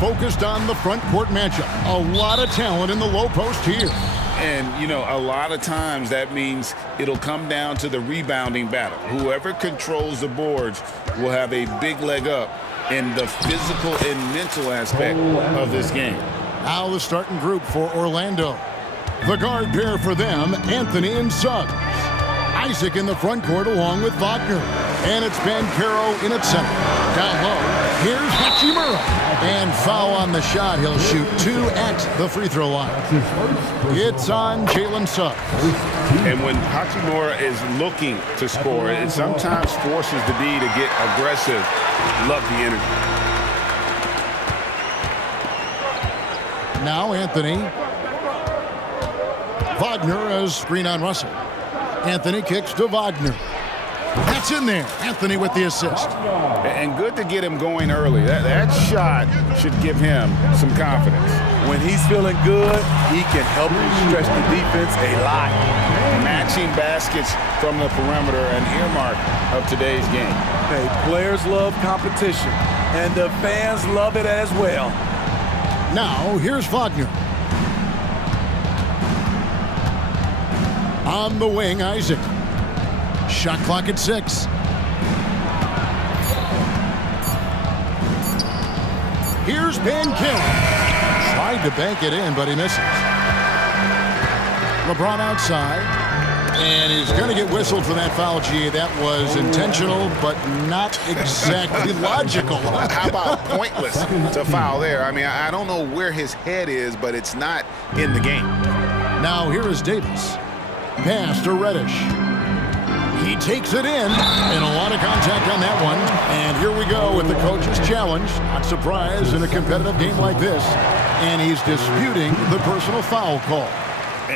focused on the front court matchup. A lot of talent in the low post here. And, you know, a lot of times that means it'll come down to the rebounding battle. Whoever controls the boards will have a big leg up in the physical and mental aspect of this game. Now the starting group for Orlando. The guard pair for them, Anthony and Suggs. Isaac in the front court along with Wagner. And it's Bancaro in at center. Down low, here's Hachimura. And foul on the shot. He'll shoot 2 at the free throw line. It's on Jalen Suggs. And when Hachimura is looking to score, it sometimes forces the D to get aggressive. Love the energy. Now Anthony. Wagner as screen on Russell. Anthony kicks to Wagner. That's in there. Anthony with the assist. And good to get him going early. That shot should give him some confidence. When he's feeling good, he can help him stretch the defense a lot. Matching baskets from the perimeter, an earmark of today's game. Hey, players love competition, and the fans love it as well. Now, here's Wagner. On the wing, Isaac. Shot clock at 6. Here's Bancaro. Tried to bank it in, but he misses. LeBron outside. And he's going to get whistled for that foul, G. That was intentional, but not exactly logical. How about pointless to foul there? I mean, I don't know where his head is, but it's not in the game. Now here is Davis. Pass to Reddish. He takes it in, and a lot of contact on that one. And here we go with the coach's challenge. Not surprised in a competitive game like this. And he's disputing the personal foul call.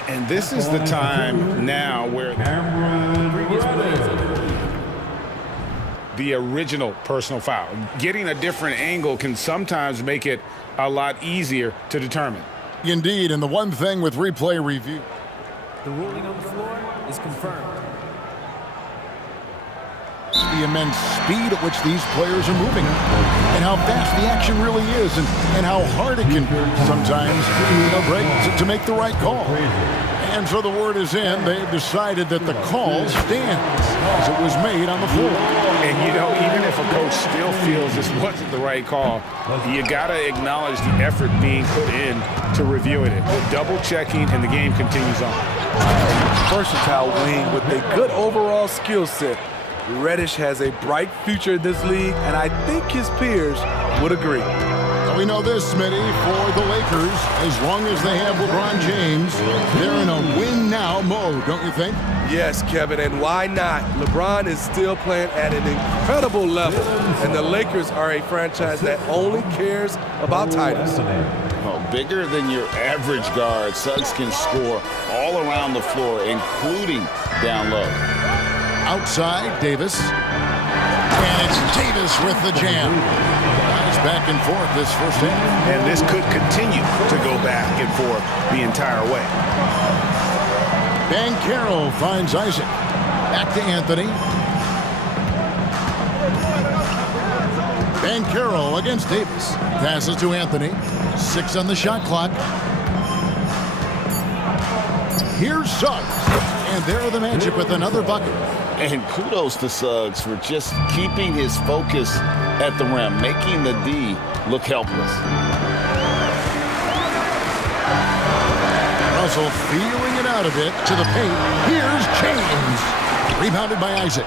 And this is the time now where the original personal foul. Getting a different angle can sometimes make it a lot easier to determine. Indeed, and the one thing with replay review. The ruling on the floor is confirmed. The immense speed at which these players are moving and how fast the action really is and how hard it can be sometimes to make the right call. And so the word is in. They've decided that the call stands as it was made on the floor. And, you know, even if a coach still feels this wasn't the right call, you got to acknowledge the effort being put in to reviewing it. Double-checking, and the game continues on. Versatile wing with a good overall skill set. Reddish has a bright future in this league, and I think his peers would agree. We know this, Smitty, for the Lakers, as long as they have LeBron James, they're in a win-now mode, don't you think? Yes, Kevin, and why not? LeBron is still playing at an incredible level, and the Lakers are a franchise that only cares about titles. Oh, bigger than your average guard, Suggs can score all around the floor, including down low. Outside, Davis. And it's Davis with the jam. Nice back and forth this first half. And this could continue to go back and forth the entire way. Bancaro finds Isaac. Back to Anthony. Bancaro against Davis. Passes to Anthony. 6 on the shot clock. Here's Suggs. And there the Magic with another bucket. And kudos to Suggs for just keeping his focus at the rim, making the D look helpless. Russell feeling it out a bit to the paint. Here's James. Rebounded by Isaac.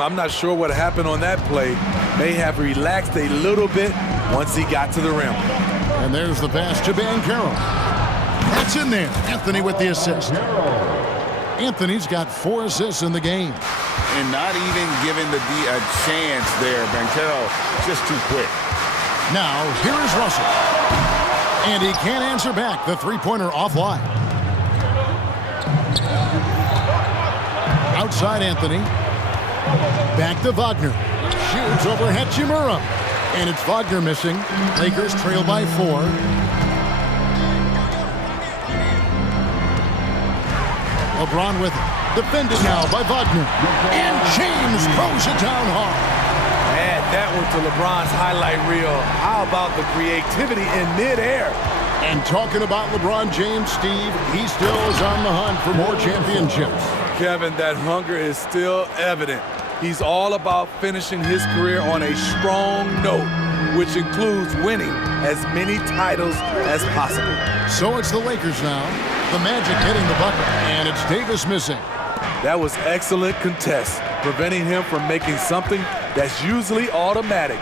I'm not sure what happened on that play. May have relaxed a little bit once he got to the rim. And there's the pass to Bancaro. That's in there. Anthony with the assist. Anthony's got 4 assists in the game. And not even giving the D a chance there. Bancaro just too quick. Now, here is Russell. And he can't answer back. The three-pointer offline. Outside Anthony. Back to Wagner. Shoots over Hachimura. And it's Wagner missing. Lakers trail by 4. LeBron with it. Defended now by Wagner. And James throws it down hard. Man, that one to LeBron's highlight reel. How about the creativity in midair? And talking about LeBron James, Steve, he still is on the hunt for more championships. Kevin, that hunger is still evident. He's all about finishing his career on a strong note, which includes winning as many titles as possible. So it's the Lakers now. The Magic hitting the bucket, and it's Davis missing. That was excellent contest, preventing him from making something that's usually automatic.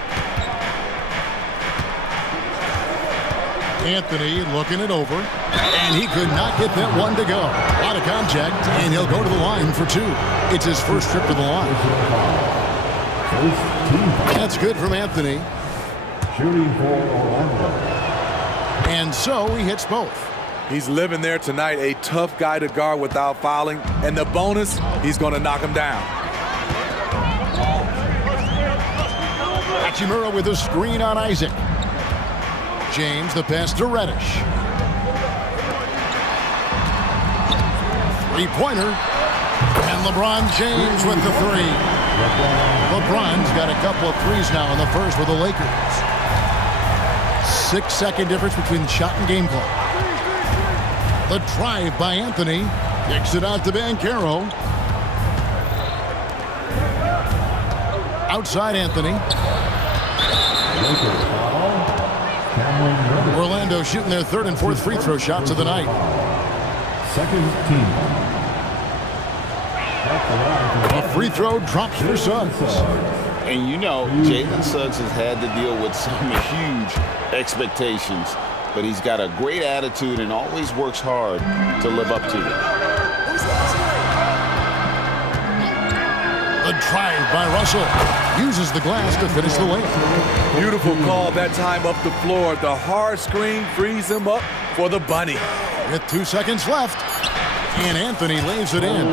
Anthony looking it over, and he could not get that one to go. A lot of contact, and he'll go to the line for two. It's his first trip to the line. That's good from Anthony. Shooting for Orlando. And so he hits both. He's living there tonight, a tough guy to guard without fouling, and the bonus, he's going to knock him down. Hachimura with a screen on Isaac. James, the pass to Reddish. Three-pointer. And LeBron James with the three. LeBron's got a couple of threes now in the first for the Lakers. 6-second difference between shot and game clock. The drive by Anthony. Kicks it out to Banchero. Outside Anthony. Orlando shooting their third and fourth free throw shots of the night. Second team. A free throw drops for Suggs. And you know, Jalen Suggs has had to deal with some huge expectations, but he's got a great attitude and always works hard to live up to them. The drive by Russell. Uses the glass to finish the layup. Beautiful call that time up the floor. The hard screen frees him up for the bunny. With 2 seconds left. And Anthony lays it in.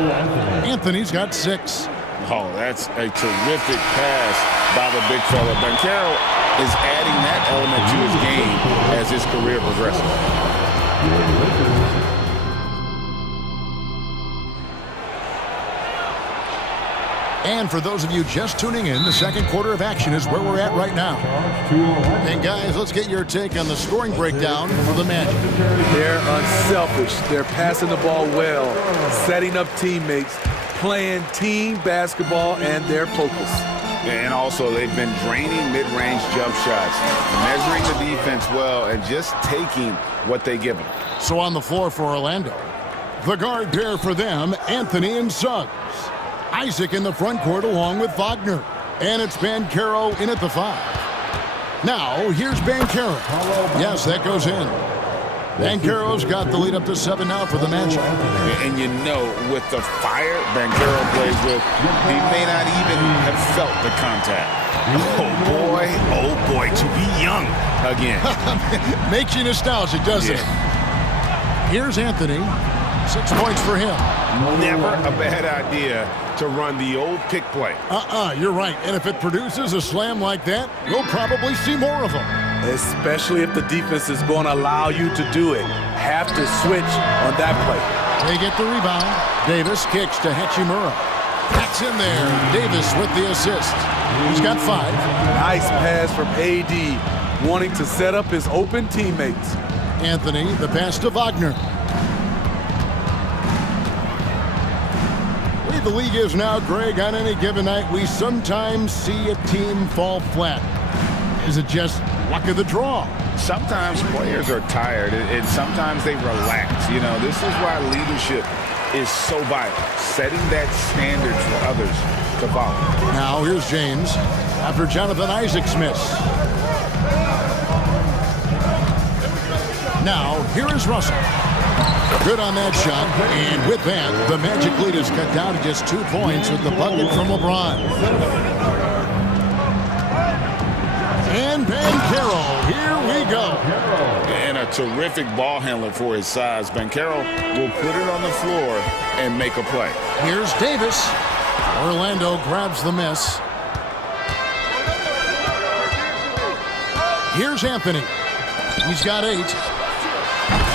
Anthony's got 6. Oh, that's a terrific pass by the big fella. Banchero is adding that element to his game as his career progresses. And for those of you just tuning in, the second quarter of action is where we're at right now. And guys, let's get your take on the scoring breakdown for the Magic. They're unselfish. They're passing the ball well, setting up teammates, playing team basketball, and their focus. And also, they've been draining mid-range jump shots, measuring the defense well, and just taking what they give them. So on the floor for Orlando, the guard pair for them, Anthony and Suggs. Isaac in the front court along with Wagner. And it's Banchero in at the 5. Now, here's Banchero. Yes, that goes in. Banchero's got the lead up to 7 now for the Magic. And you know, with the fire Banchero plays with, he may not even have felt the contact. Oh boy, to be young again. Makes you nostalgic, doesn't it? Here's Anthony. 6 points for him. Never a bad idea to run the old pick play. You're right. And if it produces a slam like that, we'll probably see more of them. Especially if the defense is going to allow you to do it. Have to switch on that play. They get the rebound. Davis kicks to Hachimura. That's in there. Davis with the assist. He's got 5. Nice pass from AD, wanting to set up his open teammates. Anthony, the pass to Wagner. The league is now, Greg, on any given night, we sometimes see a team fall flat. Is it just luck of the draw? Sometimes players are tired, and sometimes they relax. You know, this is why leadership is so vital, setting that standard for others to follow. Now, here's James after Jonathan Isaac's miss. Now, here is Russell. Good on that shot, and with that, the Magic lead is cut down to just 2 points with the bucket from LeBron. And Banchero, here we go. And a terrific ball handler for his size. Banchero will put it on the floor and make a play. Here's Davis. Orlando grabs the miss. Here's Anthony. He's got 8.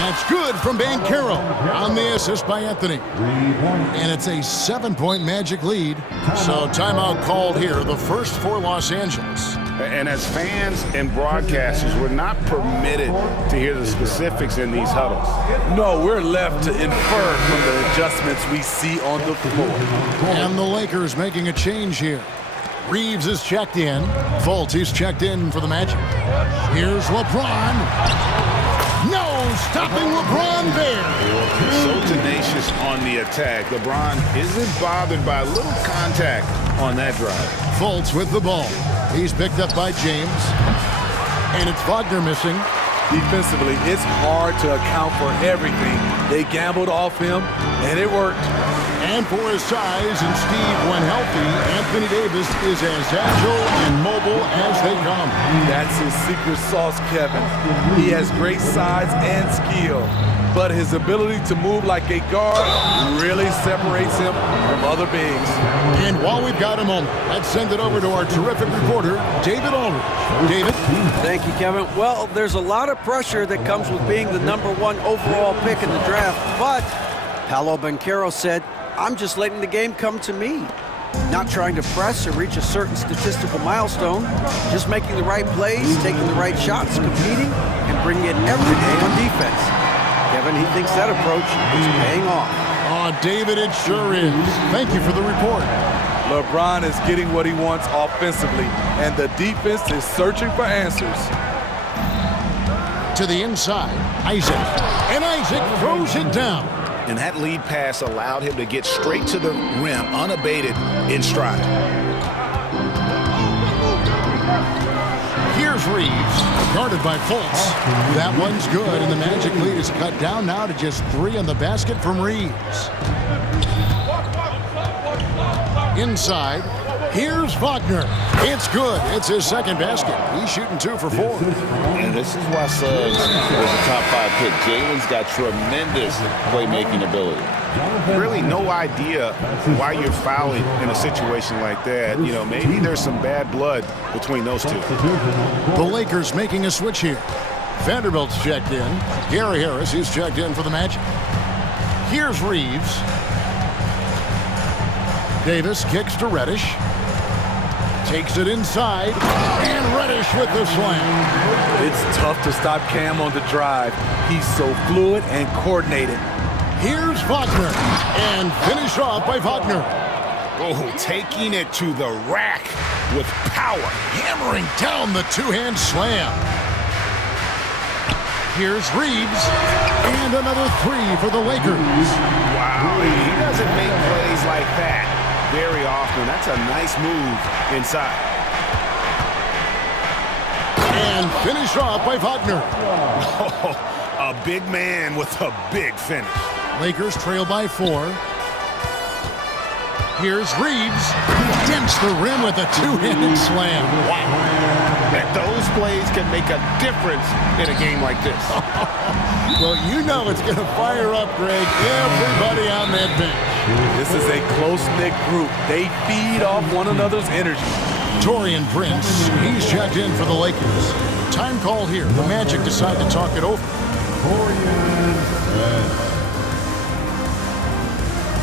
That's good from Bankero on the assist by Anthony. 3 points. And it's a 7-point Magic lead. So timeout called here, the first for Los Angeles. And as fans and broadcasters, we're not permitted to hear the specifics in these huddles. No, we're left to infer from the adjustments we see on the floor. And the Lakers making a change here. Reeves is checked in. Fultz, he's checked in for the Magic. Here's LeBron. No, stopping LeBron there. So tenacious on the attack. LeBron isn't bothered by a little contact on that drive. Fultz with the ball. He's picked up by James. And it's Wagner missing. Defensively, it's hard to account for everything. They gambled off him, and it worked. And for his size and speed when healthy, Anthony Davis is as agile and mobile as they come. That's his secret sauce, Kevin. He has great size and skill, but his ability to move like a guard really separates him from other bigs. And while we've got a moment, let's send it over to our terrific reporter, David Aldridge. David? Thank you, Kevin. Well, there's a lot of pressure that comes with being the #1 overall pick in the draft, but Paolo Banchero said, I'm just letting the game come to me. Not trying to press or reach a certain statistical milestone, just making the right plays, taking the right shots, competing, and bringing it every day on defense. Kevin, he thinks that approach is paying off. Oh, David, it sure is. Thank you for the report. LeBron is getting what he wants offensively, and the defense is searching for answers. To the inside, Isaac. And Isaac throws it down. And that lead pass allowed him to get straight to the rim, unabated, in stride. Here's Reeves, guarded by Fultz. That one's good, and the Magic lead is cut down now to just 3 on the basket from Reeves. Inside, here's Wagner. It's good. It's his second basket. He's shooting 2 for 4. And this is why Suggs was a top 5 pick. Jalen's got tremendous playmaking ability. Really no idea why you're fouling in a situation like that. You know, maybe there's some bad blood between those two. The Lakers making a switch here. Vanderbilt's checked in. Gary Harris, he's checked in for the Magic. Here's Reeves. Davis kicks to Reddish. Takes it inside. And Reddish with the slam. It's tough to stop Cam on the drive. He's so fluid and coordinated. Here's Wagner. And finish off by Wagner. Oh, taking it to the rack with power. Hammering down the two-hand slam. Here's Reeves. And another 3 for the Lakers. Wow, he doesn't make plays like that very often. That's a nice move inside. And finish off by Wagner. Oh, a big man with a big finish. Lakers trail by 4. Here's Reeves. He dents the rim with a two-handed slam. Wow. That those plays can make a difference in a game like this. Well, you know it's going to fire up, Greg, everybody on that bench. This is a close-knit group. They feed off one another's energy. Torian Prince, he's checked in for the Lakers. Time call here. The Magic decide to talk it over. Torian Prince.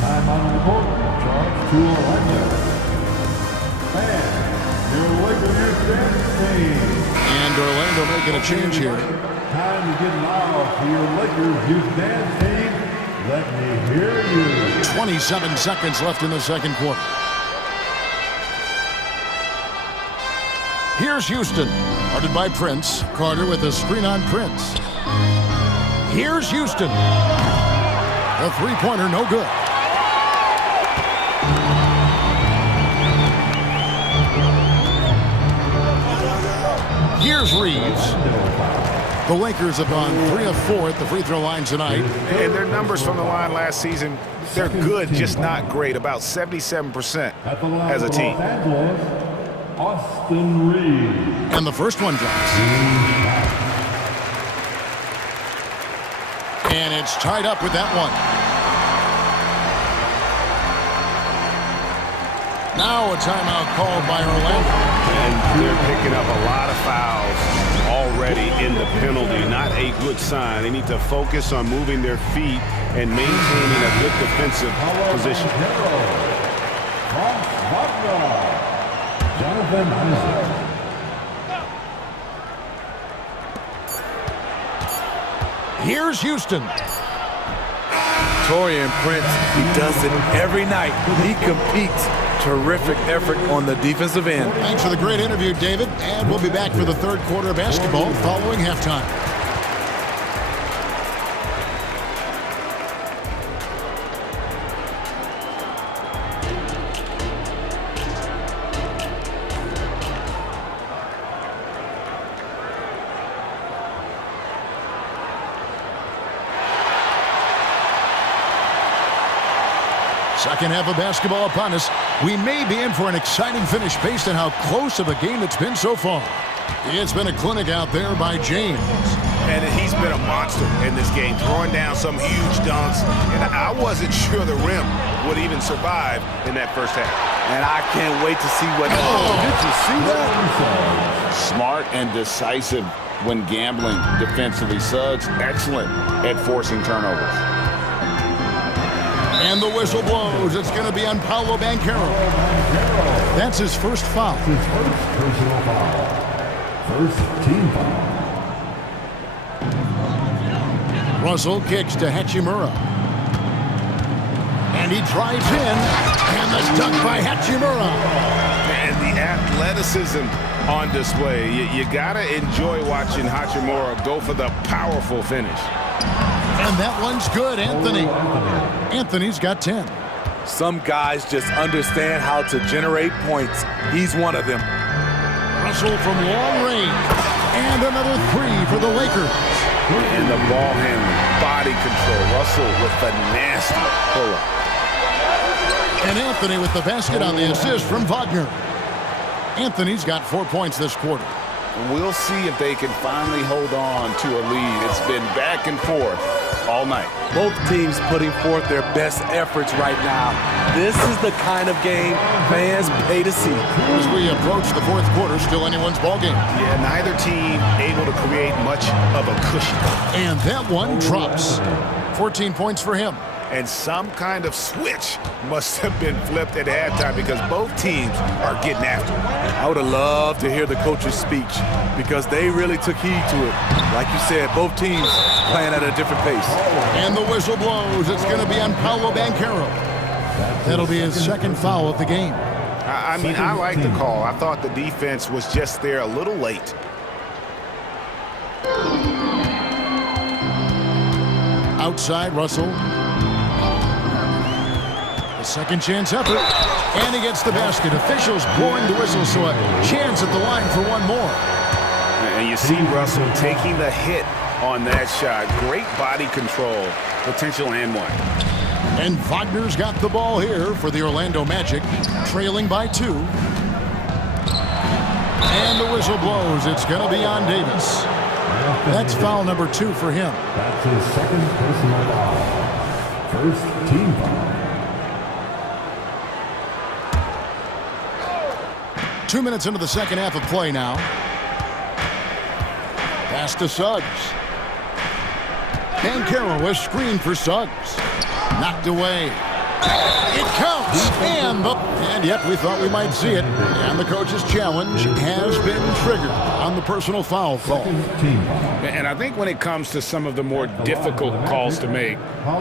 Time on the court. Charge to Orlando. And your Lakers team. And Orlando making a change here. Time to get loud for your Lakers youth dance team. Let me hear you. 27 seconds left in the second quarter. Here's Houston, guarded by Prince. Carter with a screen on Prince. Here's Houston. A three-pointer, no good. Here's Reeves. The Lakers have gone 3 of 4 at the free throw line tonight. And their numbers from the line last season, they're good, just not great. About 77% as a team. Austin Reeves. And the first one drops. And it's tied up with that one. Now a timeout called by Orlando. And they're picking up a lot of fouls already in the penalty. Not a good sign. They need to focus on moving their feet and maintaining a good defensive position. Here's Houston. Torian Prince, he does it every night. He competes. Terrific effort on the defensive end. Thanks for the great interview, David. And we'll be back for the third quarter of basketball following halftime. Second half of basketball upon us. We may be in for an exciting finish based on how close of a game it's been so far. It's been a clinic out there by James. And he's been a monster in this game, throwing down some huge dunks. And I wasn't sure the rim would even survive in that first half. And I can't wait to see what... Oh, did you see that? Smart and decisive when gambling defensively. Suggs excellent at forcing turnovers. And the whistle blows. It's going to be on Paolo Banchero. That's his first foul. His first personal foul. First team foul. Russell kicks to Hachimura. And he drives in. And the dunk by Hachimura. And the athleticism on display. You got to enjoy watching Hachimura go for the powerful finish. And that one's good, Anthony. Anthony's got 10. Some guys just understand how to generate points. He's one of them. Russell from long range. And another three for the Lakers. And the ball handling, body control. Russell with a nasty pull-up. And Anthony with the basket on the assist from Wagner. Anthony's got 4 points this quarter. We'll see if they can finally hold on to a lead. It's been back and forth all night. Both teams putting forth their best efforts right now. This is the kind of game fans pay to see. As we approach the fourth quarter, still anyone's ball game. Yeah, neither team able to create much of a cushion. And that one drops. 14 points for him. And some kind of switch must have been flipped at halftime because both teams are getting after it. I would have loved to hear the coach's speech because they really took heed to it. Like you said, both teams playing at a different pace. And the whistle blows. It's going to be on Paolo Banchero. That'll be his second foul of the game. I mean, I like the call. I thought the defense was just there a little late. Outside, Russell. A second chance effort. And he gets the basket. Officials blowing the whistle, so a chance at the line for one more. And you see Russell taking the hit on that shot. Great body control. Potential and one. And Wagner's got the ball here for the Orlando Magic, trailing by 2. And the whistle blows. It's going to be on Davis. That's foul number 2 for him. That's his second personal foul. First team foul. 2 minutes into the second half of play now. Pass to Suggs. Banchero was screened for Suggs. Knocked away. It counts. And yet we thought we might see it. And the coach's challenge has been triggered on the personal foul call. And I think when it comes to some of the more difficult calls to make,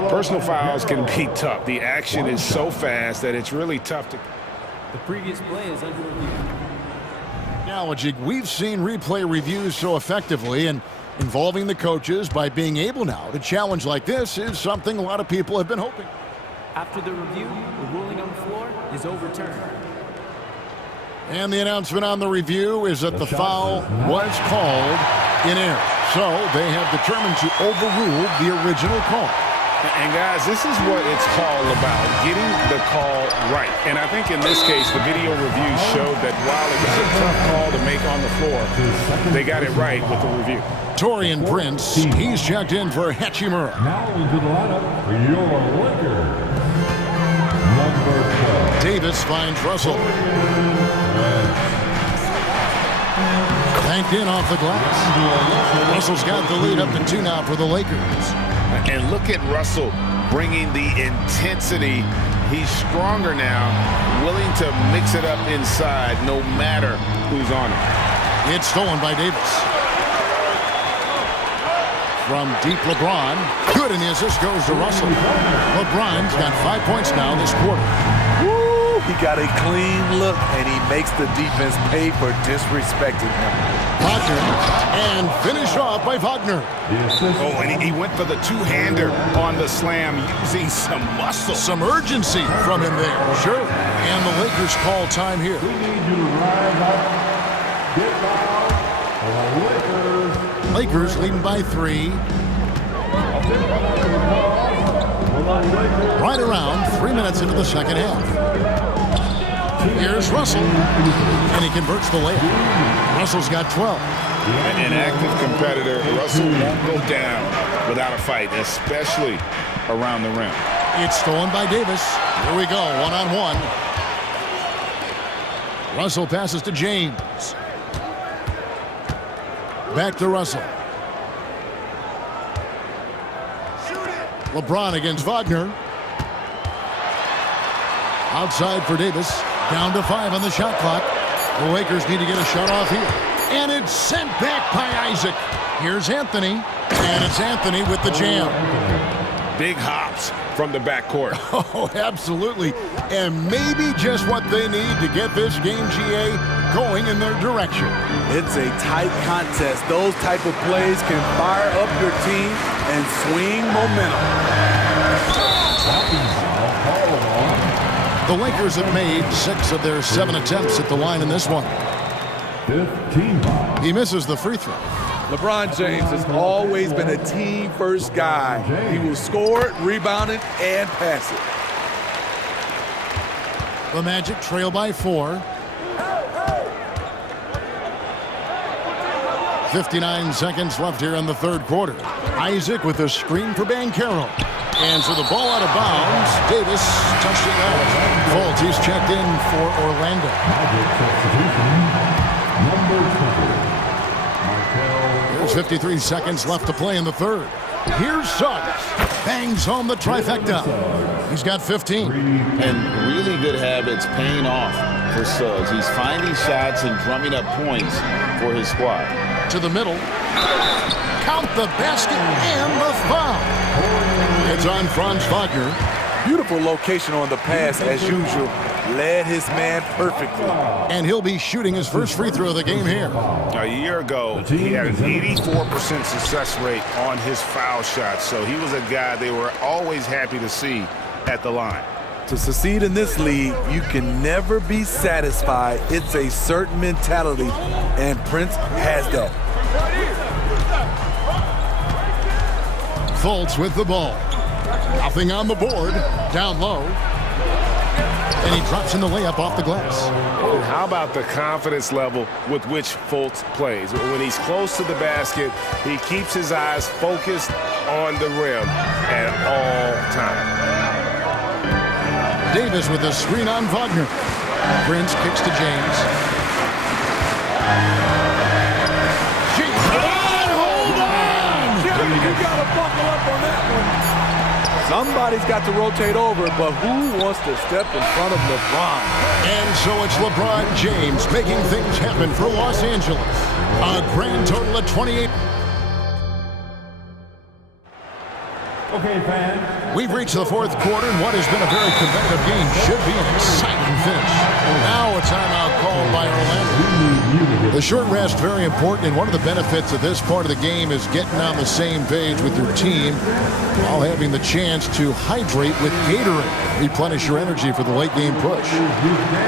personal fouls can be tough. The action is so fast that it's really tough to... The previous play is under review. Technology, we've seen replay reviews so effectively, and involving the coaches by being able now to challenge like this is something a lot of people have been hoping. After the review, the ruling on the floor is overturned. And the announcement on the review is that the foul was called in error. So they have determined to overrule the original call. And guys, this is what it's all about, getting the call right. And I think in this case, the video review showed that while it was a tough call to make on the floor, they got it right with the review. Torian Prince, he's checked in for Hachimura. Now into the lineup for your Lakers. Number 12. Davis finds Russell. Banked in off the glass. Russell's got the lead up to 2 now for the Lakers. And look at Russell bringing the intensity. He's stronger now, willing to mix it up inside no matter who's on him. It's stolen by Davis. From deep, LeBron. Good, and the assist goes to Russell. LeBron's got 5 points now this quarter. Woo! He got a clean look, and he makes the defense pay for disrespecting him. Wagner, and finished off by Wagner. Oh, and he went for the two-hander on the slam, using some muscle. Some urgency from him there, sure. And the Lakers call time here. We need you to rise up, get down, Lakers. Lakers leading by 3. Right around 3 minutes into the second half. Here's Russell, and he converts the layup. Russell's got 12. An active competitor, Russell won't go down without a fight, especially around the rim. It's stolen by Davis. Here we go, one-on-one. Russell passes to James. Back to Russell. LeBron against Wagner. Outside for Davis. Down to 5 on the shot clock. The Lakers need to get a shot off here. And it's sent back by Isaac. Here's Anthony. And it's Anthony with the jam. Big hops from the backcourt. Oh, absolutely. And maybe just what they need to get this game, GA, going in their direction. It's a tight contest. Those type of plays can fire up your team and swing momentum. The Lakers have made 6 of their 7 attempts at the line in this one. 15. He misses the free throw. LeBron James has always been a team-first guy. He will score it, rebound it, and pass it. The Magic trail by 4. 59 seconds left here in the third quarter. Isaac with a screen for Banchero. And so the ball out of bounds. Davis touched it out. Fultz, he's checked in for Orlando. There's 53 seconds left to play in the third. Here's Suggs. Bangs home the trifecta. He's got 15. And really good habits paying off for Suggs. He's finding shots and drumming up points for his squad. To the middle. Count the basket and the foul. It's on Franz Wagner. Beautiful location on the pass as usual. Led his man perfectly. And he'll be shooting his first free throw of the game here. A year ago, he had an 84% success rate on his foul shots, so he was a guy they were always happy to see at the line. To succeed in this league, you can never be satisfied. It's a certain mentality, and Prince has that. Fultz with the ball. Nothing on the board. Down low. And he drops in the layup off the glass. And how about the confidence level with which Fultz plays? When he's close to the basket, he keeps his eyes focused on the rim at all times. Davis with a screen on Wagner. Prince kicks to James. Hold on! You gotta buckle up on that one. Somebody's got to rotate over, but who wants to step in front of LeBron? And so it's LeBron James making things happen for Los Angeles. A grand total of 28. Okay, fans. We've reached the fourth quarter, and what has been a very competitive game should be an exciting finish. Now a timeout called by Orlando. The short rest, very important, and one of the benefits of this part of the game is getting on the same page with your team while having the chance to hydrate with Gatorade. Replenish your energy for the late game push.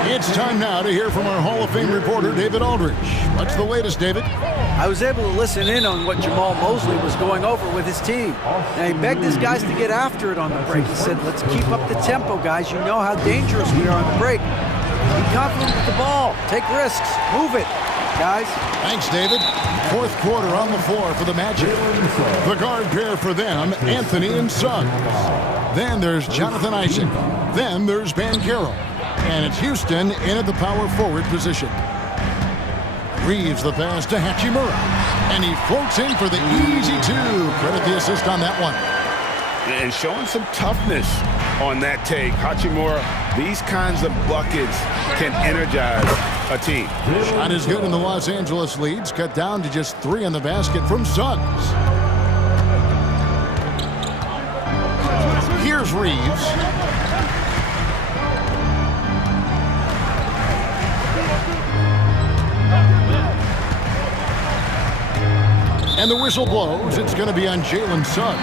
It's time now to hear from our Hall of Fame reporter, David Aldridge. What's the latest, David? I was able to listen in on what Jamal Mosley was going over with his team. Now, he begged his guys to get after it on the break. He said, let's keep up the tempo, guys. You know how dangerous we are on the break. Be confident with the ball. Take risks. Move it, guys. Thanks, David. Fourth quarter on the floor for the Magic. The guard pair for them, Anthony and Suggs. Then there's Jonathan Isaac. Then there's Banchero. And it's Houston in at the power forward position. Reeves the pass to Hachimura. And he floats in for the easy two. Credit the assist on that one. And showing some toughness on that take. Hachimura, these kinds of buckets can energize a team. Shot is good, and the Los Angeles leads cut down to just 3 in the basket from Suggs. Here's Reeves. And the whistle blows. It's going to be on Jalen Suggs.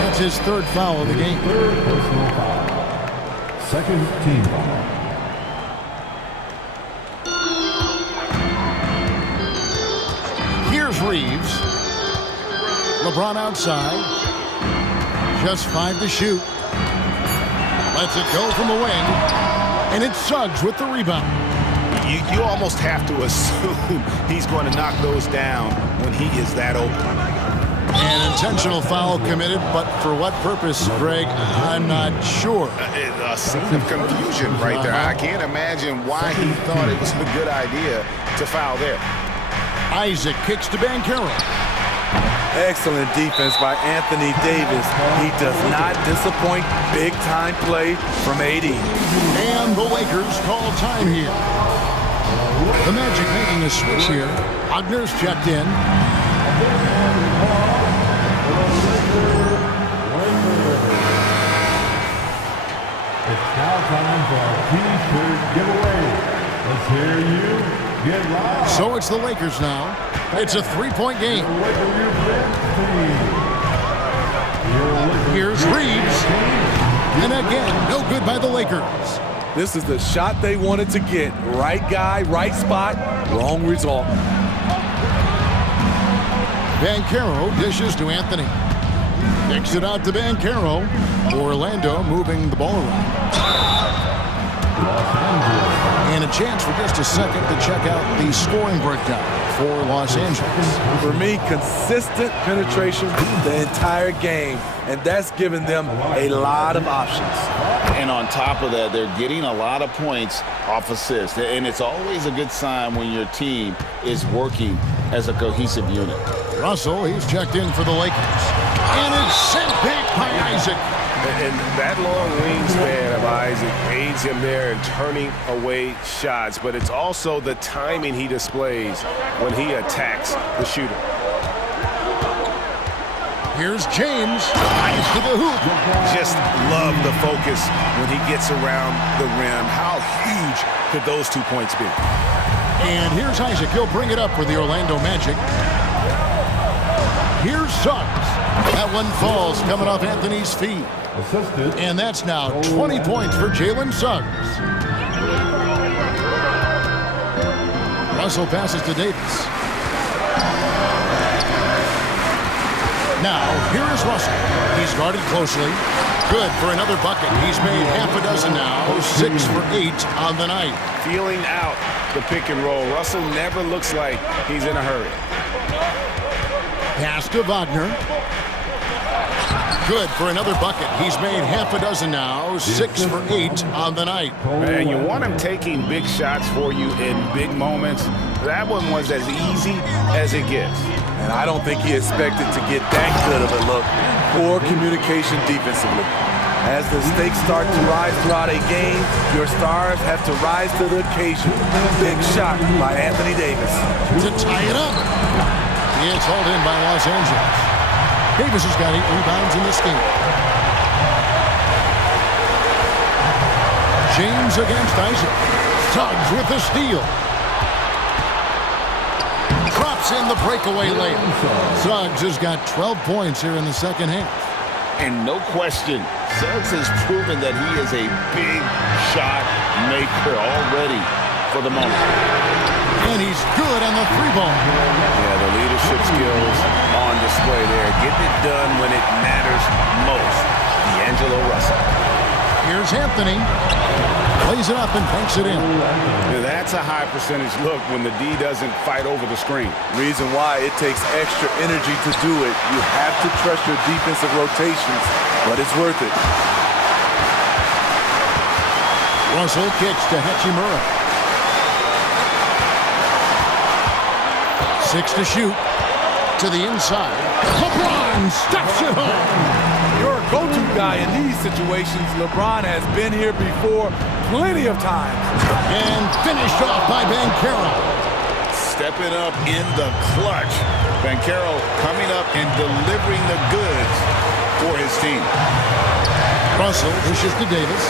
That's his 3rd foul of the game. 3rd personal foul. 2nd team foul. Here's Reeves. LeBron outside. Just 5 to shoot. Lets it go from the wing. And it's Suggs with the rebound. You almost have to assume he's going to knock those down when he is that open. An intentional foul committed, but for what purpose, Greg, I'm not sure. A scene of confusion right there. I can't imagine why he thought it was a good idea to foul there. Isaac kicks to Banchero. Excellent defense by Anthony Davis. He does not disappoint. Big-time play from AD. And the Lakers call time here. The Magic making a switch here. Ogner's checked in. It's now time for our T-shirt giveaway. Let's hear you get loud. So it's the Lakers now. It's a 3-point game. Here's Reeves. And again, no good by the Lakers. This is the shot they wanted to get. Right guy, right spot, wrong result. Banchero dishes to Anthony. Kicks it out to Banchero. Orlando moving the ball around. And a chance for just a second to check out the scoring breakdown for Los Angeles. For me, consistent penetration the entire game, and that's given them a lot of options. And on top of that, they're getting a lot of points off assists. And it's always a good sign when your team is working as a cohesive unit. Russell, he's checked in for the Lakers. And it's sent back by Isaac. And that long wingspan of Isaac aids him there in turning away shots. But it's also the timing he displays when he attacks the shooter. Here's James. Eyes to the hoop. Just love the focus when he gets around the rim. How huge could those 2 points be? And here's Isaac. He'll bring it up for the Orlando Magic. Here's Suggs. That one falls coming off Anthony's feet. Assisted. And that's now 20 points for Jalen Suggs. Russell passes to Davis. Now, here is Russell. He's guarded closely. Good for another bucket. He's made half a dozen now. 6 for 8 on the night. Feeling out the pick and roll. Russell never looks like he's in a hurry. Pass to Wagner. Good for another bucket. He's made half a dozen now. 6 for 8 on the night. And you want him taking big shots for you in big moments. That one was as easy as it gets. And I don't think he expected to get that good of a look. Poor communication defensively. As the stakes start to rise throughout a game, your stars have to rise to the occasion. Big shot by Anthony Davis. To tie it up. It's hauled in by Los Angeles. Davis has got 8 rebounds in this game. James against Isaac. Suggs with the steal. Drops in the breakaway layup. Suggs has got 12 points here in the second half. And no question, Suggs has proven that he is a big shot maker already for the moment. And he's good on the 3-ball. Yeah, the leadership skills on display there. Getting it done when it matters most. D'Angelo Russell. Here's Anthony. Plays it up and banks it in. Now that's a high percentage look when the D doesn't fight over the screen. Reason why it takes extra energy to do it. You have to trust your defensive rotations, but it's worth it. Russell kicks to Hachimura. 6 to shoot. To the inside. LeBron stuffs it home. Your go-to guy in these situations. LeBron has been here before plenty of times. And finished off by Banchero. Stepping up in the clutch. Banchero coming up and delivering the goods for his team. Russell pushes to Davis.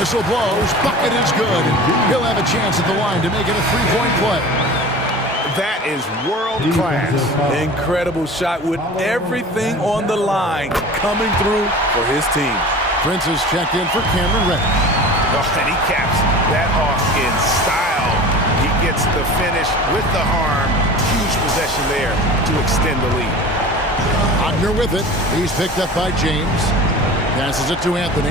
Whistle blows. Bucket is good. He'll have a chance at the line to make it a three-point play. That is world class. Incredible shot with everything on the line coming through for his team. Prince is checked in for Cameron Reddish. Oh, and he caps that off in style. He gets the finish with the arm. Huge possession there to extend the lead. Wagner with it. He's picked up by James. Passes it to Anthony.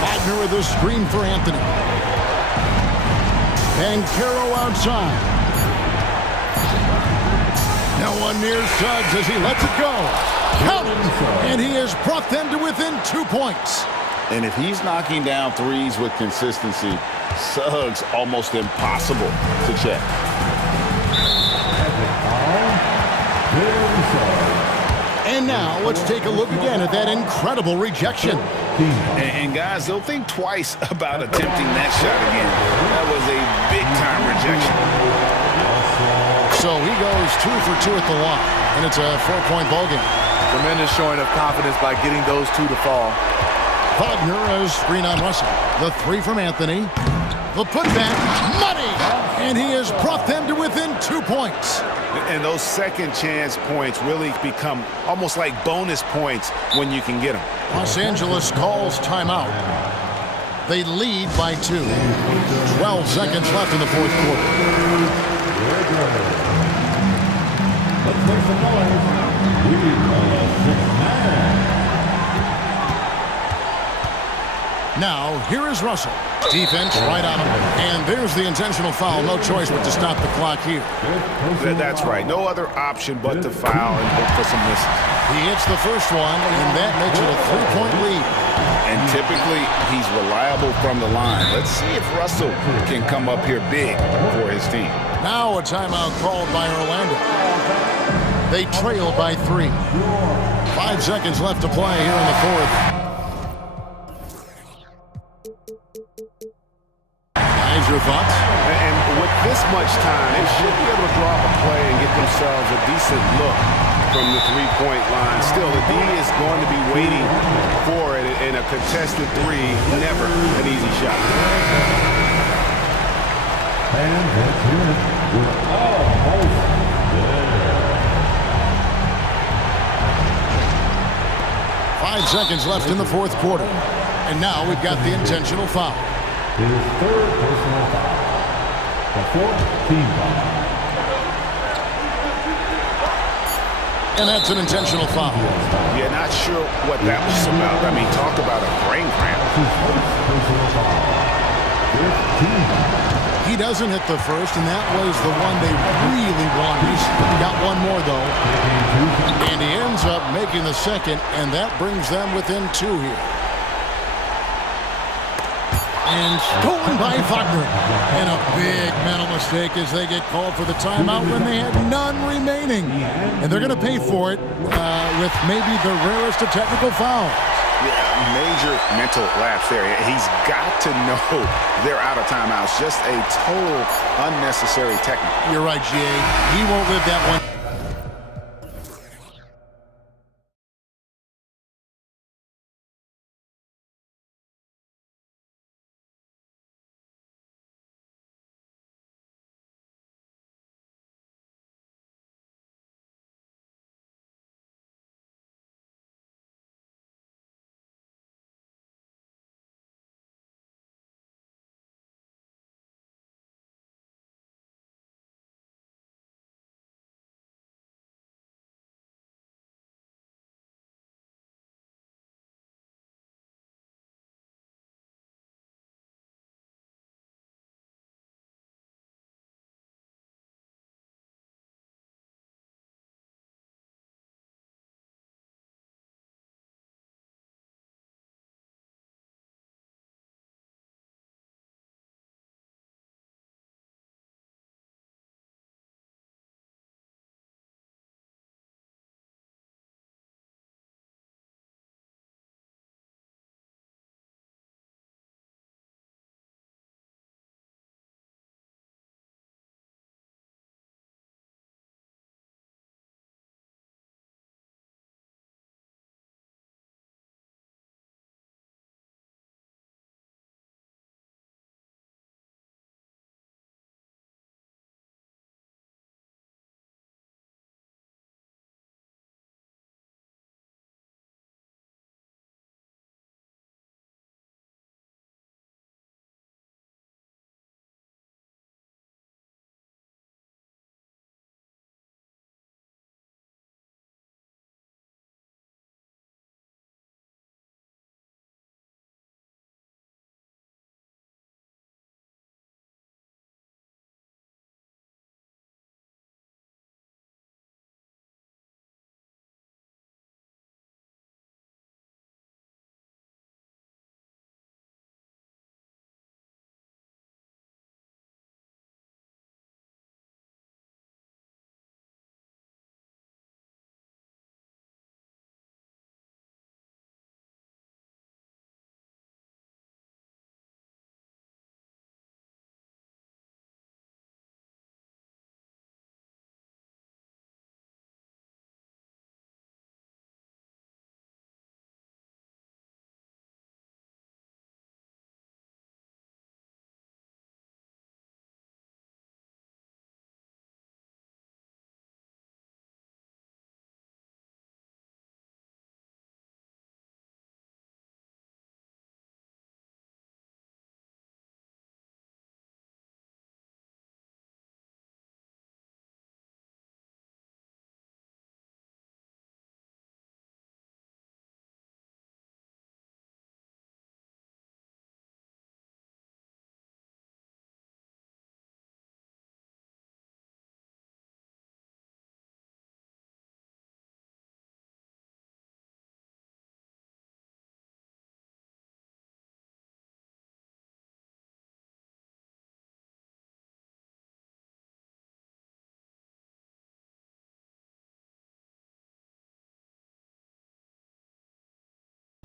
Wagner with a screen for Anthony. Banchero outside. No one near Suggs as he lets it go. Count it! And he has brought them to within 2 points. And if he's knocking down threes with consistency, Suggs almost impossible to check. And now let's take a look again at that incredible rejection. And guys, they'll think twice about attempting that shot again. That was a big-time rejection. So he goes 2 for 2 at the line, and it's a 4-point ballgame. Tremendous showing of confidence by getting those two to fall. Wagner has screen on Russell. The 3 from Anthony. The putback, money! And he has brought them to within 2 points. And those second chance points really become almost like bonus points when you can get them. Los Angeles calls timeout. They lead by 2. 12 seconds left in the fourth quarter. Let's make some noise. We are 6-9. Now, here is Russell. Defense right on him. And there's the intentional foul. No choice but to stop the clock here. That's right. No other option but to foul and hope for some misses. He hits the first one, and that makes it a 3-point lead. And typically, he's reliable from the line. Let's see if Russell can come up here big for his team. Now a timeout called by Orlando. They trailed by 3. 5 seconds left to play here in the fourth. Guys, your thoughts? And with this much time, they should be able to draw up a play and get themselves a decent look from the three-point line. Still, the D is going to be waiting for it, and a contested three, never an easy shot. And that's it. We're almost there. 5 seconds left in the fourth quarter. And now we've got the intentional foul. His third personal foul. The fourth team foul. And that's an intentional foul. Yeah, not sure what that was about. I mean, talk about a brain cramp. His first personal foul. 15. He doesn't hit the first, and that was the one they really wanted. He's got one more, though. And he ends up making the second, and that brings them within 2 here. And stolen by Wagner. And a big mental mistake as they get called for the timeout when they had none remaining. And they're going to pay for it with maybe the rarest of technical fouls. Yeah, major mental lapse there. He's got to know they're out of timeouts. Just a total unnecessary technical. You're right, G.A. He won't live that one.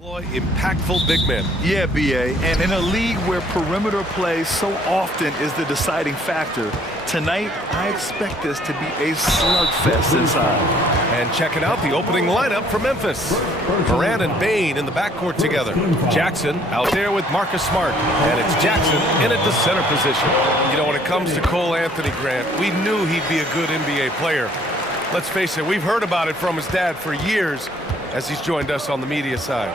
Impactful big men. Yeah, BA, and in a league where perimeter play so often is the deciding factor, tonight I expect this to be a slugfest inside. And checking out the opening lineup for Memphis. Morant and Bane in the backcourt together. Jackson out there with Marcus Smart. And it's Jackson in at the center position. You know, when it comes to Cole Anthony, Grant, we knew he'd be a good NBA player. Let's face it, we've heard about it from his dad for years as he's joined us on the media side.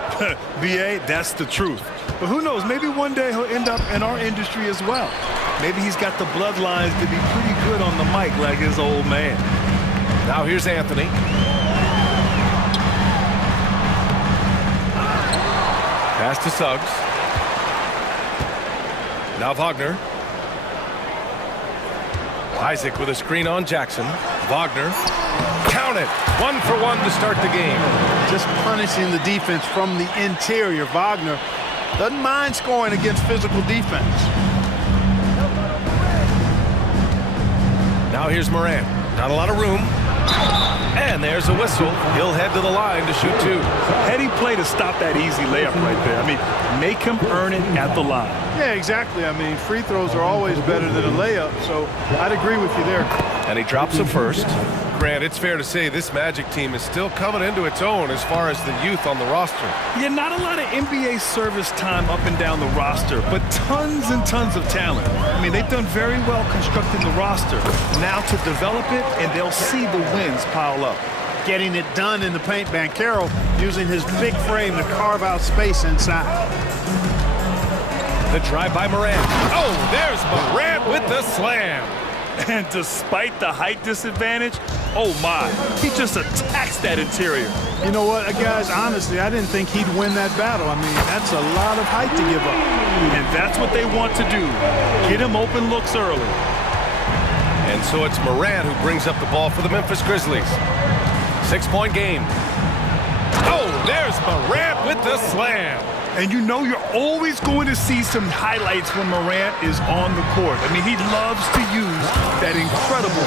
BA, that's the truth. But who knows, maybe one day he'll end up in our industry as well. Maybe he's got the bloodlines to be pretty good on the mic like his old man. Now here's Anthony. Pass to Suggs. Now Wagner. Isaac with a screen on Jackson. Wagner. Count it. 1 for 1 to start the game. Just punishing the defense from the interior. Wagner doesn't mind scoring against physical defense. Now here's Morant. Not a lot of room. And there's a whistle. He'll head to the line to shoot 2. Heady play to stop that easy layup right there. I mean, make him earn it at the line. Yeah, exactly. I mean, free throws are always better than a layup, so I'd agree with you there. And he drops it first. Grant, it's fair to say this Magic team is still coming into its own as far as the youth on the roster. Yeah, not a lot of NBA service time up and down the roster, but tons and tons of talent. I mean, they've done very well constructing the roster. Now to develop it, and they'll see the wins pile up. Getting it done in the paint, Banchero using his big frame to carve out space inside. The drive by Morant. Oh, there's Morant with the slam. And despite the height disadvantage, oh my, he just attacks that interior. You know what, guys, honestly, I didn't think he'd win that battle. I mean, that's a lot of height to give up. And that's what they want to do. Get him open looks early. And so it's Morant who brings up the ball for the Memphis Grizzlies. 6-point game. Oh, there's Morant with the slam. And you know you're always going to see some highlights when Morant is on the court. I mean, he loves to use that incredible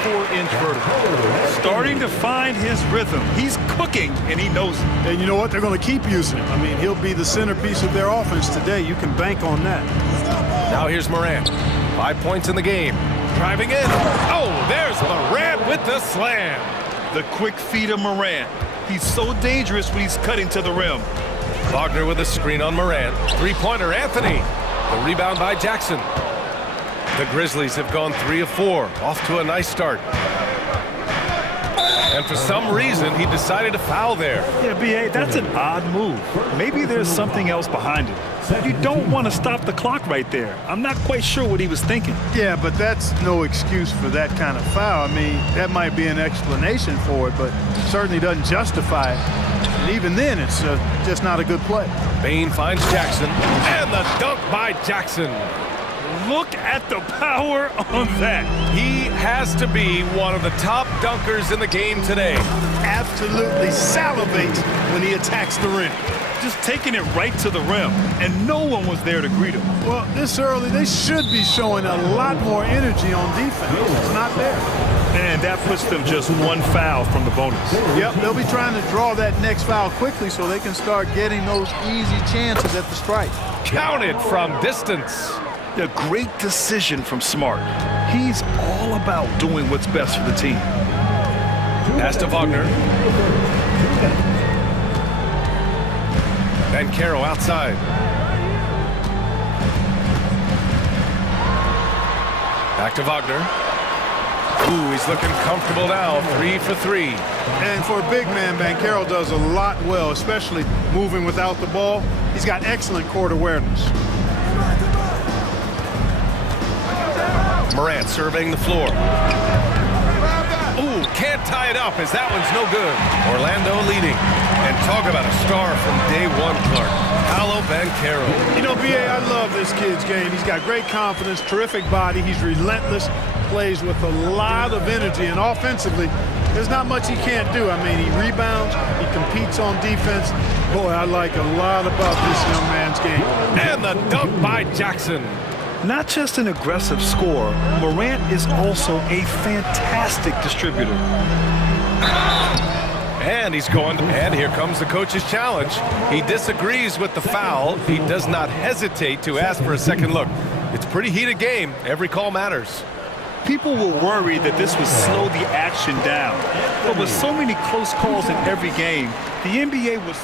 44-inch vertical. Starting to find his rhythm. He's cooking, and he knows it. And you know what? They're going to keep using him. I mean, he'll be the centerpiece of their offense today. You can bank on that. Now here's Morant. 5 points in the game. Driving in. Oh, there's Morant with the slam. The quick feet of Morant. He's so dangerous when he's cutting to the rim. Wagner with a screen on Morant. Three-pointer, Anthony. The rebound by Jackson. The Grizzlies have gone 3 of 4. Off to a nice start. And for some reason, he decided to foul there. Yeah, B.A., that's an odd move. Maybe there's something else behind it. You don't want to stop the clock right there. I'm not quite sure what he was thinking. Yeah, but that's no excuse for that kind of foul. I mean, that might be an explanation for it, but certainly doesn't justify it. And even then, it's just not a good play. Bane finds Jackson, and the dunk by Jackson. Look at the power on that. He has to be one of the top dunkers in the game today. Absolutely salivates when he attacks the rim. Just taking it right to the rim, and no one was there to greet him. Well, this early, they should be showing a lot more energy on defense. It's not there. And that puts them just 1 foul from the bonus. Yep, they'll be trying to draw that next foul quickly so they can start getting those easy chances at the strike. Counted from distance. A great decision from Smart. He's all about doing what's best for the team. Pass to Wagner. Banchero outside. Back to Wagner. Ooh, he's looking comfortable now. 3 for 3. And for a big man, Banchero does a lot well, especially moving without the ball. He's got excellent court awareness. Morant surveying the floor. Ooh, can't tie it up as that one's no good. Orlando leading. And talk about a star from day one, Clark. Paolo Banchero. You know, B.A., I love this kid's game. He's got great confidence, terrific body. He's relentless, plays with a lot of energy. And offensively, there's not much he can't do. I mean, he rebounds, he competes on defense. Boy, I like a lot about this young man's game. And the dunk by Jackson. Not just an aggressive scorer, Morant is also a fantastic distributor. And he's going, and here comes the coach's challenge. He disagrees with the foul. He does not hesitate to ask for a second look. It's a pretty heated game. Every call matters. People were worried that this would slow the action down. But with so many close calls in every game, the NBA was...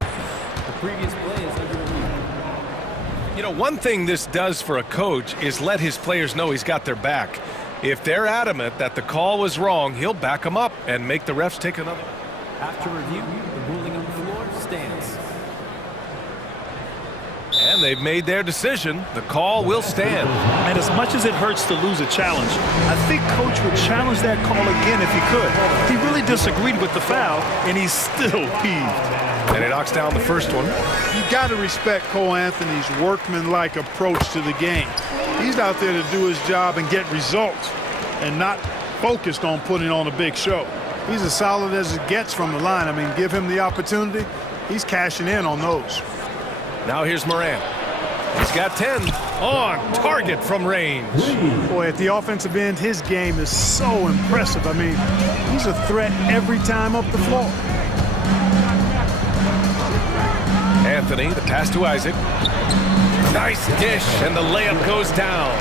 The previous play is under review. You know, one thing this does for a coach is let his players know he's got their back. If they're adamant that the call was wrong, he'll back them up and make the refs take another. After review, the ruling on the floor stands. And they've made their decision. The call will stand. And as much as it hurts to lose a challenge, I think Coach would challenge that call again if he could. He really disagreed with the foul, and he's still peeved. And he knocks down the first one. You got to respect Cole Anthony's workmanlike approach to the game. He's out there to do his job and get results and not focused on putting on a big show. He's as solid as it gets from the line. I mean, give him the opportunity. He's cashing in on those. Now here's Morant. He's got 10 on target from range. Boy, at the offensive end, his game is so impressive. I mean, he's a threat every time up the floor. Anthony, the pass to Isaac. Nice dish, and the layup goes down.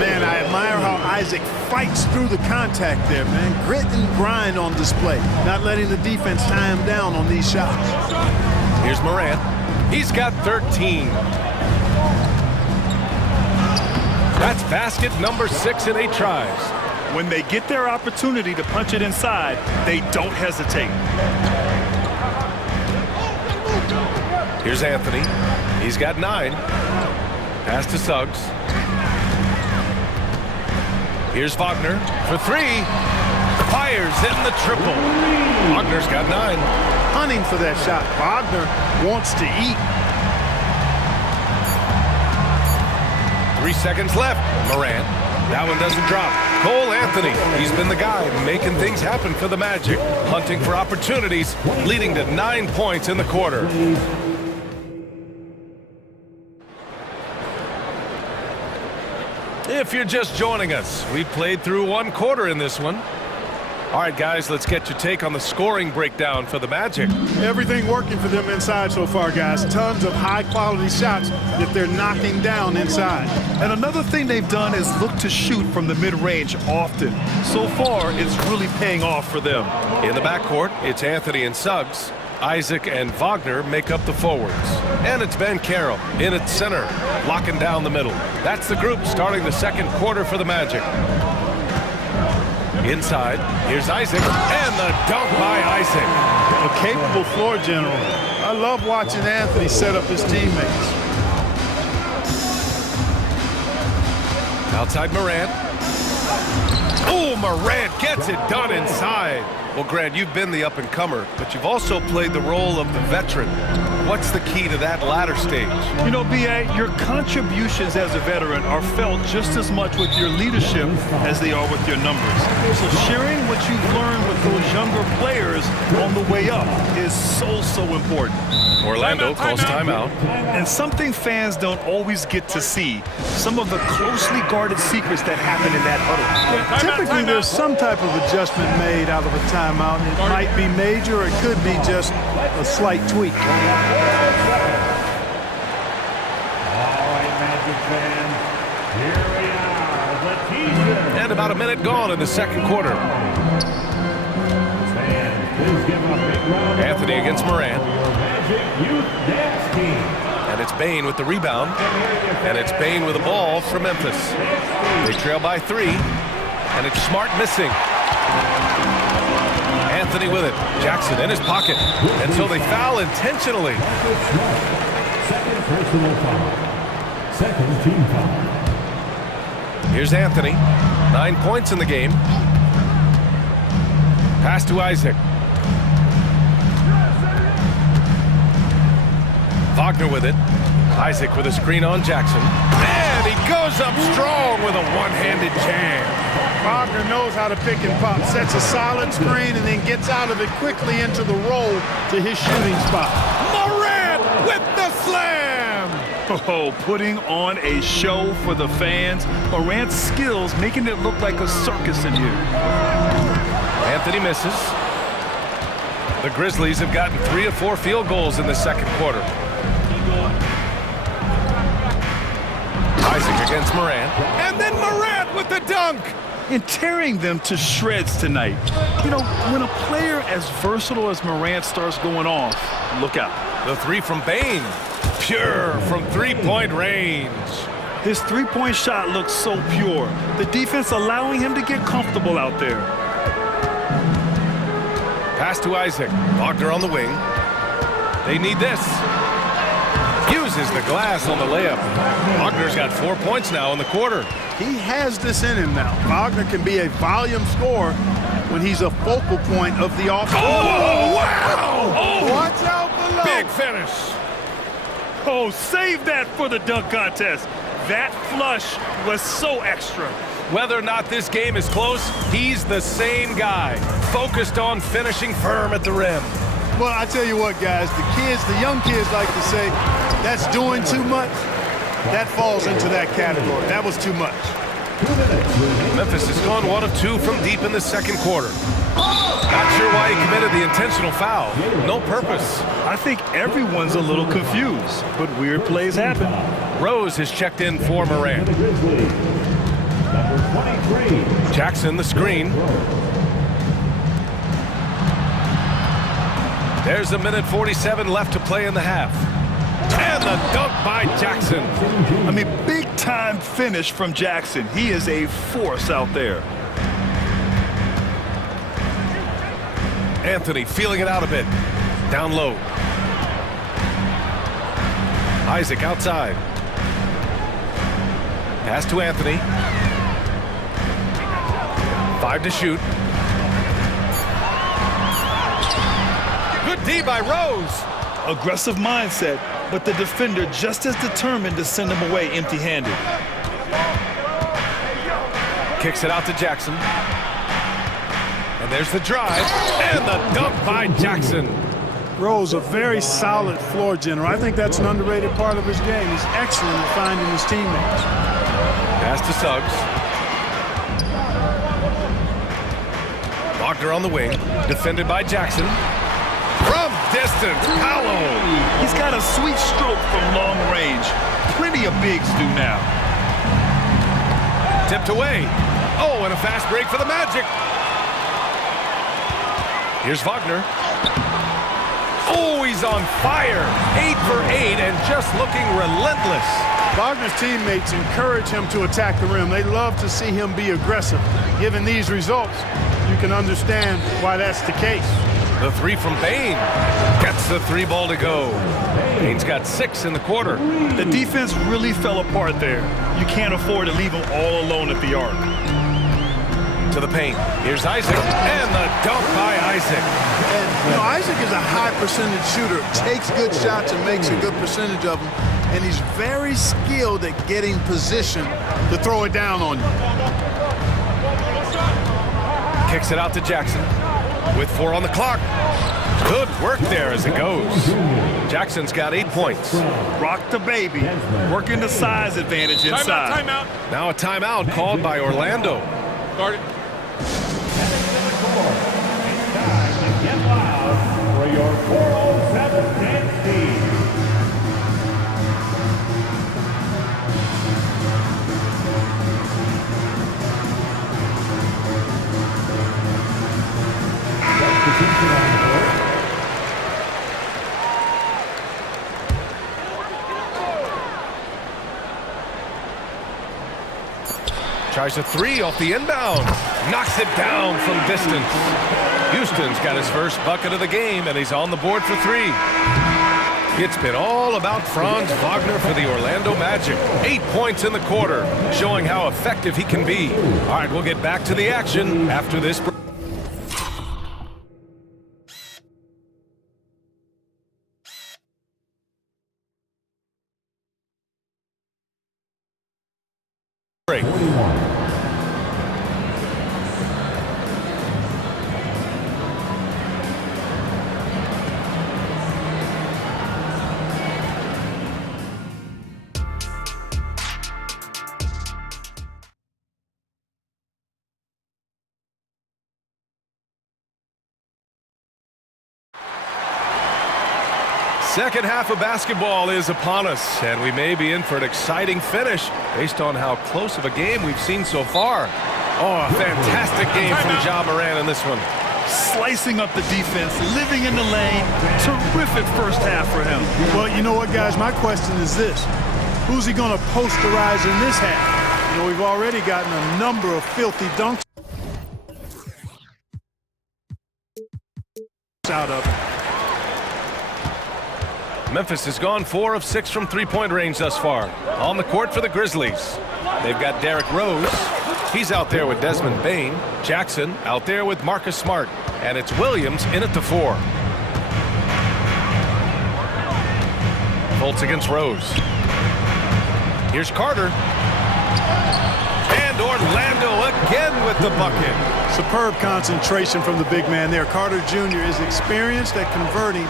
Man, I admire how Isaac fights through the contact there, man. Grit and grind on display, not letting the defense tie him down on these shots. Here's Morant. He's got 13. That's basket number 6 in 8 tries. When they get their opportunity to punch it inside, they don't hesitate. Here's Anthony. He's got 9. Pass to Suggs. Here's Wagner for 3. Fires in the triple. Wagner's got 9. Hunting for that shot. Wagner wants to eat. 3 seconds left. Morant. That one doesn't drop. Cole Anthony. He's been the guy making things happen for the Magic. Hunting for opportunities, leading to 9 points in the quarter. If you're just joining us, we've played through 1 quarter in this one. All right, guys, let's get your take on the scoring breakdown for the Magic. Everything working for them inside so far, guys. Tons of high-quality shots that they're knocking down inside. And another thing they've done is look to shoot from the mid-range often. So far, it's really paying off for them. In the backcourt, it's Anthony and Suggs. Isaac and Wagner make up the forwards. And it's Ben Carroll in at center, locking down the middle. That's the group starting the second quarter for the Magic. Inside, here's Isaac, and the dunk by Isaac. A capable floor general. I love watching Anthony set up his teammates. Outside Morant. Oh, Morant gets it done inside. Well, Grant, you've been the up-and-comer, but you've also played the role of the veteran. What's the key to that latter stage? You know, B.A., your contributions as a veteran are felt just as much with your leadership as they are with your numbers. So sharing what you've learned with those younger players on the way up is so important. Orlando calls timeout. And something fans don't always get to see, some of the closely guarded secrets that happen in that huddle. Typically, there's some type of adjustment made out of a timeout. It might be major, or it could be just a slight tweak. And about a minute gone in the second quarter. Anthony against Morant. And it's Bane with the rebound. And it's Bane with the ball from Memphis. They trail by 3. And it's Smart missing. Anthony with it. Jackson in his pocket. Until they foul intentionally. Second personal foul. Second team foul. Here's Anthony. 9 points in the game. Pass to Isaac. Wagner with it. Isaac with a screen on Jackson. And he goes up strong with a one-handed jam. Wagner knows how to pick and pop. Sets a solid screen and then gets out of it quickly into the roll to his shooting spot. Morant with the slam! Oh, putting on a show for the fans. Morant's skills making it look like a circus in here. Anthony misses. The Grizzlies have gotten 3 of 4 field goals in the second quarter. Isaac against Morant. And then Morant with the dunk! And tearing them to shreds tonight. You know, when a player as versatile as Morant starts going off, look out. The three from Bane. Pure from three-point range. His three-point shot looks so pure. The defense allowing him to get comfortable out there. Pass to Isaac. Wagner on the wing. They need this. Uses the glass on the layup. Wagner's got 4 points now in the quarter. He has this in him now. Wagner can be a volume scorer when he's a focal point of the offense. Oh, wow! Oh, watch out below. Big finish. Oh, save that for the dunk contest. That flush was so extra. Whether or not this game is close, he's the same guy, focused on finishing firm at the rim. Well, I tell you what, guys, the young kids like to say, that's doing too much. That falls into that category. That was too much. Memphis has gone 1 of 2 from deep in the second quarter. Not sure why he committed the intentional foul. No purpose. I think everyone's a little confused, but weird plays happen. Rose has checked in for Morant. Jackson the screen. There's a minute 47 left to play in the half. And the dunk by Jackson. I mean, big-time finish from Jackson. He is a force out there. Anthony feeling it out a bit. Down low. Isaac outside. Pass to Anthony. 5 to shoot. Good D by Rose. Aggressive mindset, but the defender just as determined to send him away empty-handed. Kicks it out to Jackson. And there's the drive. And the dunk by Jackson. Rose, a very solid floor general. I think that's an underrated part of his game. He's excellent at finding his teammates. Pass to Suggs. Wagner on the wing. Defended by Jackson. From distance, Paolo. He's got a sweet stroke from long range. Plenty of bigs do now. Tipped away. Oh, and a fast break for the Magic. Here's Wagner. Oh, he's on fire. 8 for 8 and just looking relentless. Wagner's teammates encourage him to attack the rim. They love to see him be aggressive. Given these results, you can understand why that's the case. The three from Bane gets the 3 ball to go. Bane's got 6 in the quarter. The defense really fell apart there. You can't afford to leave them all alone at the arc. To the paint. Here's Isaac. And the dunk by Isaac. And, you know, Isaac is a high percentage shooter. Takes good shots and makes a good percentage of them. And he's very skilled at getting position to throw it down on you. Kicks it out to Jackson. With 4 on the clock. Good work there as it goes. Jackson's got 8 points. Rock the baby. Working the size advantage inside. Timeout. Now a timeout called by Orlando. Started. Get loud for your 407 dance team. Tries a 3 off the inbound. Knocks it down from distance. Houston's got his first bucket of the game, and he's on the board for 3. It's been all about Franz Wagner for the Orlando Magic. 8 points in the quarter, showing how effective he can be. All right, we'll get back to the action after this break. Second half of basketball is upon us, and we may be in for an exciting finish based on how close of a game we've seen so far. Oh, a fantastic game from Ja Morant in this one. Slicing up the defense, living in the lane. Terrific first half for him. Well, you know what, guys? My question is this. Who's he going to posterize in this half? You know, we've already gotten a number of filthy dunks out of it. Memphis has gone 4 of 6 from three-point range thus far. On the court for the Grizzlies. They've got Derrick Rose. He's out there with Desmond Bane. Jackson out there with Marcus Smart. And it's Williams in at the 4. Fultz against Rose. Here's Carter. And Orlando again with the bucket. Superb concentration from the big man there. Carter Jr. is experienced at converting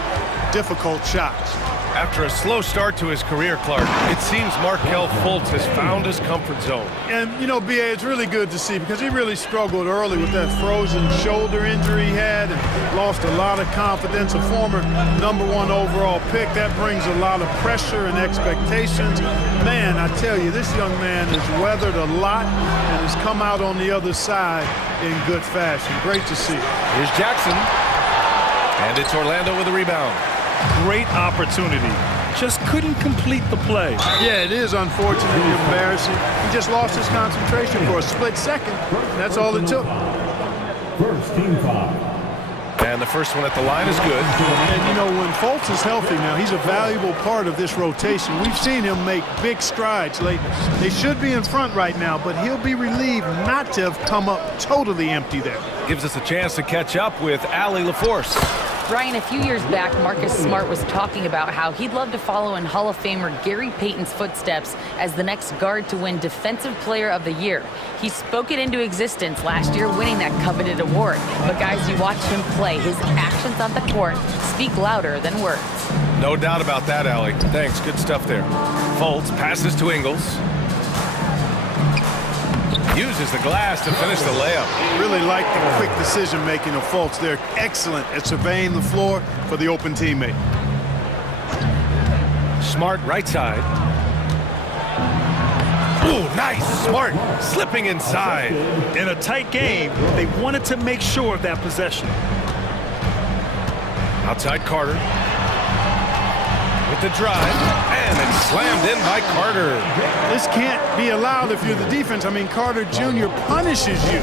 difficult shots. After a slow start to his career, Clark, it seems Markelle Fultz has found his comfort zone. And, you know, B.A., it's really good to see because he really struggled early with that frozen shoulder injury he had and lost a lot of confidence. A former #1 overall pick, that brings a lot of pressure and expectations. Man, I tell you, this young man has weathered a lot and has come out on the other side in good fashion. Great to see. Here's Jackson. And it's Orlando with a rebound. Great opportunity. Just couldn't complete the play. Yeah, it is unfortunately embarrassing. He just lost his concentration for a split second. That's all it took. First team foul. And the first one at the line is good. And, you know, when Fultz is healthy now, he's a valuable part of this rotation. We've seen him make big strides lately. They should be in front right now, but he'll be relieved not to have come up totally empty there. Gives us a chance to catch up with Allie LaForce. Ryan, a few years back, Marcus Smart was talking about how he'd love to follow in Hall of Famer Gary Payton's footsteps as the next guard to win Defensive Player of the Year. He spoke it into existence last year, winning that coveted award. But guys, you watch him play, his actions on the court speak louder than words. No doubt about that, Allie. Thanks, good stuff there. Fultz passes to Ingles. Uses the glass to finish the layup. Really like the quick decision-making of Fultz. They're excellent at surveying the floor for the open teammate. Smart right side. Ooh, nice. Smart slipping inside. In a tight game, they wanted to make sure of that possession. Outside Carter. With the drive, and it's slammed in by Carter. This can't be allowed if you're the defense. I mean, Carter Jr. punishes you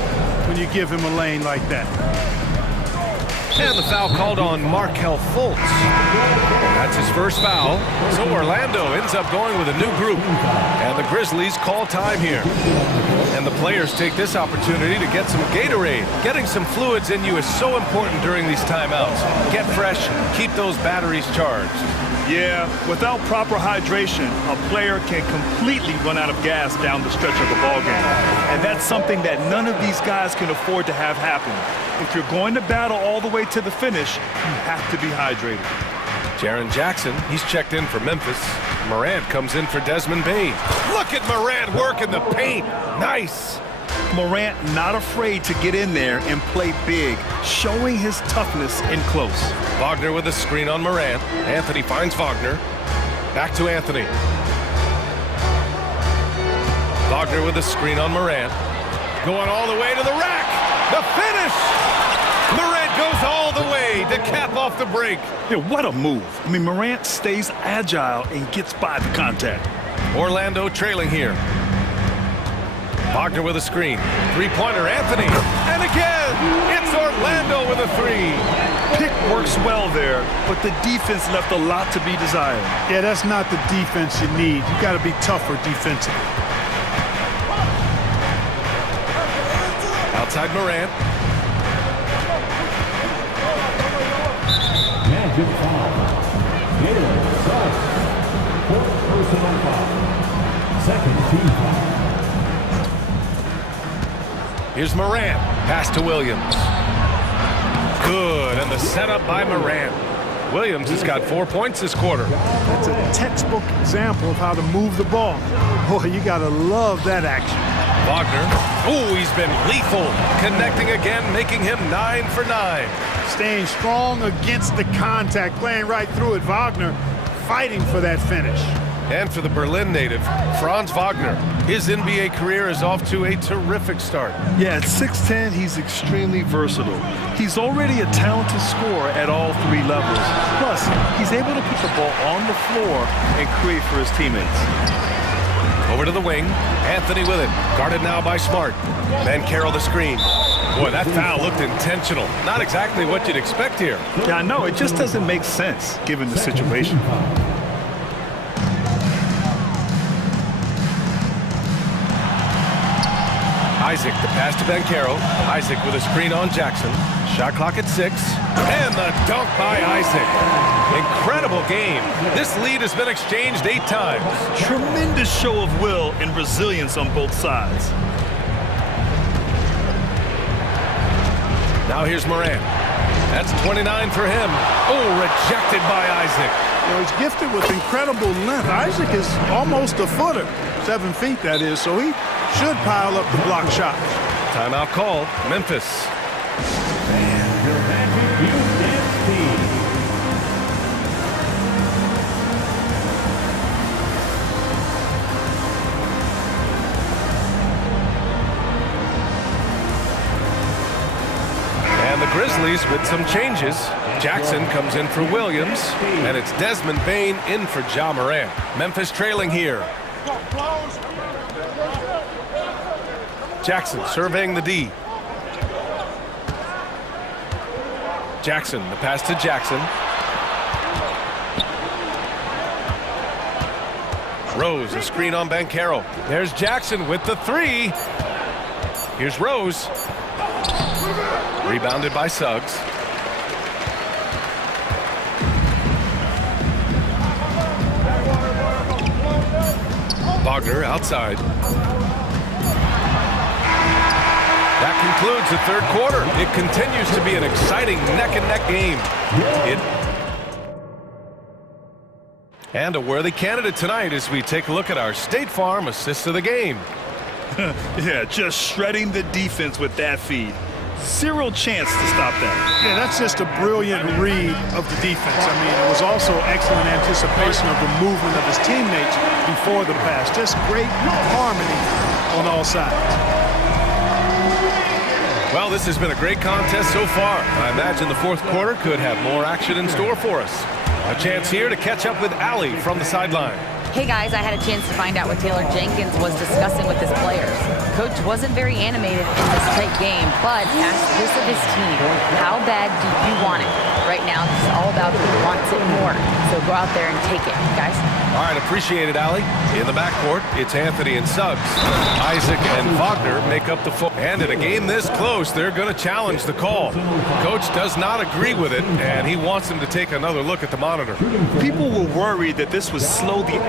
when you give him a lane like that. And the foul called on Markelle Fultz. That's his first foul. So Orlando ends up going with a new group. And the Grizzlies call time here. And the players take this opportunity to get some Gatorade. Getting some fluids in you is so important during these timeouts. Get fresh, keep those batteries charged. Yeah, without proper hydration, a player can completely run out of gas down the stretch of a ball game. And that's something that none of these guys can afford to have happen. If you're going to battle all the way to the finish, you have to be hydrated. Jaren Jackson, he's checked in for Memphis. Morant comes in for Desmond Bane. Look at Morant work in the paint. Nice. Morant not afraid to get in there and play big, showing his toughness in close. Wagner with a screen on Morant. Anthony finds Wagner. Back to Anthony. Wagner with a screen on Morant. Going all the way to the rack. The finish! Morant goes all the way to cap off the break. Yeah, what a move. I mean, Morant stays agile and gets by the contact. Orlando trailing here. Wagner with a screen. Three-pointer, Anthony. And again, it's Orlando with a three. Pick works well there, but the defense left a lot to be desired. Yeah, that's not the defense you need. You got to be tougher defensively. Outside Morant. Magic foul. Galen Suggs. Fourth personal foul. Second team foul. Here's Morant. Pass to Williams. Good, and the setup by Morant. Williams has got 4 points this quarter. That's a textbook example of how to move the ball. Boy, you got to love that action. Wagner. Oh, he's been lethal. Connecting again, making him 9 for 9. Staying strong against the contact, playing right through it. Wagner fighting for that finish. And for the Berlin native, Franz Wagner, his NBA career is off to a terrific start. Yeah, at 6'10", he's extremely versatile. He's already a talented scorer at all three levels. Plus, he's able to put the ball on the floor and create for his teammates. Over to the wing, Anthony with it, guarded now by Smart. Banchero the screen. Boy, that foul looked intentional. Not exactly what you'd expect here. Yeah, I know, it just doesn't make sense given the situation. Isaac, the pass to Banchero. Isaac with a screen on Jackson. Shot clock at 6. And the dunk by Isaac. Incredible game. This lead has been exchanged 8 times. Tremendous show of will and resilience on both sides. Now here's Moran. That's 29 for him. Oh, rejected by Isaac. You know, he's gifted with incredible length. Isaac is almost a footer, 7 feet that is, so he should pile up the block shots. Timeout called, Memphis. And your Magic Youth Dance Team. And the Grizzlies with some changes. Jackson comes in for Williams, and it's Desmond Bane in for Ja Morant. Memphis trailing here. Jackson surveying the D. Jackson, the pass to Jackson. Rose, a screen on Banchero. There's Jackson with the 3. Here's Rose. Rebounded by Suggs. Wagner outside. That concludes the third quarter. It continues to be an exciting neck-and-neck game. And a worthy candidate tonight as we take a look at our State Farm assist of the game. Yeah, just shredding the defense with that feed. Zero chance to stop that. Yeah, that's just a brilliant read of the defense. I mean, it was also excellent anticipation of the movement of his teammates before the pass. Just great harmony on all sides. Well, this has been a great contest so far. I imagine the fourth quarter could have more action in store for us. A chance here to catch up with Allie from the sideline. Hey guys, I had a chance to find out what Taylor Jenkins was discussing with his players. Coach wasn't very animated in this tight game, but asked this of his team: how bad do you want it? Right now, this is all about who wants it more. So go out there and take it, guys. All right, appreciate it, Allie. In the backcourt, it's Anthony and Suggs. Isaac and Wagner make up the full. And in a game this close, they're going to challenge the call. Coach does not agree with it, and he wants them to take another look at the monitor. People were worried that this would slow the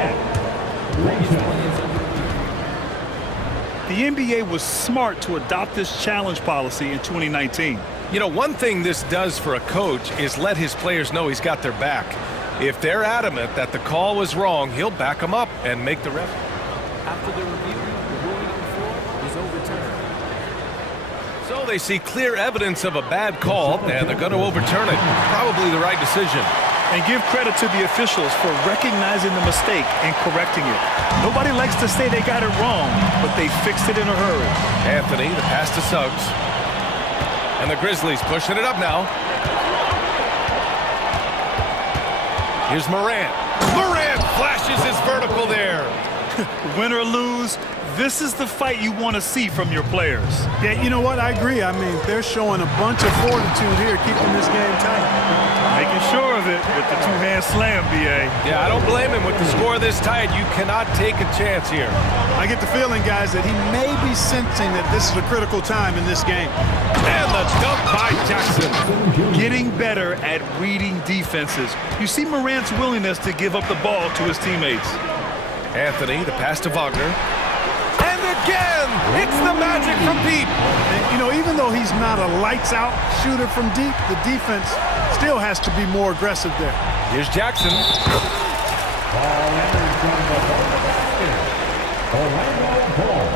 NBA was smart to adopt this challenge policy in 2019. You know, one thing this does for a coach is let his players know he's got their back. If they're adamant that the call was wrong, he'll back them up and make the ref. After the review, the ruling on the floor is overturned. So they see clear evidence of a bad call, and they're going to overturn it. Probably the right decision. And give credit to the officials for recognizing the mistake and correcting it. Nobody likes to say they got it wrong, but they fixed it in a hurry. Anthony, the pass to Suggs. And the Grizzlies pushing it up now. Here's Morant. Morant flashes his vertical there. Win or lose, this is the fight you want to see from your players. Yeah, you know what? I agree. I mean, they're showing a bunch of fortitude here, keeping this game tight. Making sure of it with the two-hand slam, B.A. Yeah, I don't blame him. With the score this tight, you cannot take a chance here. I get the feeling, guys, that he may be sensing that this is a critical time in this game. And the dunk by Jackson. Getting better at reading defenses. You see Morant's willingness to give up the ball to his teammates. Anthony, the pass to Wagner. And again, it's the Magic from deep. And, you know, even though he's not a lights-out shooter from deep, the defense still has to be more aggressive there. Here's Jackson. Ball entered from the basket. Orlando ball.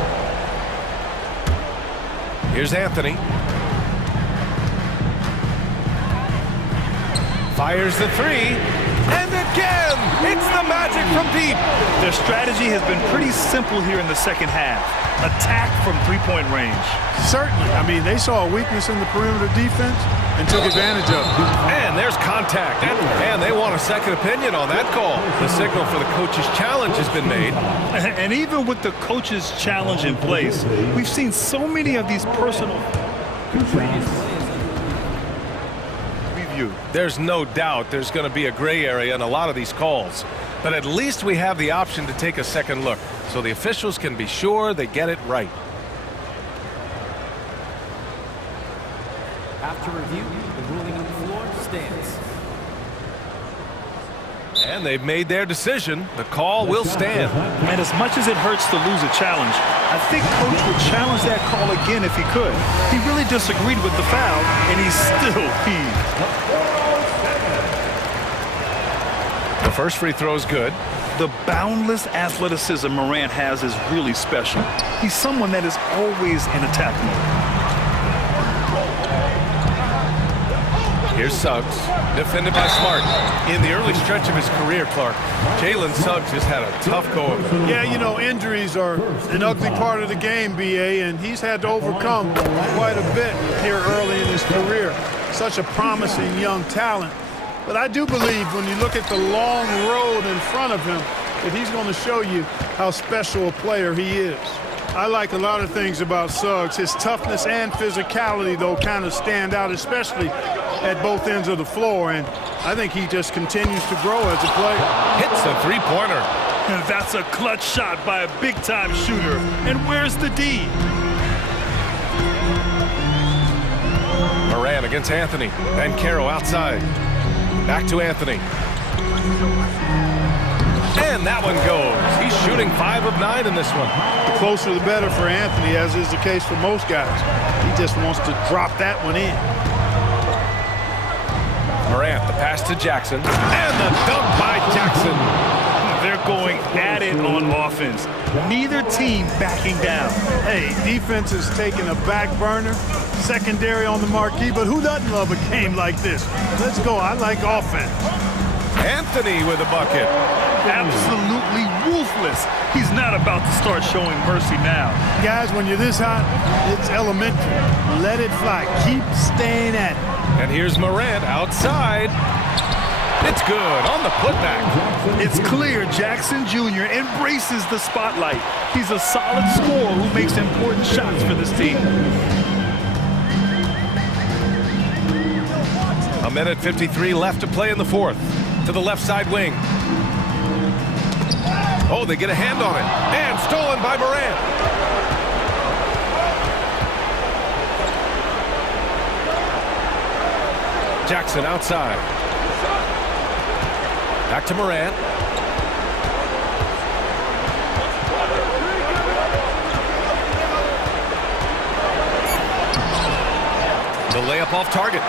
Here's Anthony. Fires the 3. And again, it's the magic from deep. Their strategy has been pretty simple here in the second half. Attack from three-point range. Certainly. I mean, they saw a weakness in the perimeter defense and took advantage of it. And there's contact. And they want a second opinion on that call. The signal for the coach's challenge has been made. And even with the coach's challenge in place, we've seen so many of these personal review. There's no doubt there's going to be a gray area in a lot of these calls. But at least we have the option to take a second look, so the officials can be sure they get it right. After review, the ruling on the floor stands. And they've made their decision. The call will stand. And as much as it hurts to lose a challenge, I think Coach would challenge that call again if he could. He really disagreed with the foul, and he's still heaved. The first free throw is good. The boundless athleticism Morant has is really special. He's someone that is always in attack mode. Here's Suggs, defended by Smart. In the early stretch of his career, Clark, Jalen Suggs has had a tough go of it. Yeah, you know, injuries are an ugly part of the game, B.A., and he's had to overcome quite a bit here early in his career. Such a promising young talent. But I do believe when you look at the long road in front of him, that he's going to show you how special a player he is. I like a lot of things about Suggs. His toughness and physicality, though, kind of stand out, especially at both ends of the floor. And I think he just continues to grow as a player. Hits a three-pointer. That's a clutch shot by a big-time shooter. And where's the D? Morant against Anthony. And Caro outside. Back to Anthony. And that one goes. He's shooting 5 of 9 in this one. The closer the better for Anthony, as is the case for most guys. He just wants to drop that one in. Morant, the pass to Jackson. And the dunk by Jackson. They're going at it on offense. Neither team backing down. Hey, defense is taking a back burner, secondary on the marquee, but who doesn't love a game like this? Let's go. I like offense. Anthony with a bucket. Absolutely ruthless. He's not about to start showing mercy now. Guys, when you're this hot, it's elementary. Let it fly. Keep staying at it. And here's Morant outside. It's good on the putback. It's clear Jackson Jr. embraces the spotlight. He's a solid scorer who makes important shots for this team. A minute 53 left to play in the fourth. To the left side wing. Oh, they get a hand on it. And stolen by Morant. Jackson outside. Back to Morant. The layup off target.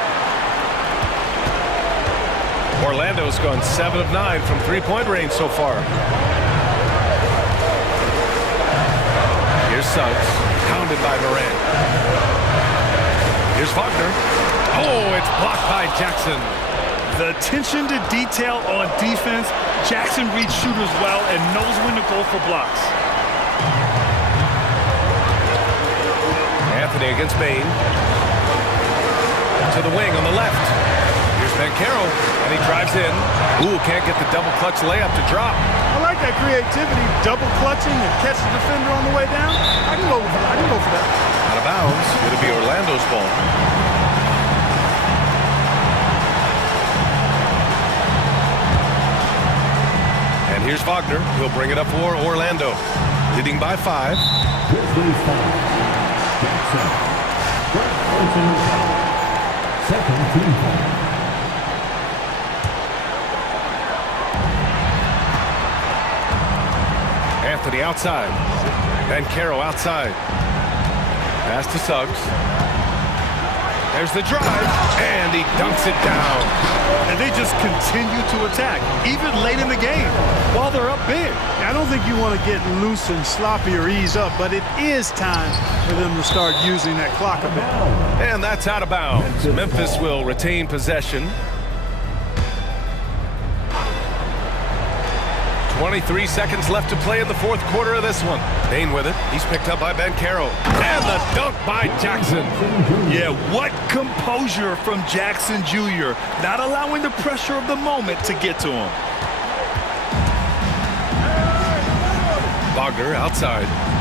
Orlando's gone 7 of 9 from three-point range so far. Here's Suggs, pounded by Morant. Here's Wagner. Oh, it's blocked by Jackson. The attention to detail on defense. Jackson reads shooters well and knows when to go for blocks. Anthony against Bain. To the wing on the left. Here's Caro, and he drives in. Ooh, can't get the double clutch layup to drop. I like that creativity, double clutching and catch the defender on the way down. I can go for that. Out of bounds. It'll be Orlando's ball. And here's Wagner. He'll bring it up for Orlando. Leading by 5. Anthony outside. Then Caro outside. Pass to Suggs. There's the drive, and he dunks it down. And they just continue to attack, even late in the game, while they're up big. I don't think you want to get loose and sloppy or ease up, but it is time for them to start using that clock a bit. And that's out of bounds. Memphis will retain possession. 23 seconds left to play in the fourth quarter of this one. Bain with it. He's picked up by Bankero. And the dunk by Jackson. Yeah, what composure from Jackson Jr. Not allowing the pressure of the moment to get to him. Wagner outside.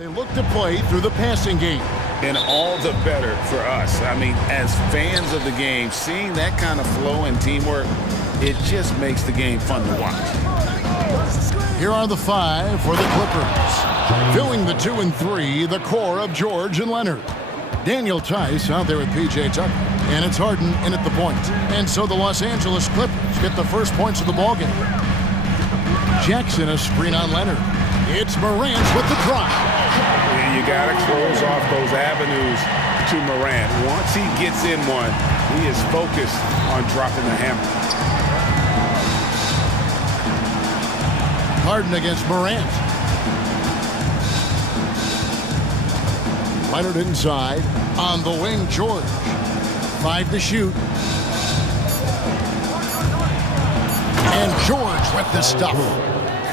They look to play through the passing game. And all the better for us. I mean, as fans of the game, seeing that kind of flow and teamwork, it just makes the game fun to watch. Here are the five for the Clippers. Filling the 2 and 3, the core of George and Leonard. Daniel Tice out there with P.J. Tucker. And it's Harden in at the point. And so the Los Angeles Clippers get the first points of the ballgame. Jackson a screen on Leonard. It's Morant with the drive. You got to close off those avenues to Morant. Once he gets in one, he is focused on dropping the hammer. Harden against Morant. Leonard inside. On the wing, George. 5 to shoot. And George with the stuff.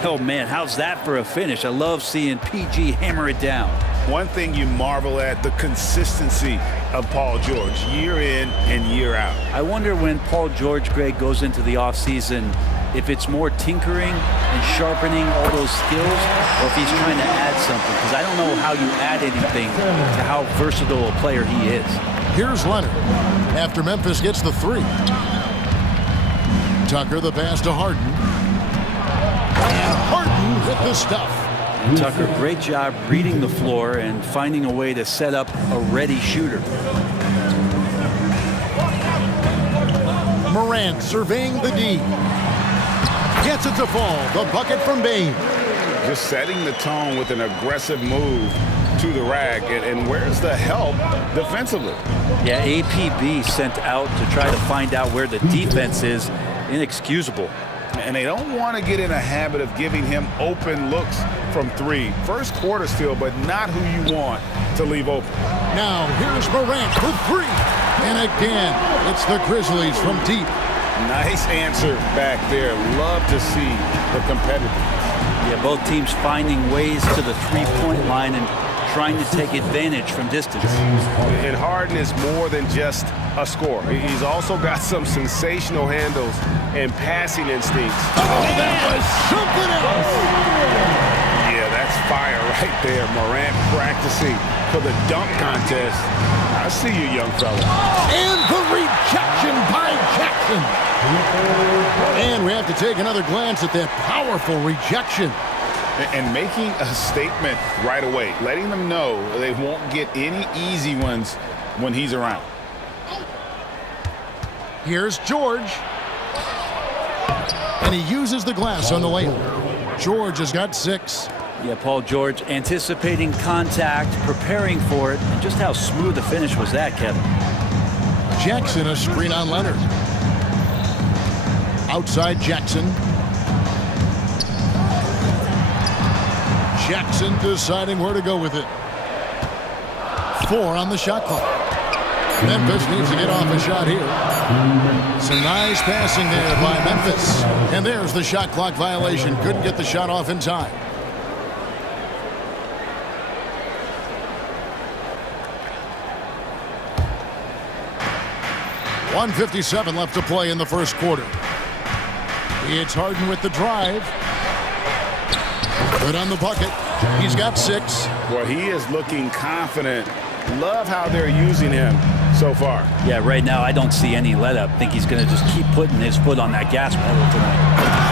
Oh, man, how's that for a finish? I love seeing PG hammer it down. One thing you marvel at, the consistency of Paul George, year in and year out. I wonder when Paul George, Greg, goes into the offseason, if it's more tinkering and sharpening all those skills, or if he's trying to add something. Because I don't know how you add anything to how versatile a player he is. Here's Leonard after Memphis gets the three. Tucker the pass to Harden. And Harden with the stuff. And Tucker, great job reading the floor and finding a way to set up a ready shooter. Morant surveying the D. Gets it to fall. The bucket from Bane. Just setting the tone with an aggressive move to the rack. And where's the help defensively? Yeah, APB sent out to try to find out where the defense is. Inexcusable. And they don't want to get in a habit of giving him open looks from three. First quarter still, but not who you want to leave open. Now here's Morant for three. And again, it's the Grizzlies from deep. Nice answer back there. Love to see the competitiveness. Yeah, both teams finding ways to the three-point line and trying to take advantage from distance. And Harden is more than just a scorer. He's also got some sensational handles and passing instincts. Oh, that was something else! Yeah, that's fire right there. Morant practicing for the dunk contest. I see you, young fella. And the rejection by Jackson. And we have to take another glance at that powerful rejection. And making a statement right away, letting them know they won't get any easy ones when he's around. Here's George. And he uses the glass on the layup. George has got 6. Yeah, Paul George anticipating contact, preparing for it, and just how smooth the finish was that, Kevin. Jackson a screen on Leonard. Outside Jackson. Jackson deciding where to go with it. 4 on the shot clock. Memphis needs to get off a shot here. Some nice passing there by Memphis. And there's the shot clock violation. Couldn't get the shot off in time. .157 left to play in the first quarter. It's Harden with the drive. Good on the bucket. He's got 6. Well, he is looking confident. Love how they're using him so far. Yeah, right now I don't see any let up. I think he's going to just keep putting his foot on that gas pedal tonight.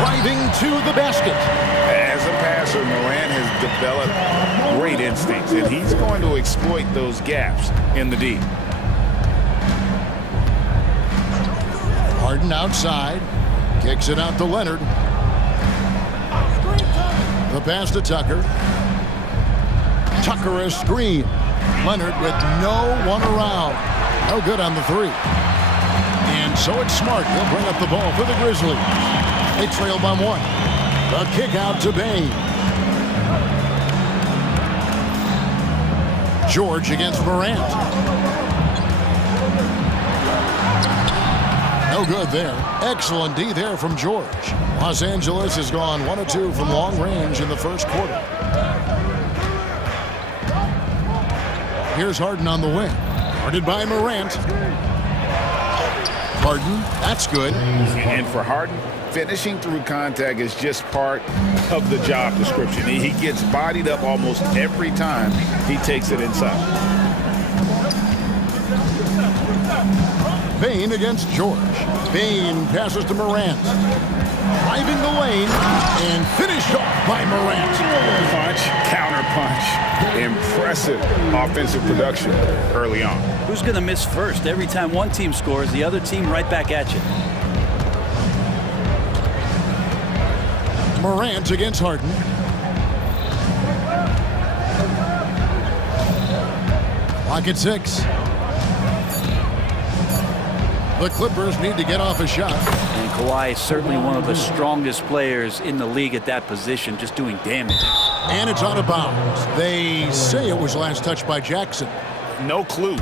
Driving to the basket. As a passer, Morant has developed great instincts, and he's going to exploit those gaps in the D. Harden outside. Kicks it out to Leonard. The pass to Tucker. Tucker a screen. Leonard with no one around. No good on the 3. And so it's Smart. He'll bring up the ball for the Grizzlies. They trail by 1. The kick out to Bane. George against Morant. No good there. Excellent D there from George. Los Angeles has gone 1 of 2 from long range in the first quarter. Here's Harden on the wing. Guarded by Morant. Harden, that's good. And for Harden, finishing through contact is just part of the job description. He gets bodied up almost every time he takes it inside. Bane against George. Bane passes to Morant. Driving the lane and finished off by Morant. Punch, counter punch. Impressive offensive production early on. Who's going to miss first? Every time one team scores, the other team right back at you. Morant against Harden. Clock at 6. The Clippers need to get off a shot. And Kawhi is certainly one of the strongest players in the league at that position, just doing damage. And it's out of bounds. They say it was last touched by Jackson. No clue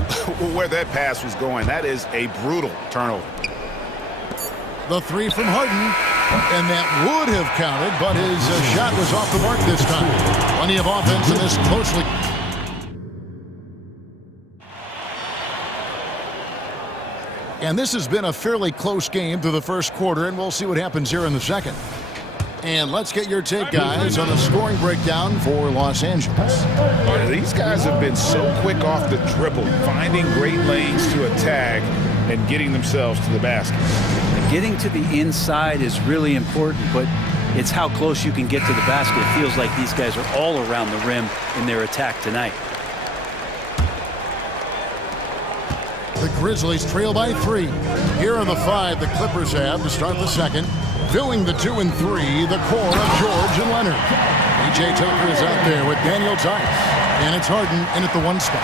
where that pass was going. That is a brutal turnover. The 3 from Harden. And that would have counted, but his shot was off the mark this time. Plenty of offense in this closely. And this has been a fairly close game through the first quarter, and we'll see what happens here in the second. And let's get your take, guys, on the scoring breakdown for Los Angeles. These guys have been so quick off the dribble, finding great lanes to attack and getting themselves to the basket. Getting to the inside is really important, but it's how close you can get to the basket. It feels like these guys are all around the rim in their attack tonight. The Grizzlies trail by 3. Here are the 5 the Clippers have to start the second. Filling the 2 and 3, the core of George and Leonard. P.J. Tucker is out there with Daniel Tice. And it's Harden in at the 1 spot.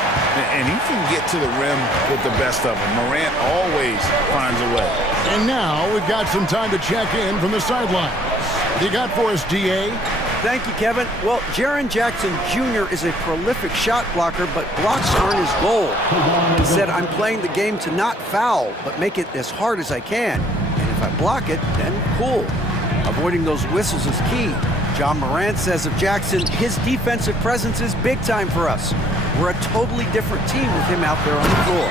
And he can get to the rim with the best of them. Morant always finds a way. And now we've got some time to check in from the sideline. What you got for us, D.A.? Thank you, Kevin. Well, Jaren Jackson Jr. is a prolific shot blocker, but blocks aren't his goal. He said, I'm playing the game to not foul, but make it as hard as I can. And if I block it, then cool. Avoiding those whistles is key. John Morant says of Jackson, his defensive presence is big time for us. We're a totally different team with him out there on the floor.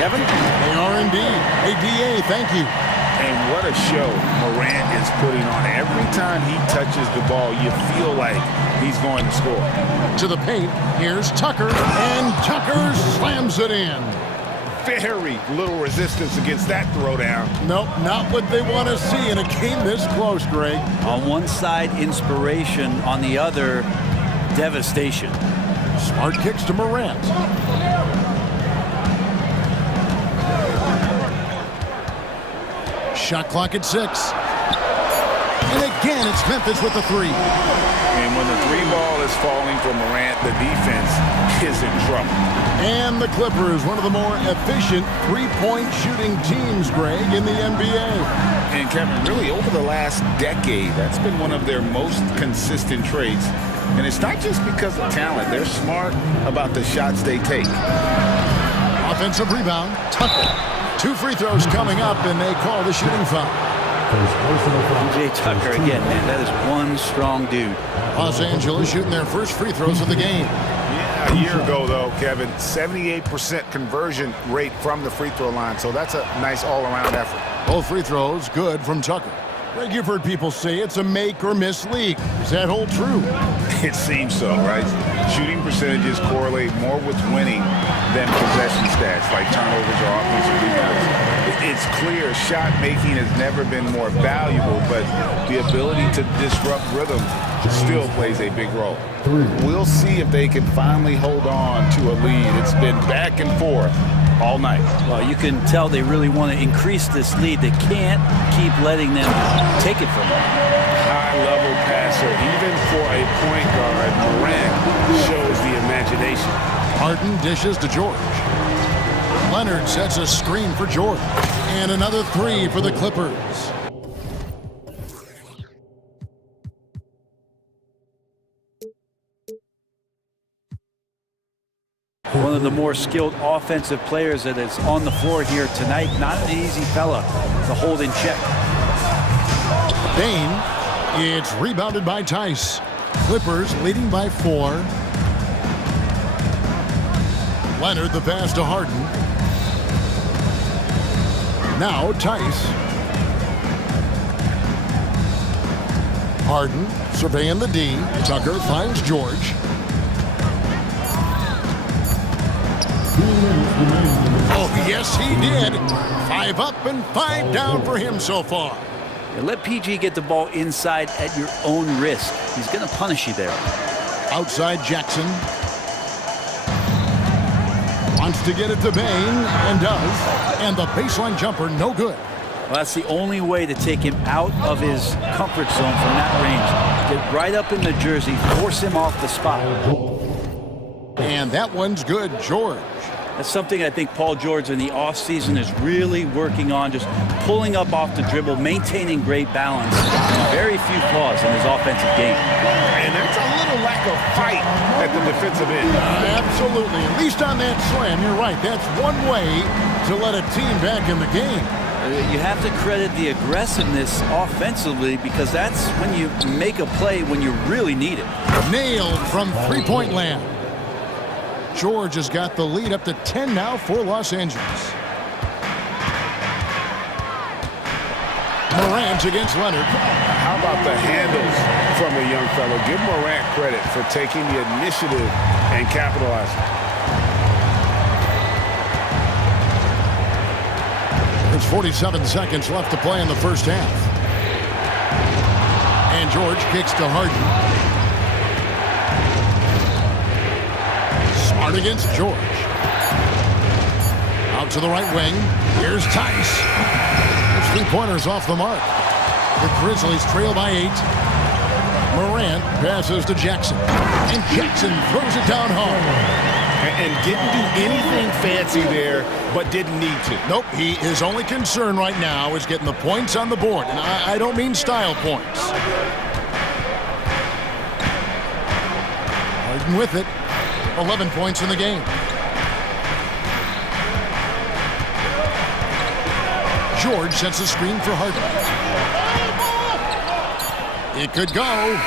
Kevin? They are indeed. Hey, D.A., thank you. And what a show Morant is putting on. Every time he touches the ball, you feel like he's going to score. To the paint, here's Tucker, and Tucker slams it in. Very little resistance against that throwdown. Nope, not what they want to see in a game this close, Greg. On one side, inspiration. On the other, devastation. Smart kicks to Morant. Shot clock at 6. And again, it's Memphis with the 3. And when the 3 ball is falling for Morant, the defense is in trouble. And the Clippers, one of the more efficient three-point shooting teams, Greg, in the NBA. And Kevin, really over the last decade, that's been one of their most consistent traits. And it's not just because of talent. They're smart about the shots they take. Offensive rebound, Tucker. 2 free throws coming up, and they call the shooting foul. P.J. Tucker again, man. That is one strong dude. Los Angeles shooting their first free throws of the game. Yeah, a year ago, though, Kevin, 78% conversion rate from the free throw line. So that's a nice all-around effort. Both free throws good from Tucker. Greg, you've heard people say it's a make-or-miss league. Does that hold true? It seems so, right? Shooting percentages correlate more with winning than possession stats, like turnovers or offensive rebounds. It's clear shot making has never been more valuable, but the ability to disrupt rhythm still plays a big role. We'll see if they can finally hold on to a lead. It's been back and forth all night. Well, you can tell they really want to increase this lead. They can't keep letting them take it from them. High-level passer, even for a point guard, Morant shows the imagination. Harden dishes to George. Leonard sets a screen for George. And another 3 for the Clippers. One of the more skilled offensive players that is on the floor here tonight. Not an easy fella to hold in check. Bane, it's rebounded by Tice. Clippers leading by 4. Leonard the pass to Harden. Now Tice. Harden surveying the D. Tucker finds George. Oh, yes, he did. 5 up and 5 down for him so far. Yeah, let PG get the ball inside at your own risk. He's going to punish you there. Outside Jackson. Wants to get it to Bane, and does. And the baseline jumper, no good. Well, that's the only way to take him out of his comfort zone from that range. Get right up in the jersey, force him off the spot. And that one's good, George. That's something I think Paul George in the offseason is really working on, just pulling up off the dribble, maintaining great balance. Very few flaws in his offensive game. And there's a little lack of fight at the defensive end. Absolutely. At least on that slam, you're right. That's one way to let a team back in the game. You have to credit the aggressiveness offensively, because that's when you make a play when you really need it. Nailed from three-point land. George has got the lead up to 10 now for Los Angeles. Morant against Leonard. How about the handles from the young fellow? Give Morant credit for taking the initiative and capitalizing. There's 47 seconds left to play in the first half. And George kicks to Harden. Smart against George. Out to the right wing. Here's Tice. His three-pointers off the mark. The Grizzlies trail by 8. Morant passes to Jackson. And Jackson throws it down home. And didn't do anything fancy there, but didn't need to. Nope, his only concern right now is getting the points on the board. And I don't mean style points. Harden with it. 11 points in the game. George sets a screen for Harden. It could go.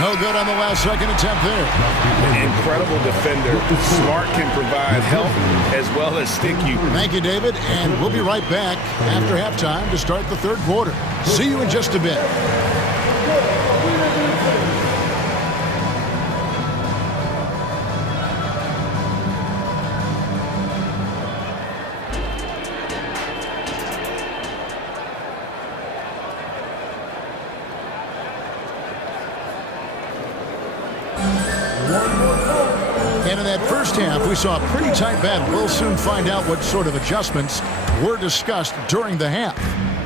No good on the last second attempt there. An incredible defender. Smart can provide help as well as stick you. Thank you, David. And we'll be right back after halftime to start the third quarter. See you in just a bit. And in that first half, we saw a pretty tight battle. We'll soon find out what sort of adjustments were discussed during the half.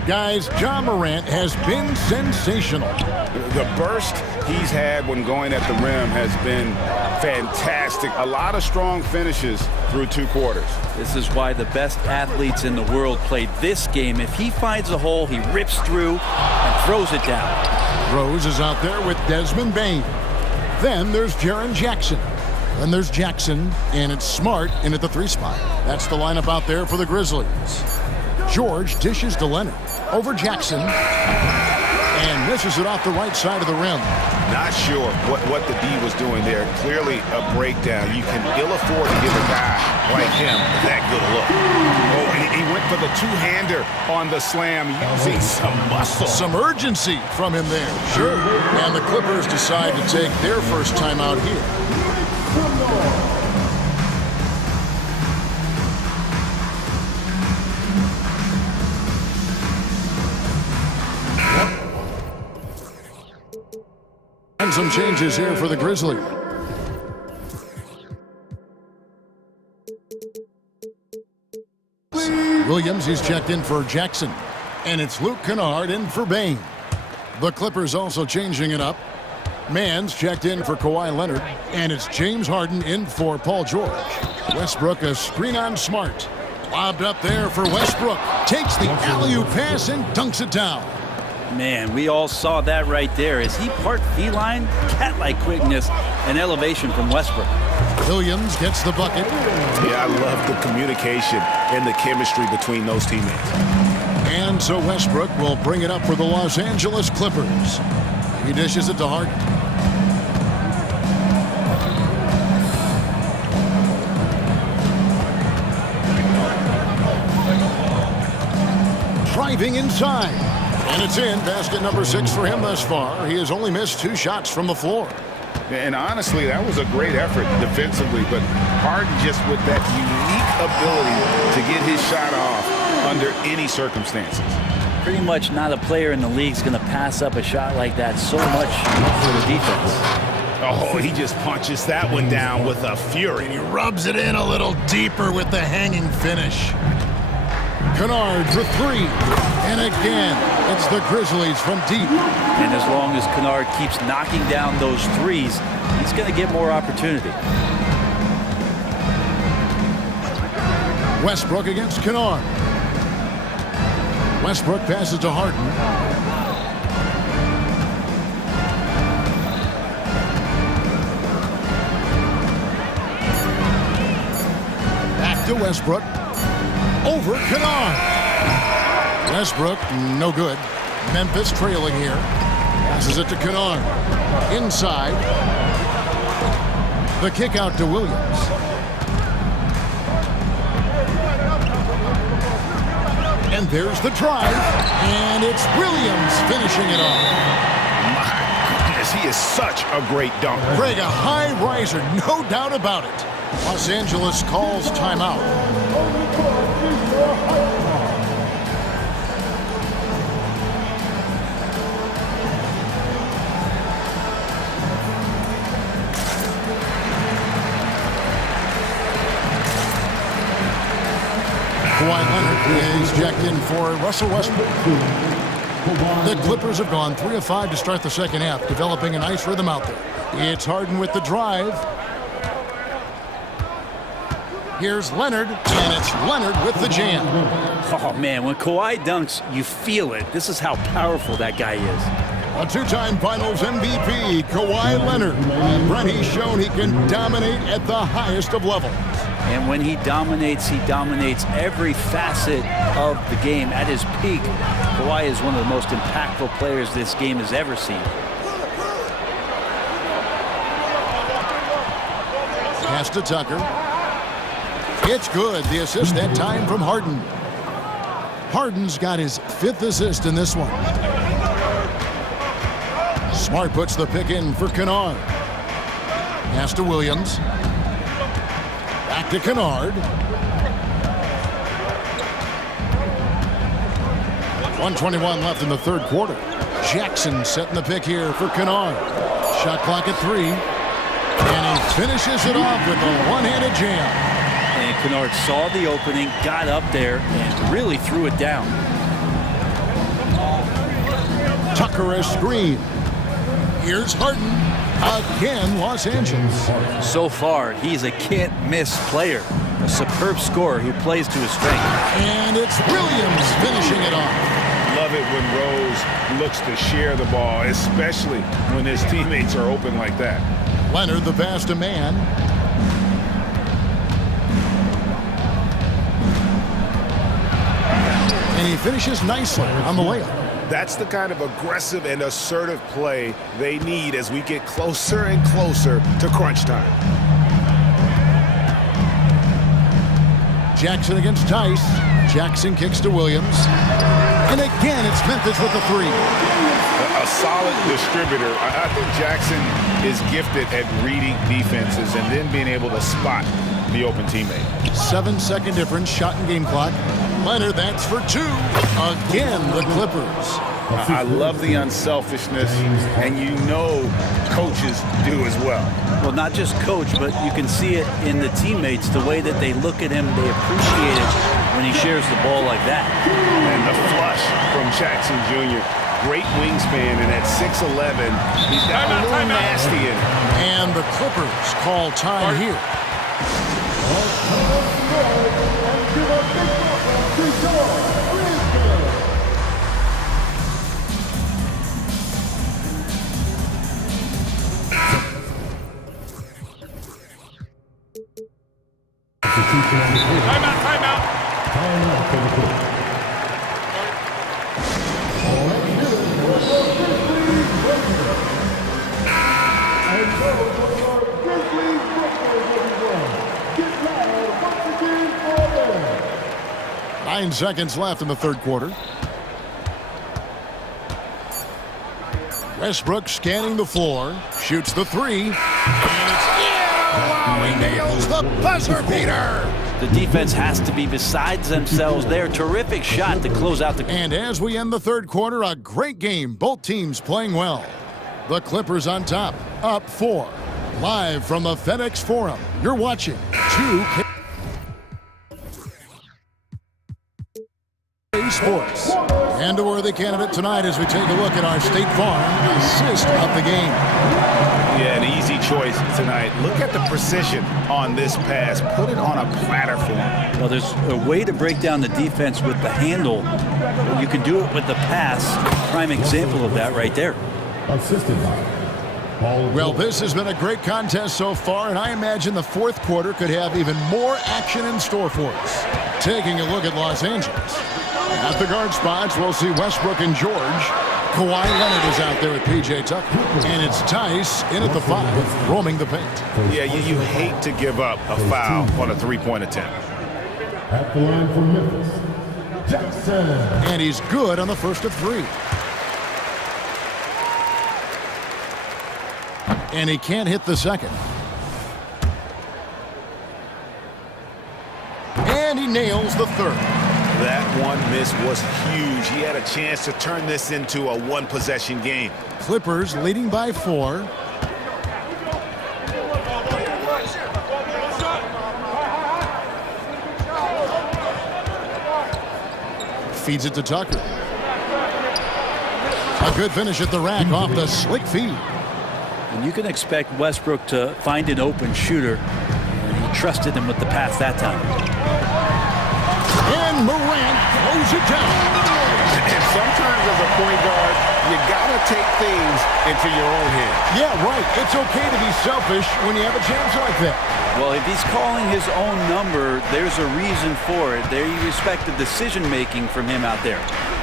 Guys, Ja Morant has been sensational. The burst he's had when going at the rim has been fantastic. A lot of strong finishes through 2 quarters. This is why the best athletes in the world play this game. If he finds a hole, he rips through and throws it down. Rose is out there with Desmond Bane. Then there's Jaren Jackson. Then there's Jackson, and it's Smart in at the 3 spot. That's the lineup out there for the Grizzlies. George dishes to Leonard. Over Jackson. And misses it off the right side of the rim. Not sure what the D was doing there. Clearly a breakdown. You can ill afford to give a guy like him that good a look. Oh, and he went for the two-hander on the slam, using some muscle. Some urgency from him there. Sure. And the Clippers decide to take their first timeout here. And some changes here for the Grizzlies. Williams, he's checked in for Jackson. And it's Luke Kennard in for Bane. The Clippers also changing it up. Mann's checked in for Kawhi Leonard. And it's James Harden in for Paul George. Westbrook, a screen on Smart. Lobbed up there for Westbrook. Takes the alley-oop pass and dunks it down. Man, we all saw that right there. Is he part feline? Cat-like quickness and elevation from Westbrook. Williams gets the bucket. Yeah, I love the communication and the chemistry between those teammates. And so Westbrook will bring it up for the Los Angeles Clippers. He dishes it to Harden. Driving inside. And it's in. Basket number 6 for him thus far. He has only missed 2 shots from the floor. And honestly, that was a great effort defensively, but Harden just with that unique ability to get his shot off under any circumstances. Pretty much not a player in the league is going to pass up a shot like that so much for the defense. Oh, he just punches that one down with a fury. He rubs it in a little deeper with the hanging finish. Kennard for 3. And again, it's the Grizzlies from deep. And as long as Kennard keeps knocking down those threes, he's going to get more opportunity. Westbrook against Kennard. Westbrook passes to Harden. Back to Westbrook. Over Kennard. Westbrook, no good. Memphis trailing here. Passes it to Kennard. Inside. The kick out to Williams. And there's the drive. And it's Williams finishing it off. My goodness, he is such a great dunker. Greg, a high riser, no doubt about it. Los Angeles calls timeout. Kawhi Leonard is jacked in for Russell Westbrook. The Clippers have gone 3 of 5 to start the second half, developing a nice rhythm out there. It's Harden with the drive. Here's Leonard, and it's Leonard with the jam. Oh, man, when Kawhi dunks, you feel it. This is how powerful that guy is. A two-time Finals MVP, Kawhi Leonard. And Brent, he's shown he can dominate at the highest of levels. And when he dominates every facet of the game. At his peak, Kawhi is one of the most impactful players this game has ever seen. Pass to Tucker. It's good. The assist that time from Harden. Harden's got his 5th assist in this one. Smart puts the pick in for Kennard. Pass to Williams. Back to Kennard. 1:21 left in the third quarter. Jackson setting the pick here for Kennard. Shot clock at 3. And he finishes it off with a one-handed jam. And Kennard saw the opening, got up there, and really threw it down. Tucker a screen. Here's Harden. Again, Los Angeles. So far, he's a can't-miss player. A superb scorer who plays to his strength. And it's Williams finishing it off. Love it when Rose looks to share the ball, especially when his teammates are open like that. Leonard, the pass to man. And he finishes nicely on the layup. That's the kind of aggressive and assertive play they need as we get closer and closer to crunch time. Jackson against Tice. Jackson kicks to Williams. And again, it's Memphis with the 3. A solid distributor. I think Jackson is gifted at reading defenses and then being able to spot the open teammate. 7-second difference, shot and game clock. Leonard, that's for 2. Again, the Clippers. I love the unselfishness, and you know coaches do as well. Well, not just coach, but you can see it in the teammates, the way that they look at him, they appreciate it when he shares the ball like that. And the flush from Jackson Jr. Great wingspan, and at 6'11", he's got a little nasty in it. And the Clippers call time here. Timeout. 9 seconds left in the third quarter. Westbrook scanning the floor, shoots the 3. And he nails the buzzer beater. The defense has to be besides themselves. Their terrific shot to close out the... And as we end the third quarter, a great game. Both teams playing well. The Clippers on top, up 4. Live from the FedEx Forum, you're watching 2K Sports. And a worthy candidate tonight as we take a look at our State Farm assist of the game. Yeah, an easy choice tonight. Look at the precision on this pass. Put it on a platter for him. Well, there's a way to break down the defense with the handle. You can do it with the pass. Prime example of that right there. Assisted by Well, this has been a great contest so far, and I imagine the fourth quarter could have even more action in store for us. Taking a look at Los Angeles. At the guard spots, we'll see Westbrook and George. Kawhi Leonard is out there with P.J. Tucker. And it's Tice in at the 5, roaming the paint. Yeah, you hate to give up a foul on a three-point attempt. At the line for Memphis, And he's good on the first of 3. And he can't hit the second. And he nails the third. That one miss was huge. He had a chance to turn this into a one-possession game. Clippers leading by 4. Feeds it to Tucker. A good finish at the rack off the slick feed. And you can expect Westbrook to find an open shooter. And he trusted him with the pass that time. And Morant throws it down. And sometimes as a point guard, you gotta take things into your own hands. Yeah, right. It's okay to be selfish when you have a chance like that. Well, if he's calling his own number, there's a reason for it. There you respect the decision-making from him out there.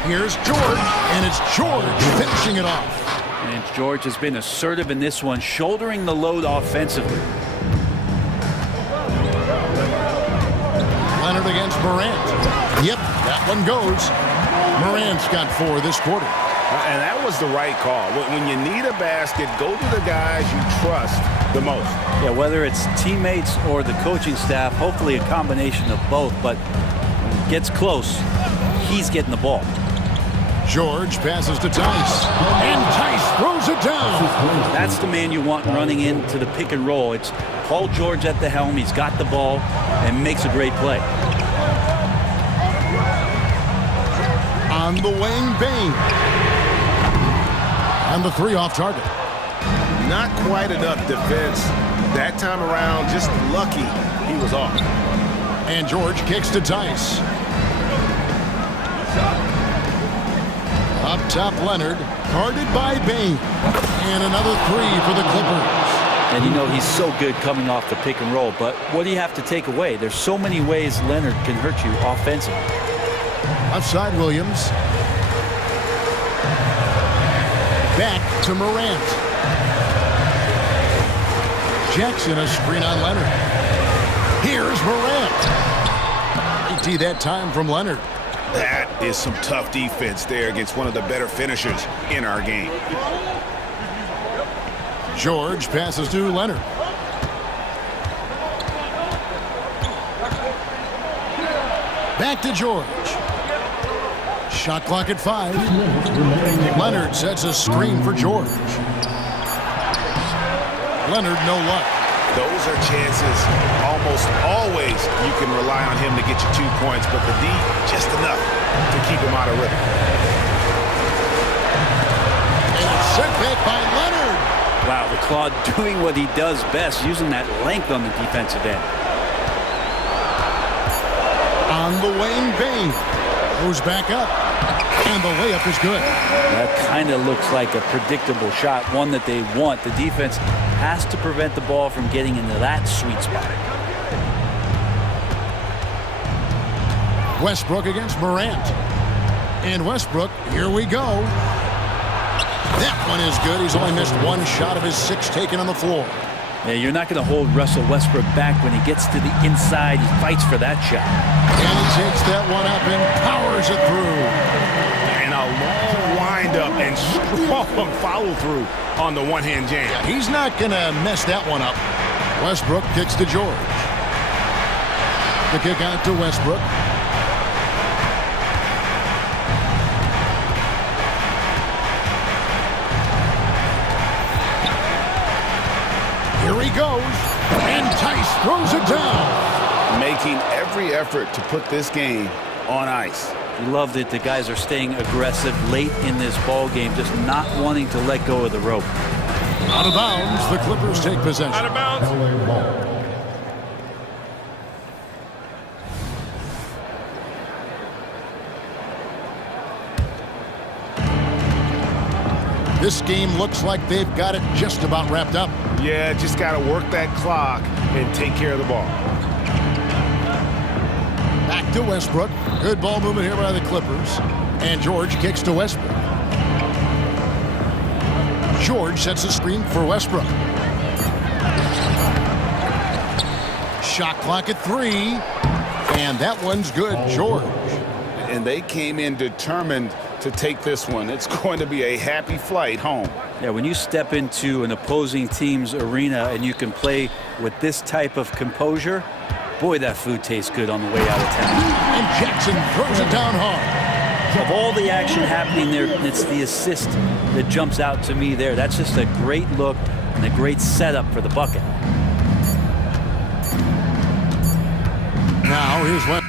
Here's George, and it's George finishing it off. And George has been assertive in this one, shouldering the load offensively. Leonard against Morant. Yep, that one goes. Morant's got 4 this quarter. And that was the right call. When you need a basket, go to the guys you trust the most. Yeah, whether it's teammates or the coaching staff, hopefully a combination of both. But when it gets close, he's getting the ball. George passes to Tice. And Tice throws it down. That's the man you want running into the pick and roll. It's Paul George at the helm. He's got the ball and makes a great play. On the wing, Bane. And the 3 off target. Not quite enough defense. That time around, just lucky he was off. And George kicks to Tice. Up top, Leonard. Guarded by Bane. And another 3 for the Clippers. And you know he's so good coming off the pick and roll. But what do you have to take away? There's so many ways Leonard can hurt you offensively. Outside Williams. Back to Morant. Jackson a screen on Leonard. Here's Morant. AT that time from Leonard. That is some tough defense there against one of the better finishers in our game. George passes to Leonard. Back to George. Shot clock at 5. Leonard sets a screen for George. Leonard, no luck. Those are chances almost always you can rely on him to get you 2 points, but the D, just enough to keep him out of rhythm. And it's sent back by Leonard. Wow, the Claw doing what he does best, using that length on the defensive end. On the wing, Bane goes back up. And the layup is good. That kind of looks like a predictable shot, one that they want. The defense has to prevent the ball from getting into that sweet spot. Westbrook against Morant. And Westbrook, here we go. That one is good. He's only missed 1 shot of his 6 taken on the floor. Yeah, you're not going to hold Russell Westbrook back when he gets to the inside. He fights for that shot. And he takes that one up and powers it through. And a long windup and strong follow-through on the one-hand jam. Yeah, he's not going to mess that one up. Westbrook kicks to George. The kick out to Westbrook. Here he goes, and Tice throws it down. Making every effort to put this game on ice. Love that the guys are staying aggressive late in this ball game, just not wanting to let go of the rope. Out of bounds, the Clippers take possession. Out of bounds. This game looks like they've got it just about wrapped up. Yeah, just got to work that clock and take care of the ball. Back to Westbrook. Good ball movement here by the Clippers. And George kicks to Westbrook. George sets a screen for Westbrook. Shot clock at 3. And that one's good, George. and they came in determined to take this one. It's going to be a happy flight home. Yeah, when you step into an opposing team's arena and you can play with this type of composure, boy, that food tastes good on the way out of town. And Jackson throws it down hard. Of all the action happening there, it's the assist that jumps out to me there. That's just a great look and a great setup for the bucket. Now here's what.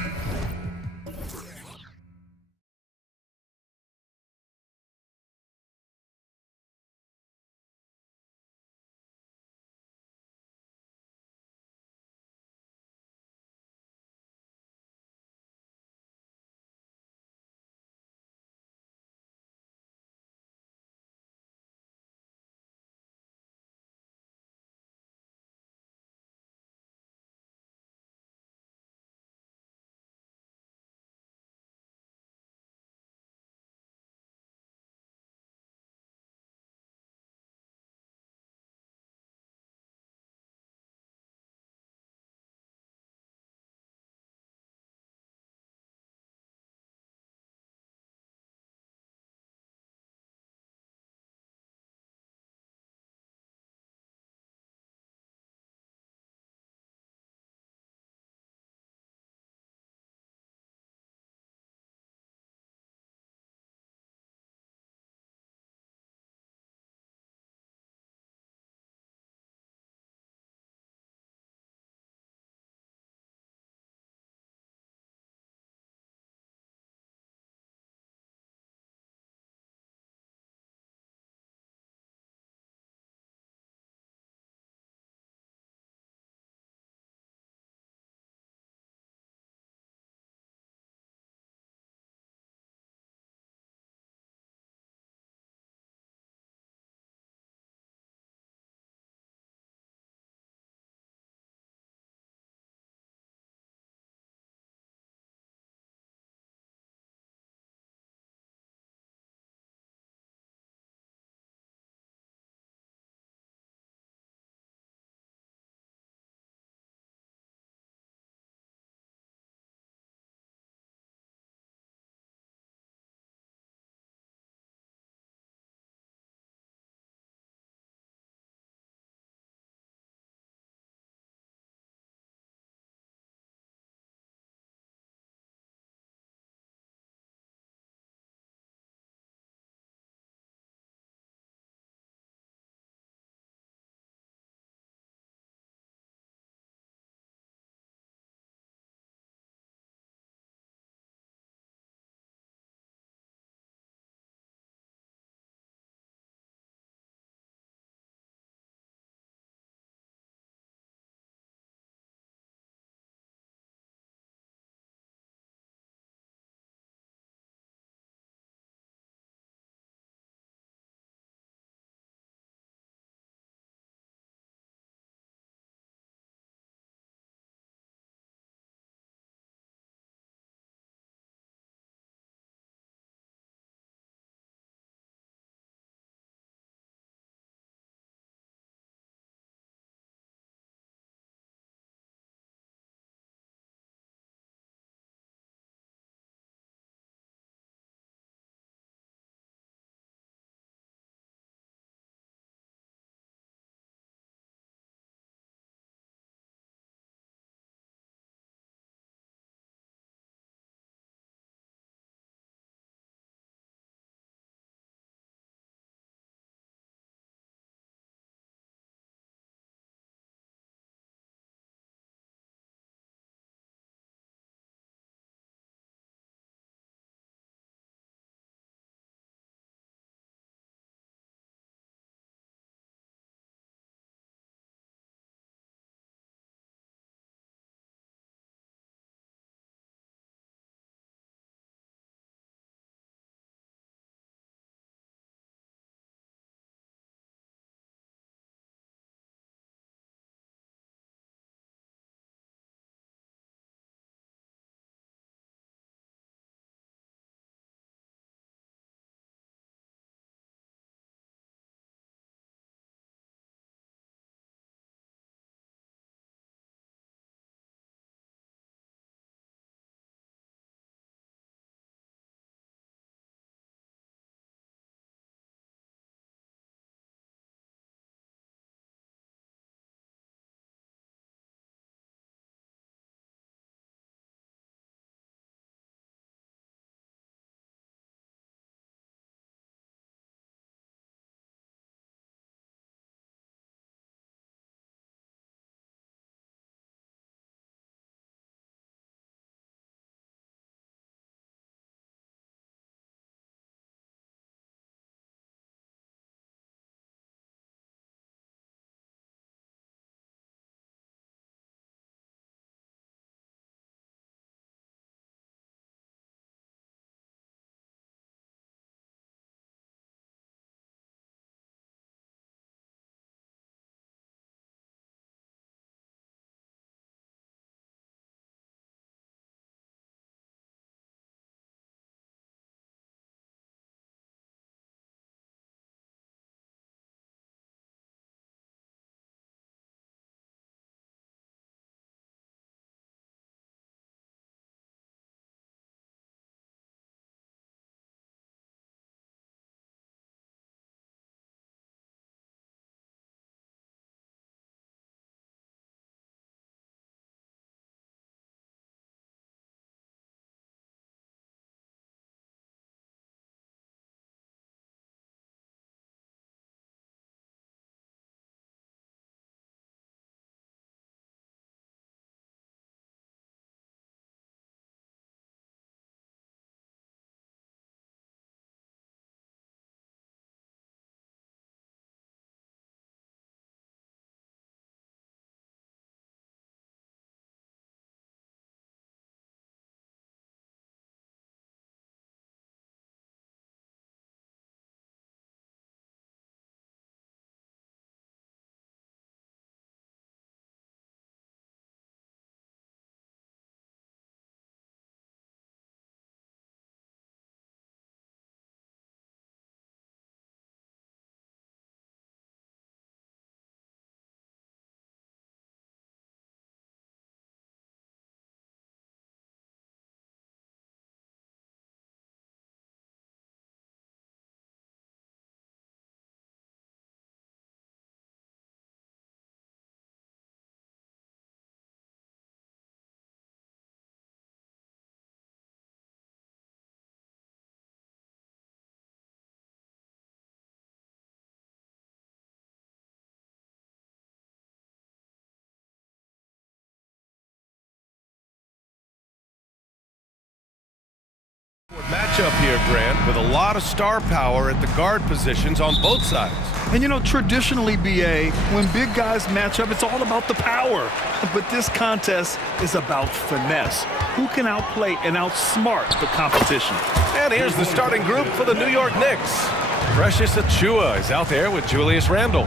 Matchup here, Grant, with a lot of star power at the guard positions on both sides. And you know, traditionally, BA, when big guys match up, it's all about the power. But this contest is about finesse. Who can outplay and outsmart the competition? And here's the starting group for the New York Knicks. Precious Achiuwa is out there with Julius Randle.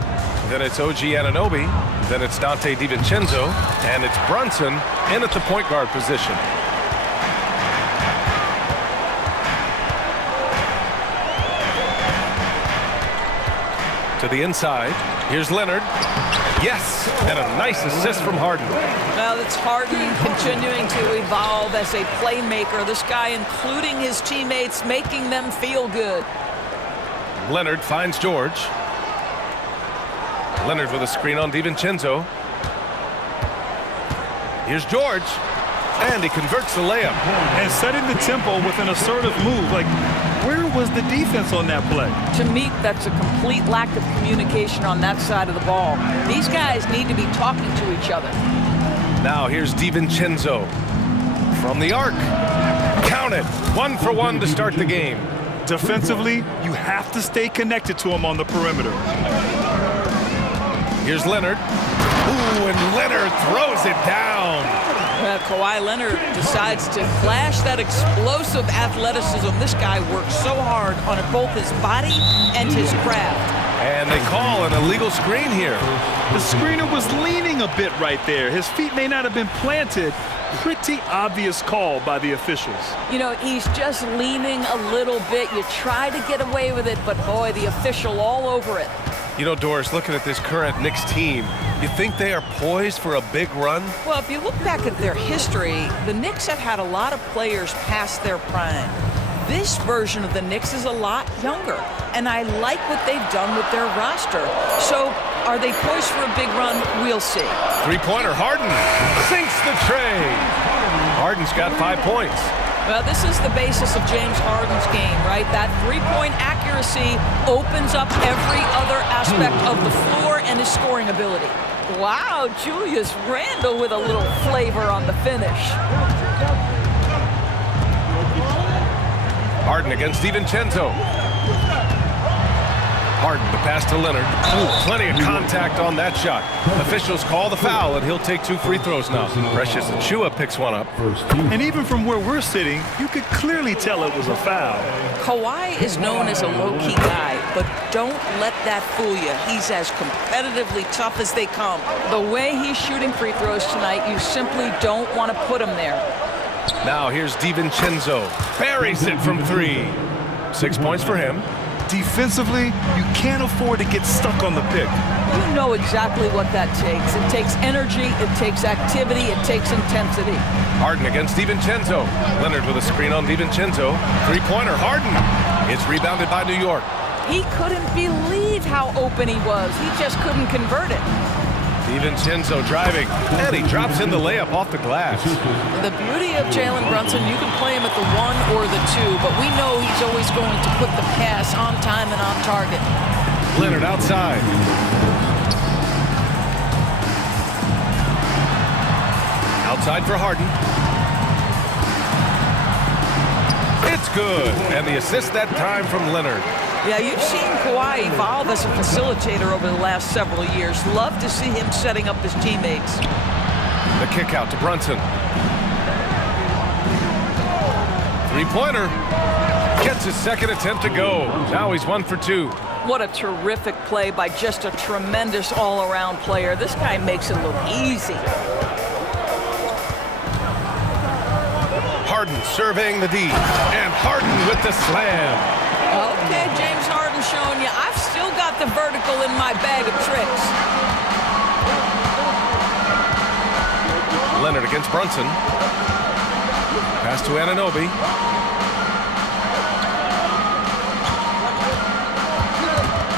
Then it's OG Anunoby. Then it's Dante DiVincenzo. And it's Brunson in at the point guard position. To the inside. Here's Leonard. Yes, and a nice assist from Harden. Well, it's Harden continuing to evolve as a playmaker. This guy, including his teammates, making them feel good. Leonard finds George. Leonard with a screen on DiVincenzo. Here's George. And he converts the layup. And setting the tempo with an assertive move. Like, where was the defense on that play? To me, that's a complete lack of communication on that side of the ball. These guys need to be talking to each other. Now here's DiVincenzo from the arc. Count it. 1 for 1 to start the game. Defensively, you have to stay connected to him on the perimeter. Here's Leonard. Ooh, and Leonard throws it down. Kawhi Leonard decides to flash that explosive athleticism. This guy works so hard on both his body and his craft. And they call an illegal screen here. The screener was leaning a bit right there. His feet may not have been planted. Pretty obvious call by the officials. You know, he's just leaning a little bit. You try to get away with it, but boy, the official all over it. You know, Doris, looking at this current Knicks team, you think they are poised for a big run? Well, if you look back at their history, the Knicks have had a lot of players past their prime. This version of the Knicks is a lot younger, and I like what they've done with their roster. So, are they poised for a big run? We'll see. Three-pointer, Harden sinks the tray. Harden's got 5 points. Well, this is the basis of James Harden's game, right? That three-point accuracy opens up every other aspect of the floor and his scoring ability. Wow, Julius Randle with a little flavor on the finish. Harden against DiVincenzo. Harden, the pass to Leonard. Ooh, plenty of contact on that shot. Officials call the foul, and he'll take 2 free throws now. Precious Achiuwa picks one up. And even from where we're sitting, you could clearly tell it was a foul. Kawhi is known as a low-key guy, but don't let that fool you. He's as competitively tough as they come. The way he's shooting free throws tonight, you simply don't want to put him there. Now here's DiVincenzo. Buries it from 3. 6 points for him. Defensively, you can't afford to get stuck on the pick. You know exactly what that takes. It takes energy, it takes activity, it takes intensity. Harden against DiVincenzo. Leonard with a screen on DiVincenzo. Three-pointer, Harden. It's rebounded by New York. He couldn't believe how open he was. He just couldn't convert it. DiVincenzo driving, and he drops in the layup off the glass. The beauty of Jalen Brunson, you can play him at the 1 or the 2, but we know he's always going to put the pass on time and on target. Leonard outside. Outside for Harden. It's good, and the assist that time from Leonard. Yeah, you've seen Kawhi evolve as a facilitator over the last several years. Love to see him setting up his teammates. The kick out to Brunson. Three-pointer. Gets his second attempt to go. Now he's 1 for 2. What a terrific play by just a tremendous all-around player. This guy makes it look easy. Harden surveying the D. And Harden with the slam. Okay, James Harden showing you, I've still got the vertical in my bag of tricks. Leonard against Brunson. Pass to Anunoby.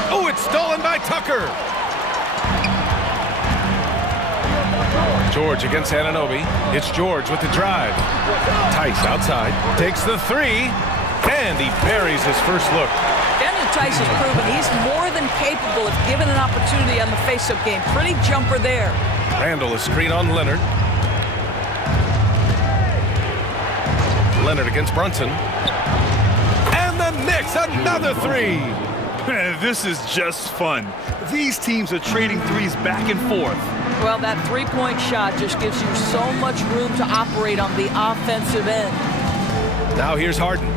Oh, it's stolen by Tucker. George against Anunoby. It's George with the drive. Tice outside. Takes the 3. And he buries his first look. Daniel Tice has proven he's more than capable if given an opportunity on the face-up game. Pretty jumper there. Randle a screen on Leonard. Leonard against Brunson. Knicks, another three. Man, this is just fun. These teams are trading threes back and forth. Well, that three-point shot just gives you so much room to operate on the offensive end. Now here's Harden.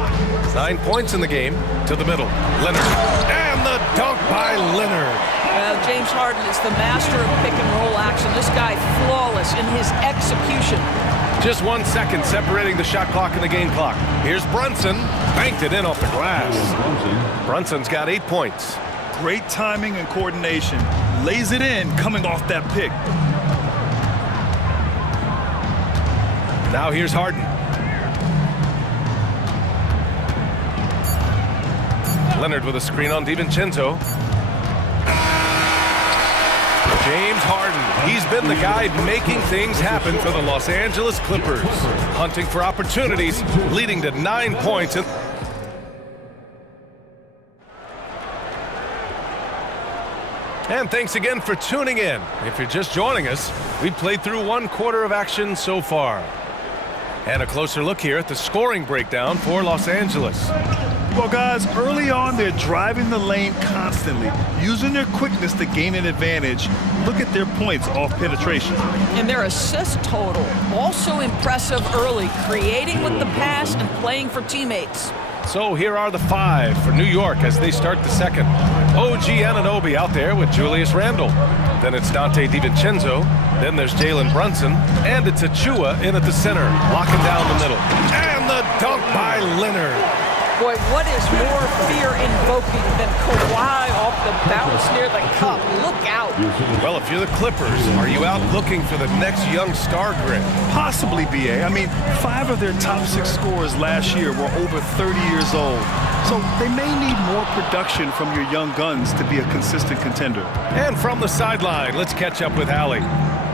9 points in the game. To the middle. Leonard. And the dunk by Leonard. Well, James Harden is the master of pick-and-roll action. This guy flawless in his execution. Just 1 second separating the shot clock and the game clock. Here's Brunson. Banked it in off the glass. Brunson's got 8 points. Great timing and coordination. Lays it in coming off that pick. Now here's Harden. Leonard with a screen on DiVincenzo. James Harden, he's been the guy making things happen for the Los Angeles Clippers. Hunting for opportunities, leading to 9 points. And thanks again for tuning in. If you're just joining us, we've played through 1 quarter of action so far. And a closer look here at the scoring breakdown for Los Angeles. Well, guys, early on, they're driving the lane constantly, using their quickness to gain an advantage. Look at their points off penetration. And their assist total, also impressive early, creating with the pass and playing for teammates. So here are the 5 for New York as they start the second. OG Anunoby out there with Julius Randle. Then it's Dante DiVincenzo. Then there's Jalen Brunson. And it's Achua in at the center, locking down the middle. And the dunk by Leonard. Boy, what is more fear-invoking than Kawhi off the bounce near the cup? Look out. Well, if you're the Clippers, are you out looking for the next young star grid? Possibly, BA. I mean, 5 of their top 6 scorers last year were over 30 years old. So they may need more production from your young guns to be a consistent contender. And from the sideline, let's catch up with Allie.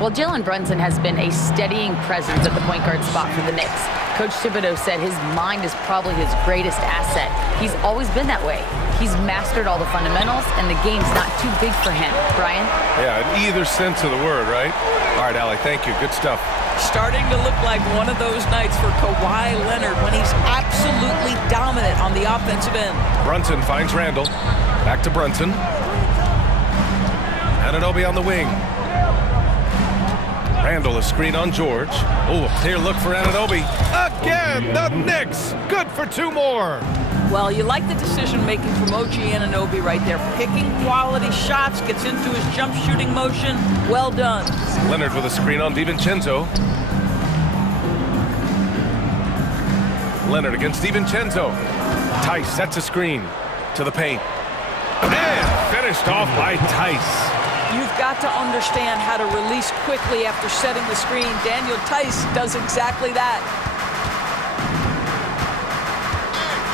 Well, Jalen Brunson has been a steadying presence at the point guard spot for the Knicks. Coach Thibodeau said his mind is probably his greatest asset. He's always been that way. He's mastered all the fundamentals, and the game's not too big for him. Brian? Yeah, in either sense of the word, right? All right, Allie, thank you. Good stuff. Starting to look like one of those nights for Kawhi Leonard when he's absolutely dominant on the offensive end. Brunson finds Randle. Back to Brunson. Anunoby on the wing. Randle, a screen on George. Oh, a clear look for Anunoby. Again, the Knicks. Good for 2 more. Well, you like the decision-making from OG Anunoby right there. Picking quality shots, gets into his jump shooting motion. Well done. Leonard with a screen on DiVincenzo. Leonard against DiVincenzo. Tice sets a screen to the paint. And finished off by Tice. You've got to understand how to release quickly after setting the screen. Daniel Tice does exactly that.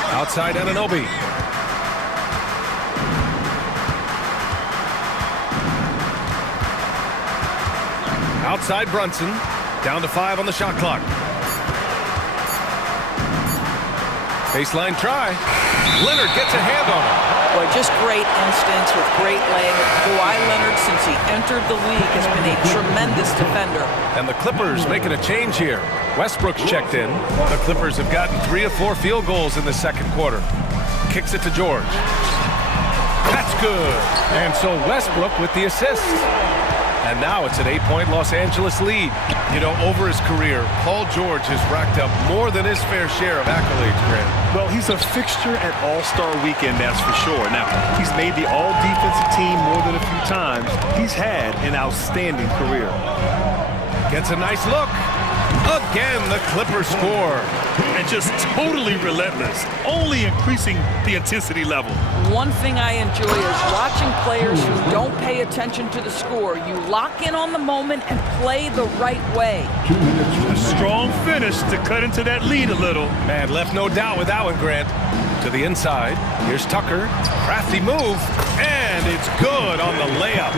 Outside Anunoby. Outside Brunson. Down to 5 on the shot clock. Baseline try. Leonard gets a hand on it. Boy, just great instincts with great leg. Kawhi Leonard, since he entered the league, has been a tremendous defender. And the Clippers making a change here. Westbrook's checked in. The Clippers have gotten 3 of 4 field goals in the second quarter. Kicks it to George. That's good. And so Westbrook with the assist. And now it's an 8-point Los Angeles lead. You know, over his career, Paul George has racked up more than his fair share of accolades, Grant. Well, he's a fixture at All-Star Weekend, that's for sure. Now, he's made the All-Defensive team more than a few times. He's had an outstanding career. Gets a nice look. Again, the Clippers score. And just totally relentless, only increasing the intensity level. One thing I enjoy is watching players who don't pay attention to the score. You lock in on the moment and play the right way. A strong finish to cut into that lead a little. Man, left no doubt with that one, Grant. To the inside. Here's Tucker. Crafty move. And it's good on the layup.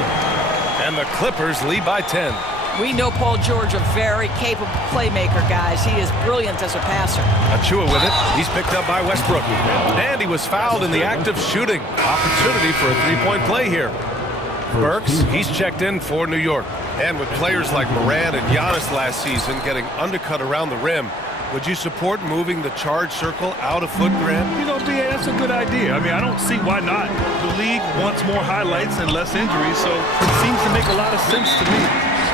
And the Clippers lead by 10. We know Paul George, a very capable playmaker, guys. He is brilliant as a passer. Achua with it. He's picked up by Westbrook. And he was fouled in the act of shooting. Opportunity for a 3-point play here. Burks, he's checked in for New York. And with players like Morant and Giannis last season getting undercut around the rim, Would you support moving the charge circle out of foot, Grant? You know, BA, that's a good idea. I mean, I don't see why not. The league wants more highlights and less injuries, so it seems to make a lot of sense to me.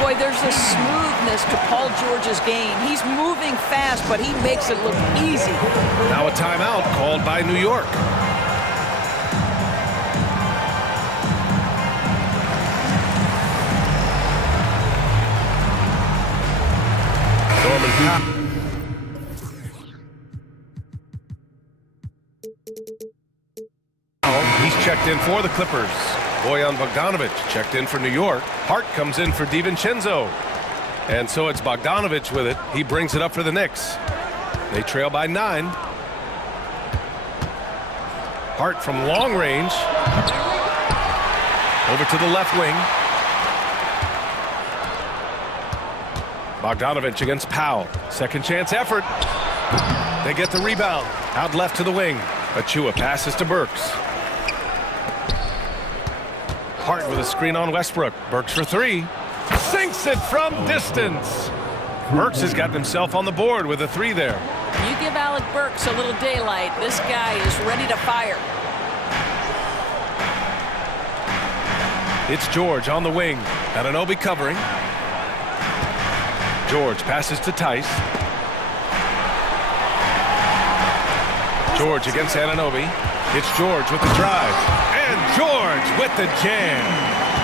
Boy, there's a smoothness to Paul George's game. He's moving fast, but he makes it look easy. Now a timeout called by New York. He's checked in for the Clippers. Bojan Bogdanovic checked in for New York. Hart comes in for DiVincenzo. And so it's Bogdanovic with it. He brings it up for the Knicks. They trail by 9. Hart from long range. Over to the left wing. Bogdanovic against Powell. Second chance effort. They get the rebound. Out left to the wing. Achua passes to Burks. Hart with a screen on Westbrook. Burks for 3. Sinks it from distance. Burks has got himself on the board with a 3 there. You give Alec Burks a little daylight, this guy is ready to fire. It's George on the wing. Anunoby covering. George passes to Tice. George against Anunoby. It's George with the drive. And George with the jam.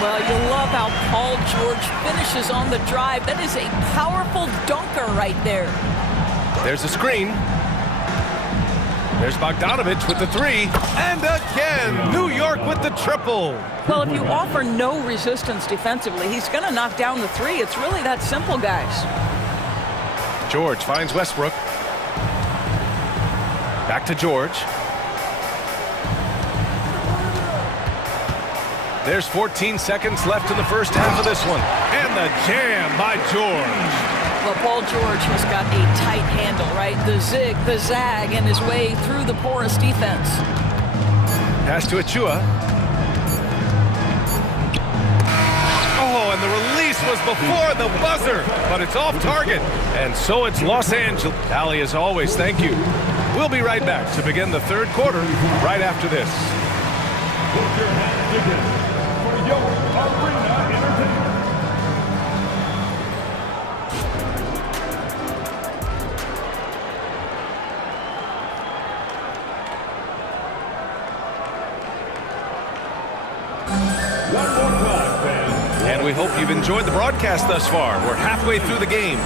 Well, you love how Paul George finishes on the drive. That is a powerful dunker right there. There's a screen. There's Bogdanovic with the 3. And again, New York with the triple. Well, if you offer no resistance defensively, he's going to knock down the 3. It's really that simple, guys. George finds Westbrook. Back to George. There's 14 seconds left in the first half of this one. And the jam by George. Well, Paul George has got a tight handle, right? The zig, the zag, and his way through the porous defense. Pass to Achua. Oh, and the release was before the buzzer, but it's off target. And so it's Los Angeles. Allie, as always, thank you. We'll be right back to begin the third quarter right after this. Put your hands together for your arena entertainment. And we hope you've enjoyed the broadcast thus far. We're halfway through the game.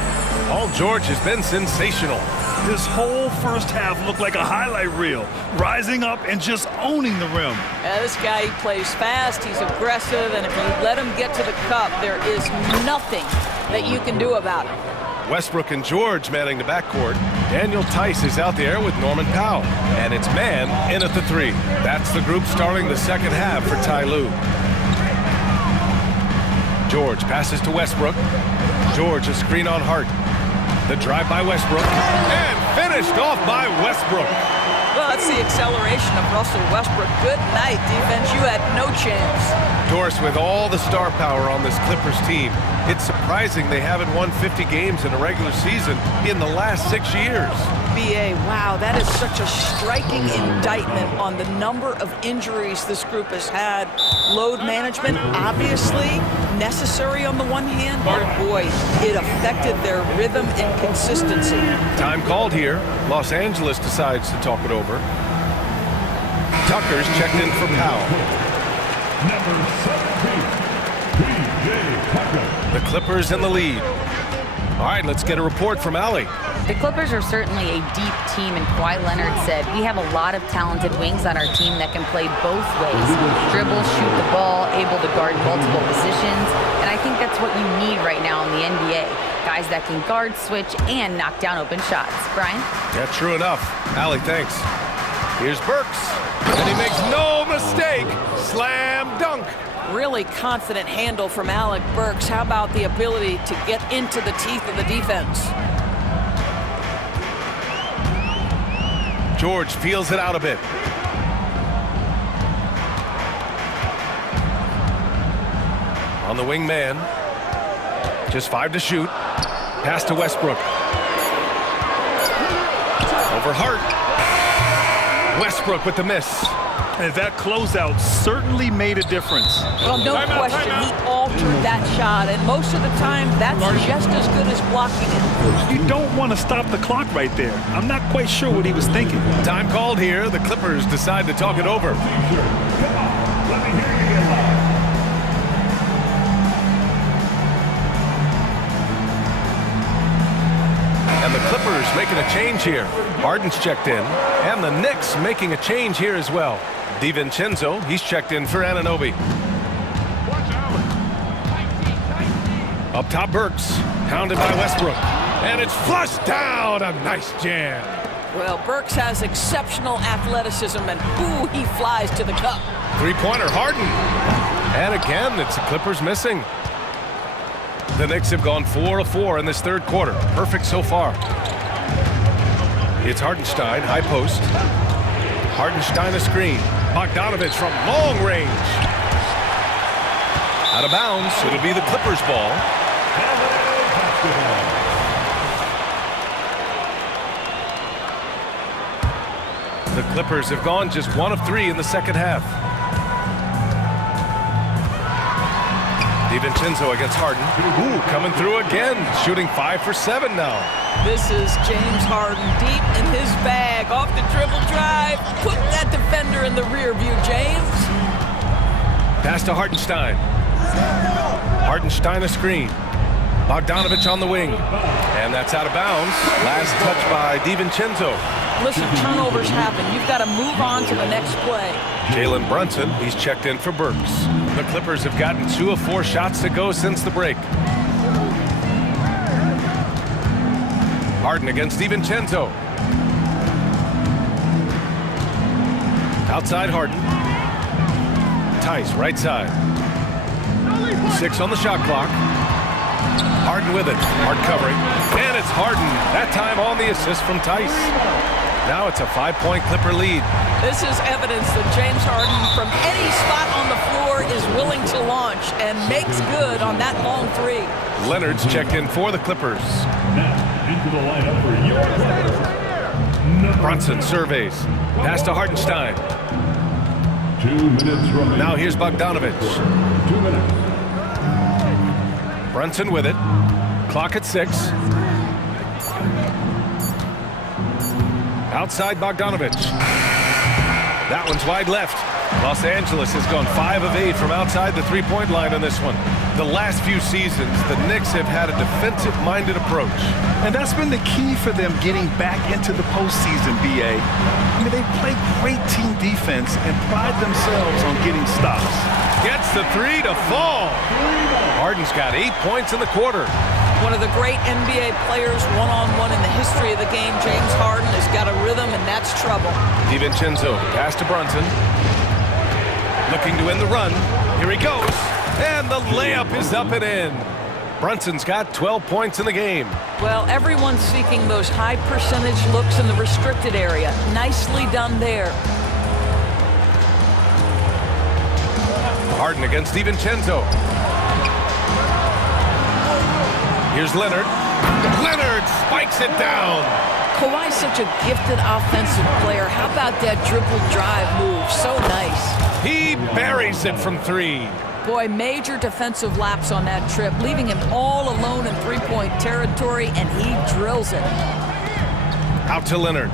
Paul George has been sensational. This whole first half looked like a highlight reel, rising up and just owning the rim. Yeah, this guy plays fast, he's aggressive, and if you let him get to the cup, there is nothing that you can do about it. Westbrook and George manning the backcourt. Daniel Tice is out there with Norman Powell. And it's man in at the 3. That's the group starting the second half for Ty Lue. George passes to Westbrook. George a screen on Hart. The drive by Westbrook. And finished off by Westbrook. Well, that's the acceleration of Russell Westbrook. Good night, defense. You had no chance. Doris, with all the star power on this Clippers team, it's surprising they haven't won 50 games in a regular season in the last 6 years. BA, wow, that is such a striking indictment on the number of injuries this group has had. Load management, obviously necessary on the one hand, but boy, it affected their rhythm and consistency. Time called here. Los Angeles decides to talk it over. Tucker's checked in for Powell. Number 17, P.J. Tucker. The Clippers in the lead. All right, let's get a report from Allie. The Clippers are certainly a deep team, and Kawhi Leonard said, "We have a lot of talented wings on our team that can play both ways. Dribble, shoot the ball, able to guard multiple positions, and I think that's what you need right now in the NBA. Guys that can guard, switch, and knock down open shots." Brian? Yeah, true enough. Allie, thanks. Here's Burks, and he makes no mistake. Slam dunk. Really confident handle from Alec Burks. How about the ability to get into the teeth of the defense? George feels it out a bit. On the wing man. Just 5 to shoot. Pass to Westbrook. Over Hart. Westbrook with the miss. And that closeout certainly made a difference. Well, no question, he altered that shot, and most of the time, that's just as good as blocking it. You don't want to stop the clock right there. I'm not quite sure what he was thinking. Time called here. The Clippers decide to talk it over. And the Clippers making a change here. Harden's checked in. And the Knicks making a change here as well. DiVincenzo, he's checked in for Anunoby. Up top, Burks. Pounded by Westbrook. And it's flushed down. A nice jam. Well, Burks has exceptional athleticism, and ooh, he flies to the cup. Three-pointer, Harden. And again, it's the Clippers missing. The Knicks have gone 4 of 4 in this third quarter. Perfect so far. It's Hardenstein, high post. Hardenstein a screen. Bogdanovich from long range. Out of bounds. It'll be the Clippers ball. The Clippers have gone just 1 of 3 in the second half. DiVincenzo against Harden. Ooh, coming through again. Shooting 5 for 7 now. This is James Harden deep in his bag. Off the dribble drive. Put that defender in the rear view, James. Pass to Hardenstein. Hardenstein a screen. Bogdanovich on the wing. And that's out of bounds. Last touch by DiVincenzo. Listen, turnovers happen. You've got to move on to the next play. Jalen Brunson, he's checked in for Burks. The Clippers have gotten 2 of 4 shots to go since the break. Harden against DiVincenzo. Outside Harden. Tice, right side. 6 on the shot clock. Harden with it. Hart covering. And it's Harden. That time on the assist from Tice. Now it's a 5-point Clipper lead. This is evidence that James Harden, from any spot on the floor, is willing to launch and makes good on that long three. Leonard's checked in for the Clippers. Now into the lineup for your starters. Brunson surveys. Pass to Hardenstein. 2 minutes remaining. Now here's Bogdanovich. 2 minutes. Brunson with it. Clock at 6. Outside Bogdanovich. That one's wide left. Los Angeles has gone 5 of 8 from outside the three-point line on this one. The last few seasons, the Knicks have had a defensive-minded approach. And that's been the key for them getting back into the postseason, B.A. I mean, they play great team defense and pride themselves on getting stops. Gets the 3 to fall. Harden's got 8 points in the quarter. One of the great NBA players one-on-one in the history of the game, James Harden, has got a rhythm, and that's trouble. DiVincenzo, pass to Brunson. Looking to win the run. Here he goes. And the layup is up and in. Brunson's got 12 points in the game. Well, everyone's seeking those high percentage looks in the restricted area. Nicely done there. Harden against DiVincenzo. Here's Leonard. Leonard spikes it down. Kawhi's such a gifted offensive player. How about that dribble drive move? So nice. He buries it from 3. Boy, major defensive lapse on that trip, leaving him all alone in three-point territory, and he drills it. Out to Leonard.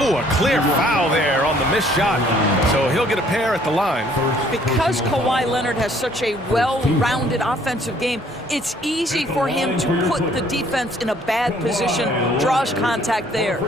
Oh, a clear foul there on the missed shot. So he'll get a pair at the line. Because Kawhi Leonard has such a well-rounded offensive game, it's easy for him to put the defense in a bad position, draws contact there.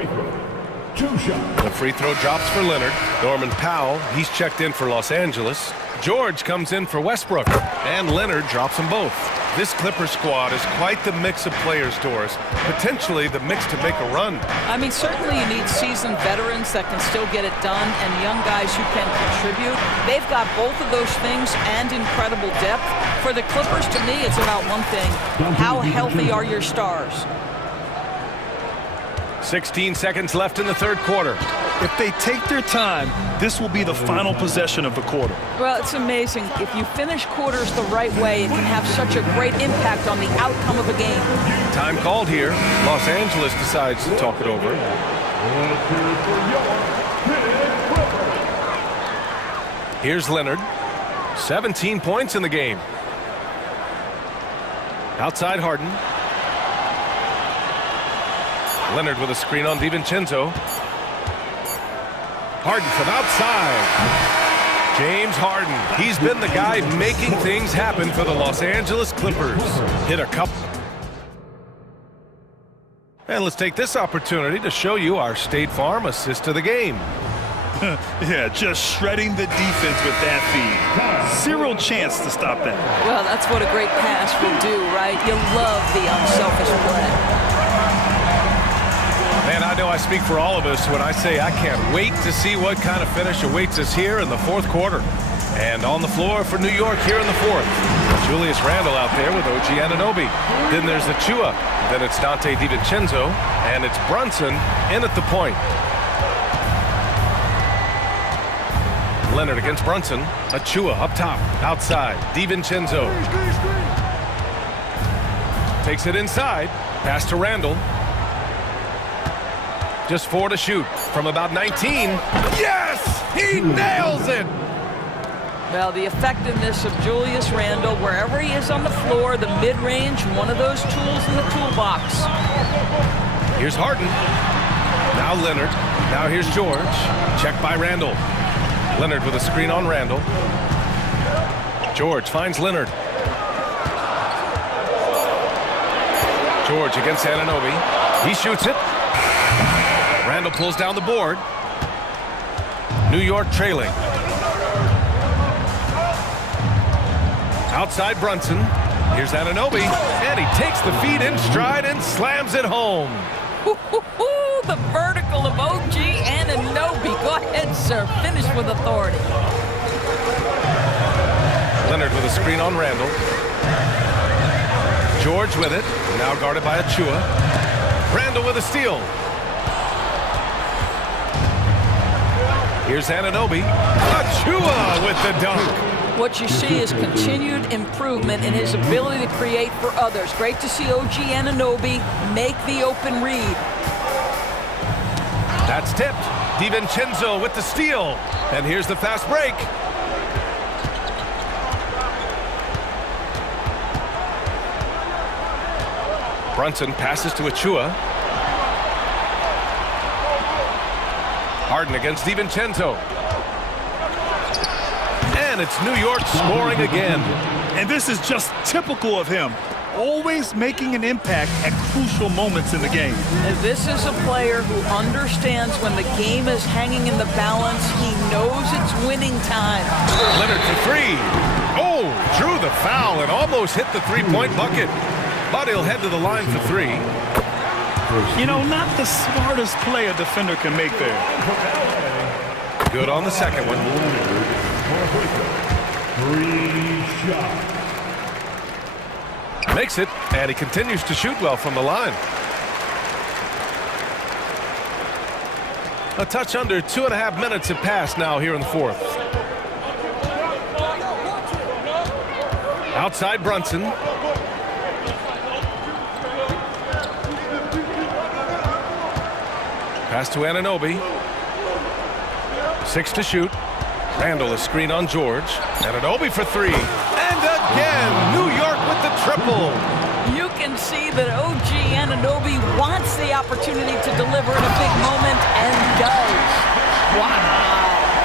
The free throw drops for Leonard. Norman Powell, he's checked in for Los Angeles. George comes in for Westbrook. And Leonard drops them both. This Clippers squad is quite the mix of players, Doris. Potentially the mix to make a run. I mean, certainly you need seasoned veterans that can still get it done and young guys who can contribute. They've got both of those things and incredible depth. For the Clippers, to me, it's about one thing. How healthy are your stars? 16 seconds left in the third quarter. If they take their time, this will be the final possession of the quarter. Well, it's amazing. If you finish quarters the right way, it can have such a great impact on the outcome of a game. Time called here. Los Angeles decides to talk it over. Here's Leonard. 17 points in the game. Outside Harden. Leonard with a screen on DiVincenzo. Harden from outside. James Harden. He's been the guy making things happen for the Los Angeles Clippers. Hit a couple. And let's take this opportunity to show you our State Farm assist of the game. Yeah, just shredding the defense with that feed. Zero chance to stop that. Well, that's what a great pass will do, right? You love the unselfish play. Man, I know I speak for all of us when I say I can't wait to see what kind of finish awaits us here in the fourth quarter. And on the floor for New York here in the fourth, Julius Randle out there with OG Anunoby. Then there's Achua. Then it's Dante DiVincenzo. And it's Brunson in at the point. Leonard against Brunson. Achua up top, outside. DiVincenzo. Takes it inside. Pass to Randle. Just 4 to shoot from about 19. Yes! He nails it! Well, the effectiveness of Julius Randle, wherever he is on the floor, the mid-range, one of those tools in the toolbox. Here's Harden. Now Leonard. Now here's George. Check by Randle. Leonard with a screen on Randle. George finds Leonard. George against Anunoby. He shoots it. Randle pulls down the board. New York trailing. Outside Brunson. Here's Anunoby. And he takes the feed in stride and slams it home. The vertical of OG Anunoby. Go ahead, sir. Finish with authority. Leonard with a screen on Randle. George with it. Now guarded by Achua. Randle with a steal. Here's Anunoby. Achua with the dunk. What you see is continued improvement in his ability to create for others. Great to see OG Anunoby make the open read. That's tipped. DiVincenzo with the steal. And here's the fast break. Brunson passes to Achua. Harden against DiVincenzo. And it's New York scoring again. And this is just typical of him. Always making an impact at crucial moments in the game. And this is a player who understands when the game is hanging in the balance. He knows it's winning time. Leonard for three. Oh, drew the foul and almost hit the three-point bucket. But he'll head to the line for three. You know, not the smartest play a defender can make there. Good on the second one. 3 shots. Makes it, and he continues to shoot well from the line. A touch under 2.5 minutes have passed now here in the fourth. Outside Brunson. Pass to Anunoby. 6 to shoot. Randle a screen on George. Anunoby for three. And again, New York with the triple. You can see that OG Anunoby wants the opportunity to deliver in a big moment and does. Wow.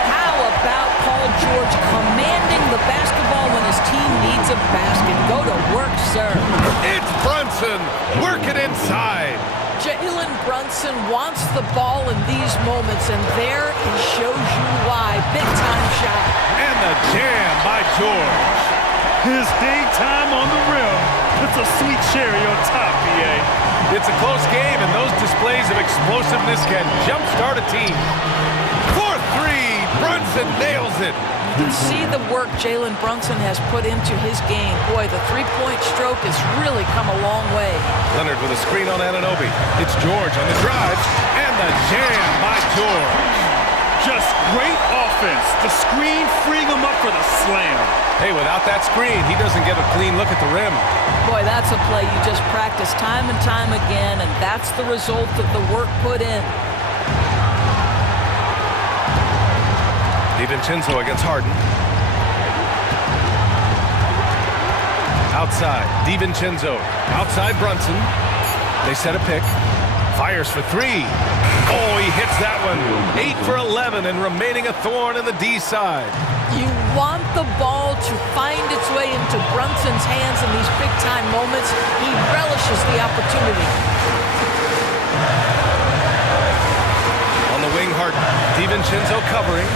How about Paul George commanding the basketball when his team needs a basket? Go to work, sir. It's Brunson. Work it inside. Jalen Brunson wants the ball in these moments, and there he shows you why. Big-time shot. And the jam by George. His hang time on the rim puts a sweet cherry on top, BA. It's a close game, and those displays of explosiveness can jumpstart a team. 4-3, Brunson nails it. You can see the work Jalen Brunson has put into his game. Boy, the three-point stroke has really come a long way. Leonard with a screen on Anunoby. It's George on the drive, and the jam by George. Just great offense. The screen freeing him up for the slam. Hey, without that screen, he doesn't get a clean look at the rim. Boy, that's a play you just practice time and time again, and that's the result of the work put in. DiVincenzo against Harden. Outside, DiVincenzo. Outside Brunson. They set a pick. Fires for three. Oh, he hits that one. 8 for 11 and remaining a thorn in the D side. You want the ball to find its way into Brunson's hands in these big-time moments. He relishes the opportunity. On the wing, Harden. DiVincenzo covering.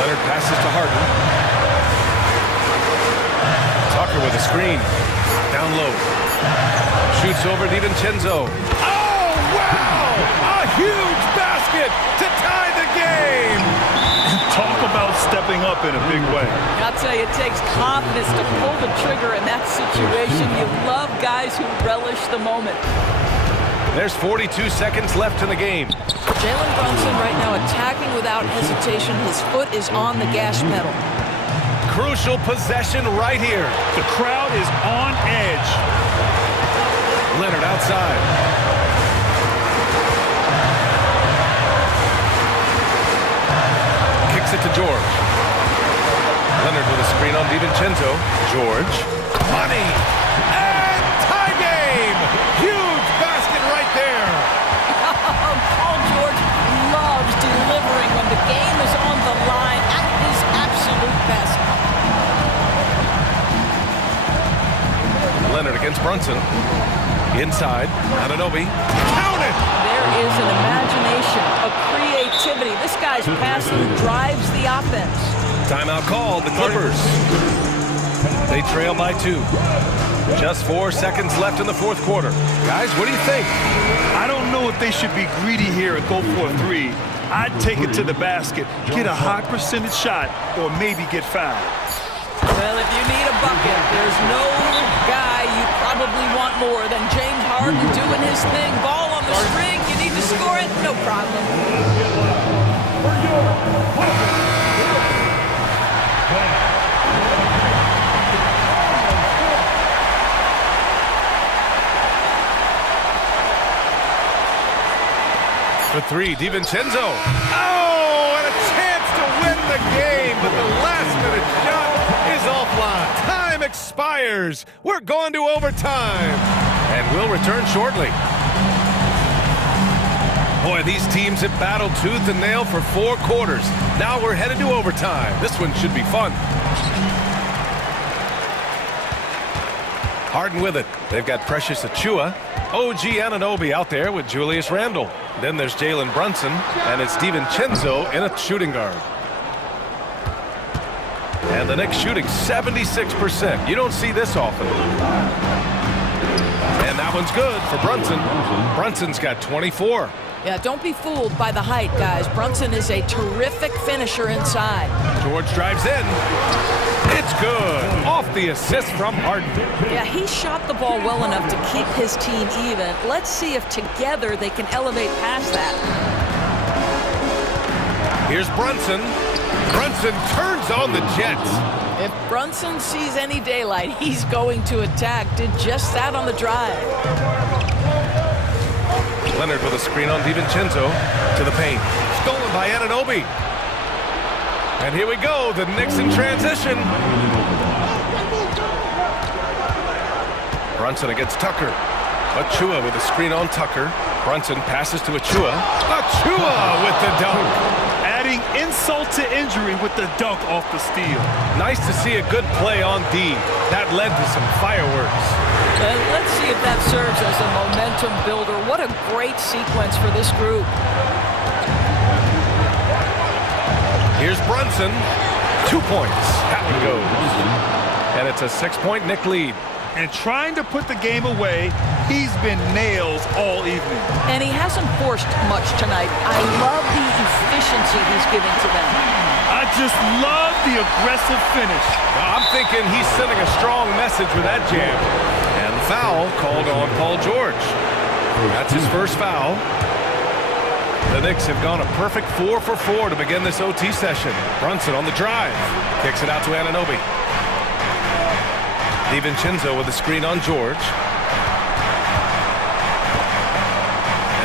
Leonard passes to Harden. Tucker with a screen. Down low. Shoots over DiVincenzo. Oh, wow! A huge basket to tie the game! Talk about stepping up in a big way. I'll tell you, it takes confidence to pull the trigger in that situation. You love guys who relish the moment. There's 42 seconds left in the game. Jalen Brunson right now attacking without hesitation. His foot is on the gas pedal. Crucial possession right here. The crowd is on edge. Leonard outside. Kicks it to George. Leonard with a screen on DiVincenzo. George. Money. And tie game. Huge basket right there. Paul George loves delivering when the game is on the line at his absolute best. Leonard against Brunson. Inside. Anunoby. Count it! There is an imagination, a creativity. This guy's passing drives the offense. Timeout called. The Clippers. They trail by 2. Just 4 seconds left in the fourth quarter. Guys, what do you think? I don't know if they should be greedy here and go for a three. I'd take it to the basket, get a high percentage shot, or maybe get fouled. Well, if you need a bucket, there's no guy you probably want more than James Harden doing his thing. Ball on the string, you need to score it, no problem. For three, DiVincenzo. Oh, and a chance to win the game, but the last-minute shot is offline. Time expires. We're going to overtime. And we'll return shortly. Boy, these teams have battled tooth and nail for 4 quarters. Now we're headed to overtime. This one should be fun. Harden with it. They've got Precious Achiuwa. OG Anunoby out there with Julius Randle. Then there's Jalen Brunson, and it's DiVincenzo in a shooting guard. And the Knicks shooting 76%. You don't see this often. And that one's good for Brunson. Brunson's got 24. Yeah, don't be fooled by the height, guys. Brunson is a terrific finisher inside. George drives in. It's good. Off the assist from Harden. Yeah, he shot the ball well enough to keep his team even. Let's see if together they can elevate past that. Here's Brunson. Brunson turns on the Jets. If Brunson sees any daylight, he's going to attack. Did just that on the drive. Leonard with a screen on DiVincenzo to the paint. Stolen by Anunoby. And here we go, the Knicks in transition. Brunson against Tucker. Achiuwa with a screen on Tucker. Brunson passes to Achiuwa. Achiuwa with the dunk. Adding insult to injury with the dunk off the steal. Nice to see a good play on D. That led to some fireworks. Let's see if that serves as a momentum builder. What a great sequence for this group. Here's Brunson. 2 points. That one goes. And it's a 6-point Knick lead. And trying to put the game away, he's been nails all evening. And he hasn't forced much tonight. I love the efficiency he's giving to them. I just love the aggressive finish. Well, I'm thinking he's sending a strong message with that jam. And the foul called on Paul George. That's his first foul. The Knicks have gone a perfect 4 for 4 to begin this OT session. Brunson on the drive. Kicks it out to Anunoby. DiVincenzo with the screen on George.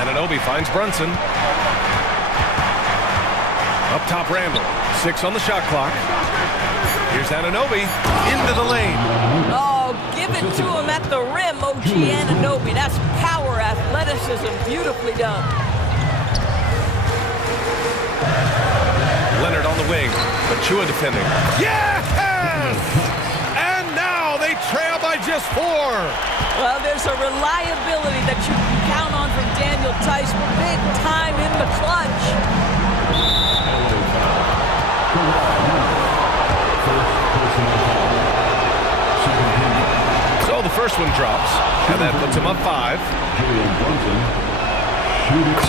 Anunoby finds Brunson. Up top, Randall. 6 on the shot clock. Here's Anunoby into the lane. Oh, give it to him at the rim, OG Anunoby. That's power, athleticism, beautifully done. Leonard on the wing. Achua defending. Yes! And now they trail by just 4. Well, there's a reliability that you can count on from Daniel Tice. Big time in the clutch. So the first one drops, and that puts him up 5.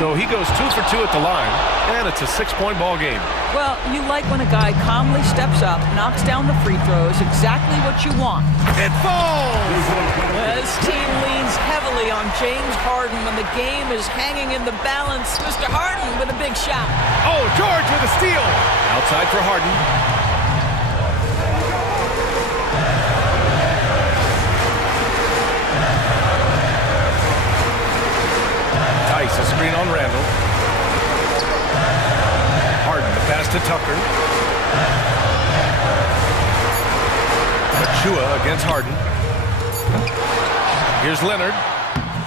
So he goes 2 for 2 at the line, and it's a 6-point ball game. Well, you like when a guy calmly steps up, knocks down the free throws, exactly what you want. It falls! This team leans heavily on James Harden when the game is hanging in the balance. Mr. Harden with a big shot. Oh, George with a steal! Outside for Harden. Tice, a screen on Randall. Harden, the pass to Tucker. Achua against Harden. Here's Leonard.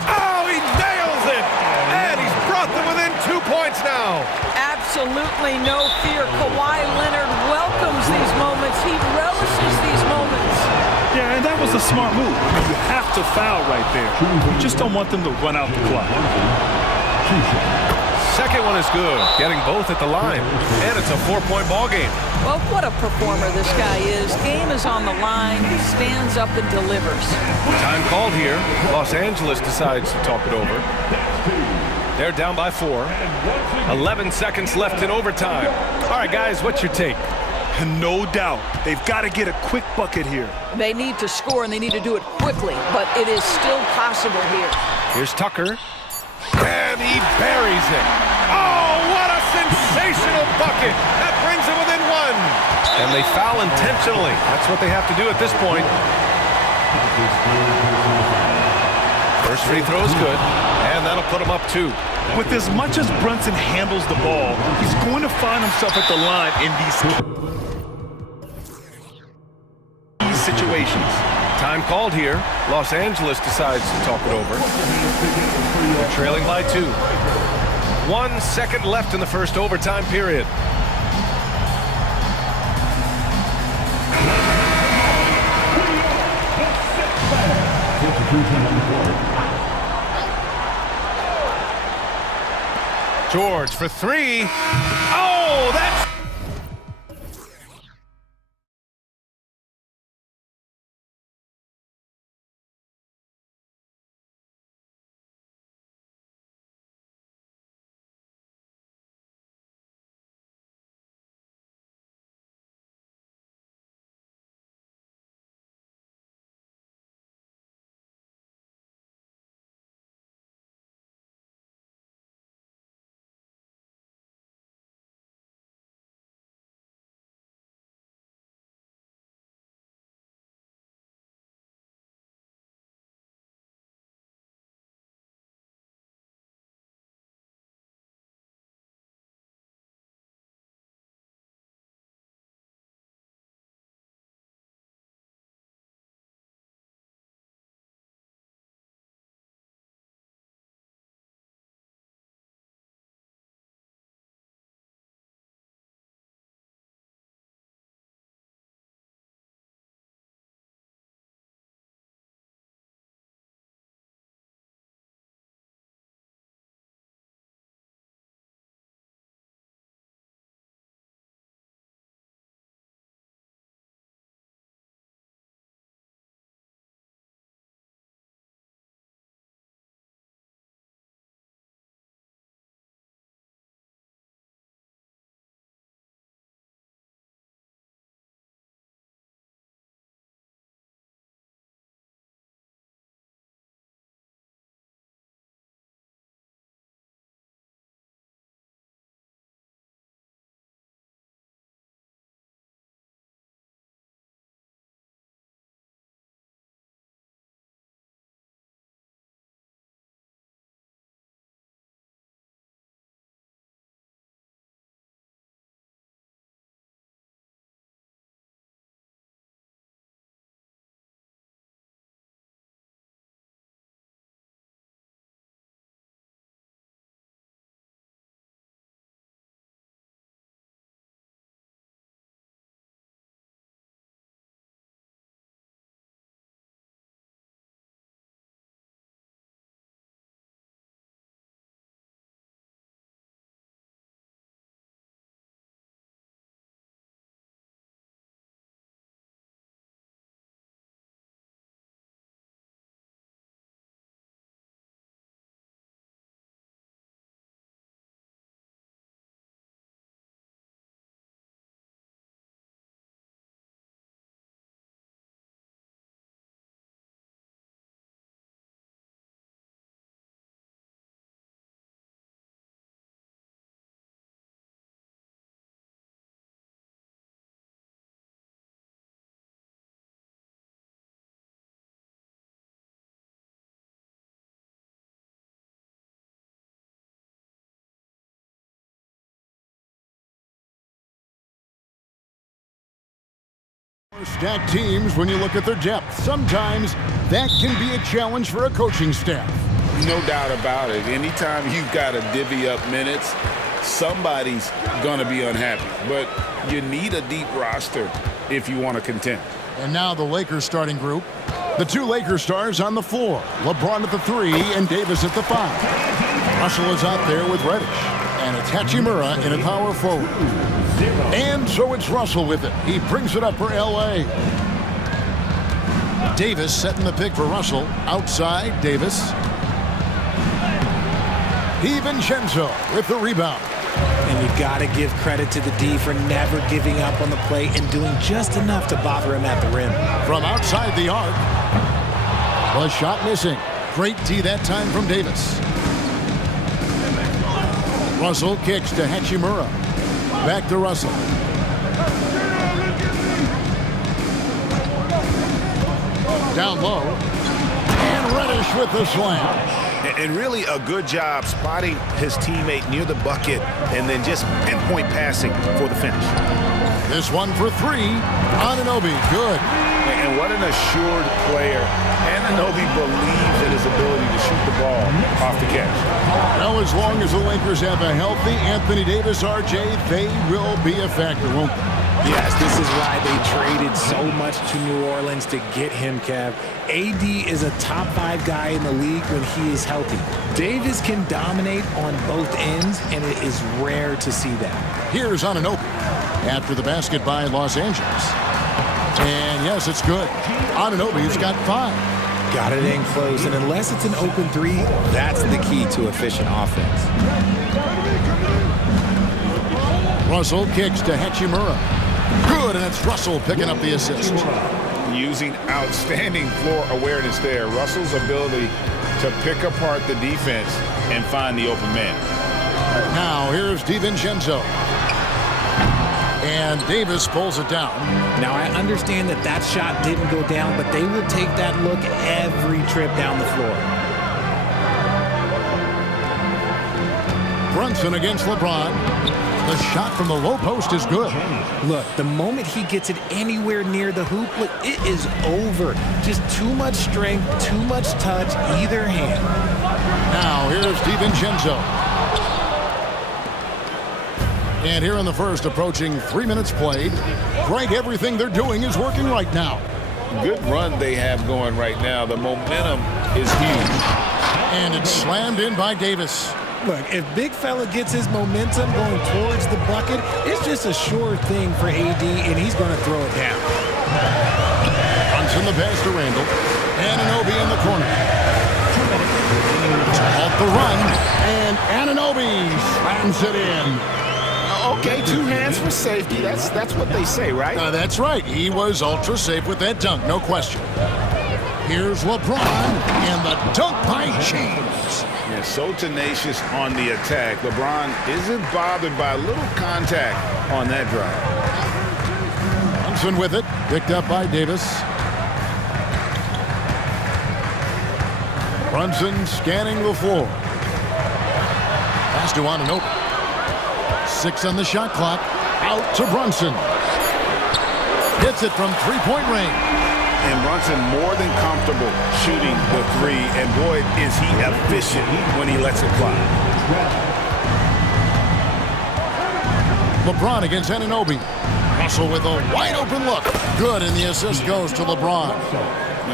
Oh, he nails it! And he's brought them within 2 points now. Absolutely no fear. Kawhi Leonard welcomes these moments. He relishes these moments. Yeah, and that was a smart move. I mean, you have to foul right there. You just don't want them to run out the clock. Second one is good, getting both at the line. And it's a 4-point ball game. Well, what a performer this guy is. Game is on the line. He stands up and delivers. Time called here. Los Angeles decides to talk it over. They're down by 4. 11 seconds left in overtime. All right, guys, what's your take? No doubt. They've got to get a quick bucket here. They need to score, and they need to do it quickly, but it is still possible here. Here's Tucker. And he buries it. Oh, what a sensational bucket. That brings it within 1. And they foul intentionally. That's what they have to do at this point. First free throw is good. And that'll put him up 2. With as much as Brunson handles the ball, he's going to find himself at the line in these situations. Time called here. Los Angeles decides to talk it over. They're trailing by 2. 1 second left in the first overtime period. George for 3. Oh, that's Stacked teams, when you look at their depth, sometimes that can be a challenge for a coaching staff. No doubt about it. Anytime you've got to divvy up minutes, somebody's going to be unhappy. But you need a deep roster if you want to contend. And now the Lakers starting group. The two Lakers stars on the floor. LeBron at the 3 and Davis at the 5. Russell is out there with Reddish. And it's Hachimura in a power forward. And so it's Russell with it. He brings it up for L.A. Davis setting the pick for Russell. Outside, Davis. DiVincenzo with the rebound. And you got to give credit to the D for never giving up on the play and doing just enough to bother him at the rim. From outside the arc. The shot missing. Great D that time from Davis. Russell kicks to Hachimura. Back to Russell. Down low. And Reddish with the slam. And really a good job spotting his teammate near the bucket and then just pinpoint passing for the finish. This one for 3. Anunoby, good. And what an assured player. Anunoby believes in his ability to shoot the ball off the catch. Well, as long as the Lakers have a healthy Anthony Davis, RJ, they will be a factor, won't they? Yes, this is why they traded so much to New Orleans to get him, Kev. AD is a top 5 guy in the league when he is healthy. Davis can dominate on both ends, and it is rare to see that. Here's Anunoby after the basket by Los Angeles. And yes, it's good. Anunoby's got 5. Got it in close, and unless it's an open 3, that's the key to efficient offense. Russell kicks to Hachimura. Good, and it's Russell picking up the assist. Using outstanding floor awareness there. Russell's ability to pick apart the defense and find the open man. Now here's DiVincenzo. And Davis pulls it down. Now I understand that that shot didn't go down, but they will take that look every trip down the floor. Brunson against LeBron. The shot from the low post is good. Look, the moment he gets it anywhere near the hoop, look, it is over. Just too much strength, too much touch, either hand. Now here's DiVincenzo. And here in the first, approaching 3 minutes played. Greg, everything they're doing is working right now. Good run they have going right now. The momentum is huge. And it's slammed in by Davis. Look, if big fella gets his momentum going towards the bucket, it's just a sure thing for AD, and he's going to throw it down. Brunson the pass to Randall. Anunoby in the corner. Off the run, and Anunoby slams it in. Okay, 2 hands for safety. That's what they say, right? That's right. He was ultra safe with that dunk, no question. Here's LeBron, and the dunk by James. Yeah, so tenacious on the attack. LeBron isn't bothered by a little contact on that drive. Brunson with it, picked up by Davis. Brunson scanning the floor. Pass to Anunoby. 6 on the shot clock. Out to Brunson. Hits it from 3-point range. And Brunson more than comfortable shooting the 3. And boy, is he efficient when he lets it fly. LeBron against Anunoby. Russell with a wide open look. Good, and the assist goes to LeBron.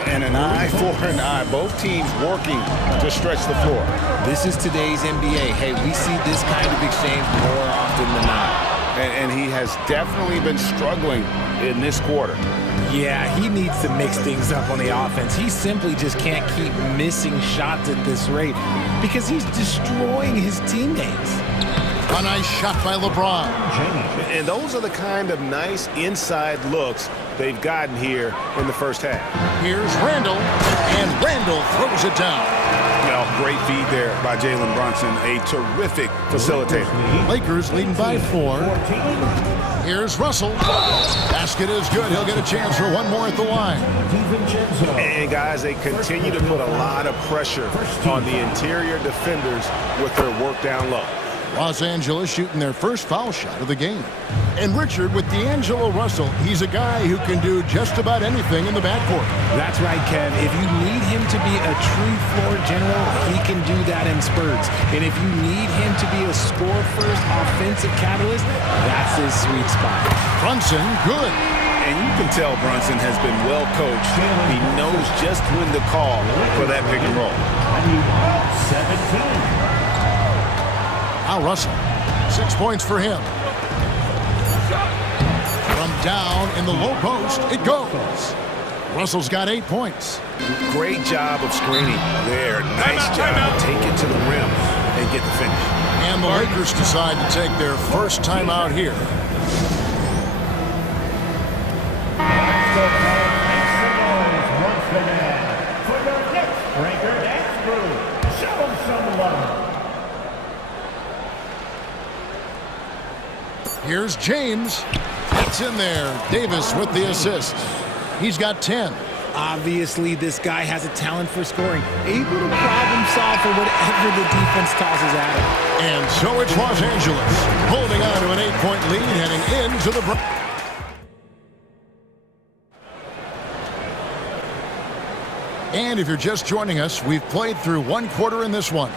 And an eye for an eye. Both teams working to stretch the floor. This is today's NBA. Hey, we see this kind of exchange more often than not. And he has definitely been struggling in this quarter. Yeah, he needs to mix things up on the offense. He simply just can't keep missing shots at this rate because he's destroying his teammates. A nice shot by LeBron. And those are the kind of nice inside looks they've gotten here in the first half. Here's Randall, and Randall throws it down. Great feed there by Jalen Brunson, a terrific facilitator. Lakers leading by 4. Here's Russell. Basket is good. He'll get a chance for one more at the line. And guys, they continue to put a lot of pressure on the interior defenders with their work down low. Los Angeles shooting their first foul shot of the game. And Richard, with D'Angelo Russell, he's a guy who can do just about anything in the backcourt. That's right, Kev. If you need him to be a true floor general, he can do that in spurts. And if you need him to be a score-first offensive catalyst, that's his sweet spot. Brunson, good. And you can tell Brunson has been well coached. He knows just when to call for that pick and roll. 17. Now Russell, 6 points for him. From down in the low post, it goes. Russell's got 8 points. Great job of screening there. Nice job. Take it to the rim and get the finish. And the Lakers decide to take their first timeout here. Here's James. It's in there. Davis with the assist. He's got 10. Obviously, this guy has a talent for scoring, able to problem solve for whatever the defense tosses at him. And so it's Los Angeles holding on to an 8-point lead heading into the break. And if you're just joining us, we've played through one quarter in this one.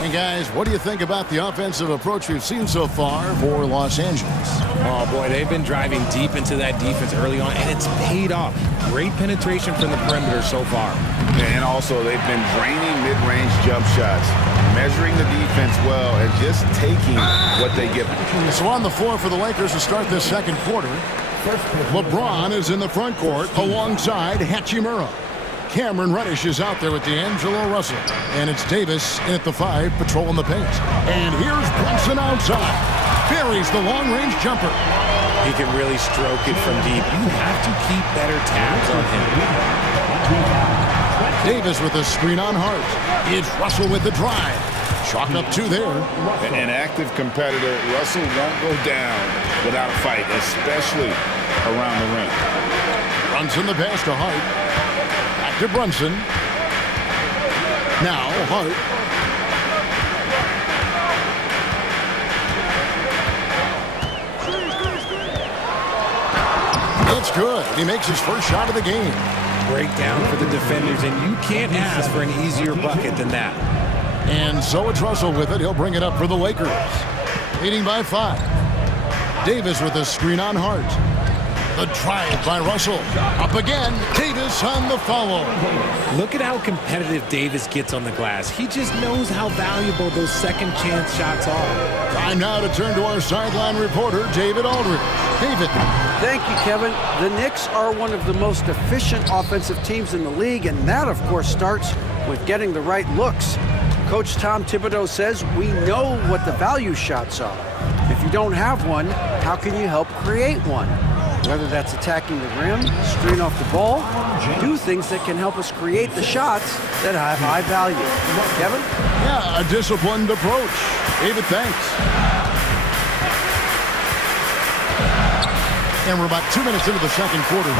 And guys, what do you think about the offensive approach we've seen so far for Los Angeles? Oh boy, they've been driving deep into that defense early on, and it's paid off. Great penetration from the perimeter so far. And also, they've been draining mid-range jump shots, measuring the defense well, and just taking what they give them. So on the floor for the Lakers to start this second quarter, LeBron is in the front court alongside Hachimura. Cameron Reddish is out there with D'Angelo Russell. And it's Davis in at the 5, patrolling the paint. And here's Brunson outside. Buries the long-range jumper. He can really stroke it from deep. You have to keep better tabs on him. Davis with a screen on Hart. It's Russell with the drive. Chalk up 2 there. An active competitor, Russell won't go down without a fight, especially around the rim. Brunson the pass to Hart. To Brunson. Now Hart. It's good. He makes his first shot of the game. Breakdown for the defenders, and you can't ask for an easier bucket than that. And so it's Russell with it. He'll bring it up for the Lakers. Leading by 5. Davis with a screen on Hart. The drive by Russell. Up again. Davis on the follow. Look at how competitive Davis gets on the glass. He just knows how valuable those second chance shots are. Time now to turn to our sideline reporter, David Aldridge. David. Thank you, Kevin. The Knicks are one of the most efficient offensive teams in the league, and that, of course, starts with getting the right looks. Coach Tom Thibodeau says we know what the value shots are. If you don't have one, how can you help create one? Whether that's attacking the rim, screen off the ball, do things that can help us create the shots that have high value. Kevin? Yeah, a disciplined approach. David, thanks. And we're about 2 minutes into the second quarter.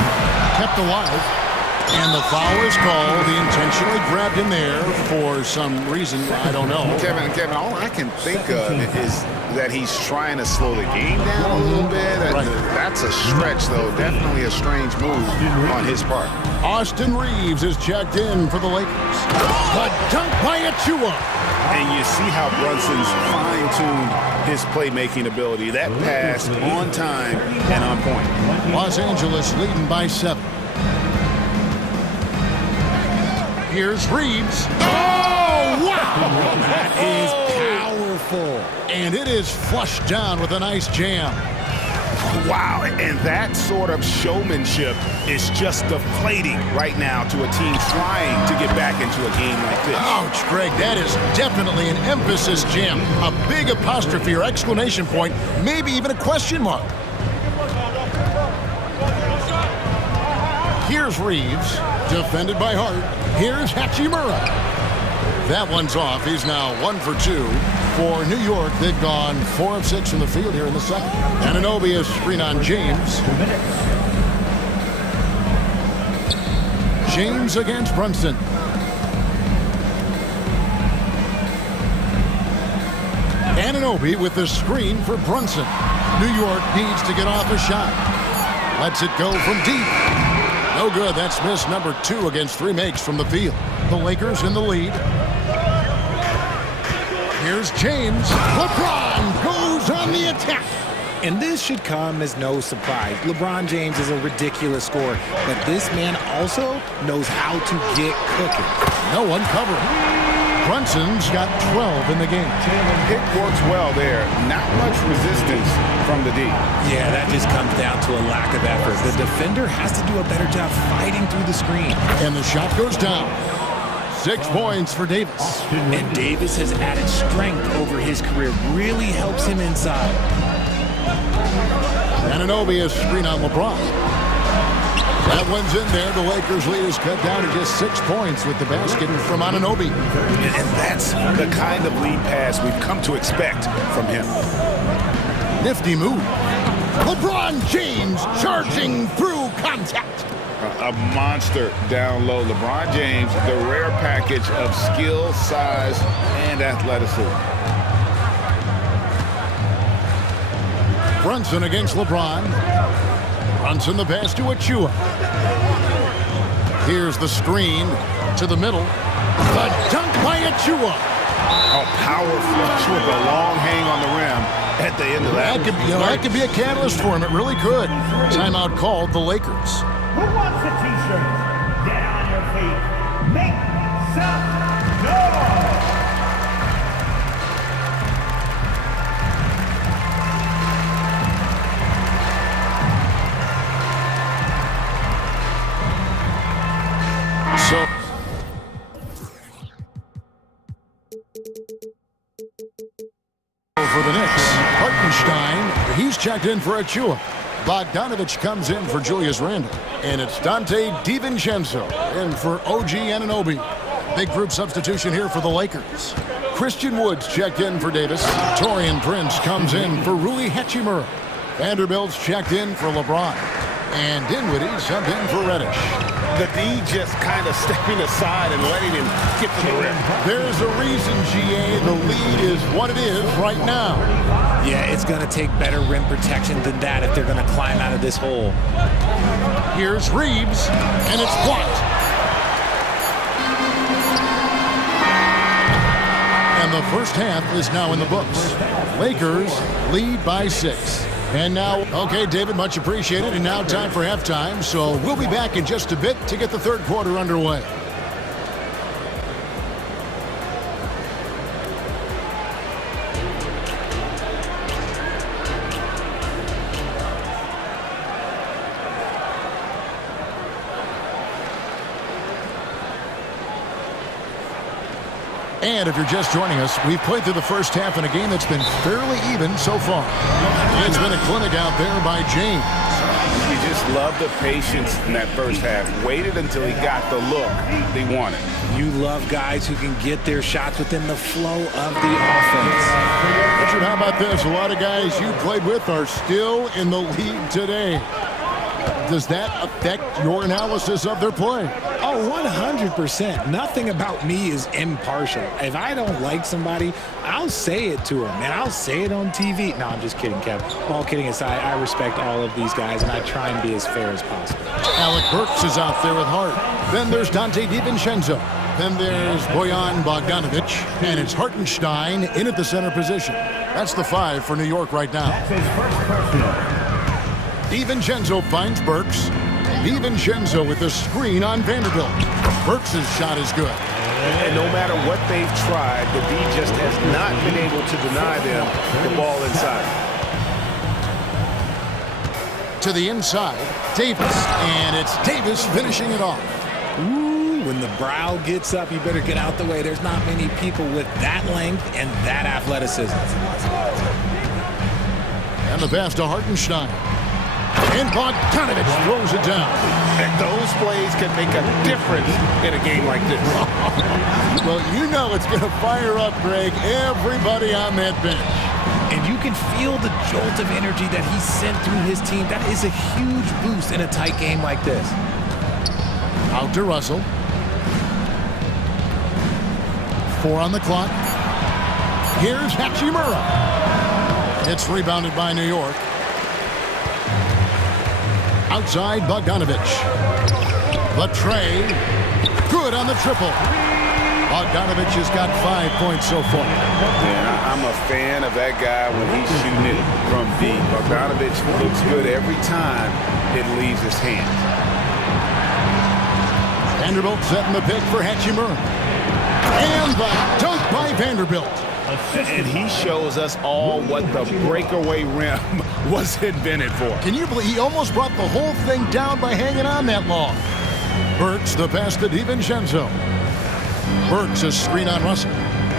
Kept alive. And the foul is called. He intentionally grabbed him there for some reason. I don't know. Kevin, all I can think of is that he's trying to slow the game down a little bit. Right. That's a stretch, though. Definitely a strange move on his part. Austin Reeves is checked in for the Lakers. The dunk by Achua. And you see how Brunson's fine-tuned his playmaking ability. That pass on time and on point. Los Angeles leading by 7. Here's Reeves. Oh, wow! That is powerful. And it is flushed down with a nice jam. Wow, and that sort of showmanship is just deflating right now to a team trying to get back into a game like this. Ouch, Greg, that is definitely an emphasis jam. A big apostrophe or exclamation point, maybe even a question mark. Here's Reeves, defended by Hart. Here's Hachimura. That one's off. He's now 1 for 2. For New York, they've gone 4 of 6 from the field here in the second. Anunoby is screen on James. James against Brunson. Anunoby with the screen for Brunson. New York needs to get off a shot. Lets it go from deep. No good. That's miss number 2 against 3 makes from the field. The Lakers in the lead. Here's James. LeBron goes on the attack. And this should come as no surprise. LeBron James is a ridiculous scorer, but this man also knows how to get cooking. No one covering. Brunson's got 12 in the game. Pick works well there. Not much resistance from the D. Yeah, that just comes down to a lack of effort. The defender has to do a better job fighting through the screen. And the shot goes down. 6 points for Davis. And Davis has added strength over his career. Really helps him inside. Anunoby has screen on LeBron. That one's in there. The Lakers lead is cut down to just 6 points with the basket from Anunoby. And that's the kind of lead pass we've come to expect from him. Nifty move. LeBron James charging through contact. A monster down low. LeBron James, the rare package of skill, size, and athleticism. Brunson against LeBron. Brunson the pass to Achua. Here's the screen to the middle. The dunk by Achua. A power flush with a long hang on the rim at the end of that. That could be a catalyst for him. It really could. Timeout called the Lakers. Who wants a t-shirt? Get on your feet. Make some noise. So for the Knicks, Hartenstein, he's checked in for Achua. Bogdanovich comes in for Julius Randle. And it's Dante DiVincenzo in for OG Anunoby. Big group substitution here for the Lakers. Christian Woods checked in for Davis. Torian Prince comes in for Rui Hachimura. Vanderbilt's checked in for LeBron. And Dinwiddie subbed in for Reddish. The D just kind of stepping aside and letting him get to the rim. There's a reason, GA, the lead is what it is right now. Yeah, it's going to take better rim protection than that if they're going to climb out of this hole. Here's Reeves, and it's blocked. And the first half is now in the books. Lakers lead by 6. And now, okay, David, much appreciated. And now time for halftime. So we'll be back in just a bit to get the third quarter underway. And if you're just joining us, we've played through the first half in a game that's been fairly even so far. It's been a clinic out there by James. You just love the patience in that first half. Waited until he got the look they wanted. You love guys who can get their shots within the flow of the offense. Richard, how about this? A lot of guys you played with are still in the league today. Does that affect your analysis of their play? Oh, 100%. Nothing about me is impartial. If I don't like somebody, I'll say it to them, and I'll say it on TV. No, I'm just kidding, Kev. All kidding aside, I respect all of these guys, and I try and be as fair as possible. Alec Burks is out there with Hart. Then there's Dante DiVincenzo. Then there's Bojan Bogdanovich, and it's Hartenstein in at the center position. That's the 5 for New York right now. That's his first personal. DiVincenzo finds Burks. DiVincenzo with the screen on Vanderbilt. Burks' shot is good. And no matter what they've tried, the D just has not been able to deny them the ball inside. To the inside, Davis. And it's Davis finishing it off. Ooh, when the brow gets up, you better get out the way. There's not many people with that length and that athleticism. And the pass to Hartenstein. And Bogdanovich throws it down. And those plays can make a difference in a game like this. Well, you know it's going to fire up, Greg, everybody on that bench. And you can feel the jolt of energy that he sent through his team. That is a huge boost in a tight game like this. Out to Russell. 4 on the clock. Here's Hachimura. It's rebounded by New York. Outside Bogdanovich. Latrey. Good on the triple. Bogdanovich has got 5 points so far. Yeah, I'm a fan of that guy when he's shooting it from deep. Bogdanovich looks good every time it leaves his hands. Vanderbilt setting the pick for Hachimura. And the dunk by Vanderbilt. And he shows us all what the breakaway rim was invented for. Can you believe he almost brought the whole thing down by hanging on that long? Burks the pass to DiVincenzo. Burks a screen on Russell.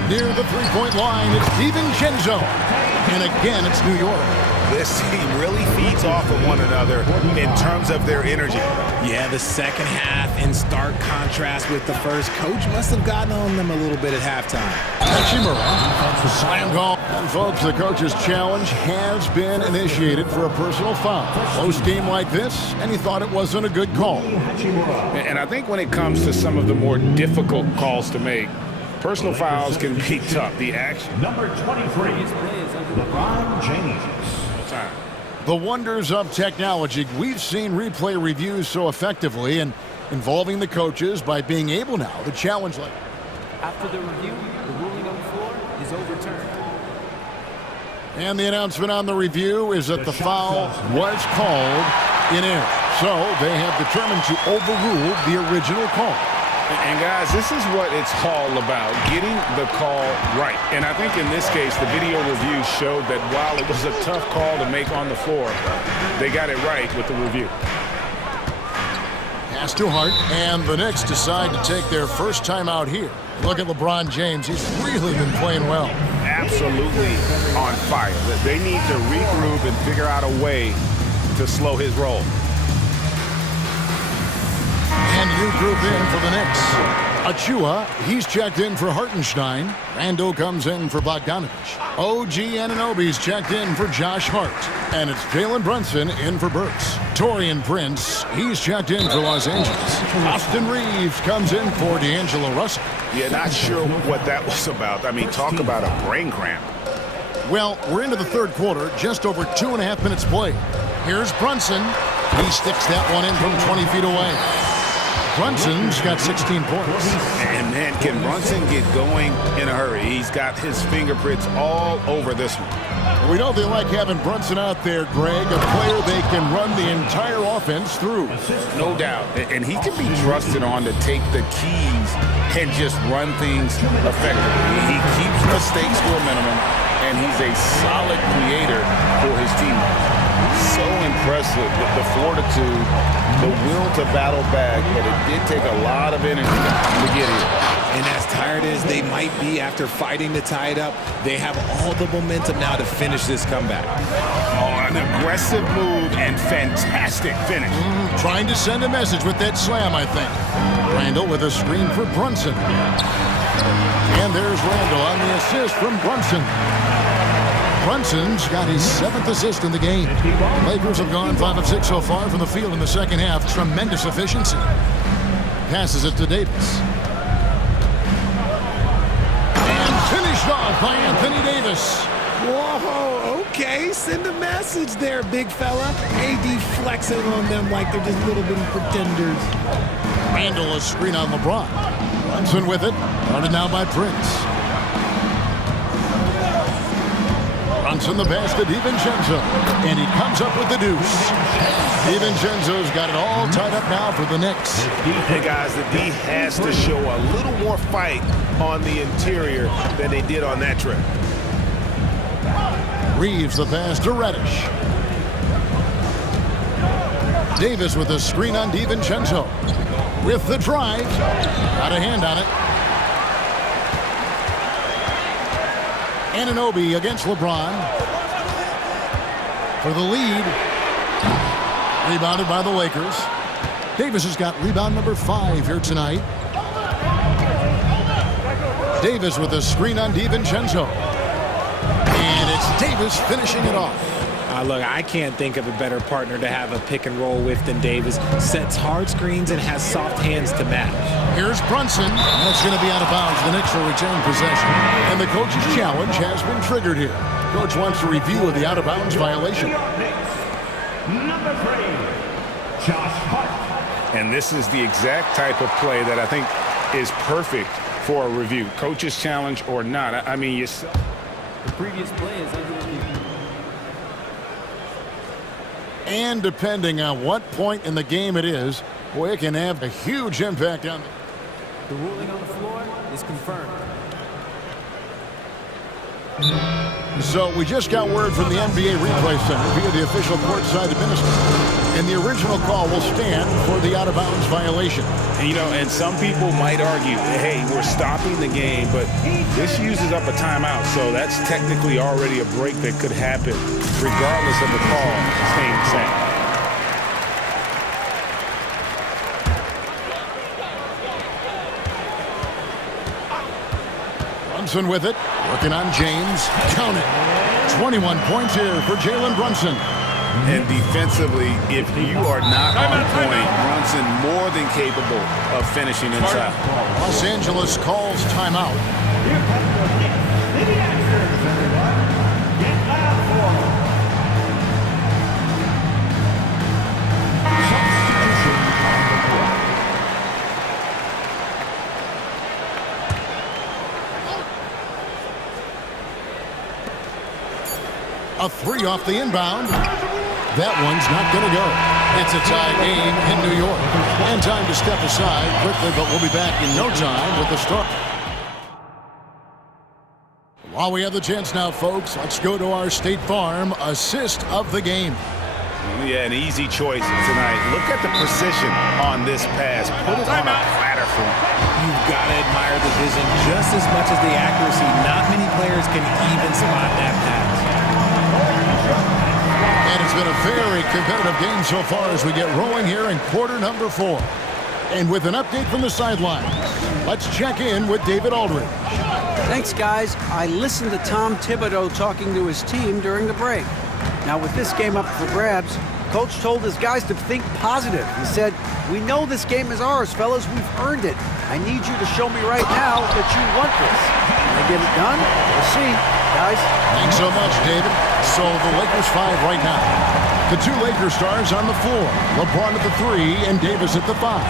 Near the three-point line, it's DiVincenzo. And again, it's New York. This team really feeds off of one another in terms of their energy. Yeah, the second half in stark contrast with the first. Coach must have gotten on them a little bit at halftime. Hachimura, slam call. And folks, the coach's challenge has been initiated for a personal foul. Close game like this, and he thought it wasn't a good call. And I think when it comes to some of the more difficult calls to make, personal fouls can be tough. The action. Number 23, LeBron James. The wonders of technology. We've seen replay reviews so effectively and involving the coaches by being able now to challenge like. After the review, the ruling on the floor is overturned. And the announcement on the review is that the foul was called in error. So they have determined to overrule the original call. And guys, this is what it's all about, getting the call right. And I think in this case, the video review showed that while it was a tough call to make on the floor, they got it right with the review. Pass to Hart, and the Knicks decide to take their first time out here. Look at LeBron James. He's really been playing well. Absolutely on fire. They need to regroup and figure out a way to slow his roll. And new group in for the Knicks. Achua, he's checked in for Hartenstein. Randall comes in for Bogdanovich. OG Anunoby's checked in for Josh Hart. And it's Jalen Brunson in for Burks. Taurean Prince, he's checked in for Los Angeles. Austin Reeves comes in for D'Angelo Russell. Yeah, not sure what that was about. I mean, talk about a brain cramp. Well, we're into the third quarter, just over 2.5 minutes played. Here's Brunson. He sticks that one in from 20 feet away. Brunson's got 16 points. And man, can Brunson get going in a hurry? He's got his fingerprints all over this one. We know they like having Brunson out there, Greg, a player they can run the entire offense through. No doubt. And he can be trusted on to take the keys and just run things effectively. He keeps mistakes to a minimum, and he's a solid creator for his team. So impressive, the fortitude, the will to battle back, but it did take a lot of energy to get here. And as tired as they might be after fighting to tie it up, they have all the momentum now to finish this comeback. Oh, an aggressive move and fantastic finish. Trying to send a message with that slam, I think. Randall with a screen for Brunson. And there's Randall on the assist from Brunson. Brunson's got his 7th assist in the game. Lakers have gone 5 of 6 so far from the field in the second half. Tremendous efficiency. Passes it to Davis. And finished off by Anthony Davis. Whoa, okay, send a message there, big fella. AD flexing on them like they're just little bitty pretenders. Randall a screen on LeBron. Brunson with it. Guarded now by Prince. Brunson the pass to DiVincenzo, and he comes up with the deuce. DiVincenzo's got it all tied up now for the Knicks. Hey guys, the D has to show a little more fight on the interior than they did on that trip. Reeves the pass to Reddish. Davis with a screen on DiVincenzo. With the drive, got a hand on it. Anunoby against LeBron for the lead. Rebounded by the Lakers. Davis has got rebound number 5 here tonight. Davis with a screen on DiVincenzo. And it's Davis finishing it off. Look, I can't think of a better partner to have a pick and roll with than Davis. Sets hard screens and has soft hands to match. Here's Brunson. That's going to be out of bounds. The Knicks will retain possession. And the coach's challenge has been triggered here. Coach wants a review of the out-of-bounds violation. Number 3, Josh Hart. And this is the exact type of play that I think is perfect for a review. Coach's challenge or not. I mean, the previous play is under review. And depending on what point in the game it is, boy, it can have a huge impact on the ruling on the floor is confirmed. So we just got word from the NBA Replay Center via the official courtside administrator. And the original call will stand for the out-of-bounds violation. And, you know, and some people might argue, hey, we're stopping the game, but this uses up a timeout, so that's technically already a break that could happen regardless of the call staying the same. Brunson with it, working on James. Count it. 21 points here for Jalen Brunson. And defensively, if you are not on point, Brunson more than capable of finishing inside. Los Angeles calls timeout. A three off the inbound. That one's not going to go. It's a tie game in New York. And time to step aside quickly, but we'll be back in no time with the start. While we have the chance now, folks, let's go to our State Farm assist of the game. Yeah, an easy choice tonight. Look at the precision on this pass. Put it on a platter for him. You've got to admire the vision just as much as the accuracy. Not many players can even spot that pass. And it's been a very competitive game so far as we get rolling here in quarter number 4. And with an update from the sideline, let's check in with David Aldridge. Thanks, guys. I listened to Tom Thibodeau talking to his team during the break. Now, with this game up for grabs, Coach told his guys to think positive. He said, "We know this game is ours, fellas. We've earned it. I need you to show me right now that you want this." Can they get it done? We'll see, guys. Thanks so much, David. So the Lakers 5 right now. The two Lakers stars on the floor. LeBron at the 3 and Davis at the 5.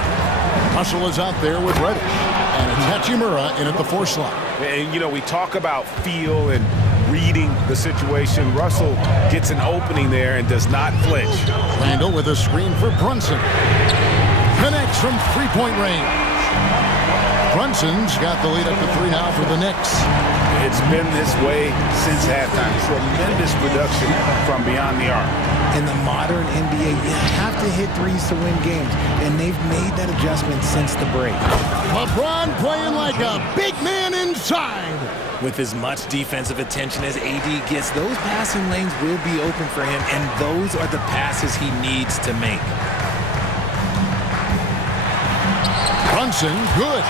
Russell is out there with Reddish. And it's Hachimura in at the 4 slot. And, you know, we talk about feel and reading the situation. Russell gets an opening there and does not flinch. Randall with a screen for Brunson. Connects from three-point range. Brunson's got the lead up to 3 now for the Knicks. It's been this way since halftime. Tremendous production from beyond the arc. In the modern NBA, you have to hit threes to win games, and they've made that adjustment since the break. LeBron playing like a big man inside. With as much defensive attention as AD gets, those passing lanes will be open for him, and those are the passes he needs to make. Brunson, good.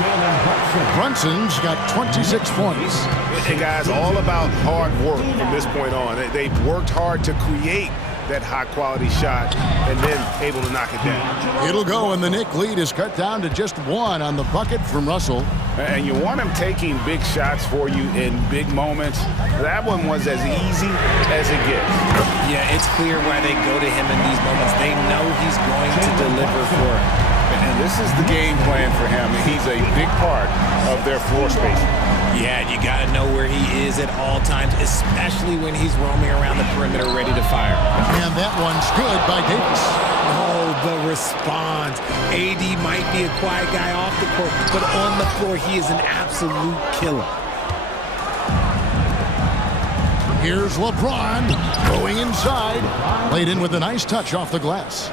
Brunson's got 26 points. And guys, all about hard work from this point on. They've worked hard to create that high-quality shot and then able to knock it down. It'll go, and the Knick lead is cut down to just 1 on the bucket from Russell. And you want him taking big shots for you in big moments. That one was as easy as it gets. Yeah, it's clear why they go to him in these moments. They know he's going to deliver for him. And this is the game plan for him. He's a big part of their floor spacing. Yeah, you got to know where he is at all times, especially when he's roaming around the perimeter ready to fire. And that one's good by Davis. Oh, the response. AD might be a quiet guy off the court, but on the floor, he is an absolute killer. Here's LeBron going inside. Laid in with a nice touch off the glass.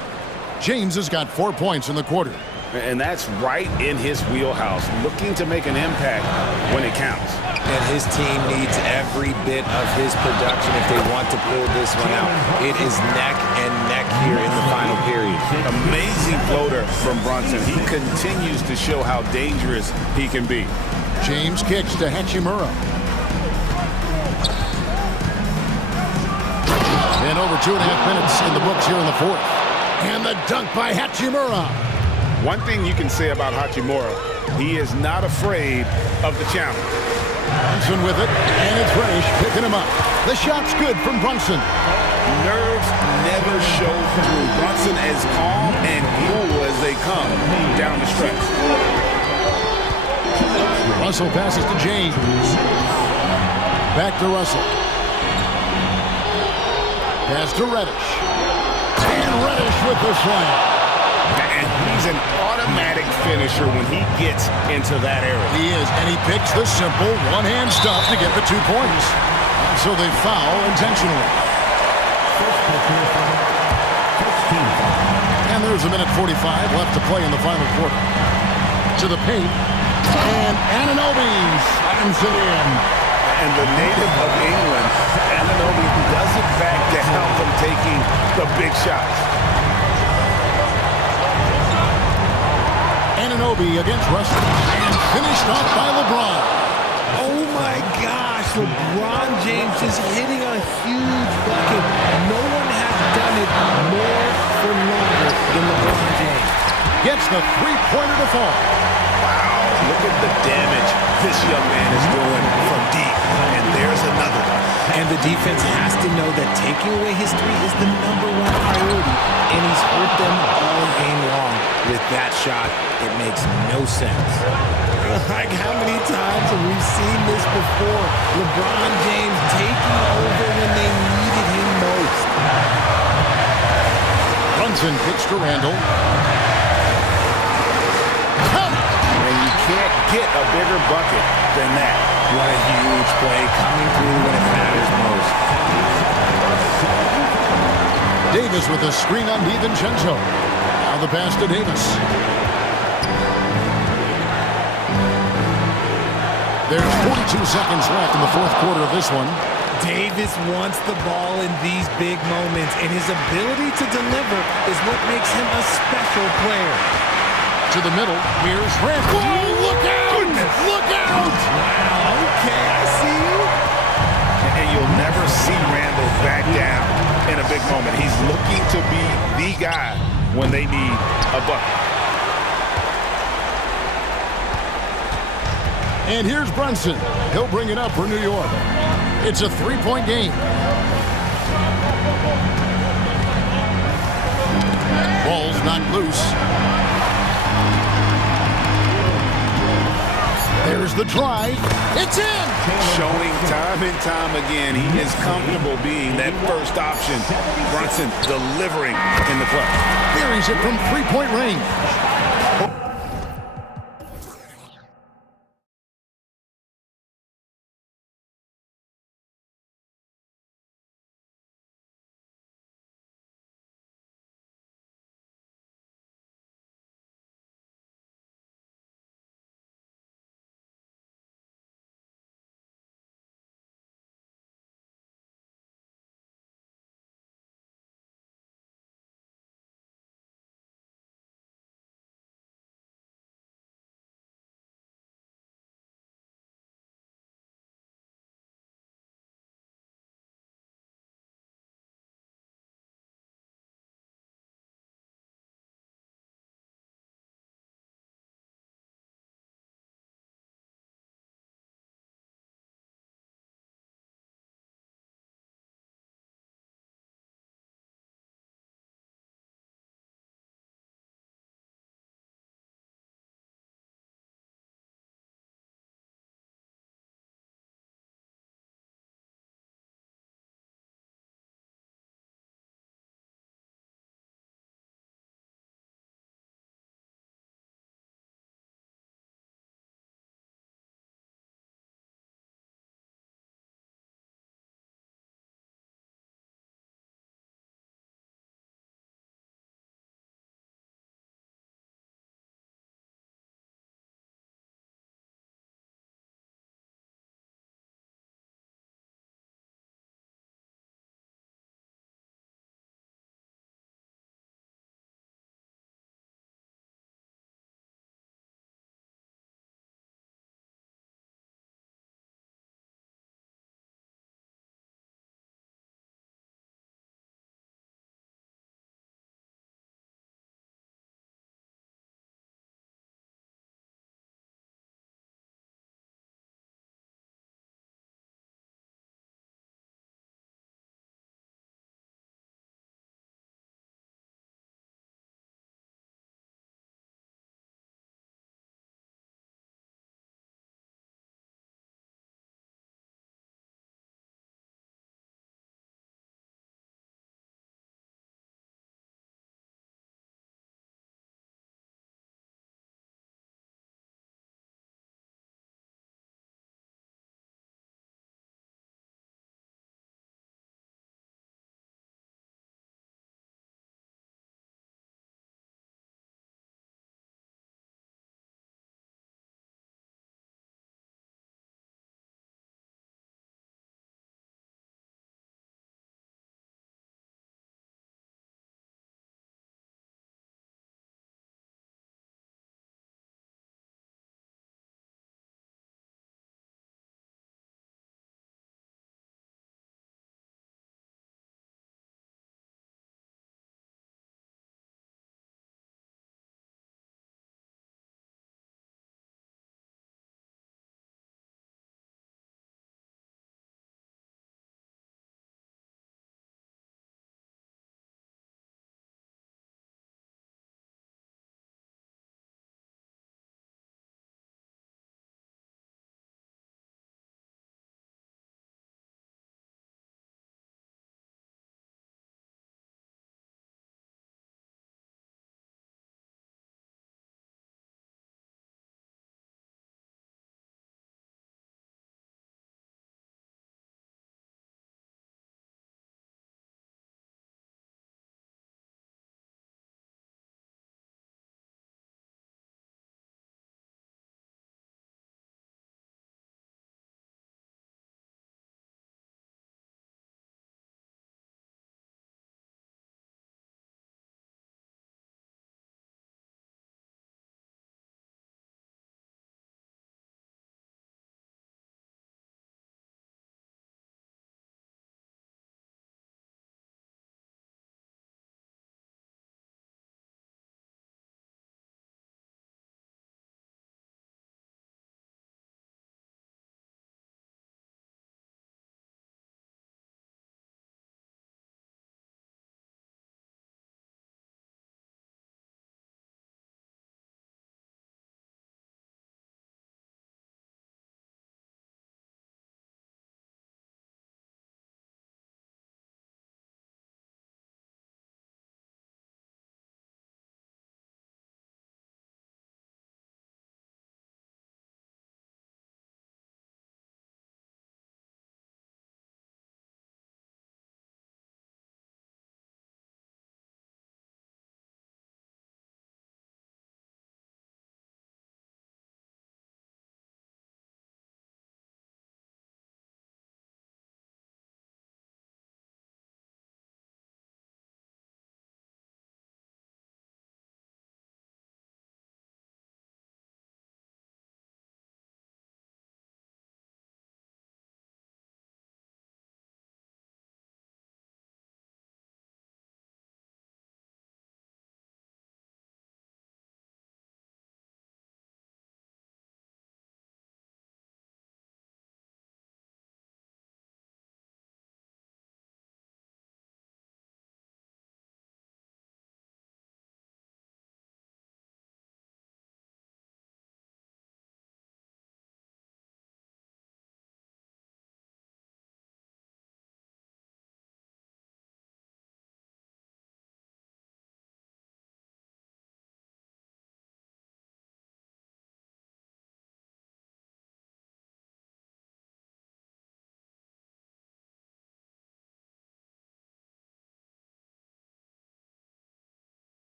James has got 4 points in the quarter. And that's right in his wheelhouse, looking to make an impact when it counts. And his team needs every bit of his production if they want to pull this one out. It is neck and neck here in the final period. Amazing floater from Brunson. He continues to show how dangerous he can be. James kicks to Hachimura. And over 2.5 minutes in the books here in the fourth. And the dunk by Hachimura. One thing you can say about Hachimura, he is not afraid of the challenge. Brunson with it, and it's Reddish picking him up. The shot's good from Brunson. Nerves never show through. Brunson as calm and cool as they come down the stretch. Russell passes to James. Back to Russell. Pass to Reddish. And Reddish with the slam. And he's an automatic finisher when he gets into that area. He is, and he picks the simple one-hand stuff to get the 2 points. So they foul intentionally. And there's a minute 45 left to play in the final quarter. To the paint. And Anunoby slams it in. And the native of England, Anunoby, doesn't back down from taking the big shots. Anunoby against Russell. And finished off by LeBron. Oh my gosh, LeBron James is hitting a huge bucket. No one has done it more for longer than LeBron James. Gets the three-pointer to fall. Wow, look at the damage this young man is doing from deep. And there's another one. And the defense has to know that taking away his three is the #1 priority. And he's hurt them all game long. With that shot, it makes no sense. Like, how many times have we seen this before? LeBron James taking over when they needed him most. Brunson kicks to Randall. And you can't get a bigger bucket than that. What a huge play coming through when it matters most. Davis with a screen on DiVincenzo. Now the pass to Davis. There's 42 seconds left in the fourth quarter of this one. Davis wants the ball in these big moments, and his ability to deliver is what makes him a special player. To the middle, here's Randall. Whoa, look out! Look out! Wow, okay, I see you. And you'll never see Randall back down in a big moment. He's looking to be the guy when they need a bucket. And here's Brunson. He'll bring it up for New York. It's a three-point game. Ball's knocked loose. There's the drive. It's in! Showing time and time again, he is comfortable being that first option. Brunson delivering in the clutch. Buries it from three-point range.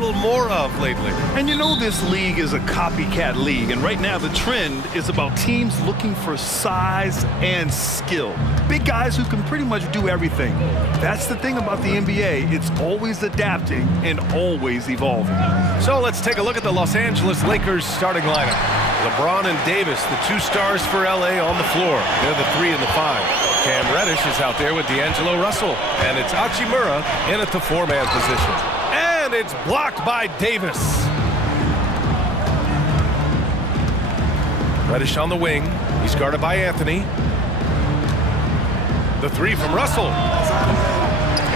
little more of lately. And you know this league is a copycat league, and right now the trend is about teams looking for size and skill. Big guys who can pretty much do everything. That's the thing about the NBA. It's always adapting and always evolving. So let's take a look at the Los Angeles Lakers starting lineup. LeBron and Davis, the two stars for LA on the floor. They're the 3 and the 5. Cam Reddish is out there with D'Angelo Russell. And it's Hachimura in at the 4-man position. And it's blocked by Davis. Reddish on the wing. He's guarded by Anthony. The 3 from Russell.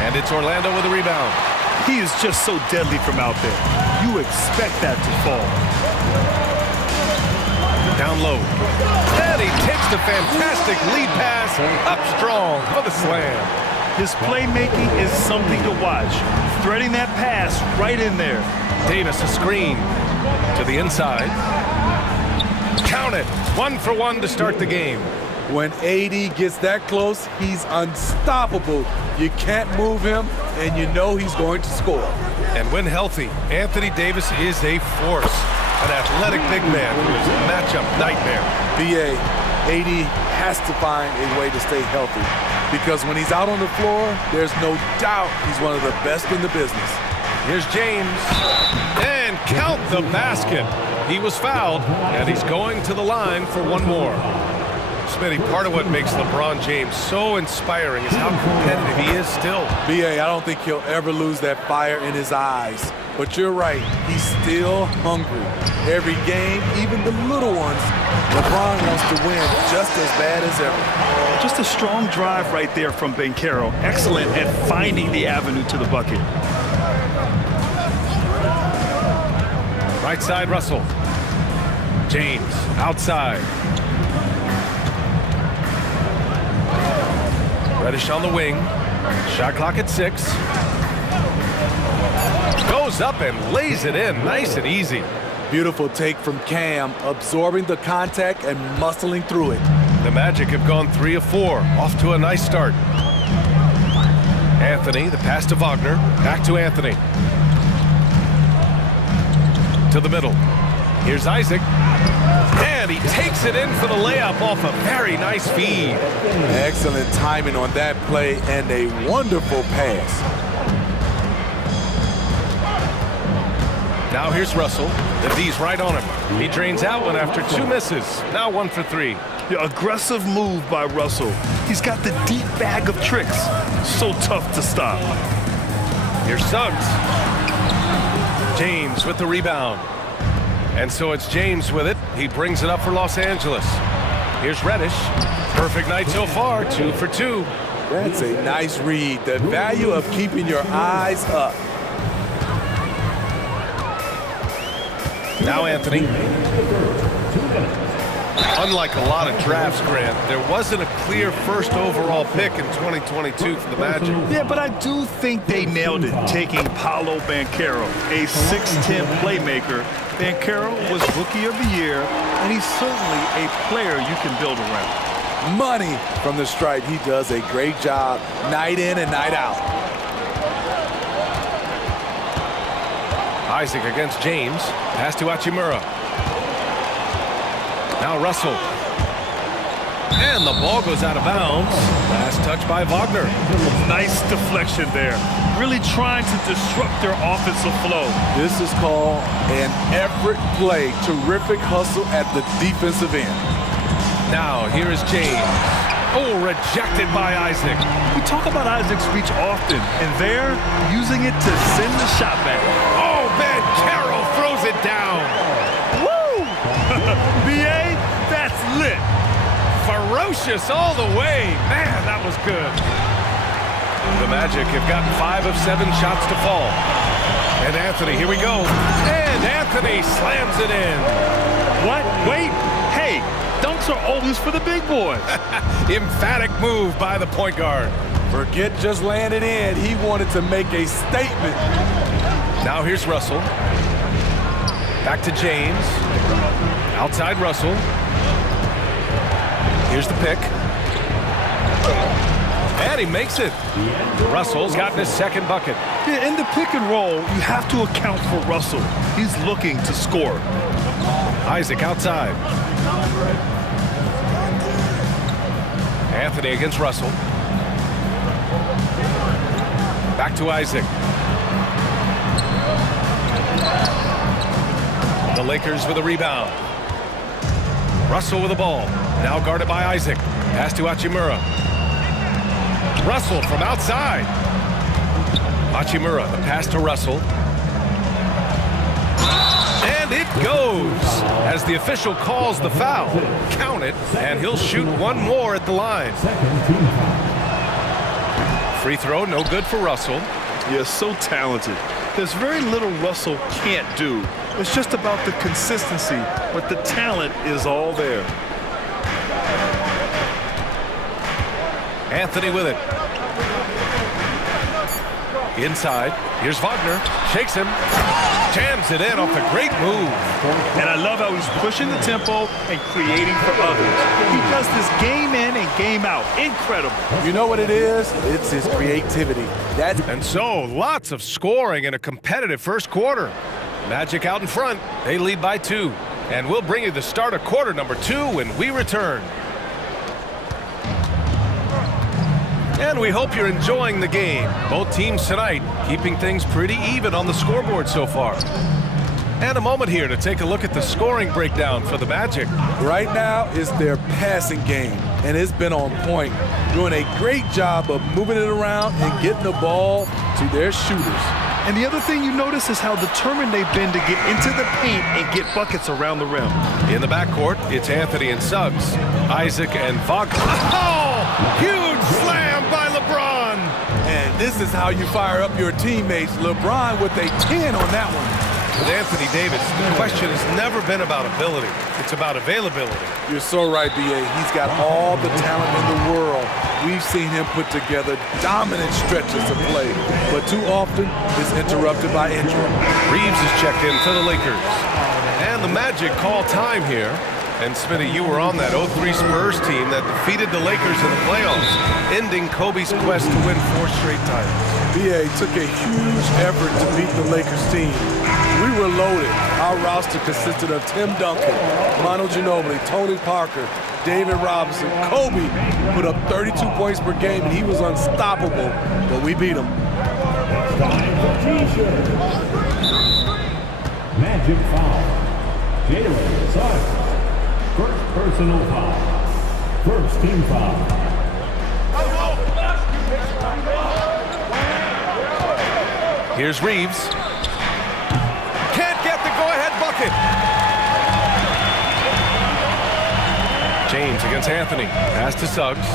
And it's Orlando with a rebound. He is just so deadly from out there. You expect that to fall. Down low. And he takes the fantastic lead pass up strong for the slam. His playmaking is something to watch. Threading that pass right in there. Davis a screen to the inside. Count it. 1 for 1 to start the game. When AD gets that close, he's unstoppable. You can't move him, and you know he's going to score. And when healthy, Anthony Davis is a force. An athletic big man who is a matchup nightmare. BA, AD has to find a way to stay healthy because when he's out on the floor, there's no doubt he's one of the best in the business. Here's James. And count the basket. He was fouled, and he's going to the line for one more. Smitty, part of what makes LeBron James so inspiring is how competitive he is still. BA, I don't think he'll ever lose that fire in his eyes. But you're right, he's still hungry. Every game, even the little ones, LeBron wants to win just as bad as ever. Just a strong drive right there from Banchero. Excellent at finding the avenue to the bucket. Right side, Russell. James, outside. Reddish on the wing. Shot clock at 6. Goes up and lays it in, nice and easy. Beautiful take from Cam, absorbing the contact and muscling through it. The Magic have gone 3 of 4, off to a nice start. Anthony, the pass to Wagner, back to Anthony. To the middle. Here's Isaac. And he takes it in for the layup off a very nice feed. Excellent timing on that play and a wonderful pass. Now here's Russell. The D's right on him. He drains out one after 2 misses. Now 1 for 3. Yeah, aggressive move by Russell. He's got the deep bag of tricks. So tough to stop. Here's Suggs. James with the rebound. And so it's James with it. He brings it up for Los Angeles. Here's Reddish. Perfect night so far, 2 for 2. That's a nice read. The value of keeping your eyes up. Now Anthony. Unlike a lot of drafts, Grant, there wasn't a clear first overall pick in 2022 for the Magic. Yeah, but I do think they nailed it, taking Paolo Banchero, a 6'10 playmaker. Banchero was Rookie of the Year, and he's certainly a player you can build around. Money from the stripe. He does a great job night in and night out. Isaac against James. Pass to Hachimura. Now Russell. And the ball goes out of bounds. Last touch by Wagner. Nice deflection there. Really trying to disrupt their offensive flow. This is called an effort play. Terrific hustle at the defensive end. Now here is James. Oh, rejected by Isaac. We talk about Isaac's reach often, and they're using it to send the shot back. Oh, Banchero throws it down. Woo! BA, that's lit. Ferocious all the way. Man, that was good. The Magic have gotten 5 of 7 shots to fall. And Anthony, here we go. And Anthony slams it in. What? Wait. Hey, dunks are always for the big boys. Emphatic move by the point guard. Forget just laying it in. He wanted to make a statement. Now here's Russell. Back to James. Outside Russell. Here's the pick. And he makes it. Russell's gotten his second bucket. Yeah, in the pick and roll, you have to account for Russell. He's looking to score. Isaac outside. Anthony against Russell. Back to Isaac. The Lakers with a rebound. Russell with the ball. Now guarded by Isaac. Pass to Hachimura. Russell from outside. Hachimura, the pass to Russell. And it goes as the official calls the foul. Count it, and he'll shoot one more at the line. Free throw, no good for Russell. Yeah, so talented. There's very little Russell can't do. It's just about the consistency, but the talent is all there. Anthony with it. Inside, here's Wagner, shakes him, jams it in off a great move. And I love how he's pushing the tempo and creating for others. He does this game in and game out. Incredible. You know what it is? It's his creativity. And so, lots of scoring in a competitive first quarter. Magic out in front. They lead by 2. And we'll bring you the start of quarter number 2 when we return. And we hope you're enjoying the game. Both teams tonight keeping things pretty even on the scoreboard so far. And a moment here to take a look at the scoring breakdown for the Magic. Right now is their passing game, and it's been on point. Doing a great job of moving it around and getting the ball to their shooters. And the other thing you notice is how determined they've been to get into the paint and get buckets around the rim. In the backcourt, it's Anthony and Suggs. Isaac and Wagner. Oh! Huge slam by LeBron! And this is how you fire up your teammates. LeBron with a 10 on that one. With Anthony Davis, the question has never been about ability. It's about availability. You're so right, B.A. He's got all the talent in the world. We've seen him put together dominant stretches of play, but too often it's interrupted by injury. Reeves is checked in for the Lakers. And the Magic call time here. And Smitty, you were on that 03 Spurs team that defeated the Lakers in the playoffs, ending Kobe's quest to win 4 straight titles. B.A. took a huge effort to beat the Lakers team. We were loaded. Our roster consisted of Tim Duncan, Manu Ginobili, Tony Parker, David Robinson. Kobe put up 32 points per game, and he was unstoppable, but we beat him. Magic foul. Jalen Suggs. First personal foul. First team foul. Here's Reeves. Can't get the go-ahead bucket. James against Anthony. Pass to Suggs.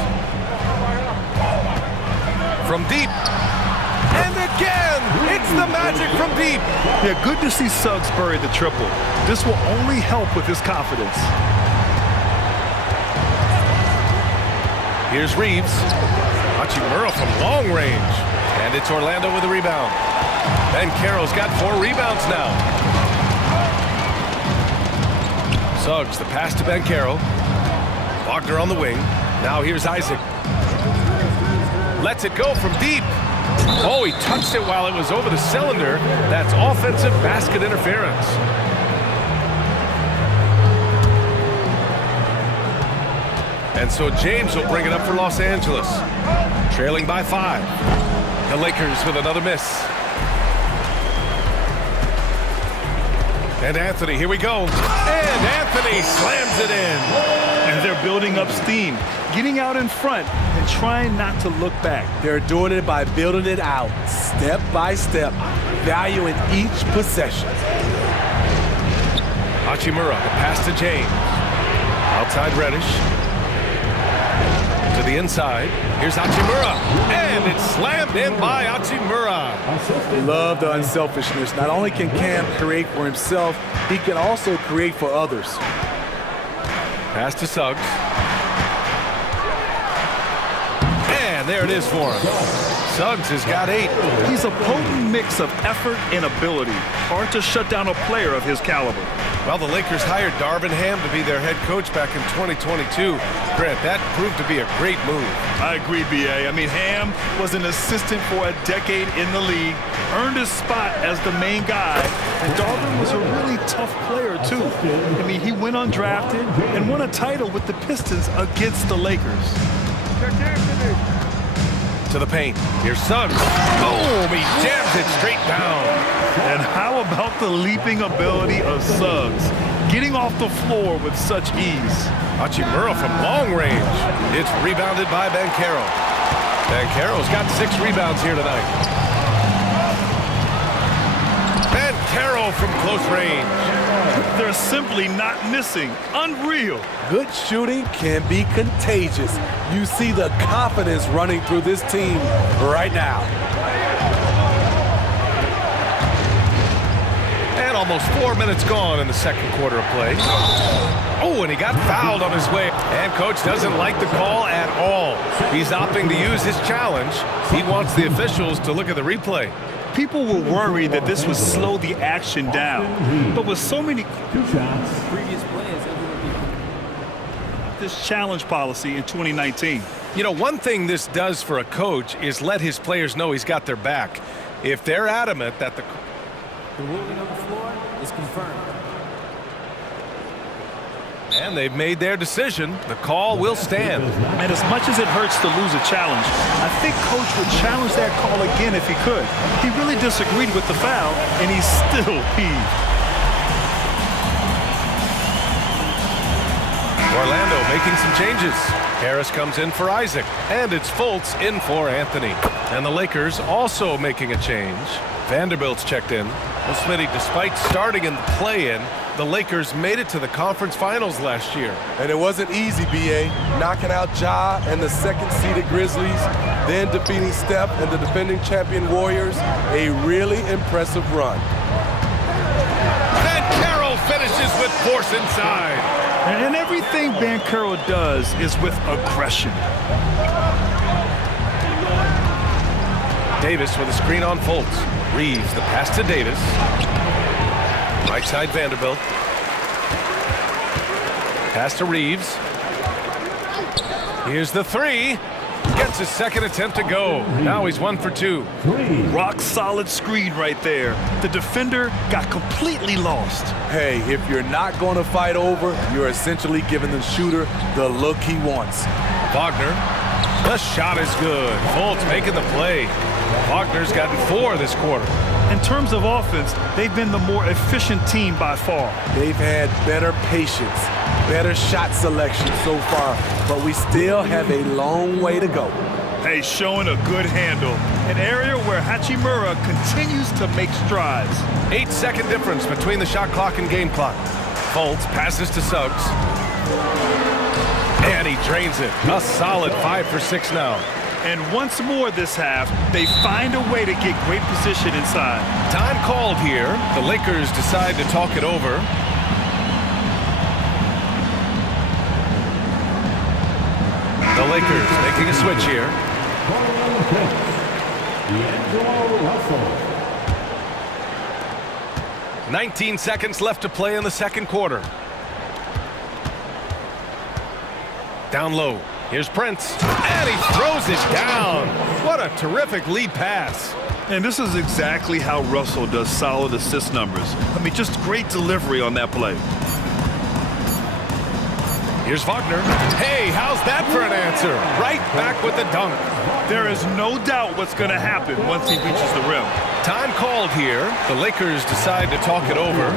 From deep. And again, it's the Magic from deep. Yeah, good to see Suggs bury the triple. This will only help with his confidence. Here's Reeves. Hachimura from long range. And it's Orlando with a rebound. Ben Carroll's got 4 rebounds now. Suggs, the pass to Ben Carroll. Wagner on the wing. Now here's Isaac. Lets it go from deep. Oh, he touched it while it was over the cylinder. That's offensive basket interference. And so James will bring it up for Los Angeles. Trailing by 5. The Lakers with another miss. And Anthony, here we go. And Anthony slams it in. And they're building up steam, getting out in front and trying not to look back. They're doing it by building it out, step by step, valuing each possession. Hachimura, the pass to James. Outside Reddish. To the inside. Here's Hachimura. And it's slammed in by Hachimura. Love the unselfishness. Not only can Cam create for himself, he can also create for others. Pass to Suggs. And there it is for him. Suggs has got 8. He's a potent mix of effort and ability. Hard to shut down a player of his caliber. Well, the Lakers hired Darvin Ham to be their head coach back in 2022. Grant, that proved to be a great move. I agree, B.A. I mean, Ham was an assistant for a decade in the league, earned his spot as the main guy, and Darvin was a really tough player, too. I mean, he went undrafted and won a title with the Pistons against the Lakers. To the paint. Here's Suggs. Boom! He jams it straight down. And how about the leaping ability of Suggs? Getting off the floor with such ease. Hachimura from long range. It's rebounded by Banchero. Banchero's got 6 rebounds here tonight. Banchero from close range. They're simply not missing. Unreal. Good shooting can be contagious. You see the confidence running through this team right now. And almost 4 minutes gone in the second quarter of play. Oh, and he got fouled on his way. And coach doesn't like the call at all. He's opting to use his challenge. He wants the officials to look at the replay. People were worried that this would slow the action down. But with so many previous players, this challenge policy in 2019. You know, one thing this does for a coach is let his players know he's got their back. If they're adamant that the ruling on the floor is confirmed. And they've made their decision. The call will stand. And as much as it hurts to lose a challenge, I think coach would challenge that call again if he could. He really disagreed with the foul, and he's still peeved. Orlando making some changes. Harris comes in for Isaac, and it's Fultz in for Anthony. And the Lakers also making a change. Vanderbilt's checked in. Well, Smitty, despite starting in the play-in, the Lakers made it to the conference finals last year. And it wasn't easy, B.A. Knocking out Ja and the second-seeded Grizzlies, then defeating Steph and the defending champion Warriors. A really impressive run. Banchero finishes with force inside. And everything Banchero does is with aggression. Davis with a screen on Fultz. Reeves the pass to Davis. Right side Vanderbilt. Pass to Reeves. Here's the three. Gets his second attempt to go. Now he's 1 for 2. Rock solid screen right there. The defender got completely lost. Hey, if you're not going to fight over, you're essentially giving the shooter the look he wants. Wagner. The shot is good. Fultz making the play. Wagner's gotten 4 this quarter. In terms of offense, they've been the more efficient team by far. They've had better patience, better shot selection so far, but we still have a long way to go. Hey, showing a good handle. An area where Hachimura continues to make strides. 8-second difference between the shot clock and game clock. Fultz passes to Suggs. And he drains it. A solid 5 for 6 now. And once more this half, they find a way to get great position inside. Time called here. The Lakers decide to talk it over. The Lakers making a switch here. 19 seconds left to play in the second quarter. Down low. Here's Prince, and he throws it down. What a terrific lead pass. And this is exactly how Russell does solid assist numbers. I mean, just great delivery on that play. Here's Wagner. Hey, how's that for an answer? Right back with the dunk. There is no doubt what's going to happen once he reaches the rim. Time called here. The Lakers decide to talk it over.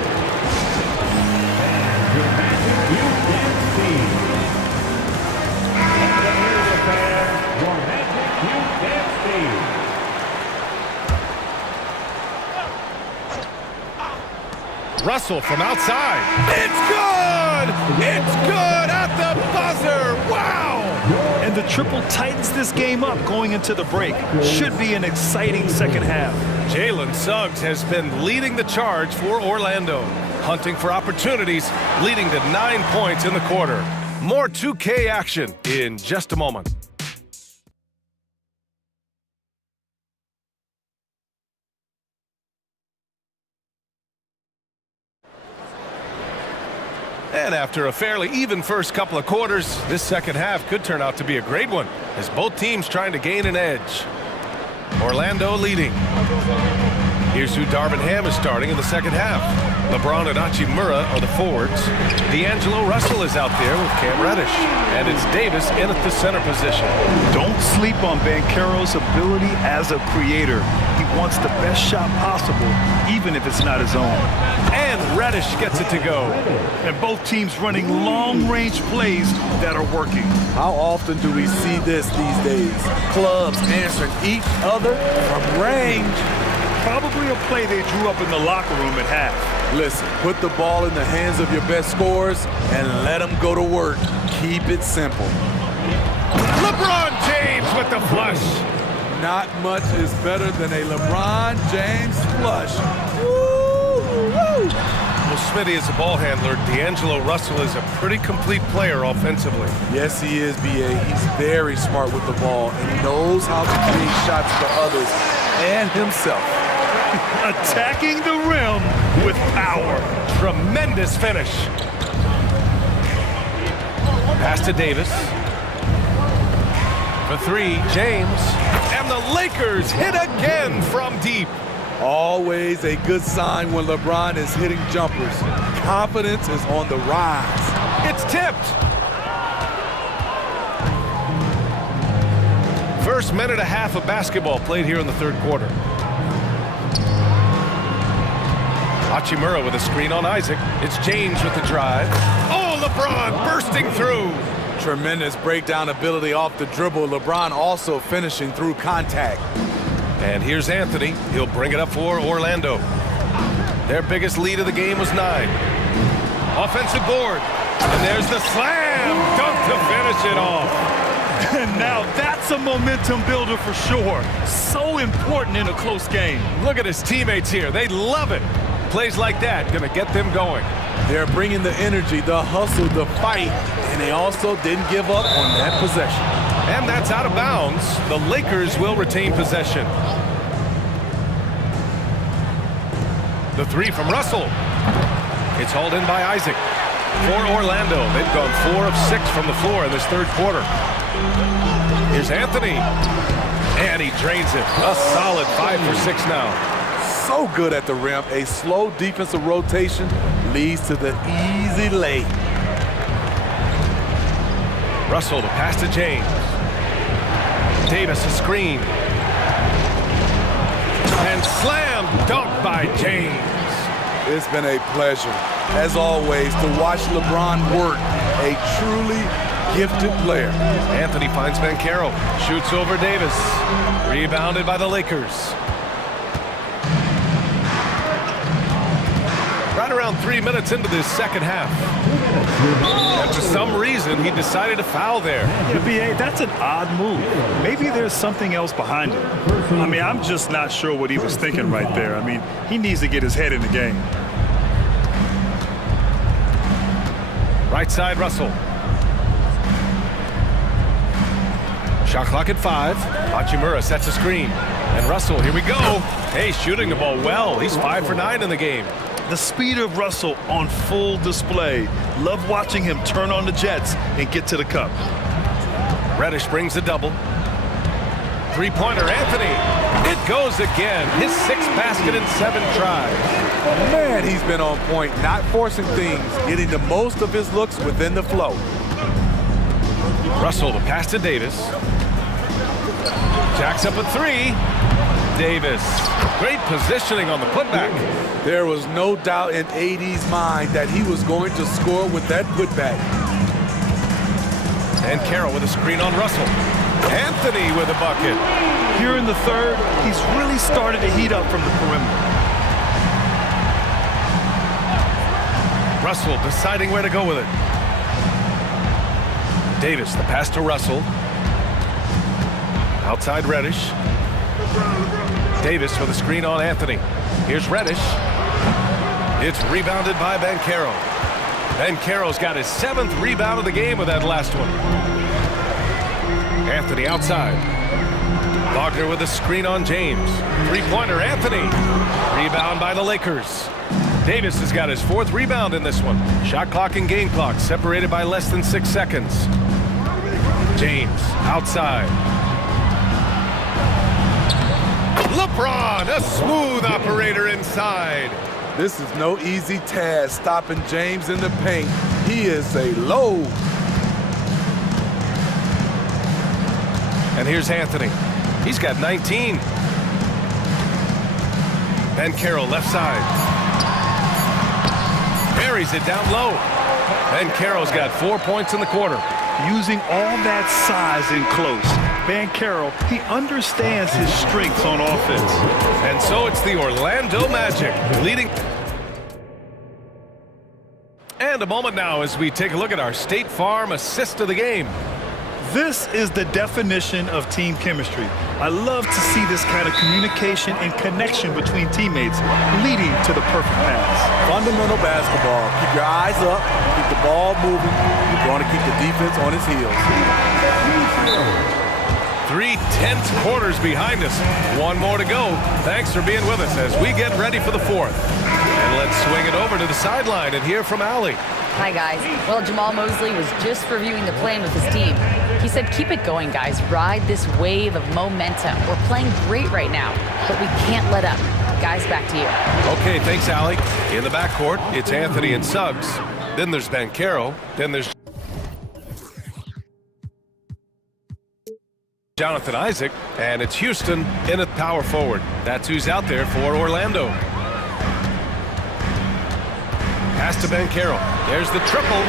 Russell from outside. It's good! It's good at the buzzer! Wow! And the triple tightens this game up going into the break. Should be an exciting second half. Jalen Suggs has been leading the charge for Orlando. Hunting for opportunities, leading to 9 points in the quarter. More 2K action in just a moment. And after a fairly even first couple of quarters, this second half could turn out to be a great one, as both teams trying to gain an edge. Orlando leading. Here's who Darvin Ham is starting in the second half. LeBron and Hachimura are the forwards. D'Angelo Russell is out there with Cam Reddish. And it's Davis in at the center position. Don't sleep on Banchero's ability as a creator. He wants the best shot possible, even if it's not his own. And Reddish gets it to go. And both teams running long-range plays that are working. How often do we see this these days? Clubs answering each other from range. Probably a play they drew up in the locker room at half. Listen, put the ball in the hands of your best scorers and let them go to work. Keep it simple. LeBron James with the flush. Not much is better than a LeBron James flush. Woo! Well, Smitty is a ball handler. D'Angelo Russell is a pretty complete player offensively. Yes, he is, B.A. He's very smart with the ball and he knows how to create shots for others and himself. Attacking the rim with power. Tremendous finish. Pass to Davis. For three, James. And the Lakers hit again from deep. Always a good sign when LeBron is hitting jumpers. Confidence is on the rise. It's tipped. First minute and a half of basketball played here in the third quarter. Hachimura with a screen on Isaac. It's James with the drive. Oh, LeBron bursting through. Tremendous breakdown ability off the dribble. LeBron also finishing through contact. And here's Anthony. He'll bring it up for Orlando. Their biggest lead of the game was 9. Offensive board. And there's the slam dunk to finish it off. And now that's a momentum builder for sure. So important in a close game. Look at his teammates here. They love it. Plays like that going to get them going. They're bringing the energy, the hustle, the fight, and they also didn't give up on that possession. And that's out of bounds. The Lakers will retain possession. The three from Russell. It's hauled in by Isaac. For Orlando, they've gone 4 of 6 from the floor in this third quarter. Here's Anthony. And he drains it. A solid 5 for 6 now. So good at the rim. A slow defensive rotation leads to the easy lay. Russell to pass to James. Davis a screen. And slam dunk by James. It's been a pleasure, as always, to watch LeBron work. A truly gifted player. Anthony finds Banchero. Shoots over Davis. Rebounded by the Lakers. Right around 3 minutes into this second half. And for some reason, he decided to foul there. Yeah, B.A., that's an odd move. Maybe there's something else behind it. I mean, I'm just not sure what he was thinking right there. I mean, he needs to get his head in the game. Right side, Russell. Shot clock at 5. Hachimura sets a screen. And Russell, here we go. Hey, shooting the ball well. He's 5 for 9 in the game. The speed of Russell on full display. Love watching him turn on the jets and get to the cup. Reddish brings the double. Three-pointer, Anthony. It goes again. His 6th basket in 7 tries. Man, he's been on point, not forcing things, getting the most of his looks within the flow. Russell to pass to Davis. Jacks up a 3. Davis. Great positioning on the putback. There was no doubt in AD's mind that he was going to score with that putback. And Carroll with a screen on Russell. Anthony with a bucket. Here in the third, he's really started to heat up from the perimeter. Russell deciding where to go with it. Davis, the pass to Russell. Outside Reddish. Davis with a screen on Anthony. Here's Reddish. It's rebounded by Banchero. Banchero's got his 7th rebound of the game with that last one. Anthony outside. Wagner with a screen on James. Three-pointer, Anthony. Rebound by the Lakers. Davis has got his 4th rebound in this one. Shot clock and game clock separated by less than 6 seconds. James outside. LeBron, a smooth operator inside. This is no easy task, stopping James in the paint. He is a load. And here's Anthony. He's got 19. Ben Carroll left side. Buries it down low. Ben Carroll's got 4 points in the quarter. Using all that size in close, Van Carroll, he understands his strengths on offense. And so it's the Orlando Magic leading. And a moment now as we take a look at our State Farm assist of the game. This is the definition of team chemistry. I love to see this kind of communication and connection between teammates leading to the perfect pass. Fundamental basketball. Keep your eyes up, keep the ball moving. You're going to keep the defense on its heels. 3 tense quarters behind us. 1 more to go. Thanks for being with us as we get ready for the 4th. And let's swing it over to the sideline and hear from Allie. Hi, guys. Well, Jamal Mosley was just reviewing the plan with his team. He said, keep it going, guys. Ride this wave of momentum. We're playing great right now, but we can't let up. Guys, back to you. Okay, thanks, Allie. In the backcourt, it's Anthony and Suggs. Then there's Ben Carroll. Then there's Jonathan Isaac. And it's Houston in at power forward. That's who's out there for Orlando. Pass to Ben Carroll. There's the triple.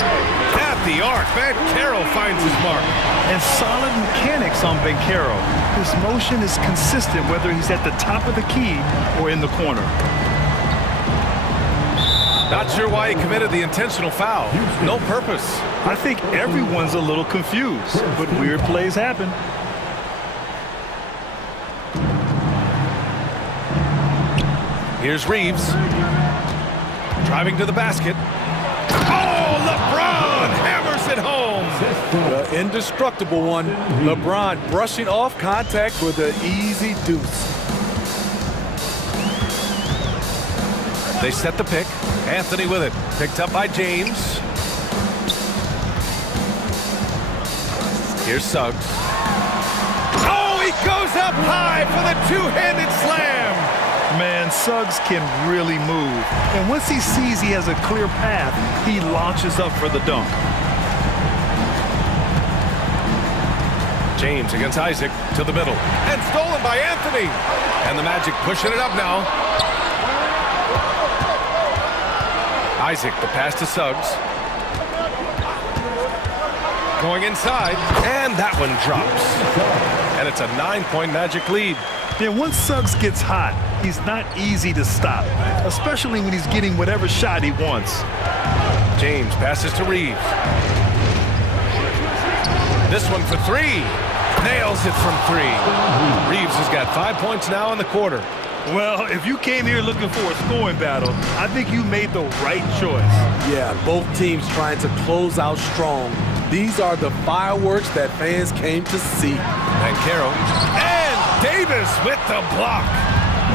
At the arc, Ben Carroll finds his mark. And solid mechanics on Ben Carroll. His motion is consistent whether he's at the top of the key or in the corner. Not sure why he committed the intentional foul. No purpose. I think everyone's a little confused, but weird plays happen. Here's Reeves. Driving to the basket. Oh, LeBron hammers it home. The indestructible one. LeBron brushing off contact with an easy deuce. They set the pick. Anthony with it. Picked up by James. Here's Suggs. Oh, he goes up high for the 2-handed slam. Man, Suggs can really move. And once he sees he has a clear path, he launches up for the dunk. James against Isaac to the middle. And stolen by Anthony. And the Magic pushing it up now. Isaac, the pass to Suggs. Going inside. And that one drops. And it's a 9-point Magic lead. Yeah, once Suggs gets hot, he's not easy to stop, especially when he's getting whatever shot he wants. James passes to Reeves. This one for 3. Nails it from 3. Reeves has got 5 points now in the quarter. Well, if you came here looking for a scoring battle, I think you made the right choice. Yeah, both teams trying to close out strong. These are the fireworks that fans came to see. And Carroll. And Davis with the block.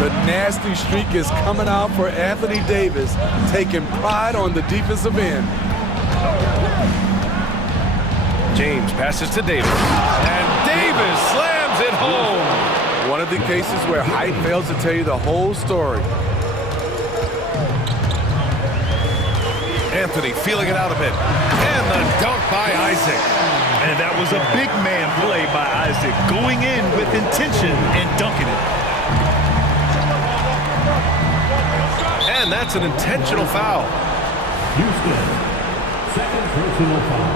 The nasty streak is coming out for Anthony Davis, taking pride on the defensive end. James passes to Davis. And Davis slams it home. One of the cases where height fails to tell you the whole story. Anthony feeling it out a bit. And the dunk by Isaac. And that was a big man play by Isaac, going in with intention and dunking it. And that's an intentional foul. Houston, second personal foul.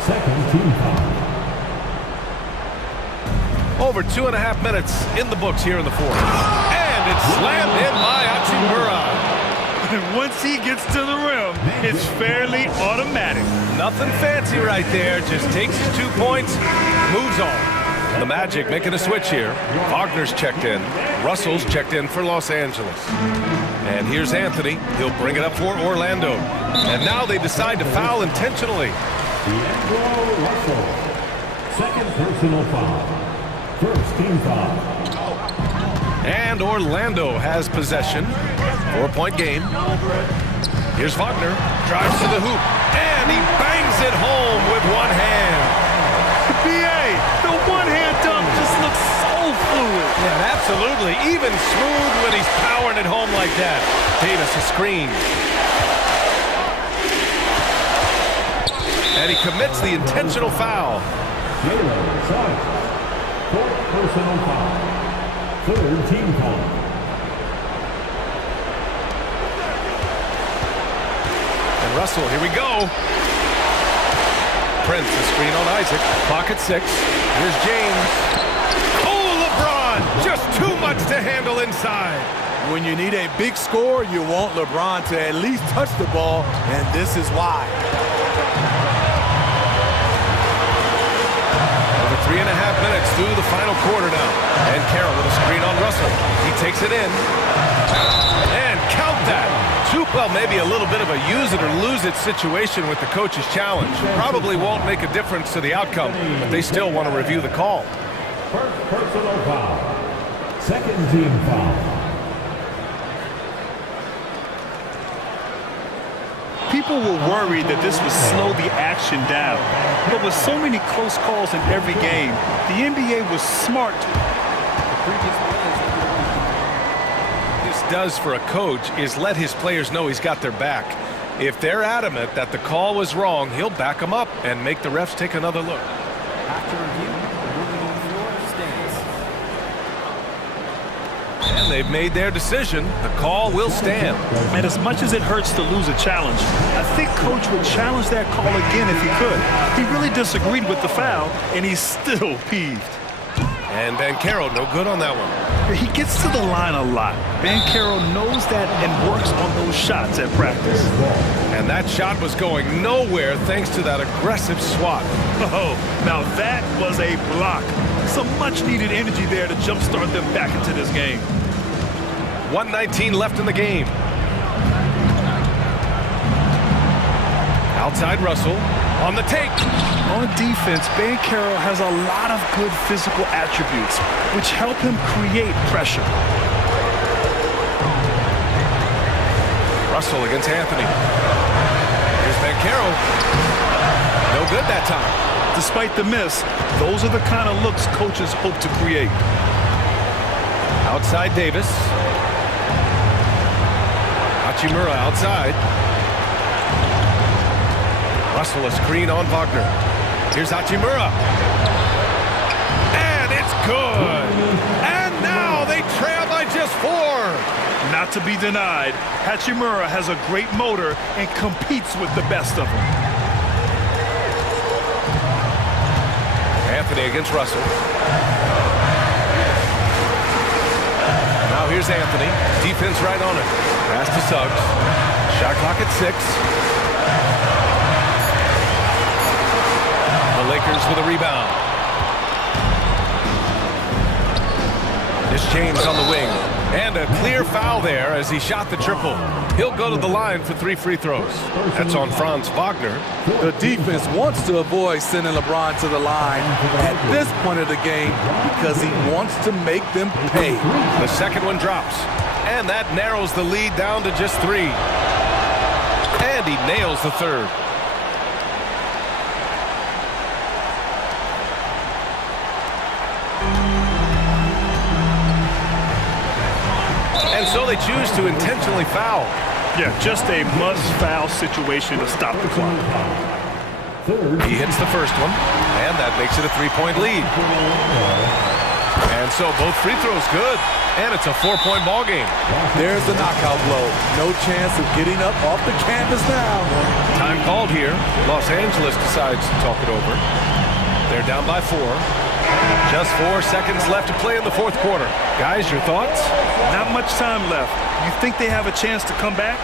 Second team foul. Over 2.5 minutes in the books here in the 4th. And it's slammed in by Hachimura. And once he gets to the rim, it's fairly automatic. Nothing fancy right there. Just takes his 2 points, moves on. The Magic making a switch here. Wagner's checked in. Russell's checked in for Los Angeles. And here's Anthony. He'll bring it up for Orlando. And now they decide to foul intentionally. D'Angelo Russell, second personal foul. First team foul. And Orlando has possession. 4-point game. Here's Wagner. Drives to the hoop. And he bangs it home with one hand. BA, the one-hand dunk just looks so fluid. Yeah, absolutely. Even smooth when he's powering it home like that. Davis a screen. And he commits the intentional foul. Fourth personal foul. Third team foul. And Russell, here we go. Prince, the screen on Isaac. Clock at 6. Here's James. Oh, LeBron! Just too much to handle inside. When you need a big score, you want LeBron to at least touch the ball, and this is why. 3.5 minutes through the final quarter now. And Carroll with a screen on Russell. He takes it in. And count that. Well, maybe a little bit of a use it or lose it situation with the coach's challenge. Probably won't make a difference to the outcome, but they still want to review the call. First personal foul. Second team foul. People were worried that this would slow the action down. But with so many close calls in every game, the NBA was smart. This does for a coach is let his players know he's got their back. If they're adamant that the call was wrong, he'll back them up and make the refs take another look. After review, the ruling on the floor stands. And they've made their decision. The call will stand. And as much as it hurts to lose a challenge, I think Coach would challenge that call again if he could. He really disagreed with the foul, and he's still peeved. And Banchero, no good on that one. He gets to the line a lot. Banchero knows that and works on those shots at practice. And that shot was going nowhere thanks to that aggressive swat. Oh, now that was a block. Some much-needed energy there to jumpstart them back into this game. 1:19 left in the game. Outside Russell on the take. On defense, Banchero has a lot of good physical attributes, which help him create pressure. Russell against Anthony. Here's Banchero. No good that time. Despite the miss, those are the kind of looks coaches hope to create. Outside Davis. Hachimura outside. Russell a screen on Wagner. Here's Hachimura. And it's good. And now they trail by just 4. Not to be denied, Hachimura has a great motor and competes with the best of them. Anthony against Russell. Now here's Anthony. Defense right on it. Pass to Suggs. Shot clock at 6. The Lakers with a rebound. This James on the wing. And a clear foul there as he shot the triple. He'll go to the line for 3 free throws. That's on Franz Wagner. The defense wants to avoid sending LeBron to the line at this point of the game because he wants to make them pay. The second one drops. And that narrows the lead down to just 3. And he nails the third. And so they choose to intentionally foul. Yeah, just a must-foul situation to stop the clock. He hits the first one, and that makes it a 3-point lead. And so both free throws good, and it's a 4-point ball game. There's the knockout blow. No chance of getting up off the canvas now. Time called here. Los Angeles decides to talk it over. They're down by 4. Just 4 seconds left to play in the fourth quarter. Guys, your thoughts? Not much time left. You think they have a chance to come back?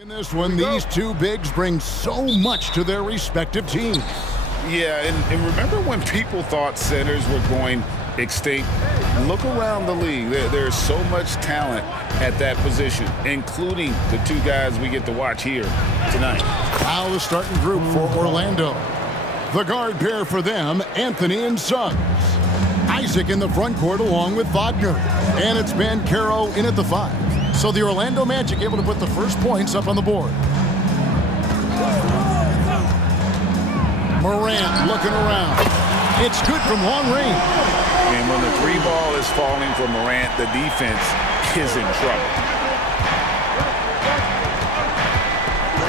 In this one, these two bigs bring so much to their respective teams. Yeah, and remember when people thought centers were going extinct? Look around the league. There's so much talent at that position, including the two guys we get to watch here tonight. Now the starting group for Orlando. The guard pair for them, Anthony and Suggs. Isaac in the front court along with Wagner. And it's Banchero in at the 5. So the Orlando Magic able to put the first points up on the board. Morant looking around. It's good from long range. And when the 3 ball is falling for Morant, the defense is in trouble.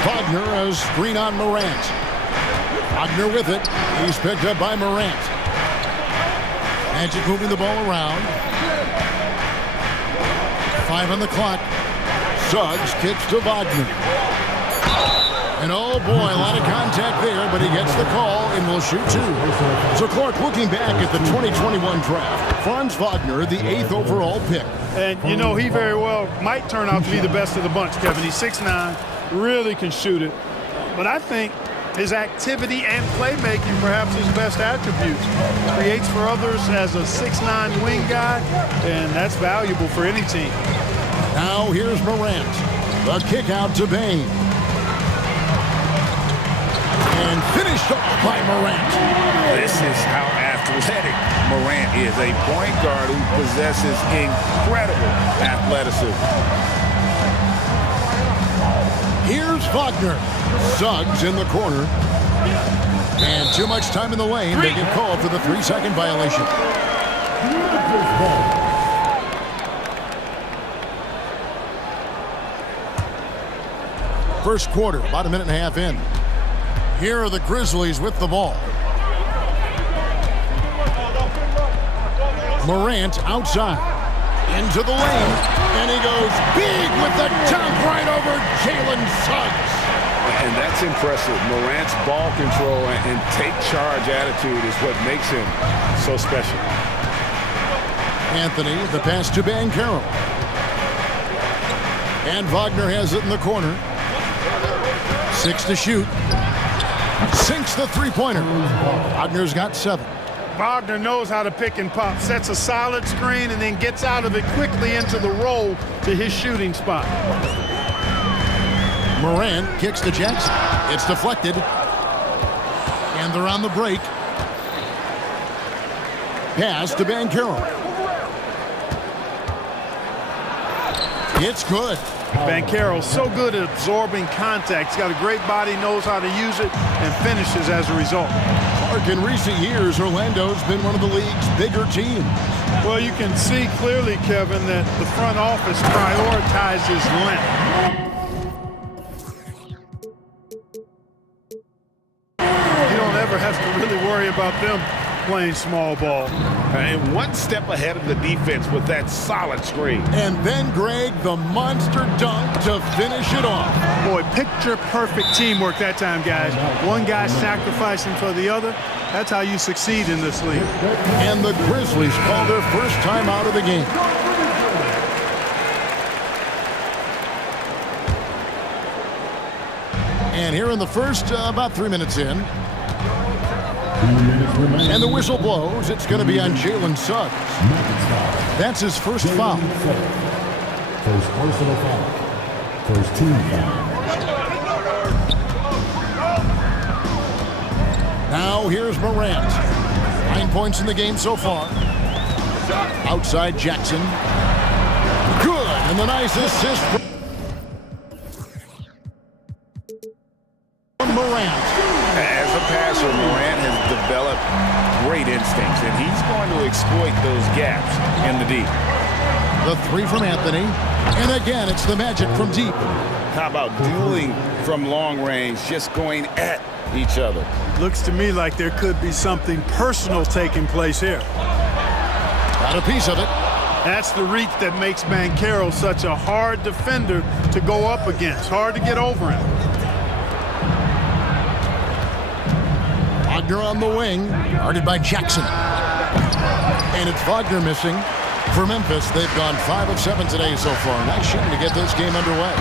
Wagner, a screen on Morant. Wagner with it. He's picked up by Morant. Magic moving the ball around. 5 on the clock. Suggs kicks to Wagner. And oh boy, a lot of contact there, but he gets the call and will shoot 2. So Clark, looking back at the 2021 draft, Franz Wagner, the 8th overall pick. And you know, he very well might turn out to be the best of the bunch, Kevin. He's 6'9", really can shoot it. But I think his activity and playmaking perhaps his best attributes. Creates for others as a 6'9" wing guy, and that's valuable for any team. Now here's Morant. The kick out to Bane. And finished off by Morant. This is how athletic Morant is. A point guard who possesses incredible athleticism. Here's Wagner. Suggs in the corner. And too much time in the lane. They get called for the 3-second violation. First quarter, about a minute and a half in. Here are the Grizzlies with the ball. Morant outside. Into the lane. And he goes big with the dunk right over Jalen Suggs. And that's impressive. Morant's ball control and take charge attitude is what makes him so special. Anthony, the pass to Banchero. And Wagner has it in the corner. 6 to shoot. Sinks the three-pointer. Wagner's got 7. Wagner knows how to pick and pop. Sets a solid screen and then gets out of it quickly into the roll to his shooting spot. Morant kicks to Jackson. It's deflected. And they're on the break. Pass to Banchero. It's good. Banchero so good at absorbing contact. He's got a great body, knows how to use it, and finishes as a result. Clark, in recent years, Orlando's been one of the league's bigger teams. Well, you can see clearly, Kevin, that the front office prioritizes length. You don't ever have to really worry about them playing small ball. And one step ahead of the defense with that solid screen. And then, Greg, the monster dunk to finish it off. Boy, picture-perfect teamwork that time, guys. One guy sacrificing for the other. That's how you succeed in this league. And the Grizzlies call their first time out of the game. And here in the first, about 3 minutes in. And the whistle blows. It's going to be on Jalen Suggs. That's his first foul. First personal foul. First team foul. Now here's Morant. 9 points in the game so far. Outside Jackson. Good. And the nice assist from Morant. As a passer, Morant has developed great instincts, and he's going to exploit those gaps in the deep. The 3 from Anthony. And again, it's the Magic from deep. How about dueling from long range, just going at each other? Looks to me like there could be something personal taking place here. Got a piece of it. That's the reach that makes Banchero such a hard defender to go up against. Hard to get over him. Wagner on the wing, guarded by Jackson. And it's Wagner missing. For Memphis, they've gone 5 of 7 today so far. Nice shooting to get this game underway.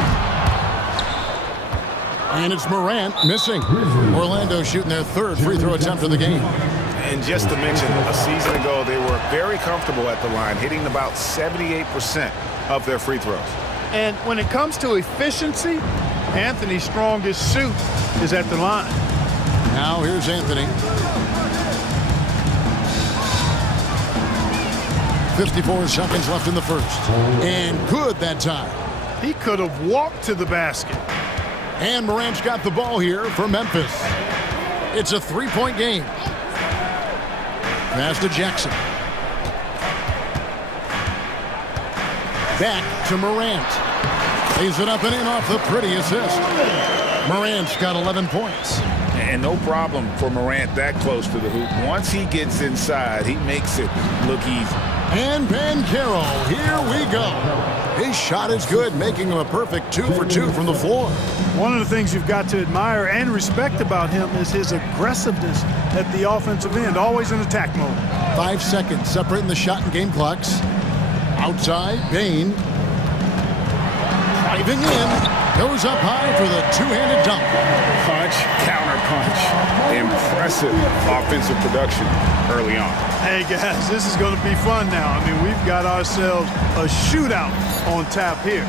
And it's Morant missing. Orlando shooting their third free throw attempt of the game. And just to mention, a season ago, they were very comfortable at the line, hitting about 78% of their free throws. And when it comes to efficiency, Anthony's strongest suit is at the line. Now here's Anthony. 54 seconds left in the first. And good that time. He could have walked to the basket. And Morant's got the ball here for Memphis. It's a three-point game. Pass to Jackson. Back to Morant. Lays it up and in off the pretty assist. Morant's got 11 points. And no problem for Morant that close to the hoop. Once he gets inside, he makes it look easy. And Banchero, here we go. His shot is good, making him a perfect 2 for 2 from the floor. One of the things you've got to admire and respect about him is his aggressiveness at the offensive end, always in attack mode. 5 seconds separating the shot and game clocks. Outside, Bane. Driving in. Goes up high for the two-handed dunk. Punch, counter punch. Impressive offensive production early on. Hey, guys, this is going to be fun now. I mean, we've got ourselves a shootout on tap here.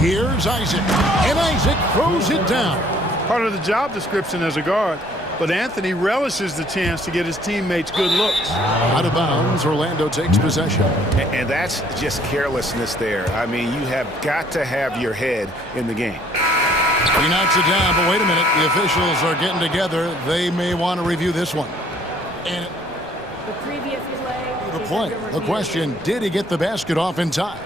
Here's Isaac. And Isaac throws it down. Part of the job description as a guard. But Anthony relishes the chance to get his teammates good looks. Out of bounds, Orlando takes possession. And that's just carelessness there. I mean, you have got to have your head in the game. He knocks it down, but wait a minute. The officials are getting together. They may want to review this one. And the previous play. The question, did he get the basket off in time?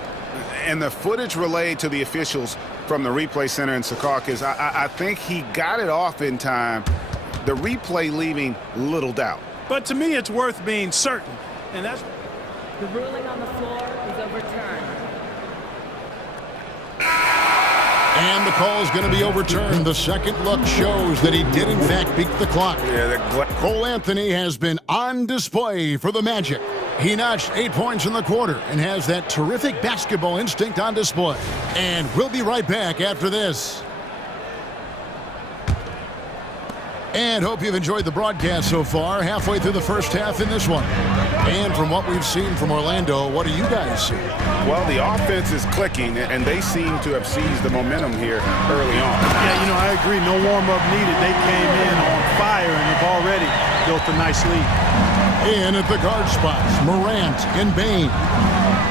And the footage relayed to the officials from the replay center in Secaucus, I think he got it off in time. The replay leaving little doubt. But to me, it's worth being certain. And that's... The ruling on the floor is overturned. And the call is going to be overturned. The second look shows that he did, in fact, beat the clock. Cole Anthony has been on display for the Magic. He notched 8 points in the quarter and has that terrific basketball instinct on display. And we'll be right back after this. And hope you've enjoyed the broadcast so far, halfway through the first half in this one. And from what we've seen from Orlando, what do you guys see? Well, the offense is clicking, and they seem to have seized the momentum here early on. Yeah, you know, I agree. No warm-up needed. They came in on fire and have already built a nice lead. In at the guard spots, Morant and Bane.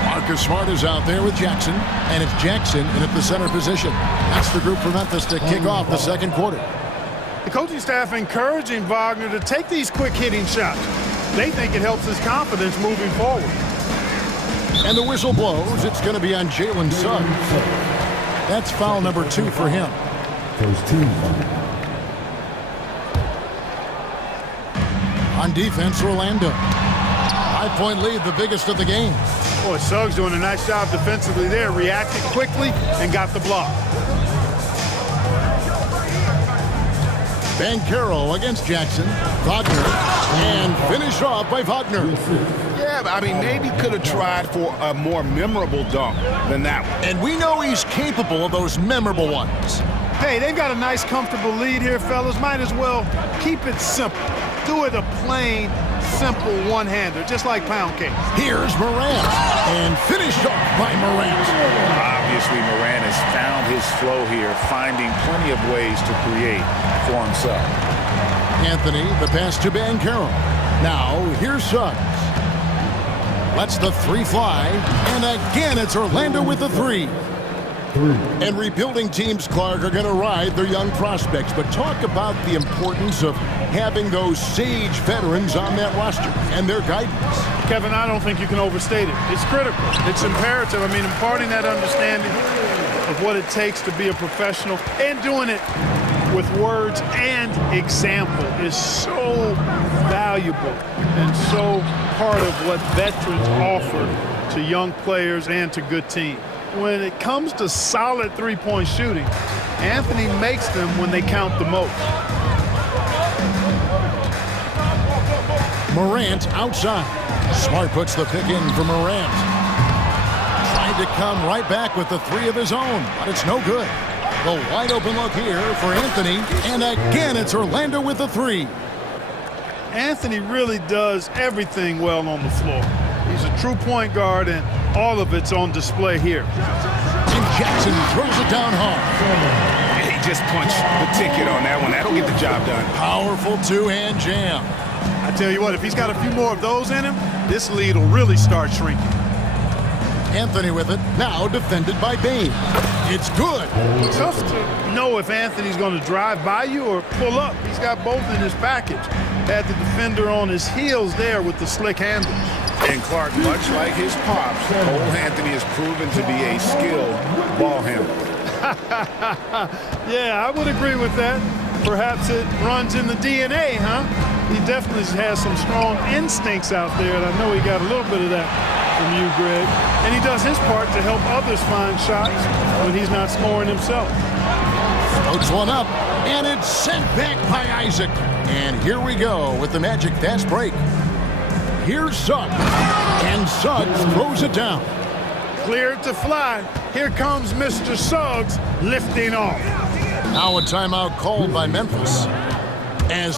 Marcus Smart is out there with Jackson, and it's Jackson in at the center position. That's the group for Memphis to kick off the second quarter. The coaching staff encouraging Wagner to take these quick hitting shots. They think it helps his confidence moving forward. And the whistle blows. It's going to be on Jalen Suggs. That's foul number 2 for him. First team foul. On defense, Orlando. 5-point lead, the biggest of the game. Boy, Suggs doing a nice job defensively there. Reacted quickly and got the block. Banchero against Jackson. Wagner. And finished off by Wagner. Yeah, I mean, maybe could have tried for a more memorable dunk than that one. And we know he's capable of those memorable ones. Hey, they've got a nice, comfortable lead here, fellas. Might as well keep it simple. Do it a plain, simple one-hander, just like pound cake. Here's Morant. And finished off by Morant. Obviously, Morant has found his flow here, finding plenty of ways to create for himself. Anthony, the pass to Banchero. Now, here's Suggs. Lets the three fly. And again, it's Orlando with the three. And rebuilding teams, Clark, are going to ride their young prospects. But talk about the importance of having those sage veterans on that roster and their guidance. Kevin, I don't think you can overstate it. It's critical. It's imperative. I mean, imparting that understanding of what it takes to be a professional and doing it with words and example is so valuable and so part of what veterans offer to young players and to good teams. When it comes to solid three-point shooting, Anthony makes them when they count the most. Morant outside. Smart puts the pick in for Morant. Tried to come right back with the three of his own, but it's no good. The wide open look here for Anthony. And again, it's Orlando with the three. Anthony really does everything well on the floor. He's a true point guard, and all of it's on display here. And Jackson throws it down hard. He just punched the ticket on that one. That'll get the job done. Powerful two-hand jam. I tell you what, if he's got a few more of those in him, this lead will really start shrinking. Anthony with it, now defended by Bain. It's good. Tough to know if Anthony's going to drive by you or pull up. He's got both in his package. Had the defender on his heels there with the slick handles. And Clark, much like his pops, old Anthony has proven to be a skilled ball handler. Yeah, I would agree with that. Perhaps it runs in the DNA, huh? He definitely has some strong instincts out there, and I know he got a little bit of that from you, Greg. And he does his part to help others find shots when he's not scoring himself. Floats one up, and it's sent back by Isaac. And here we go with the Magic fast break. Here's Suggs, and Suggs throws it down. Cleared to fly. Here comes Mr. Suggs lifting off. Now a timeout called by Memphis. As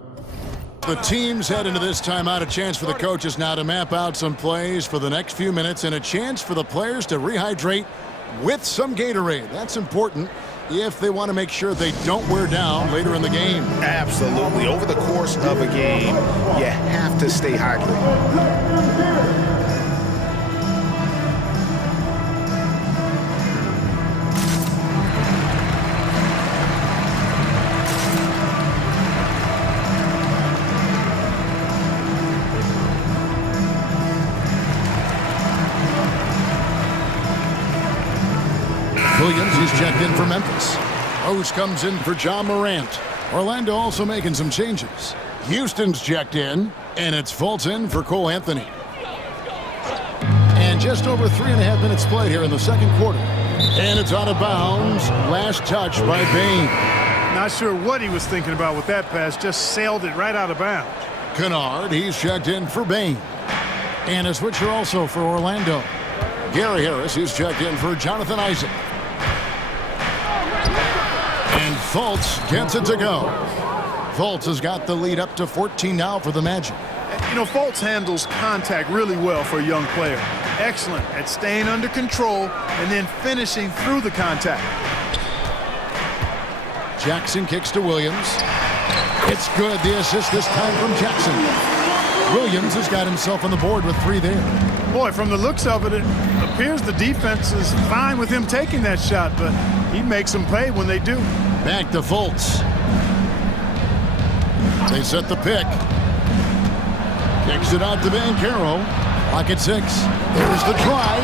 the teams head into this timeout, a chance for the coaches now to map out some plays for the next few minutes and a chance for the players to rehydrate with some Gatorade. That's important if they want to make sure they don't wear down later in the game. Absolutely. Over the course of a game, you have to stay hydrated. Williams is checked in for Memphis. Rose comes in for John Morant. Orlando also making some changes. Houston's checked in, and it's Fulton for Cole Anthony. And just over 3.5 minutes played here in the second quarter. And it's out of bounds. Last touch by Bain. Not sure what he was thinking about with that pass. Just sailed it right out of bounds. Kennard, he's checked in for Bain. And a switcher also for Orlando. Gary Harris is checked in for Jonathan Isaac. And Fultz gets it to go. Fultz has got the lead up to 14 now for the Magic. You know, Fultz handles contact really well for a young player. Excellent at staying under control and then finishing through the contact. Jackson kicks to Williams. It's good. The assist this time from Jackson. Williams has got himself on the board with 3 there. Boy, from the looks of it, it appears the defense is fine with him taking that shot, but he makes them pay when they do. Back to Fultz. They set the pick. Kicks it out to Banchero. Clock at 6. There's the drive.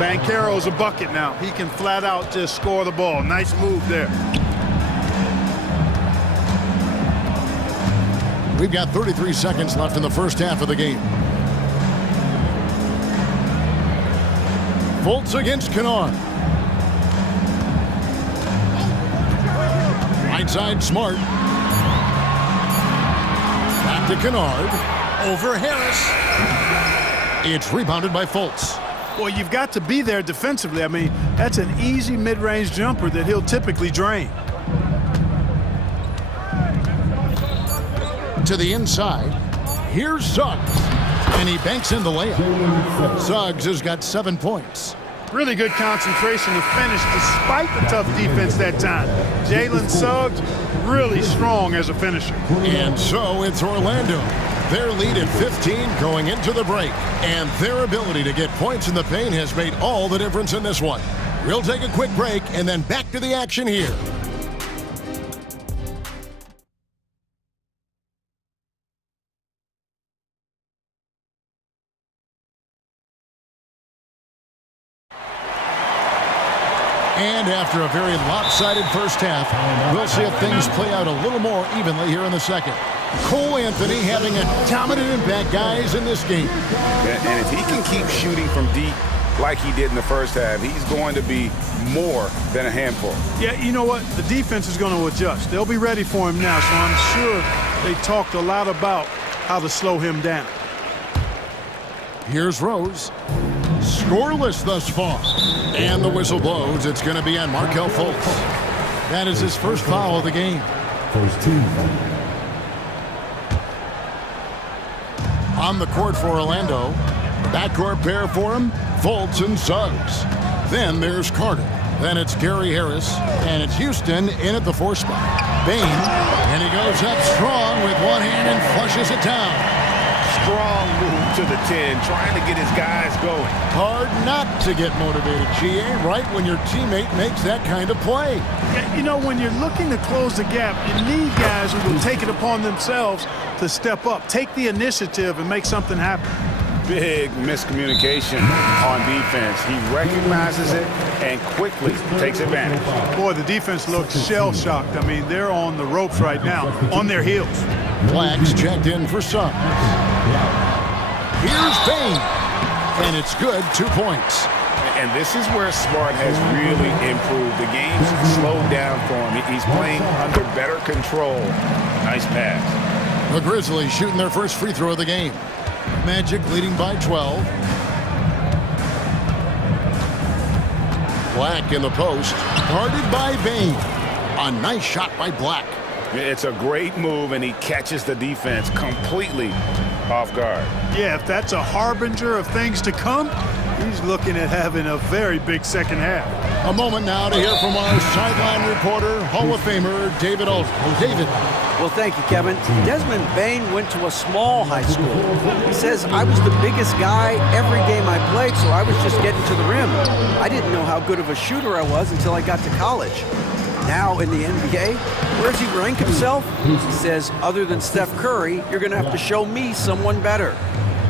Banchero's a bucket now. He can flat out just score the ball. Nice move there. We've got 33 seconds left in the first half of the game. Fultz against Kennard. Right side, Smart. Back to Kennard. Over Harris. It's rebounded by Fultz. Boy, you've got to be there defensively. I mean, that's an easy mid-range jumper that he'll typically drain. To the inside. Here's Suggs. And he banks in the layup. Suggs has got 7 points. Really good concentration to finish despite the tough defense that time. Jalen Suggs, really strong as a finisher. And so it's Orlando. Their lead at 15 going into the break. And their ability to get points in the paint has made all the difference in this one. We'll take a quick break and then back to the action here. And after a very lopsided first half, we'll see if things play out a little more evenly here in the second. Cole Anthony having a dominant impact, guys, in this game. And if he can keep shooting from deep like he did in the first half, he's going to be more than a handful. Yeah, you know what? The defense is going to adjust. They'll be ready for him now, so I'm sure they talked a lot about how to slow him down. Here's Rose. Scoreless thus far. And the whistle blows. It's going to be on Markelle Fultz. That is his first foul of the game. First team. On the court for Orlando. Backcourt pair for him, Fultz and Suggs. Then there's Carter. Then it's Gary Harris. And it's Houston in at the 4 spot. Bain. And he goes up strong with one hand and flushes it down. Strong move to the 10, trying to get his guys going. Hard not to get motivated, GA, right when your teammate makes that kind of play. Yeah, you know, when you're looking to close the gap, you need guys who will take it upon themselves to step up, take the initiative, and make something happen. Big miscommunication on defense. He recognizes it and quickly takes advantage. Boy, the defense looks shell-shocked. I mean, they're on the ropes right now, on their heels. Black's checked in for Suggs. Here's Bain. And it's good, 2 points. And this is where Smart has really improved. The game's slowed down for him. He's playing under better control. Nice pass. The Grizzlies shooting their first free throw of the game. Magic leading by 12. Black in the post. Guarded by Bain. A nice shot by Black. It's a great move, and he catches the defense completely off guard. Yeah, if that's a harbinger of things to come, he's looking at having a very big second half. A moment now to hear from our sideline reporter, Hall of Famer David Aldridge. David. Well, thank you, Kevin. Desmond Bain went to a small high school. He says, I was the biggest guy every game I played, so I was just getting to the rim. I didn't know how good of a shooter I was until I got to college. Now in the NBA, where does he rank himself? He says, other than Steph Curry, you're going to have to show me someone better.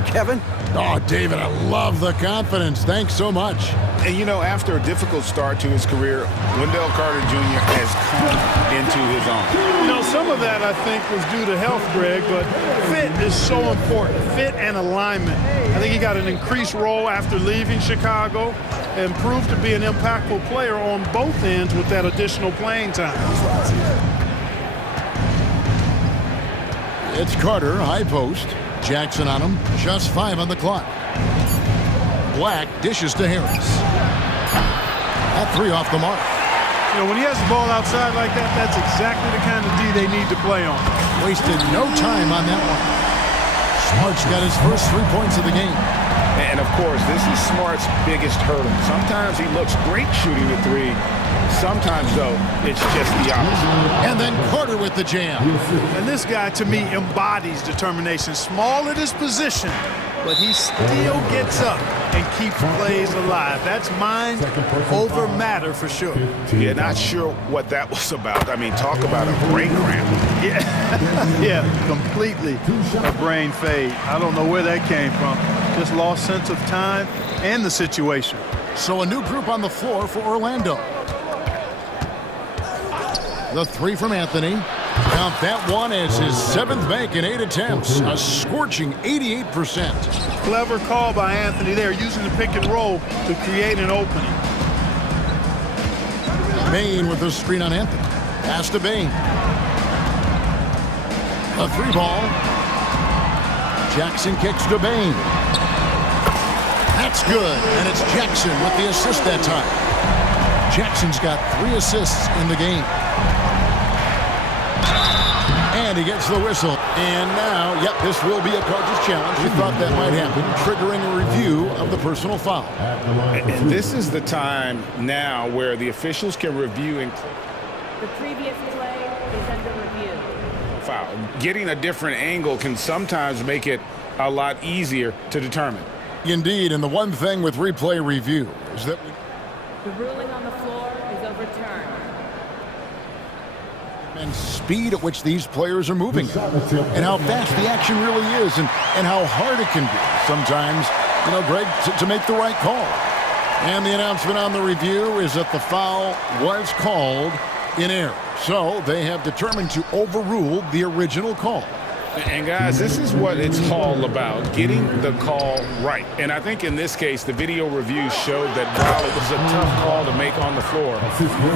Kevin? Oh, David, I love the confidence. Thanks so much. And, you know, after a difficult start to his career, Wendell Carter Jr. has come into his own. You know, some of that, I think, was due to health, Greg, but fit is so important. Fit and alignment. I think he got an increased role after leaving Chicago and proved to be an impactful player on both ends with that additional playing time. It's Carter, high post. Jackson on him, just 5 on the clock. Black dishes to Harris. That 3 off the mark. You know, when he has the ball outside like that, that's exactly the kind of D they need to play on. Wasted no time on that one. Smart's got his first 3 points of the game. And, of course, this is Smart's biggest hurdle. Sometimes he looks great shooting the 3. Sometimes, though, it's just the opposite. And then Carter with the jam. And this guy, to me, embodies determination. Small at his position, but he still gets up and keeps plays alive. That's mind over matter for sure. Yeah, not sure what that was about. I mean, talk about a brain cramp. Yeah, yeah, completely a brain fade. I don't know where that came from. Just lost sense of time and the situation. So a new group on the floor for Orlando. The 3 from Anthony. Count that one as his 7th make in 8 attempts. A scorching 88%. Clever call by Anthony there, using the pick and roll to create an opening. Bain with the screen on Anthony. Pass to Bain. A 3 ball. Jackson kicks to Bain. That's good, and it's Jackson with the assist that time. Jackson's got 3 assists in the game. And he gets the whistle. And now, yep, this will be a coach's challenge. We thought that might happen, triggering a review of the personal foul. And this is the time now where the officials can review and the previous play is under review. Foul. Getting a different angle can sometimes make it a lot easier to determine. Indeed, and the one thing with replay review is that the ruling on the floor is overturned. And speed at which these players are moving and how fast the action really is and how hard it can be sometimes, you know, Greg, to make the right call. And the announcement on the review is that the foul was called in error. So they have determined to overrule the original call. And guys, this is what it's all about, getting the call right. And I think in this case, the video review showed that while it was a tough call to make on the floor,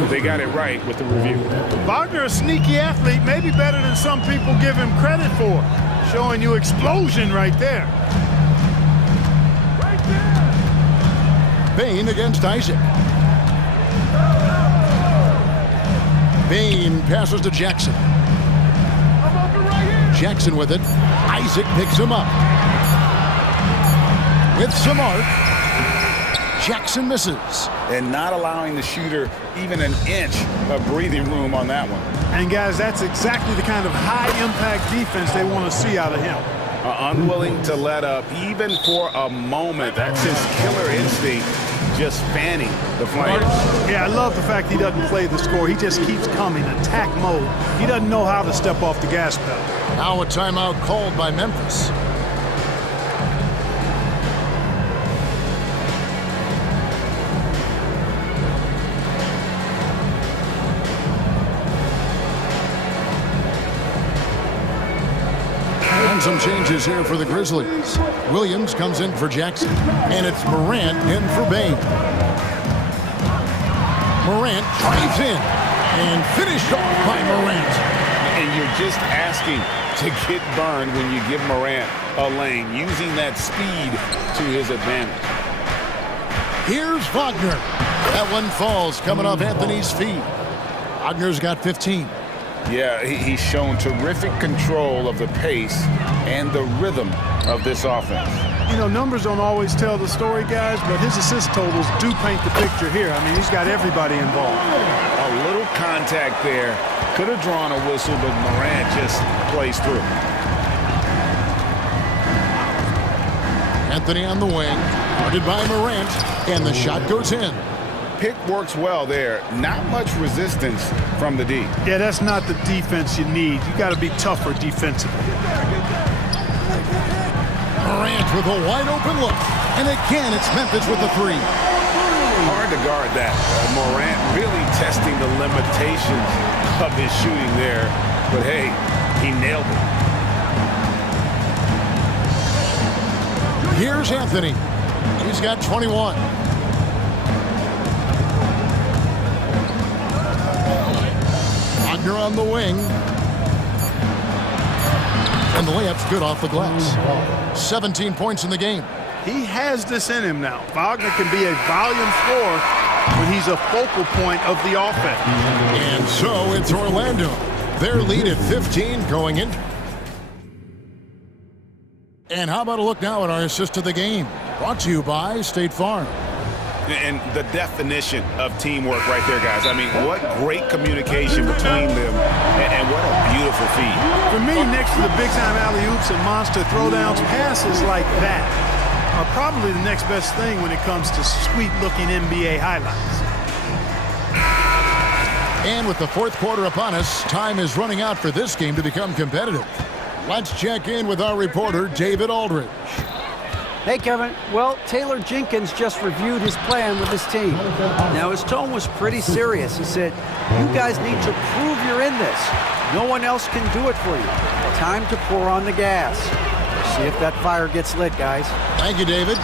they got it right with the review. Wagner, a sneaky athlete, maybe better than some people give him credit for. Showing you explosion right there. Bain against Isaac. Bain passes to Jackson. Jackson with it. Isaac picks him up. With some arc. Jackson misses. And not allowing the shooter even an inch of breathing room on that one. And guys, that's exactly the kind of high-impact defense they want to see out of him. Unwilling to let up even for a moment. That's his killer instinct, just fanning the flames. Yeah, I love the fact he doesn't play the score. He just keeps coming, attack mode. He doesn't know how to step off the gas pedal. Now a timeout called by Memphis. Some changes here for the Grizzlies. Williams comes in for Jackson, and it's Morant in for Bain. Morant drives in, and finished off by Morant. And you're just asking to get burned when you give Morant a lane, using that speed to his advantage. Here's Wagner. That one falls coming off Anthony's feet. Wagner's got 15. Yeah, he's shown terrific control of the pace and the rhythm of this offense. You know, numbers don't always tell the story, guys, but his assist totals do paint the picture here. I mean, he's got everybody involved. A little contact there. Could have drawn a whistle, but Morant just plays through. Anthony on the wing, guarded by Morant, and the shot goes in. Pick works well there. Not much resistance from the D. Yeah, that's not the defense you need. You got to be tougher defensively. Morant with a wide open look. And again, it's Memphis with the three. Hard to guard that. Morant really testing the limitations of his shooting there. But hey, he nailed it. Here's Anthony. He's got 21. Wagner on the wing. And the layup's good off the glass. 17 points in the game. He has this in him now. Wagner can be a volume scorer when he's a focal point of the offense. And so it's Orlando. Their lead at 15 going in. And how about a look now at our assist to the game? Brought to you by State Farm. And the definition of teamwork right there, guys. I mean, what great communication between them, and what a beautiful feed. For me, next to the big-time alley-oops and monster throwdowns, passes like that are probably the next best thing when it comes to sweet-looking NBA highlights. And with the fourth quarter upon us, time is running out for this game to become competitive. Let's check in with our reporter, David Aldridge. Hey, Kevin. Well, Taylor Jenkins just reviewed his plan with his team. Now, his tone was pretty serious. He said, you guys need to prove you're in this. No one else can do it for you. Time to pour on the gas. See if that fire gets lit, guys. Thank you, David.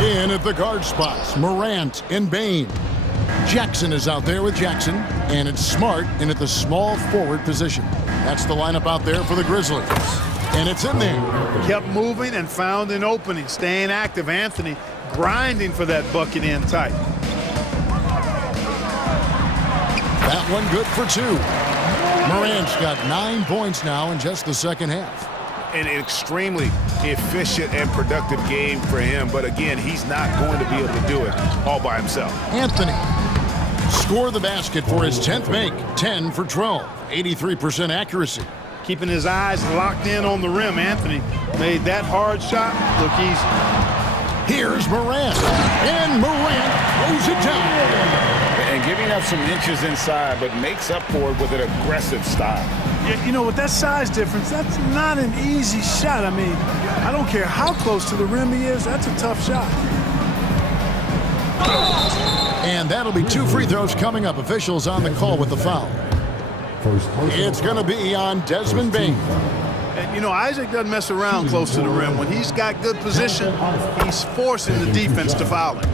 In at the guard spots, Morant and Bain. Jackson is out there with Jackson, and it's Smart in at the small forward position. That's the lineup out there for the Grizzlies. And it's in there. Kept moving and found an opening. Staying active. Anthony grinding for that bucket in tight. That one good for two. Morant's got 9 points now in just the second half. An extremely efficient and productive game for him. But again, he's not going to be able to do it all by himself. Anthony score the basket for his 10th make. 10 for 12. 83% accuracy. Keeping his eyes locked in on the rim. Anthony made that hard shot look easy. Here's Morant. And Morant throws it down. And giving up some inches inside, but makes up for it with an aggressive style. Yeah, you know, with that size difference, that's not an easy shot. I mean, I don't care how close to the rim he is, that's a tough shot. And that'll be 2 free throws coming up. Officials on the call with the foul. It's going to be on Desmond Bain. And, you know, Isaac doesn't mess around close to the rim. When he's got good position, he's forcing the defense to foul him.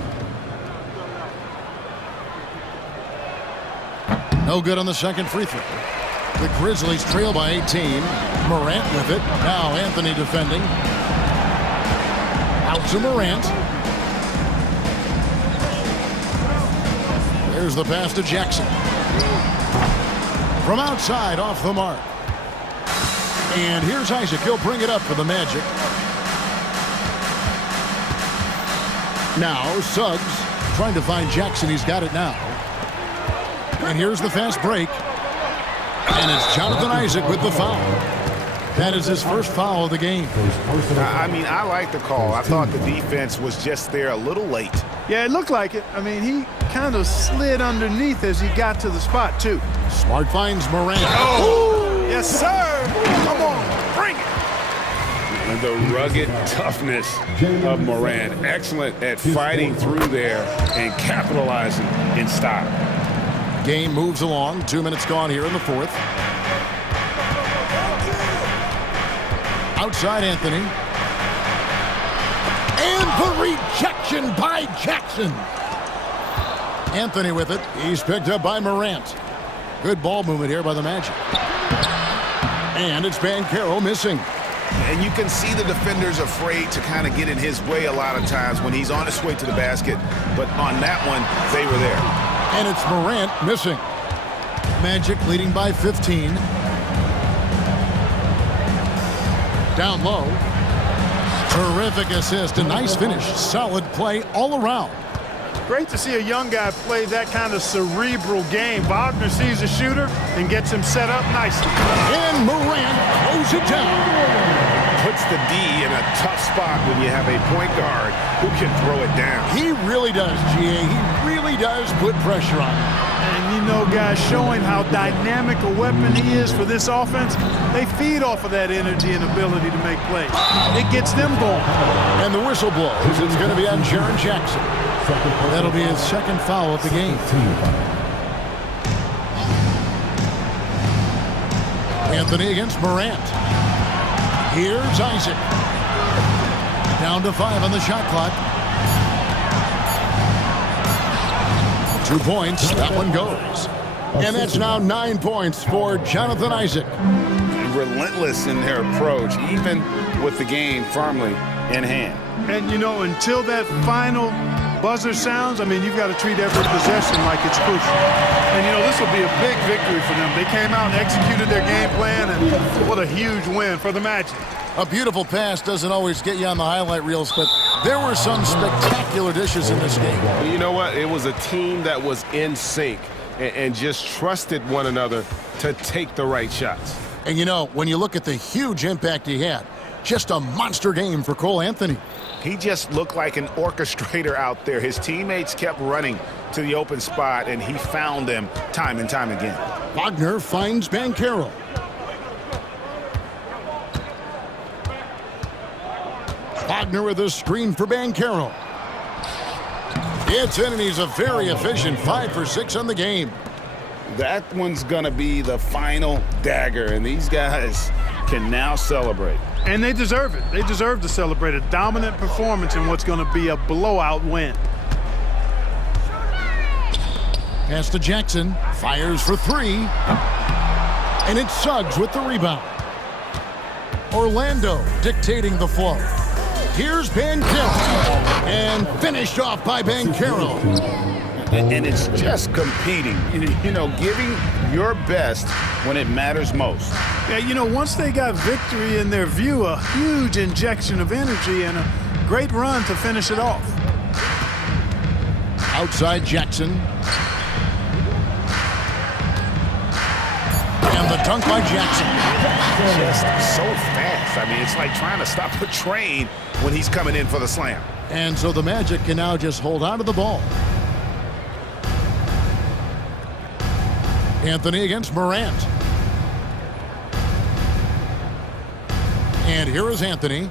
No good on the second free throw. The Grizzlies trail by 18. Morant with it. Now Anthony defending. Out to Morant. There's the pass to Jackson. From outside, off the mark. And here's Isaac. He'll bring it up for the Magic. Now, Suggs trying to find Jackson. He's got it now. And here's the fast break. And it's Jonathan Isaac with the foul. That is his first foul of the game. I mean, I like the call. I thought the defense was just there a little late. Yeah, it looked like it. I mean, he kind of slid underneath as he got to the spot, too. Smart finds Morant. Oh! Yes, sir! Come on, bring it! And the rugged toughness of Morant. Excellent at fighting through there and capitalizing in style. Game moves along. 2 minutes gone here in the fourth. Outside Anthony. And the rejection by Jackson. Anthony with it. He's picked up by Morant. Good ball movement here by the Magic. And it's Banchero missing. And you can see the defenders afraid to kind of get in his way a lot of times when he's on his way to the basket. But on that one, they were there. And it's Morant missing. Magic leading by 15. Down low. Terrific assist. A nice finish. Solid play all around. Great to see a young guy play that kind of cerebral game. Wagner sees a shooter and gets him set up nicely. And Morant throws it down. Puts the D in a tough spot when you have a point guard who can throw it down. He really does, GA. He really does put pressure on him. And you know, guys, showing how dynamic a weapon he is for this offense, they feed off of that energy and ability to make plays. It gets them going. And the whistle blows. It's going to be on Jaren Jackson. That'll be his second foul of the game. Anthony against Morant. Here's Isaac. Down to 5 on the shot clock. 2 points. That one goes. And that's now 9 points for Jonathan Isaac. Relentless in their approach, even with the game firmly in hand. And, you know, until that final buzzer sounds, I mean, you've got to treat every possession like it's crucial. And, you know, this will be a big victory for them. They came out and executed their game plan, and what a huge win for the Magic. A beautiful pass doesn't always get you on the highlight reels, but there were some spectacular dishes in this game. Well, you know what? It was a team that was in sync and just trusted one another to take the right shots. And, you know, when you look at the huge impact he had, just a monster game for Cole Anthony. He just looked like an orchestrator out there. His teammates kept running to the open spot, and he found them time and time again. Wagner finds Banchero. Wagner with a screen for Banchero. It's in, and he's a very efficient 5 for 6 on the game. That one's going to be the final dagger, and these guys can now celebrate. And they deserve it. They deserve to celebrate a dominant performance in what's going to be a blowout win. Pass to Jackson. Fires for 3. And it's Suggs with the rebound. Orlando dictating the flow. Here's Banchero. And finished off by Banchero. And it's just competing, you know, giving your best when it matters most. Yeah, you know, once they got victory in their view, a huge injection of energy and a great run to finish it off. Outside Jackson. And the dunk by Jackson. Just so fast. I mean, it's like trying to stop a train when he's coming in for the slam. And so the Magic can now just hold on to the ball. Anthony against Morant. And here is Anthony.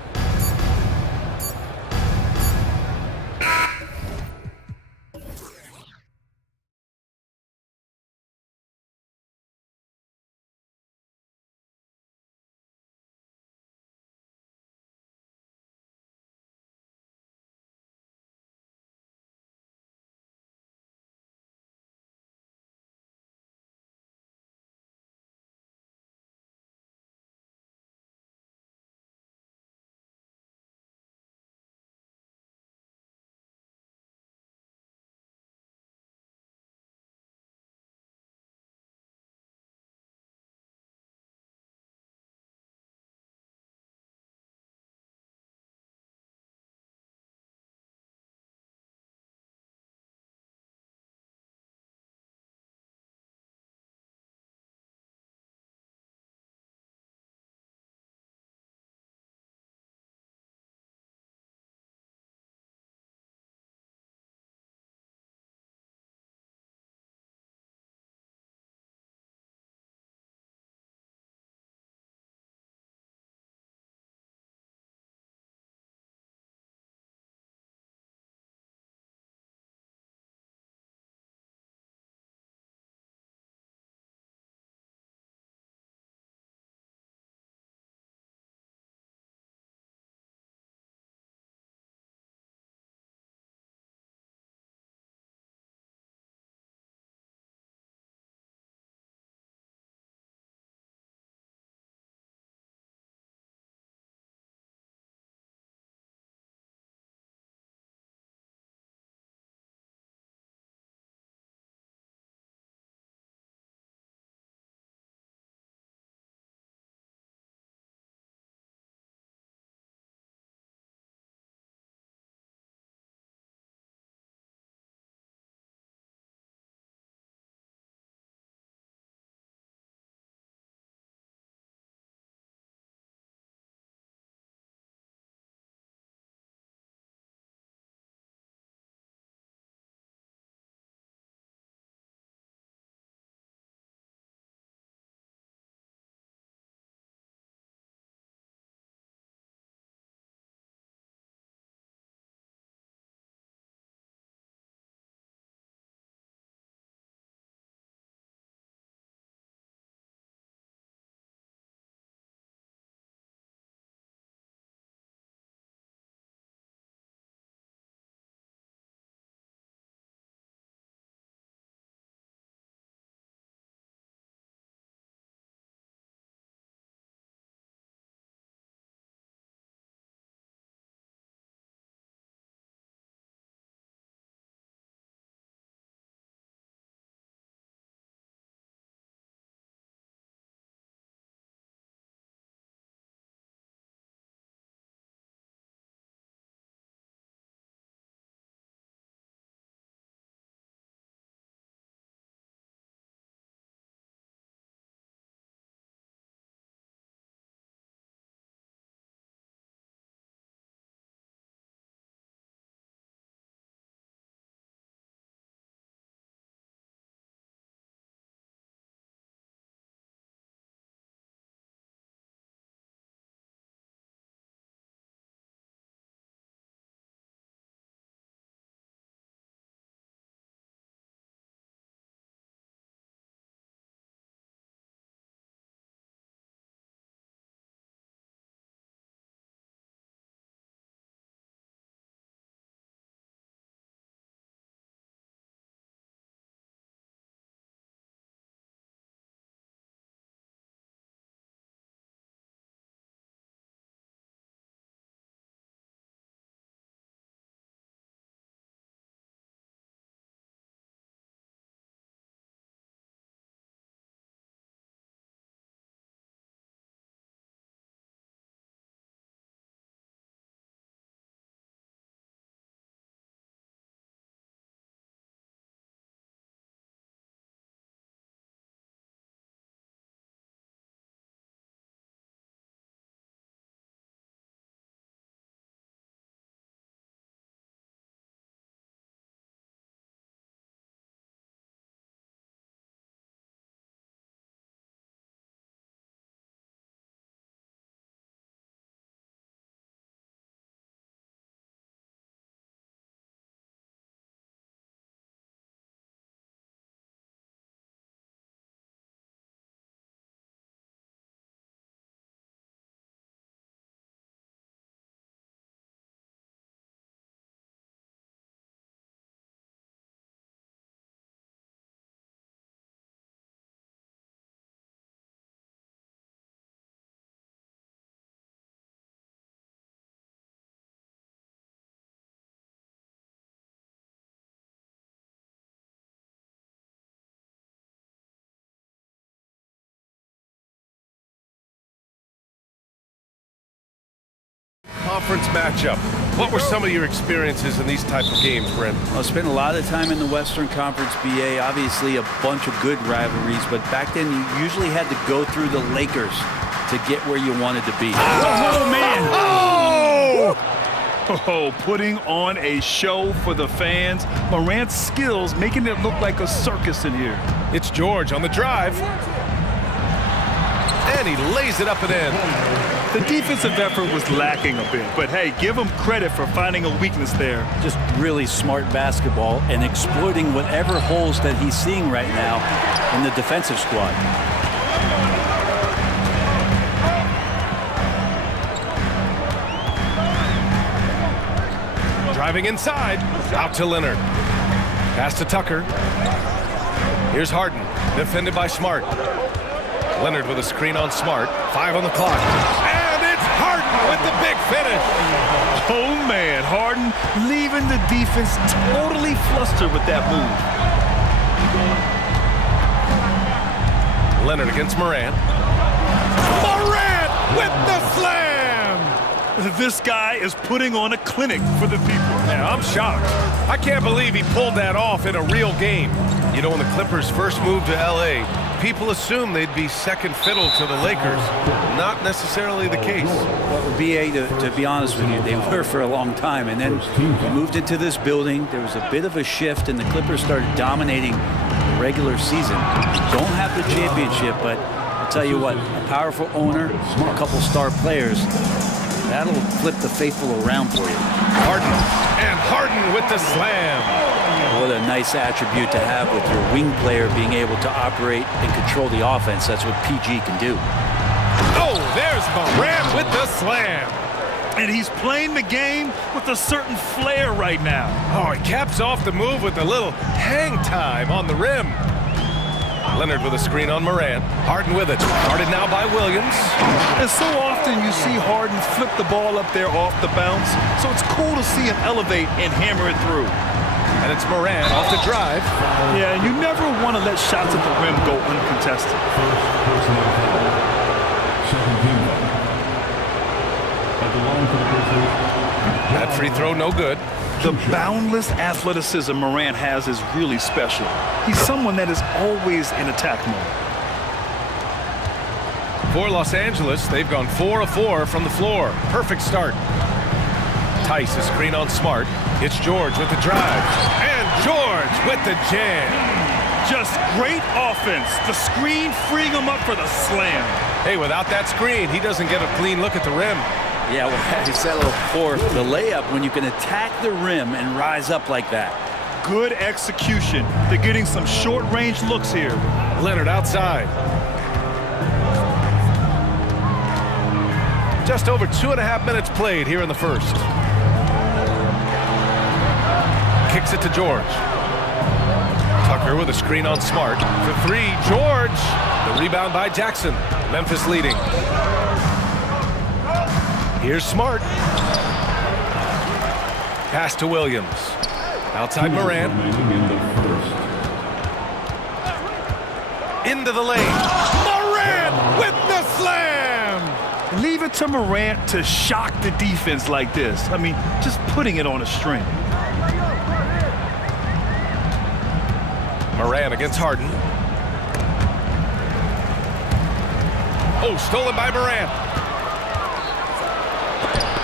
conference matchup. What were some of your experiences in these type of games, Brent? I spent a lot of time in the Western Conference BA, obviously a bunch of good rivalries, but back then you usually had to go through the Lakers to get where you wanted to be. Oh, man! Oh, putting on a show for the fans. Morant's skills making it look like a circus in here. It's George on the drive. And he lays it up and in. The defensive effort was lacking a bit, but hey, give him credit for finding a weakness there. Just really smart basketball and exploiting whatever holes that he's seeing right now in the defensive squad. Driving inside, out to Leonard. Pass to Tucker. Here's Harden, defended by Smart. Leonard with a screen on Smart. 5 on the clock. And it's Harden with the big finish. Oh, man. Harden leaving the defense totally flustered with that move. Leonard against Morant. Morant with the slam! This guy is putting on a clinic for the people. Yeah, I'm shocked. I can't believe he pulled that off in a real game. You know, when the Clippers first moved to L.A., people assumed they'd be second fiddle to the Lakers. Not necessarily the case. Well, BA, to be honest with you, they were for a long time. And then we moved into this building. There was a bit of a shift, and the Clippers started dominating the regular season. Don't have the championship, but I'll tell you what, a powerful owner, a couple star players, that'll flip the faithful around for you. Harden, and Harden with the slam. What a nice attribute to have with your wing player being able to operate and control the offense. That's what PG can do. Oh, there's Morant with the slam. And he's playing the game with a certain flair right now. Oh, he caps off the move with a little hang time on the rim. Leonard with a screen on Morant. Harden with it. Guarded now by Williams. And so often you see Harden flip the ball up there off the bounce. So it's cool to see him elevate and hammer it through. And it's Morant off the drive. Yeah, and you never want to let shots at the rim go uncontested. That free throw no good. The boundless athleticism Morant has is really special. He's someone that is always in attack mode. For Los Angeles, they've gone 4 of 4 from the floor. Perfect start. Tice, a screen on Smart. It's George with the drive. And George with the jam. Just great offense. The screen freeing him up for the slam. Hey, without that screen, he doesn't get a clean look at the rim. Yeah, well, you settle for the layup when you can attack the rim and rise up like that. Good execution. They're getting some short-range looks here. Leonard outside. Just over 2.5 minutes played here in the first. Kicks it to George. Tucker with a screen on Smart. For 3, George. The rebound by Jackson. Memphis leading. Here's Smart. Pass to Williams. Outside Morant. Into the lane. Morant with the slam! Leave it to Morant to shock the defense like this. I mean, just putting it on a string. Morant against Harden. Oh, stolen by Morant.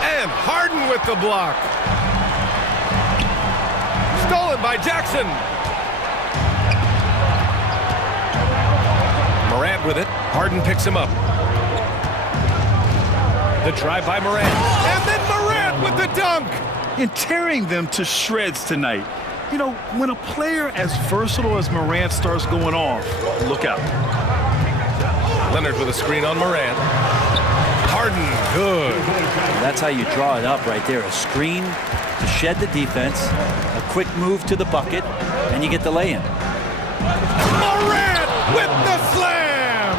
And Harden with the block. Stolen by Jackson. Morant with it. Harden picks him up. The drive by Morant. And then Morant with the dunk. And tearing them to shreds tonight. You know, when a player as versatile as Morant starts going off, look out. Leonard with a screen on Morant. Harden, good. That's how you draw it up right there. A screen to shed the defense, a quick move to the bucket, and you get the lay-in. Morant with the slam!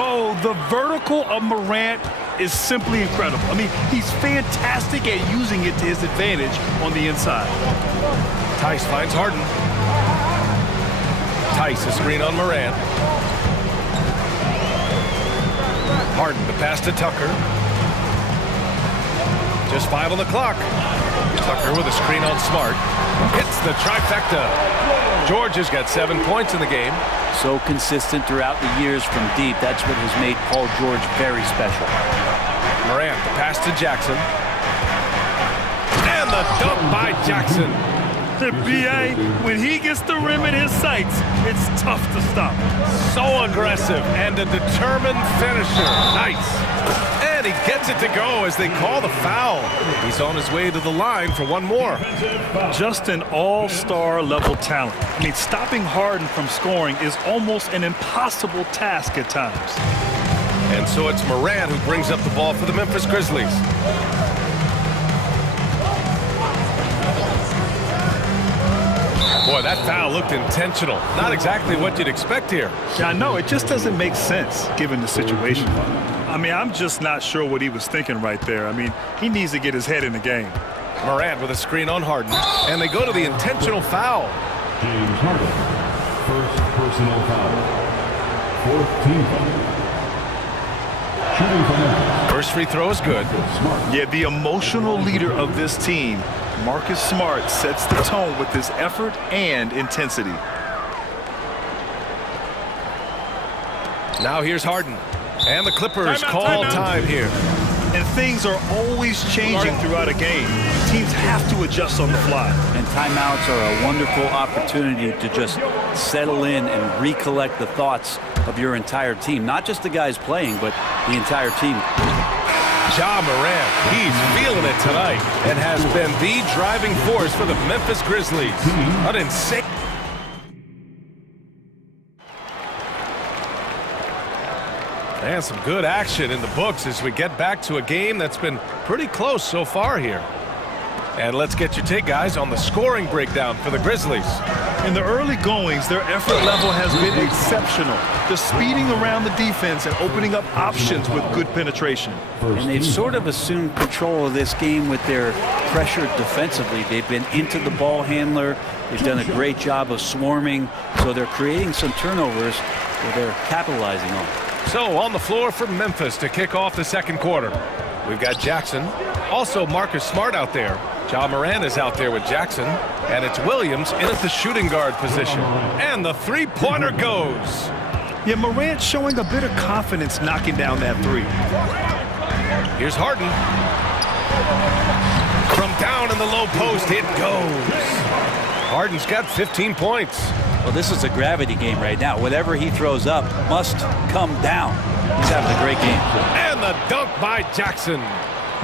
Oh, the vertical of Morant is simply incredible. I mean, he's fantastic at using it to his advantage on the inside. Tice finds Harden. Tice, a screen on Morant. Harden, the pass to Tucker. Just 5 on the clock. Tucker with a screen on Smart. Hits the trifecta. George has got 7 points in the game. So consistent throughout the years from deep. That's what has made Paul George very special. Morant, the pass to Jackson. And the dunk by Jackson. The BA, when he gets the rim in his sights, it's tough to stop. So aggressive and a determined finisher. Nice. And he gets it to go as they call the foul. He's on his way to the line for one more. Just an all-star level talent. I mean, stopping Harden from scoring is almost an impossible task at times. And so it's Morant who brings up the ball for the Memphis Grizzlies. Boy, that foul looked intentional. Not exactly what you'd expect here. Yeah, I know. It just doesn't make sense given the situation. I mean, I'm just not sure what he was thinking right there. I mean, he needs to get his head in the game. Morant with a screen on Harden. And they go to the intentional foul. James Harden, first personal foul. 4th team foul. Shooting from Memphis. First free throw is good. Yeah, the emotional leader of this team, Marcus Smart, sets the tone with his effort and intensity. Now here's Harden. And the Clippers call time here. And things are always changing throughout a game. Teams have to adjust on the fly. And timeouts are a wonderful opportunity to just settle in and recollect the thoughts of your entire team. Not just the guys playing, but the entire team. Ja Morant, he's feeling it tonight and has been the driving force for the Memphis Grizzlies. An insane. And some good action in the books as we get back to a game that's been pretty close so far here. And let's get your take, guys, on the scoring breakdown for the Grizzlies. In the early goings, their effort level has been exceptional. The speeding around the defense and opening up options with good penetration. And they've sort of assumed control of this game with their pressure defensively. They've been into the ball handler. They've done a great job of swarming. So they're creating some turnovers that they're capitalizing on. So on the floor for Memphis to kick off the second quarter. We've got Jackson. Also Marcus Smart out there. Ja Morant is out there with Jackson. And it's Williams in at the shooting guard position. And the three-pointer goes. Yeah, Morant showing a bit of confidence knocking down that three. Here's Harden. From down in the low post, it goes. Harden's got 15 points. Well, this is a gravity game right now. Whatever he throws up must come down. He's having a great game. And the dunk by Jackson.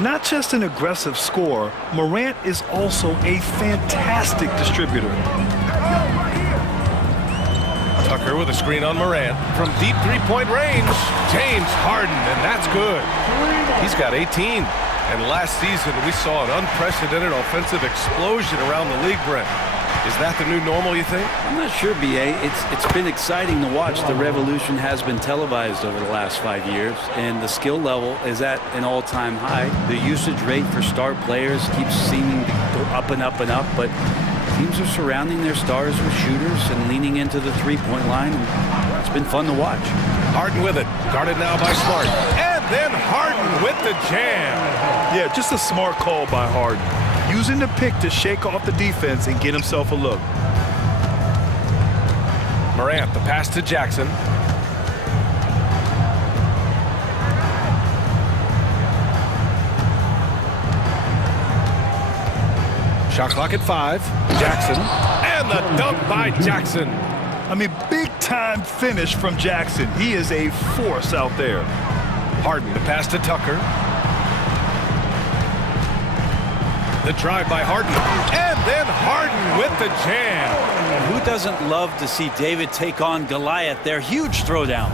Not just an aggressive scorer, Morant is also a fantastic distributor. Tucker with a screen on Morant. From deep three-point range, James Harden, and that's good. He's got 18. And last season, we saw an unprecedented offensive explosion around the league, Brent. Is that the new normal, you think? I'm not sure, B.A. It's been exciting to watch. The revolution has been televised over the last 5 years, and the skill level is at an all-time high. The usage rate for star players keeps seeming to go up and up and up, but teams are surrounding their stars with shooters and leaning into the three-point line. It's been fun to watch. Harden with it. Guarded now by Smart. And then Harden with the jam. Yeah, just a smart call by Harden. Using the pick to shake off the defense and get himself a look. Morant, the pass to Jackson. Shot clock at 5. Jackson. And the dunk by Jackson. I mean, big-time finish from Jackson. He is a force out there. Harden, the pass to Tucker. The drive by Harden. And then Harden with the jam. And who doesn't love to see David take on Goliath? Their huge throwdown.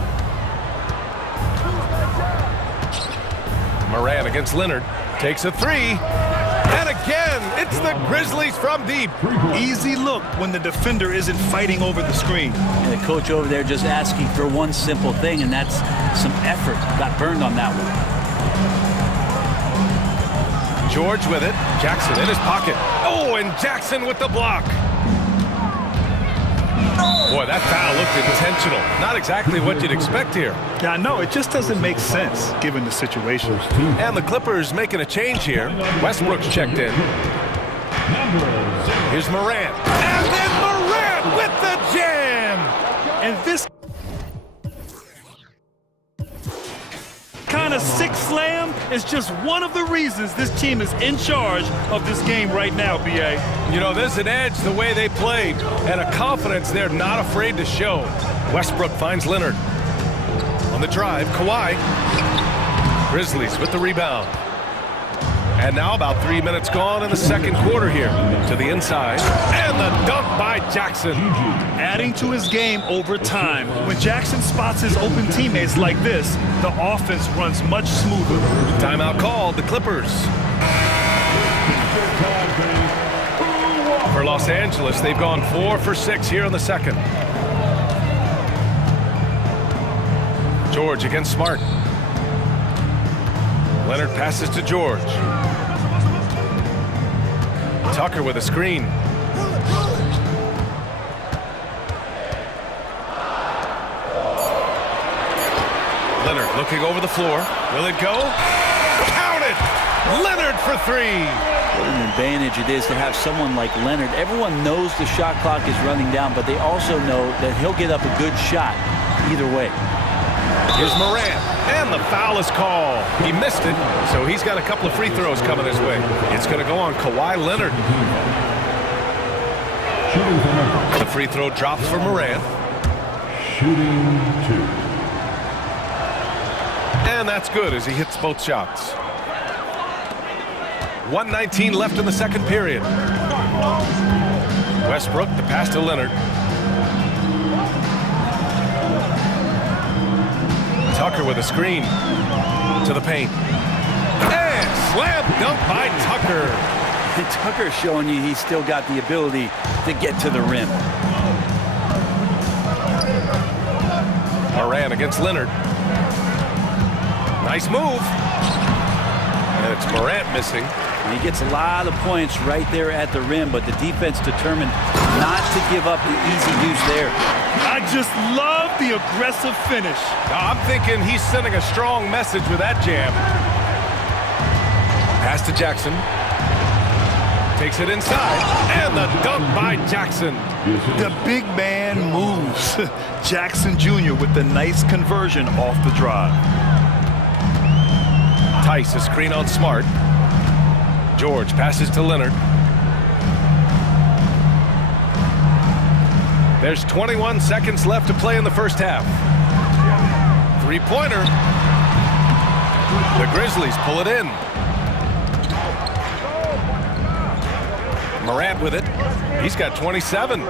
Morant against Leonard. Takes a three. And again, it's the Grizzlies from deep. Easy look when the defender isn't fighting over the screen. And the coach over there just asking for one simple thing, and that's some effort. Got burned on that one. George with it. Jackson in his pocket. Oh, and Jackson with the block. Boy, that foul looked intentional. Not exactly what you'd expect here. Yeah, I know. It just doesn't make sense given the situation. And the Clippers making a change here. Westbrook's checked in. Here's Morant. And then Morant with the jam! And this kind of sick slam is just one of the reasons this team is in charge of this game right now, B.A. You know, there's an edge the way they played and a confidence they're not afraid to show. Westbrook finds Leonard. On the drive, Kawhi. Grizzlies with the rebound. And now about 3 minutes gone in the second quarter here. To the inside. And the dunk by Jackson. Adding to his game over time. When Jackson spots his open teammates like this, the offense runs much smoother. Timeout called, the Clippers. For Los Angeles, they've gone 4 for 6 here in the second. George against Smart. Leonard passes to George. Tucker with a screen. Leonard looking over the floor. Will it go? Count it! Leonard for 3. What an advantage it is to have someone like Leonard. Everyone knows the shot clock is running down, but they also know that he'll get up a good shot either way. Here's Morant, and the foul is called. He missed it, so he's got a couple of free throws coming his way. It's going to go on Kawhi Leonard. The free throw drops for Morant. Shooting 2. And that's good as he hits both shots. 1:19 left in the second period. Westbrook, the pass to Leonard. Tucker with a screen to the paint. And slam dunk by Tucker. Tucker's showing you he's still got the ability to get to the rim. Morant against Leonard. Nice move. And it's Morant missing. He gets a lot of points right there at the rim, but the defense determined not to give up the easy use there. I just love the aggressive finish. I'm thinking he's sending a strong message with that jam. Pass to Jackson. Takes it inside. And the dunk by Jackson. The big man moves. Jackson Jr. with the nice conversion off the drive. Tice, a screen on Smart. George passes to Leonard. There's 21 seconds left to play in the first half. Three-pointer. The Grizzlies pull it in. Morant with it. He's got 27.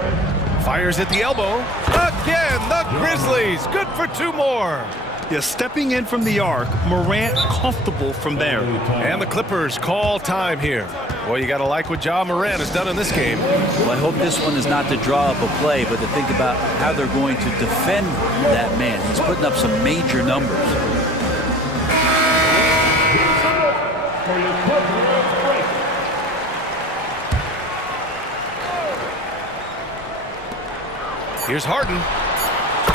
Fires at the elbow. Again, the Grizzlies. Good for 2 more. Yeah, stepping in from the arc, Morant comfortable from there. And the Clippers call time here. Well, you got to like what Ja Morant has done in this game. Well, I hope this one is not to draw up a play, but to think about how they're going to defend that man. He's putting up some major numbers. Here's Harden.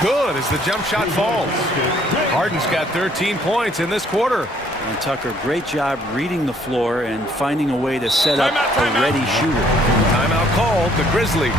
Good as the jump shot falls. Harden's got 13 points in this quarter. And Tucker, great job reading the floor and finding a way to set up a ready shooter. Timeout called, the Grizzlies.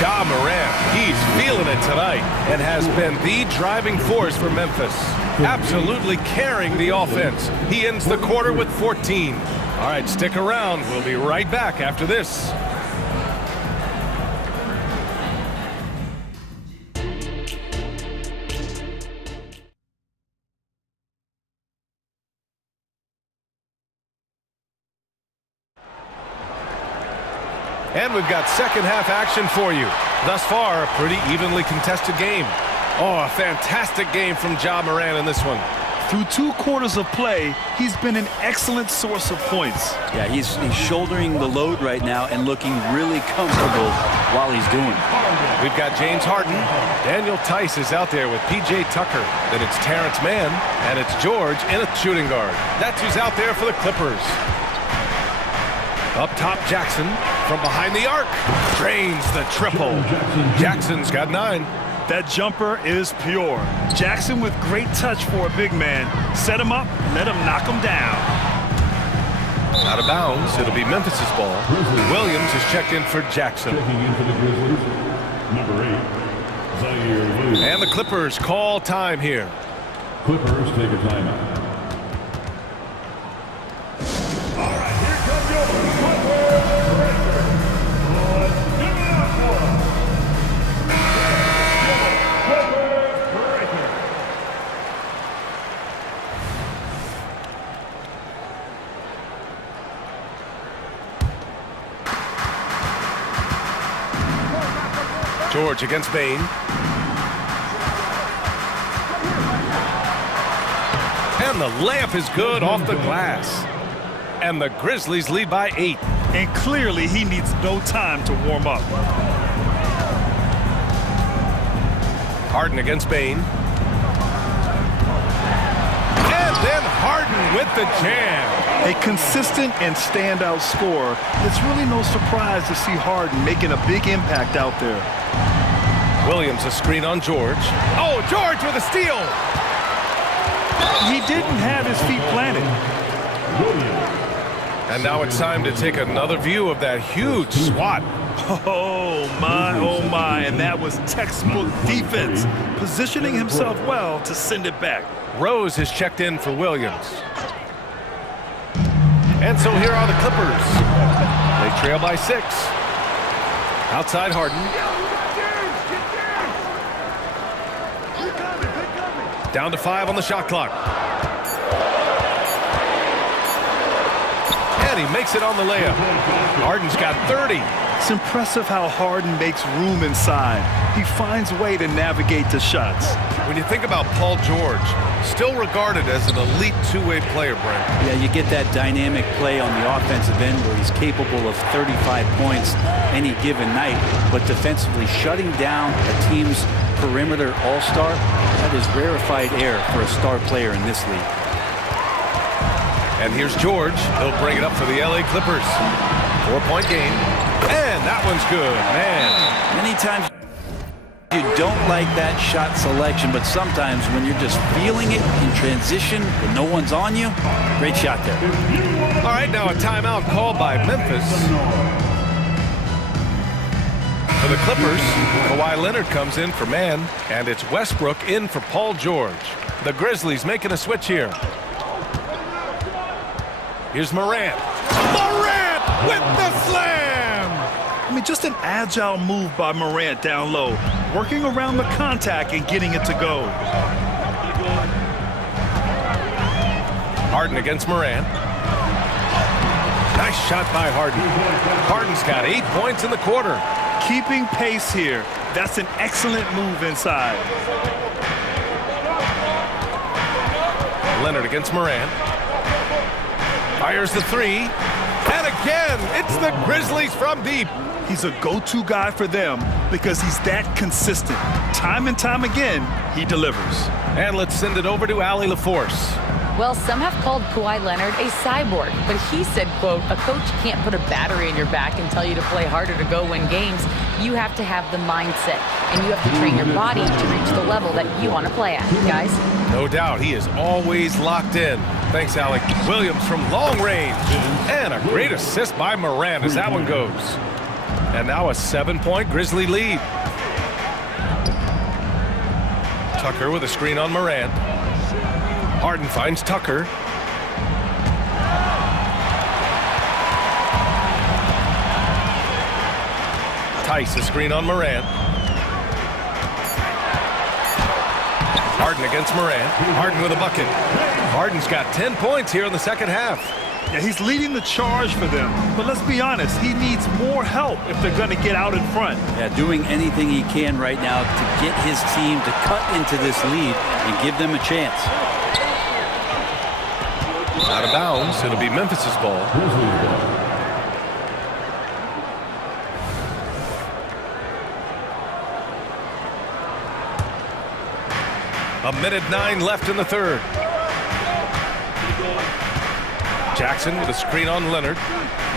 Ja Morant, he's feeling it tonight and has been the driving force for Memphis. Absolutely carrying the offense. He ends the quarter with 14. All right, stick around. We'll be right back after this. And we've got second half action for you. Thus far, a pretty evenly contested game. Oh, a fantastic game from Ja Morant in this one. Through 2 quarters of play, he's been an excellent source of points. Yeah, he's shouldering the load right now and looking really comfortable while he's doing it. We've got James Harden. Daniel Tice is out there with P.J. Tucker. Then it's Terrence Mann, and it's George in a shooting guard. That's who's out there for the Clippers. Up top, Jackson from behind the arc. Drains the triple. Jackson's got 9. That jumper is pure. Jackson with great touch for a big man. Set him up, let him knock him down. Out of bounds, it'll be Memphis's ball. Williams is checked in for Jackson. Checking in for the Grizzlies, number 8, Zaire Williams. And the Clippers call time here. Clippers take a timeout. All right, here comes your George against Bain. And the layup is good off the glass. And the Grizzlies lead by 8. And clearly he needs no time to warm up. Harden against Bain. And then Harden with the jam. A consistent and standout scorer. It's really no surprise to see Harden making a big impact out there. Williams a screen on George. Oh, George with a steal. He didn't have his feet planted. And now it's time to take another view of that huge swat. Oh my, and that was textbook defense. Positioning himself well to send it back. Rose is checked in for Williams. And so here are the Clippers. They trail by 6. Outside Harden. Down to 5 on the shot clock. And he makes it on the layup. Harden's got 30. It's impressive how Harden makes room inside. He finds a way to navigate the shots. When you think about Paul George, still regarded as an elite two-way player, Brent. Yeah, you get that dynamic play on the offensive end where he's capable of 35 points any given night, but defensively shutting down a team's perimeter all-star, that is rarefied air for a star player in this league. And here's George. He'll bring it up for the LA Clippers. 4-point game. And that one's good, man. Many times you don't like that shot selection, but sometimes when you're just feeling it in transition when no one's on you, great shot there. All right, now a timeout called by Memphis. For the Clippers, Kawhi Leonard comes in for Mann, and it's Westbrook in for Paul George. The Grizzlies making a switch here. Here's Morant. Morant with the slam! I mean, just an agile move by Morant down low, working around the contact and getting it to go. Harden against Morant. Nice shot by Harden. Harden's got 8 points in the quarter. Keeping pace here. That's an excellent move inside. Leonard against Morant. Fires the 3. And again, it's the Grizzlies from deep. He's a go-to guy for them because he's that consistent. Time and time again, he delivers. And let's send it over to Allie LaForce. Well, some have called Kawhi Leonard a cyborg, but he said, quote, a coach can't put a battery in your back and tell you to play harder to go win games. You have to have the mindset, and you have to train your body to reach the level that you want to play at, guys. No doubt, he is always locked in. Thanks, Alec. Williams from long range. And a great assist by Morant as that one goes. And now a 7-point Grizzly lead. Tucker with a screen on Morant. Harden finds Tucker. Tice a screen on Morant. Harden against Morant. Harden with a bucket. Harden's got 10 points here in the second half. Yeah, he's leading the charge for them. But let's be honest, he needs more help if they're going to get out in front. Yeah, doing anything he can right now to get his team to cut into this lead and give them a chance. Out of bounds. It'll be Memphis's ball. A minute 9 left in the third. Jackson with a screen on Leonard.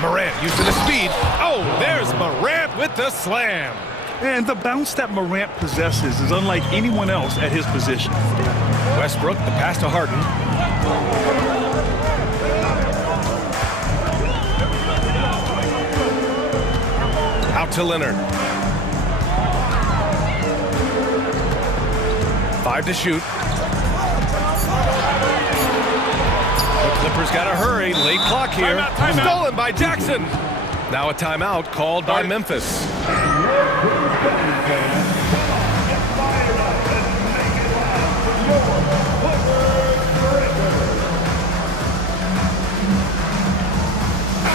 Morant using his speed. Oh, there's Morant with the slam. And the bounce that Morant possesses is unlike anyone else at his position. Westbrook, the pass to Harden. Out to Leonard. 5 to shoot. The Clippers got to hurry. Late clock here. Timeout. Stolen by Jackson. Now a timeout called by Memphis.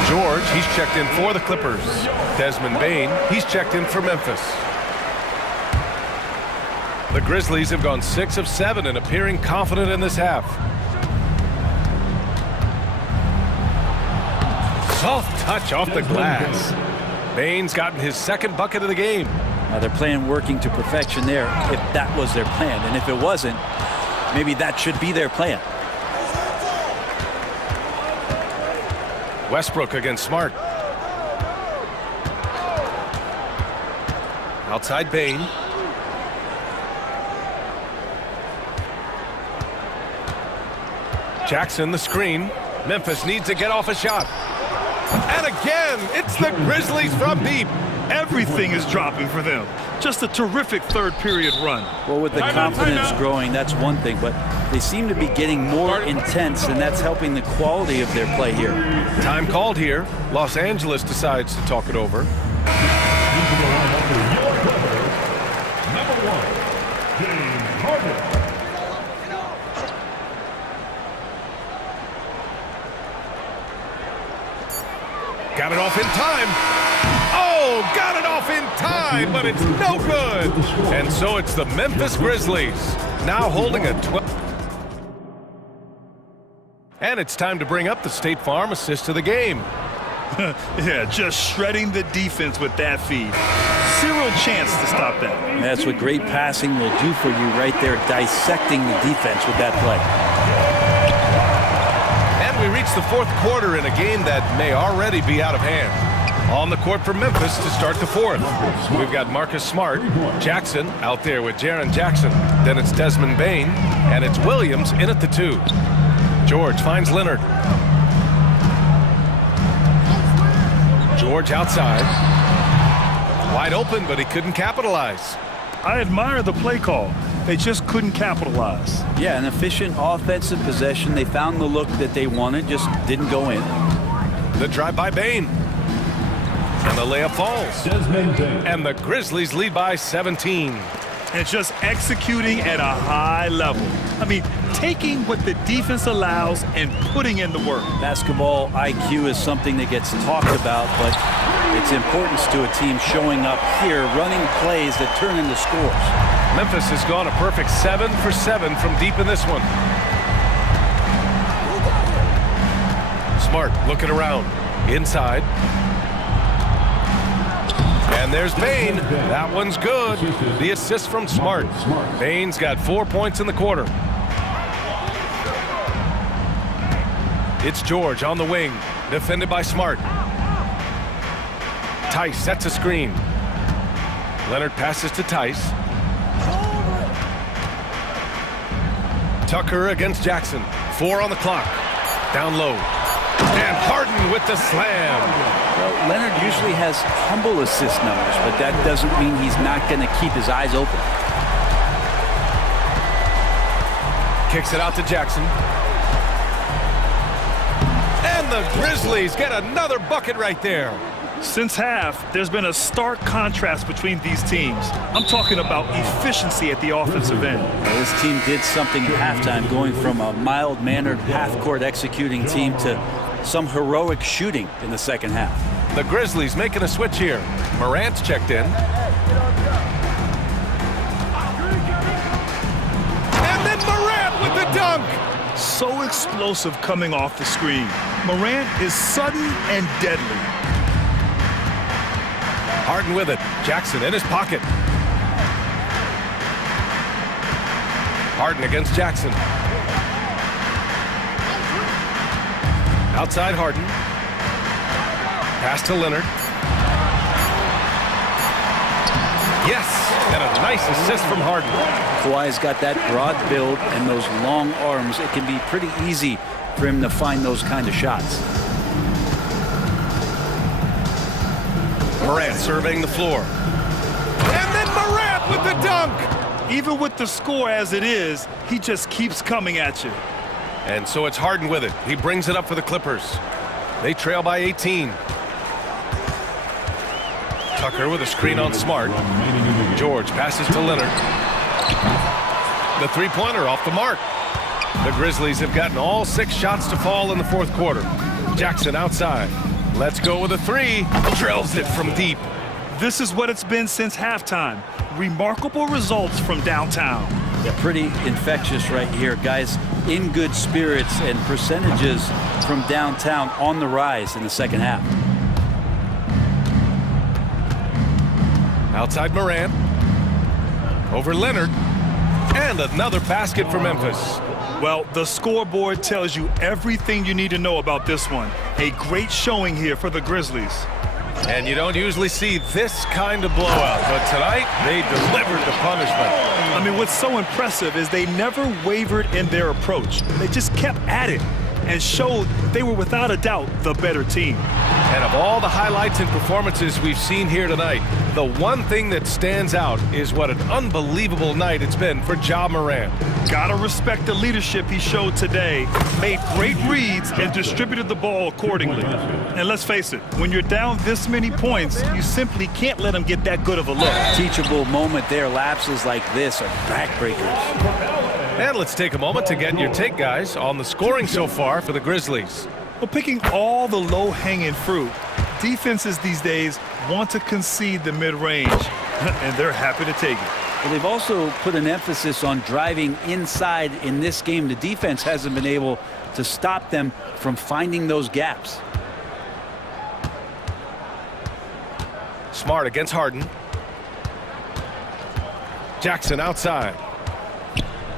George, he's checked in for the Clippers. Desmond Bane, he's checked in for Memphis. The Grizzlies have gone 6 of 7 and appearing confident in this half. Soft touch off the glass. Bane's gotten his second bucket of the game. They're playing working to perfection there, if that was their plan. And if it wasn't, maybe that should be their plan. Westbrook against Smart. Outside Bane. Jackson, the screen. Memphis needs to get off a shot. And again, it's the Grizzlies from deep. Everything is dropping for them. Just a terrific third period run. Well, with the confidence growing, that's one thing, but they seem to be getting more intense, and that's helping the quality of their play here. Time called here. Los Angeles decides to talk it over. Got it off in time. Oh, got it off in time, but it's no good. And so it's the Memphis Grizzlies now holding a 12. And it's time to bring up the State Farm assist of the game. Yeah, just shredding the defense with that feed. Zero chance to stop that. That's what great passing will do for you right there, dissecting the defense with that play. We reach the fourth quarter in a game that may already be out of hand. On the court for Memphis to start the fourth. We've got Marcus Smart, Jackson out there with Jaren Jackson. Then it's Desmond Bane, and it's Williams in at the 2. George finds Leonard. George outside. Wide open, but he couldn't capitalize. I admire the play call. They just couldn't capitalize. Yeah, an efficient offensive possession. They found the look that they wanted, just didn't go in. The drive by Bane. And the layup falls. And the Grizzlies lead by 17. And just executing at a high level. I mean, taking what the defense allows and putting in the work. Basketball IQ is something that gets talked about, but its importance to a team showing up here, running plays that turn into scores. Memphis has gone a perfect 7 for 7 from deep in this one. Smart looking around. Inside. And there's Bane. That one's good. The assist from Smart. Bane's got 4 points in the quarter. It's George on the wing. Defended by Smart. Tice sets a screen. Leonard passes to Tice. Tucker against Jackson. 4 on the clock. Down low. And Harden with the slam. Well, Leonard usually has humble assist numbers, but that doesn't mean he's not going to keep his eyes open. Kicks it out to Jackson. And the Grizzlies get another bucket right there. Since half, there's been a stark contrast between these teams. I'm talking about efficiency at the offensive end. Well, this team did something at halftime, going from a mild-mannered half-court executing team to some heroic shooting in the second half. The Grizzlies making a switch here. Morant's checked in. And then Morant with the dunk. So explosive coming off the screen. Morant is sudden and deadly. Harden with it. Jackson in his pocket. Harden against Jackson. Outside Harden. Pass to Leonard. Yes, and a nice assist from Harden. Kawhi's got that broad build and those long arms. It can be pretty easy for him to find those kind of shots. Morant surveying the floor. And then Morant with the dunk. Even with the score as it is, he just keeps coming at you. And so it's Harden with it. He brings it up for the Clippers. They trail by 18. Tucker with a screen on Smart. George passes to Leonard. The three-pointer off the mark. The Grizzlies have gotten all 6 shots to fall in the fourth quarter. Jackson outside. Let's go with a three. Drills it from deep. This is what it's been since halftime. Remarkable results from downtown. Yeah, pretty infectious right here. Guys in good spirits and percentages from downtown on the rise in the second half. Outside Morant. Over Leonard. And another basket for Memphis. Well, the scoreboard tells you everything you need to know about this one. A great showing here for the Grizzlies. And you don't usually see this kind of blowout, but tonight they delivered the punishment. I mean, what's so impressive is they never wavered in their approach. They just kept at it and showed they were without a doubt the better team. And of all the highlights and performances we've seen here tonight, the one thing that stands out is what an unbelievable night it's been for Ja Morant. Gotta respect the leadership he showed today, made great reads and distributed the ball accordingly. And let's face it, when you're down this many points, you simply can't let him get that good of a look. Teachable moment there. Lapses like this are backbreakers. And let's take a moment to get your take, guys, on the scoring so far for the Grizzlies. Well, picking all the low-hanging fruit, defenses these days want to concede the mid-range, and they're happy to take it. Well, they've also put an emphasis on driving inside in this game. The defense hasn't been able to stop them from finding those gaps. Smart against Harden. Jackson outside.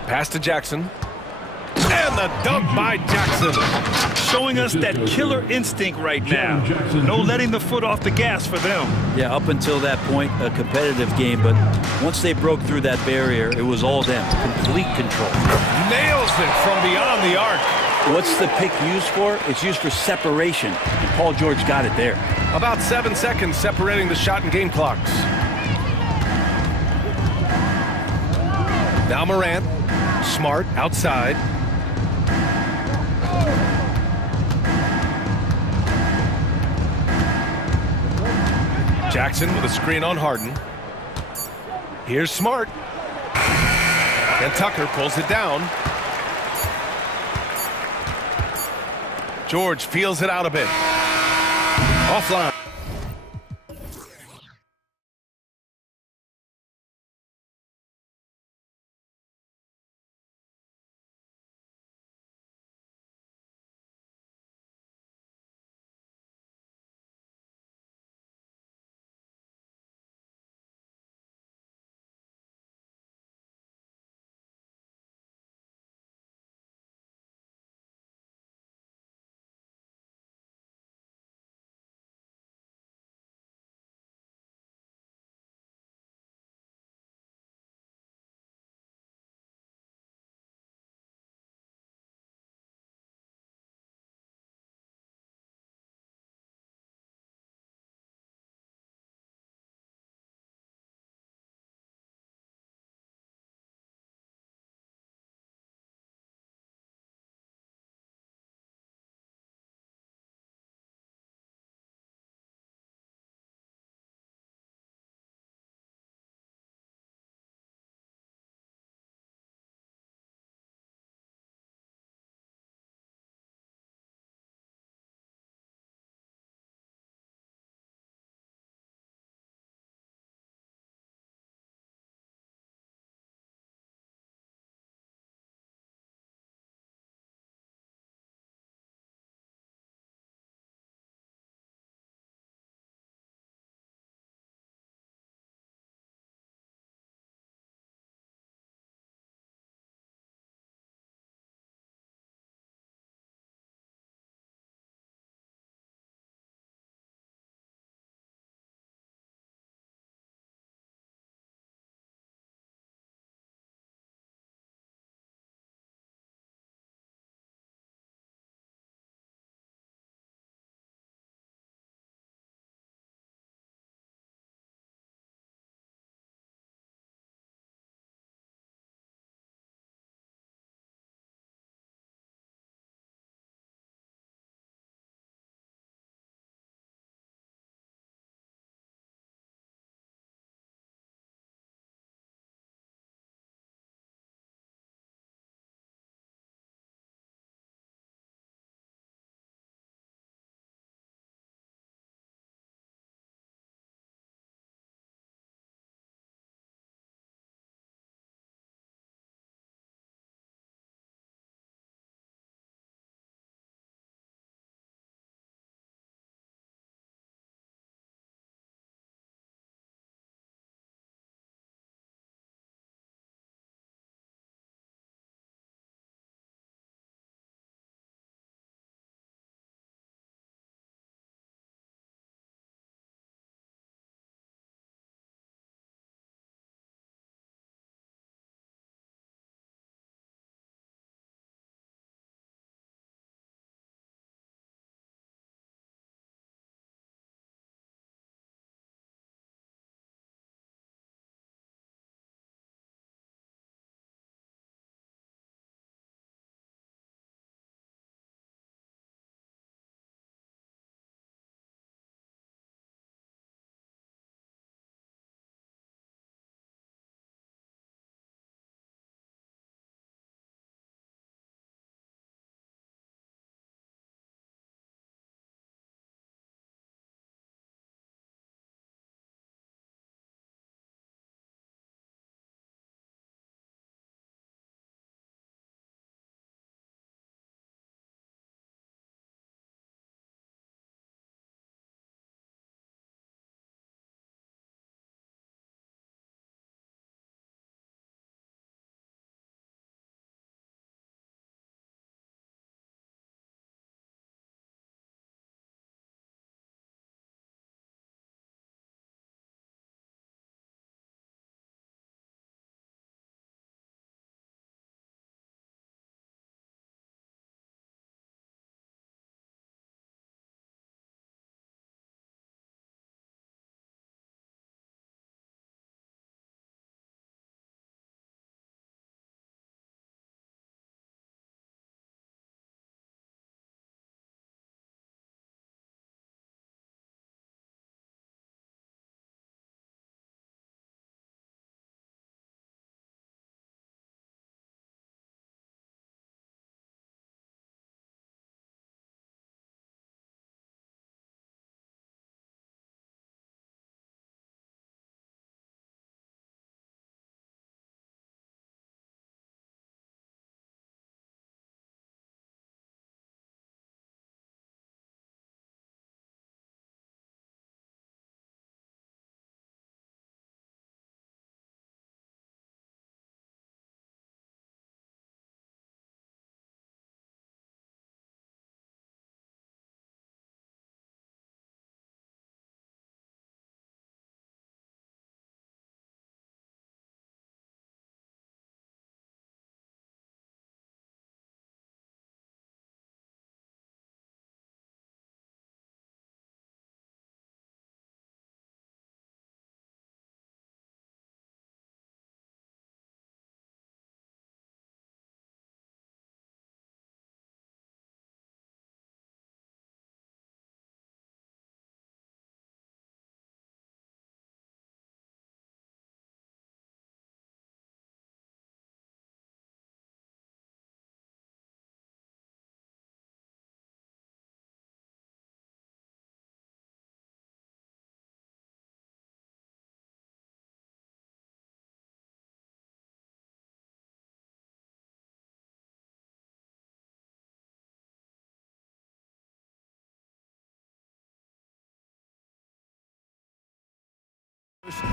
Pass to Jackson. And the dunk by Jackson. Showing us that killer instinct right now. No letting the foot off the gas for them. Yeah, up until that point, a competitive game. But once they broke through that barrier, it was all them. Complete control. Nails it from beyond the arc. What's the pick used for? It's used for separation. And Paul George got it there. About 7 seconds separating the shot and game clocks. Now Morant. Smart outside. Jackson with a screen on Harden. Here's Smart. And Tucker pulls it down. George feels it out a bit. Offline.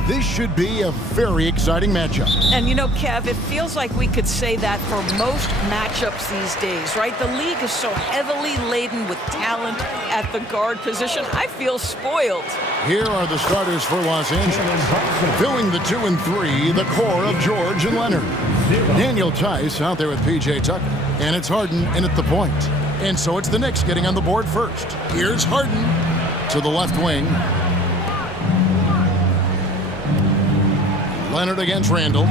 This should be a very exciting matchup. And you know, Kev, it feels like we could say that for most matchups these days, right? The league is so heavily laden with talent at the guard position. I feel spoiled. Here are the starters for Los Angeles. Filling the 2 and 3, the core of George and Leonard. Daniel Tice out there with P.J. Tucker. And it's Harden in at the point. And so it's the Knicks getting on the board first. Here's Harden to the left wing. Leonard against Randall.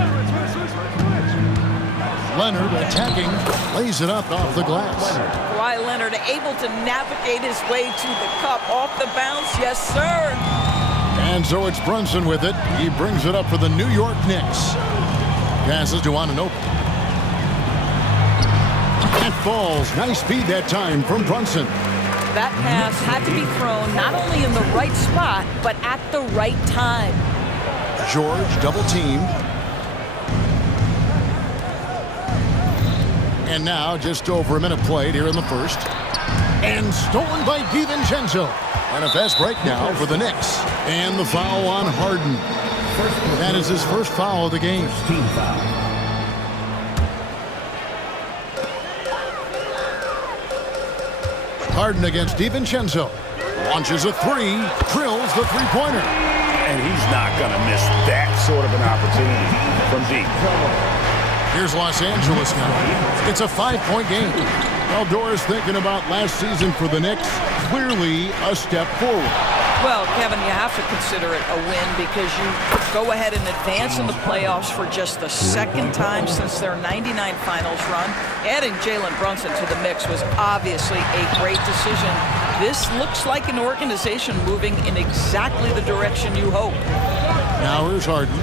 Leonard attacking, lays it up off the glass. Kawhi Leonard able to navigate his way to the cup off the bounce. Yes, sir. And so it's Brunson with it. He brings it up for the New York Knicks. Passes to Anunoby. That falls. Nice speed that time from Brunson. That pass had to be thrown not only in the right spot, but at the right time. George double teamed. And now just over a minute played here in the first. And stolen by DiVincenzo. And a fast break now for the Knicks. And the foul on Harden. That is his first foul of the game. Harden against DiVincenzo. Launches a three. Drills the three-pointer. And he's not going to miss that sort of an opportunity from deep. Here's Los Angeles now. It's a 5-point game. Eldor's thinking about last season for the Knicks. Clearly a step forward. Well, Kevin, you have to consider it a win because you go ahead and advance in the playoffs for just the second time since their '99 finals run. Adding Jalen Brunson to the mix was obviously a great decision. This looks like an organization moving in exactly the direction you hope. Now here's Harden.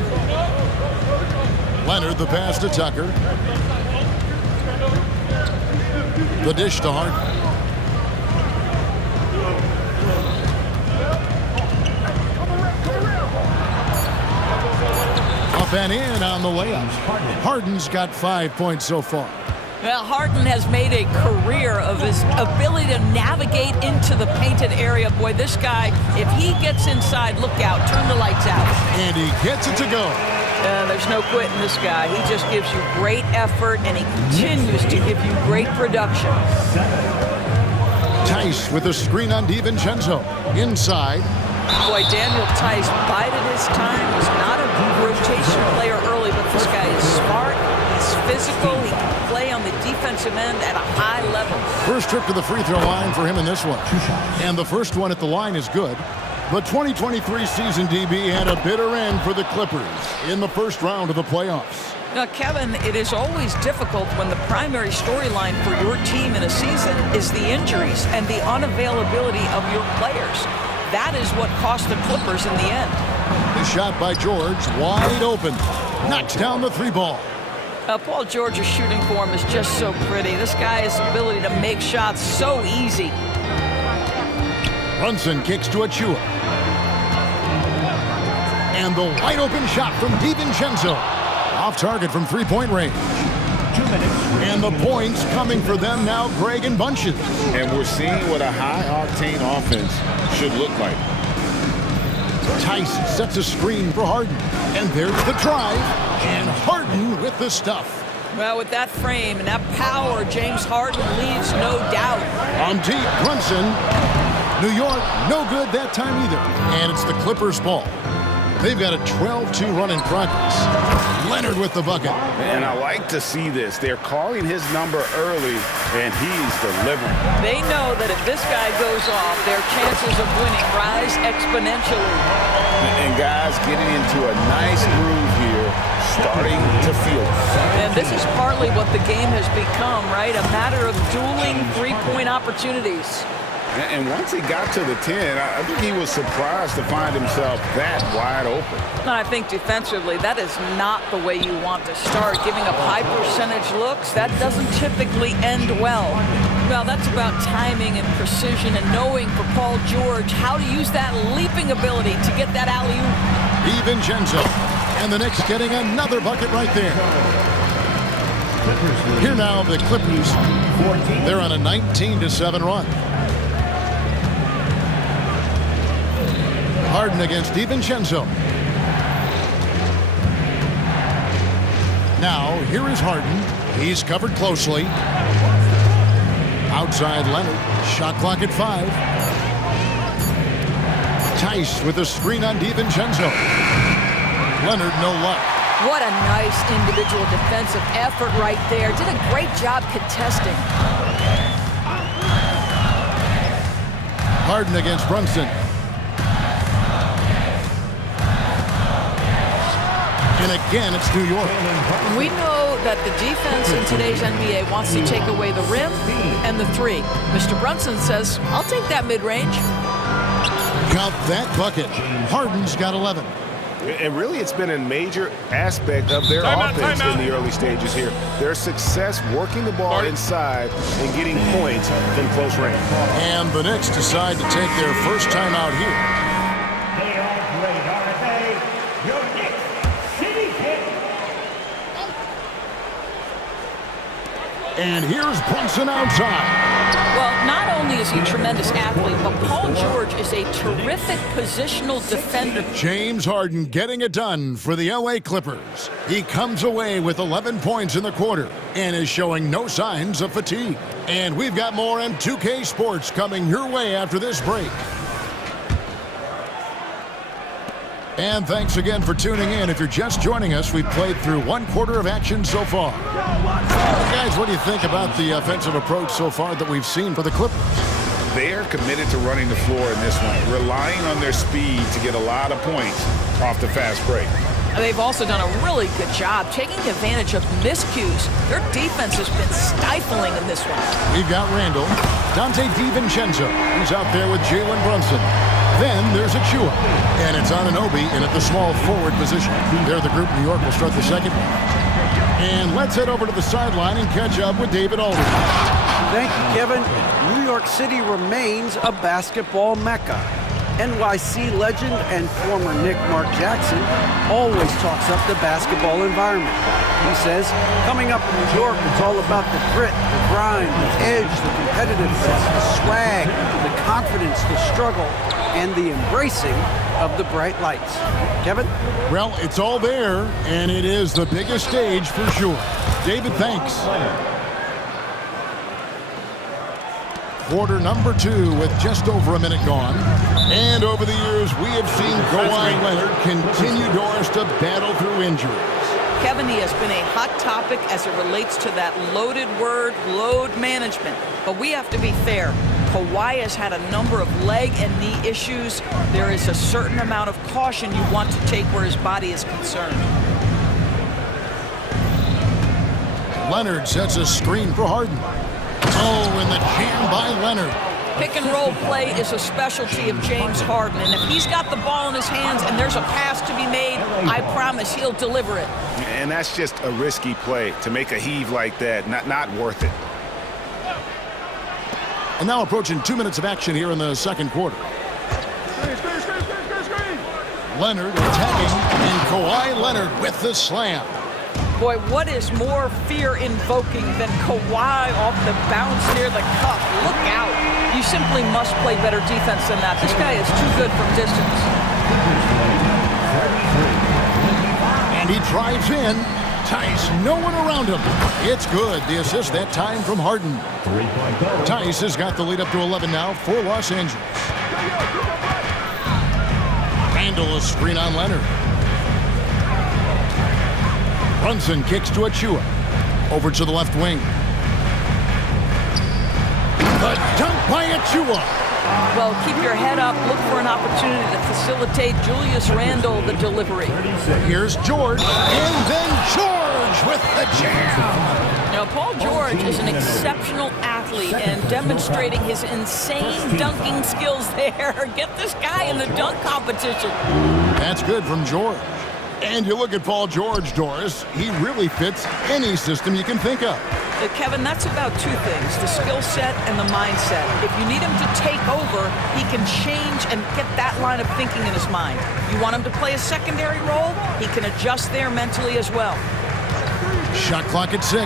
Leonard, the pass to Tucker. The dish to Harden. Up and in on the layup. Harden's got 5 points so far. Well, Harden has made a career of his ability to navigate into the painted area. Boy, this guy, if he gets inside, look out, turn the lights out. And he gets it to go. There's no quitting this guy. He just gives you great effort, and he continues to give you great production. Tice with a screen on DiVincenzo. Inside. Boy, Daniel Tice bided his time. Was not a rotation player early, but this guy is smart. He's physical. He can play on the defensive end at a high level. First trip to the free throw line for him in this one. And the first one at the line is good. The 2023 season, DB, had a bitter end for the Clippers in the first round of the playoffs. Now, Kevin, it is always difficult when the primary storyline for your team in a season is the injuries and the unavailability of your players. That is what cost the Clippers in the end. The shot by George, wide open. Knocks down the three ball. Paul George's shooting form is just so pretty. This guy's ability to make shots so easy. Brunson kicks to Achua. And the wide open shot from DiVincenzo. Off target from three-point range. 2 minutes. And the points coming for them now, Greg, in bunches. And we're seeing what a high-octane offense should look like. Tice sets a screen for Harden. And there's the drive. And Harden with the stuff. Well, with that frame and that power, James Harden leaves no doubt. On deep, Brunson. New York, no good that time either. And it's the Clippers' ball. They've got a 12-2 run in progress. Leonard with the bucket. And I like to see this. They're calling his number early, and he's delivering. They know that if this guy goes off, their chances of winning rise exponentially. And guys getting into a nice groove here, starting to feel it. And this is partly what the game has become, right? A matter of dueling three-point opportunities. And once he got to the 10, I think he was surprised to find himself that wide open. And I think defensively, that is not the way you want to start. Giving up high percentage looks, that doesn't typically end well. Well, that's about timing and precision and knowing for Paul George how to use that leaping ability to get that alley-oop. DiVincenzo. And the Knicks getting another bucket right there. Here now, the Clippers. They're on a 19-7 run. Harden against DiVincenzo. Now, here is Harden. He's covered closely. Outside Leonard. Shot clock at 5. Tice with a screen on DiVincenzo. Leonard, no luck. What a nice individual defensive effort right there. Did a great job contesting. Harden against Brunson. And again, it's New York. We know that the defense in today's NBA wants to take away the rim and the three. Mr. Brunson says, I'll take that mid-range. Count that bucket. Harden's got 11. And really, it's been a major aspect of their offense in the early stages here. Their success working the ball inside and getting points in close range. And the Knicks decide to take their first time out here. And here's Brunson outside. Well, not only is he a tremendous athlete, but Paul George is a terrific positional defender. James Harden getting it done for the LA Clippers. He comes away with 11 points in the quarter and is showing no signs of fatigue. And we've got more on 2K Sports coming your way after this break. And thanks again for tuning in. If you're just joining us, we've played through 1 quarter of action so far. Guys, what do you think about the offensive approach so far that we've seen for the Clippers? They're committed to running the floor in this one, relying on their speed to get a lot of points off the fast break. They've also done a really good job taking advantage of miscues. Their defense has been stifling in this one. We've got Randall, Dante DiVincenzo, who's out there with Jalen Brunson. Then there's Achua, and it's Anunoby in at the small forward position. They're the group. New York will start the second one. And let's head over to the sideline and catch up with David Aldridge. Thank you, Kevin. New York City remains a basketball mecca. NYC legend and former Knick Mark Jackson always talks up the basketball environment. He says, coming up in New York, it's all about the grit, the grind, the edge, the competitiveness, the swag, the confidence, the struggle, and the embracing of the bright lights. Kevin? Well, it's all there, and it is the biggest stage for sure. David, thanks. Quarter number 2 with just over a minute gone. And over the years, we have seen Kawhi Leonard continue doors to battle through injuries. Kevin, he has been a hot topic as it relates to that loaded word, load management. But we have to be fair. Kawhi has had a number of leg and knee issues. There is a certain amount of caution you want to take where his body is concerned. Leonard sets a screen for Harden. Oh, and the jam by Leonard. Pick and roll play is a specialty of James Harden, and if he's got the ball in his hands and there's a pass to be made, I promise he'll deliver it. And that's just a risky play to make a heave like that. Not worth it. And now approaching 2 minutes of action here in the second quarter. Leonard attacking, and Kawhi Leonard with the slam. Boy, what is more fear-invoking than Kawhi off the bounce near the cup? Look out. You simply must play better defense than that. This guy is too good from distance. And he drives in. Tice, no one around him. It's good. The assist that time from Harden. Tice has got the lead up to 11 now for Los Angeles. Randall, a screen on Leonard. Brunson kicks to Achua. Over to the left wing. The dunk by Achua. Well, keep your head up. Look for an opportunity to facilitate Julius Randle the delivery. Here's George. And then George with the jam. Now, Paul George is an exceptional athlete and demonstrating his insane dunking skills there. Get this guy in the dunk competition. That's good from George. And you look at Paul George, Doris, he really fits any system you can think of. Kevin, that's about 2 things, the skill set and the mindset. If you need him to take over, he can change and get that line of thinking in his mind. You want him to play a secondary role, he can adjust there mentally as well. Shot clock at 6.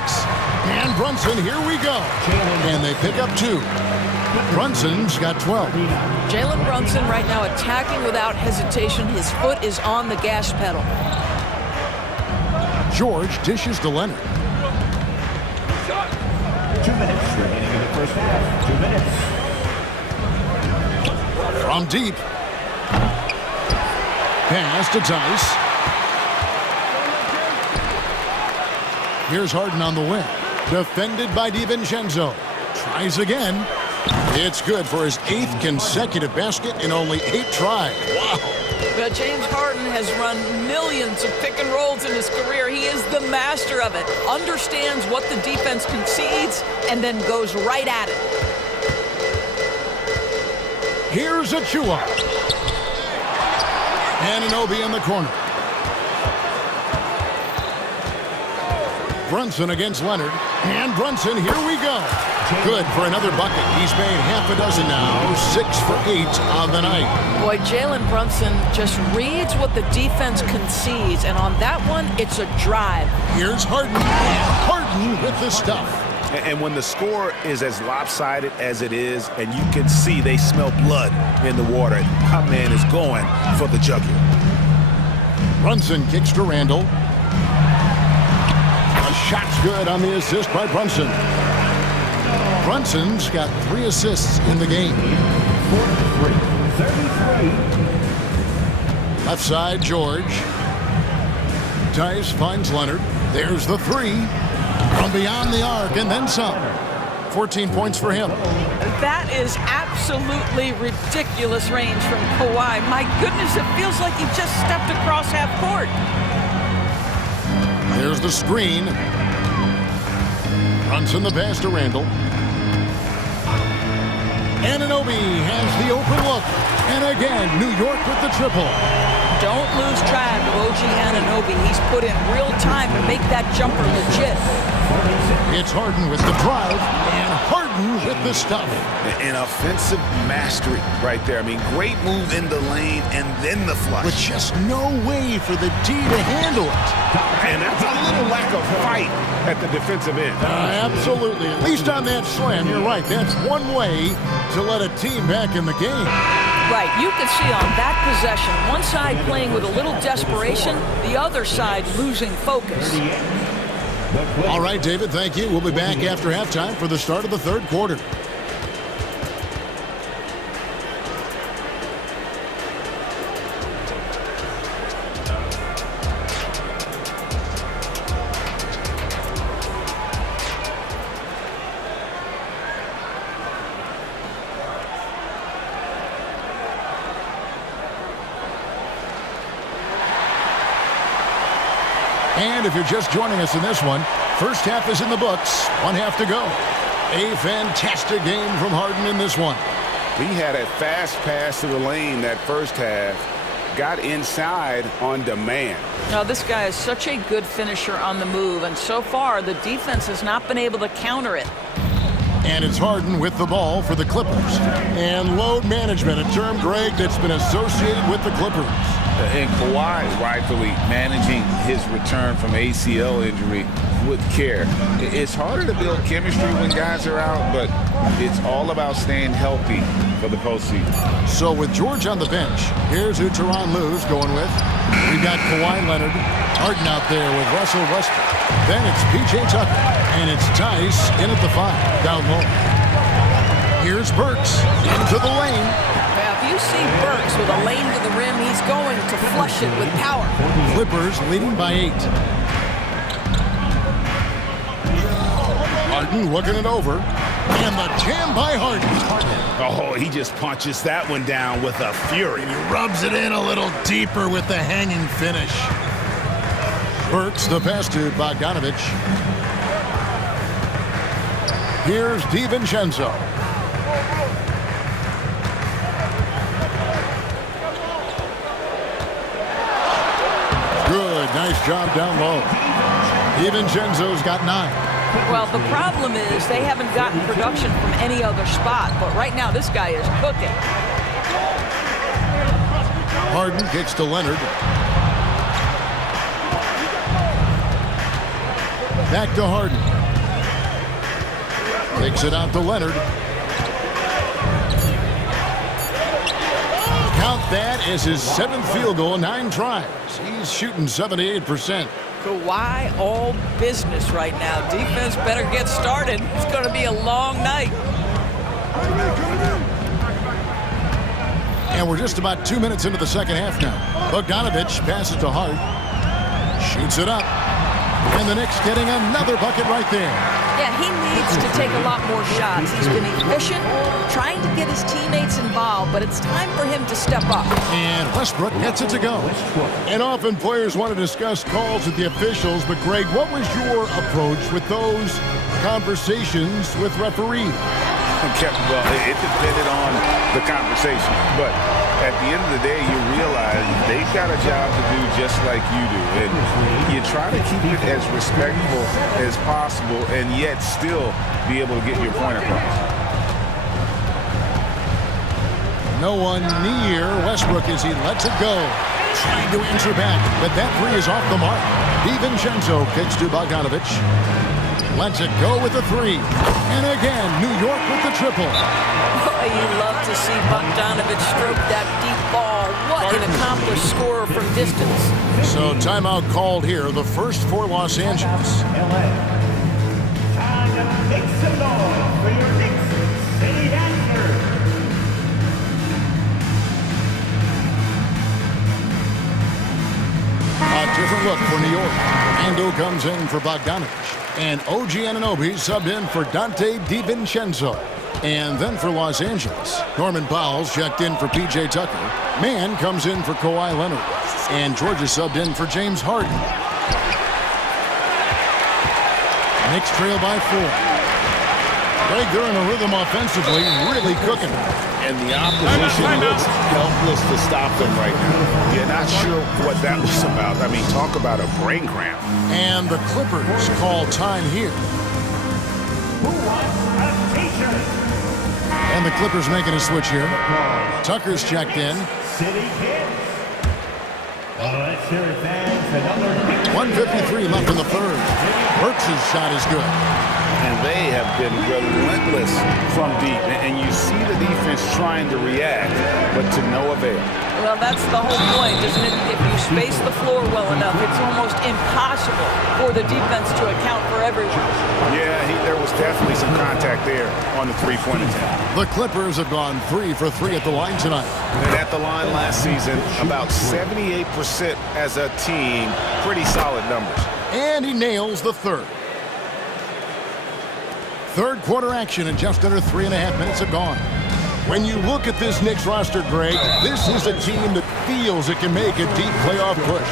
And Brunson, here we go. And they pick up 2. Brunson's got 12. Jalen Brunson right now attacking without hesitation. His foot is on the gas pedal. George dishes to Leonard. 2 minutes remaining in the first half. 2 minutes. From deep. Pass to Tice. Here's Harden on the wing. Defended by DiVincenzo. Tries again. It's good for his 8th consecutive basket in only 8 tries. Wow. But James Harden has run millions of pick and rolls in his career. He is the master of it. Understands what the defense concedes and then goes right at it. Here's Achua. Anunoby in the corner. Brunson against Leonard. And Brunson, here we go. Good for another bucket. He's made half a dozen now. 6 for 8 on the night. Boy, Jalen Brunson just reads what the defense concedes, and on that one, it's a drive. Here's Harden. Harden with the stuff. And when the score is as lopsided as it is, and you can see they smell blood in the water, my man is going for the jugular. Brunson kicks to Randall. A shot's good on the assist by Brunson. Brunson's got 3 assists in the game. 33. Left side, George. Tice finds Leonard. There's the 3. From beyond the arc and then some. 14 points for him. That is absolutely ridiculous range from Kawhi. My goodness, it feels like he just stepped across half court. There's the screen. Brunson the pass to Randall. Anunoby has the open look. And again, New York with the triple. Don't lose track of OG Anunoby. He's put in real time to make that jumper legit. It's Harden with the drive, and Harden with the stuff. An offensive mastery right there. I mean, great move in the lane and then the flush. With just no way for the D to handle it. And that's a little lack of fight at the defensive end. Absolutely. At least on that slam, you're right. That's one way to let a team back in the game. Right, you can see on that possession, one side playing with a little desperation, the other side losing focus. All right, David, thank you. We'll be back after halftime for the start of the 3rd quarter. And if you're just joining us in this one, first half is in the books. 1 half to go. A fantastic game from Harden in this one. He had a fast pass to the lane that first half. Got inside on demand. Now, this guy is such a good finisher on the move, and so far the defense has not been able to counter it. And it's Harden with the ball for the Clippers. And load management, a term, Greg, that's been associated with the Clippers. And Kawhi rightfully managing his return from ACL injury with care. It's harder to build chemistry when guys are out, but it's all about staying healthy for the postseason. So with George on the bench, here's who Tyronn Lue's going with. We've got Kawhi Leonard, Harden out there with Russell Westbrook. Then it's P.J. Tucker, and it's Tice in at the 5, down low. Here's Burks into the lane. Now, if you see Burks with a lane to the rim, he's going to flush it with power. Clippers leading by 8. Harden looking it over. And the jam by Harden. Oh, he just punches that one down with a fury. And he rubs it in a little deeper with the hanging finish. Burks the pass to Bogdanovich. Here's DiVincenzo. Good, nice job down low. DiVincenzo's got 9. Well, the problem is they haven't gotten production from any other spot, but right now this guy is cooking. Harden kicks to Leonard. Back to Harden. Takes it out to Leonard. Count that as his 7th field goal, 9 tries. He's shooting 78%. Kawhi, all business right now. Defense better get started. It's going to be a long night. And we're just about 2 minutes into the second half now. Bogdanovich passes to Hart. Shoots it up. And the Knicks getting another bucket right there. Yeah, he needs to take a lot more shots. He's been efficient, trying to get his teammates involved, but it's time for him to step up. And Westbrook gets it to go. And often players want to discuss calls with the officials, but Greg, what was your approach with those conversations with referees? Well, it depended on the conversation, but at the end of the day, you realize they've got a job to do just like you do, and you try to keep it as respectful as possible and yet still be able to get your point across. No one near Westbrook as he lets it go. Trying to answer back, but that three is off the mark. DiVincenzo kicks to Bogdanovich. Lets it go with the three. And again, New York with the triple. Boy, you love to see Bogdanovich stroke that deep ball. What an accomplished scorer from distance. So timeout called here, the first for Los Angeles. A different look for New York. Ando comes in for Bogdanovich. And OG Anunoby subbed in for Dante DiVincenzo. And then for Los Angeles, Norman Powell's checked in for P.J. Tucker. Mann comes in for Kawhi Leonard. And Georgia subbed in for James Harden. Knicks trail by 4. Greg, they're in a rhythm offensively, really cooking. And the opposition looks helpless to stop them right now. Yeah, not sure what that was about. I mean, talk about a brain cramp. And the Clippers call time here. And the Clippers making a switch here. Tucker's checked in. 1:53 left in the third. Burks' shot is good. And they have been relentless from deep. And you see the defense trying to react, but to no avail. Well, that's the whole point, isn't it? If you space the floor well enough, it's almost impossible for the defense to account for everyone. Yeah, there was definitely some contact there on the three-point attempt. The Clippers have gone 3 for 3 at the line tonight. And at the line last season, about 78% as a team. Pretty solid numbers. And he nails the third. Third quarter action and just under 3.5 minutes have gone. When you look at this Knicks roster, Greg, this is a team that feels it can make a deep playoff push.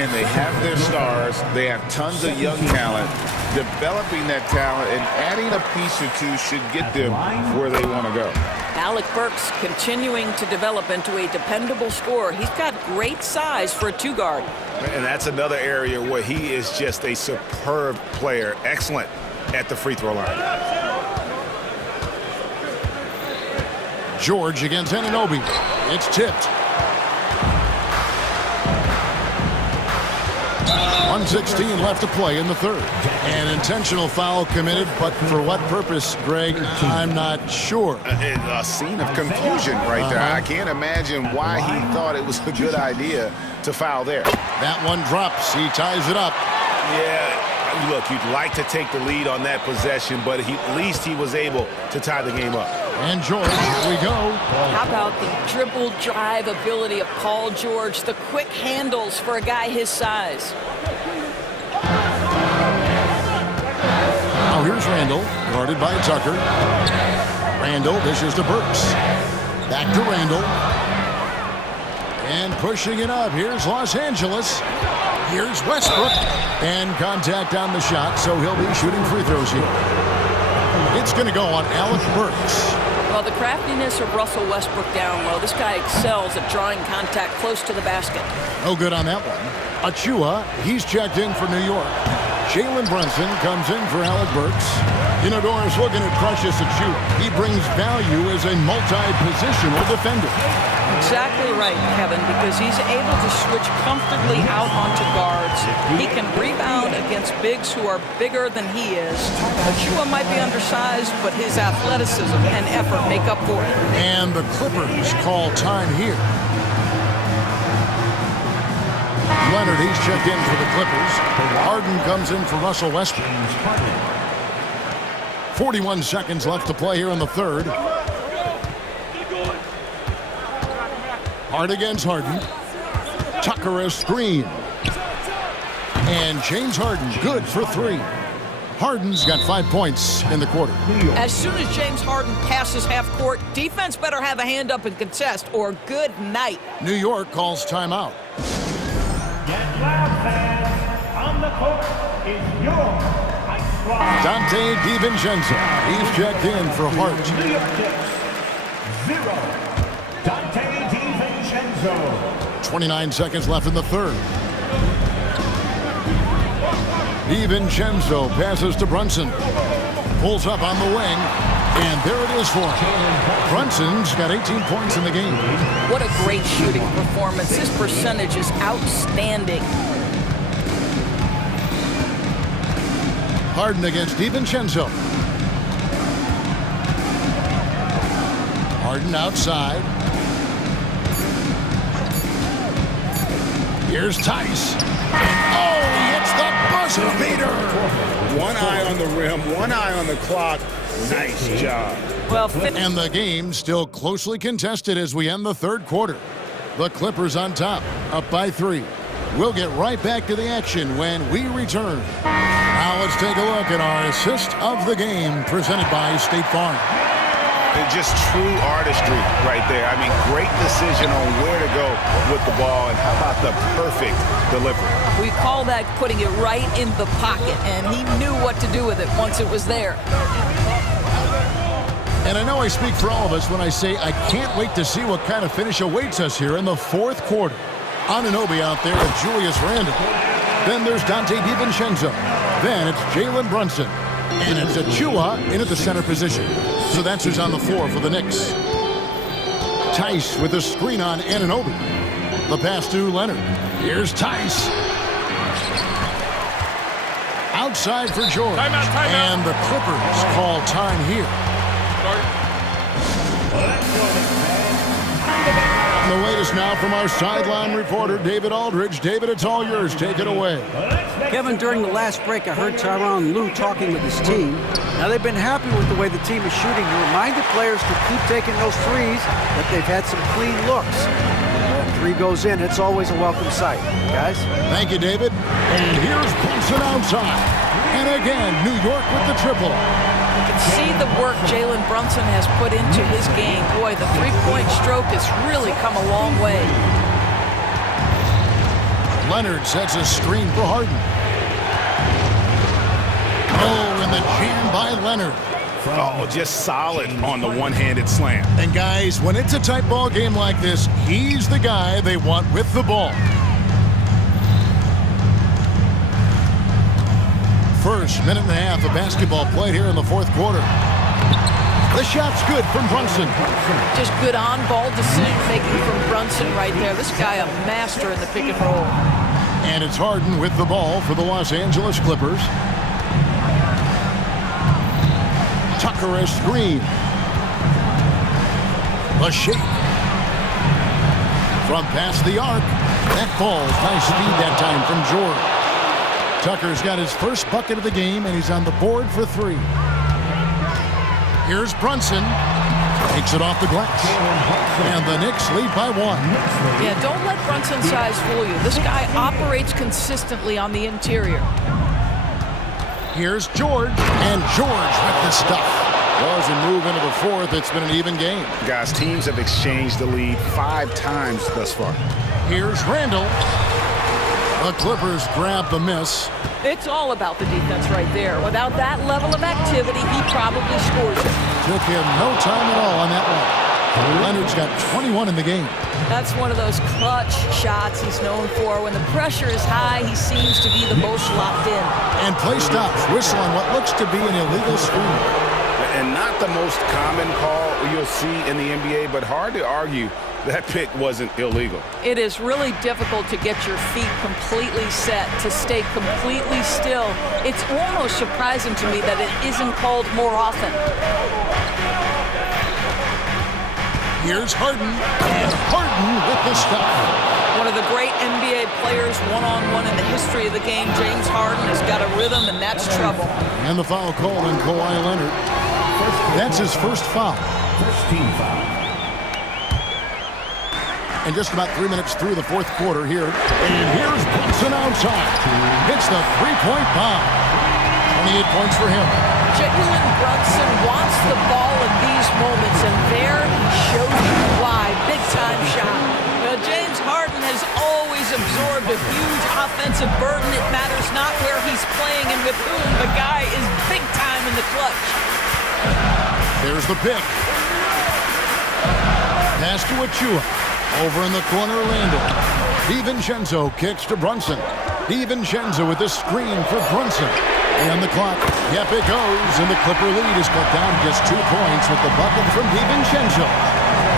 And they have their stars. They have tons of young talent. Developing that talent and adding a piece or two should get them where they want to go. Alec Burks continuing to develop into a dependable scorer. He's got great size for a two-guard. And that's another area where he is just a superb player. Excellent at the free throw line. George against Anunoby. It's tipped. 1:16 left to play in the third. An intentional foul committed, but for what purpose, Greg, I'm not sure. A scene of confusion right there. I can't imagine why he thought it was a good idea to foul there. That one drops. He ties it up. Yeah, look, you'd like to take the lead on that possession, but at least he was able to tie the game up. And George, here we go. How about the dribble drive ability of Paul George, the quick handles for a guy his size. Now here's Randall, guarded by Tucker. Randall dishes to Burks. Back to Randall. And pushing it up, here's Los Angeles. Here's Westbrook. And contact on the shot, so he'll be shooting free throws here. It's going to go on Alec Burks. Well, the craftiness of Russell Westbrook down low. This guy excels at drawing contact close to the basket. No good on that one. Achua, he's checked in for New York. Jalen Brunson comes in for Alec Burks. Doris looking at Precious Achua. He brings value as a multi-positional defender. Exactly right, Kevin, because he's able to switch comfortably out onto guards. He can rebound against bigs who are bigger than he is. Achua might be undersized, but his athleticism and effort make up for it. And the Clippers call time here. Leonard, he's checked in for the Clippers. Harden comes in for Russell Westbrook. 41 seconds left to play here in the third. Hard against Harden. Tucker a screen. And James Harden good for 3. Harden's got 5 points in the quarter. As soon as James Harden passes half court, defense better have a hand up and contest, or good night. New York calls timeout. Get loud, fans. On the court is your Dante DiVincenzo. He's checked in for Hart. New York Knicks, 0. Dante DiVincenzo. 29 seconds left in the third. DiVincenzo passes to Brunson. Pulls up on the wing. And there it is for him. Brunson's got 18 points in the game. What a great shooting performance. This percentage is outstanding. Harden against DiVincenzo. Harden outside. Here's Tice. Oh, he hits the buzzer beater. One eye on the rim, one eye on the clock. Nice job. Well, and the game still closely contested as we end the third quarter. The Clippers on top, up by 3. We'll get right back to the action when we return. Now let's take a look at our assist of the game presented by State Farm. Just true artistry right there. I mean, great decision on where to go with the ball, and how about the perfect delivery? We call that putting it right in the pocket, and he knew what to do with it once it was there. And I know I speak for all of us when I say I can't wait to see what kind of finish awaits us here in the fourth quarter. Anunoby out there with Julius Randle. Then there's Dante DiVincenzo. Then it's Jalen Brunson. And it's Achua in at the center position. So that's who's on the floor for the Knicks. Tice with a screen on Anunoby. The pass to Leonard. Here's Tice. Outside for George. Timeout. And the Clippers call time here. The latest now from our sideline reporter, David Aldridge. David, it's all yours. Take it away. Kevin, during the last break, I heard Tyronn Lue talking with his team. Now, they've been happy with the way the team is shooting. He reminded players to keep taking those threes, that they've had some clean looks. When 3 goes in, it's always a welcome sight. Guys? Thank you, David. And here's Brunson outside. And again, New York with the triple. You can see the work Jalen Brunson has put into his game. Boy, the three-point stroke has really come a long way. Leonard sets a screen for Harden. Oh, and the jam by Leonard. Oh, just solid on the one-handed slam. And guys, when it's a tight ball game like this, he's the guy they want with the ball. First minute and a half of basketball played here in the fourth quarter. The shot's good from Brunson. Just good on-ball decision-making from Brunson right there. This guy a master in the pick and roll. And it's Harden with the ball for the Los Angeles Clippers. Tucker a screen. A shake. From past the arc. That falls. Nice speed that time from George. Tucker's got his first bucket of the game, and he's on the board for 3. Here's Brunson. Takes it off the glass. And the Knicks lead by 1. Yeah, don't let Brunson's size fool you. This guy operates consistently on the interior. Here's George. And George with the stuff. Well, as we move into the fourth, it's been an even game. Guys, teams have exchanged the lead 5 times thus far. Here's Randle. The Clippers grab the miss. It's all about the defense right there. Without that level of activity, he probably scores it. Took him no time at all on that one. Leonard's got 21 in the game. That's one of those clutch shots he's known for. When the pressure is high, he seems to be the most locked in. And play stops. Whistle on what looks to be an illegal screen. And not the most common call you'll see in the NBA, but hard to argue that pick wasn't illegal. It is really difficult to get your feet completely set, to stay completely still. It's almost surprising to me that it isn't called more often. Here's Harden, and Harden with the stop. One of the great NBA players one-on-one in the history of the game, James Harden, has got a rhythm, and that's trouble. And the foul called on Kawhi Leonard. That's his first foul. First team foul. And just about 3 minutes through the fourth quarter here. And here's Brunson outside. Hits the three-point bomb. 28 points for him. Jalen Brunson wants the ball in these moments, and there he shows you why. Big-time shot. Well, James Harden has always absorbed a huge offensive burden. It matters not where he's playing and with whom. The guy is big-time in the clutch. There's the pick. Pass to Achua. Over in the corner, Orlando. DiVincenzo kicks to Brunson. DiVincenzo with the screen for Brunson. And the clock. Yep, it goes. And the Clipper lead is cut down just 2 points with the bucket from DiVincenzo.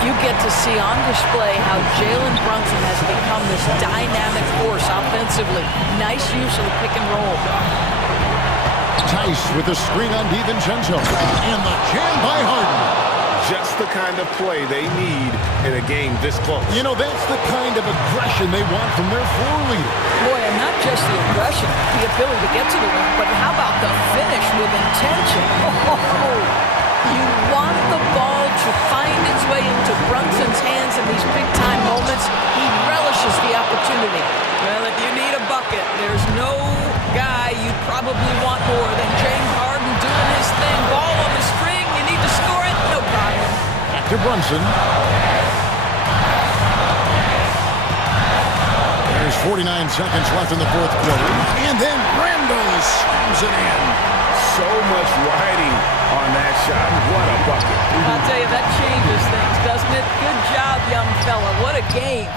You get to see on display how Jalen Brunson has become this dynamic force offensively. Nice use of the pick and roll. Tice with the screen on DiVincenzo. And the jam by Harden. Just the kind of play they need in a game this close. You know, that's the kind of aggression they want from their floor leader. Boy, and not just the aggression, the ability to get to the rim, but how about the finish with intention? Oh, you want the ball to find its way into Brunson's hands in these big-time moments. He relishes the opportunity. Well, if you need a bucket, there's no guy you probably want more than James Harden doing his thing. Ball on the string, you need to score it, no problem. Back to Brunson. There's 49 seconds left in the fourth quarter. And then Randall slams it in. So much riding on that shot. What a bucket. I'll tell you, that changes things, doesn't it? Good job, young fella. What a game.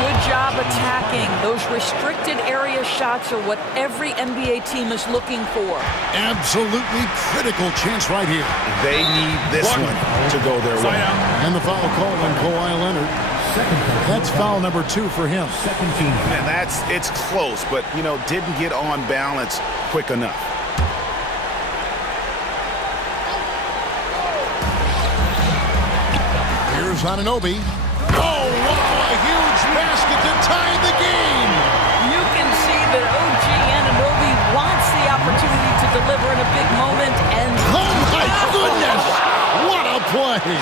Good job attacking. Those restricted area shots are what every NBA team is looking for. Absolutely critical chance right here. They need this one to go their way. And the foul call on Kawhi Leonard. That's foul number 2 for him. Second team foul. And it's close, but, you know, didn't get on balance quick enough. Here's Anunoby. Oh, wow, a huge basket to tie the game. You can see that OG Anunoby wants the opportunity to deliver in a big moment. And oh, my goodness. What a play.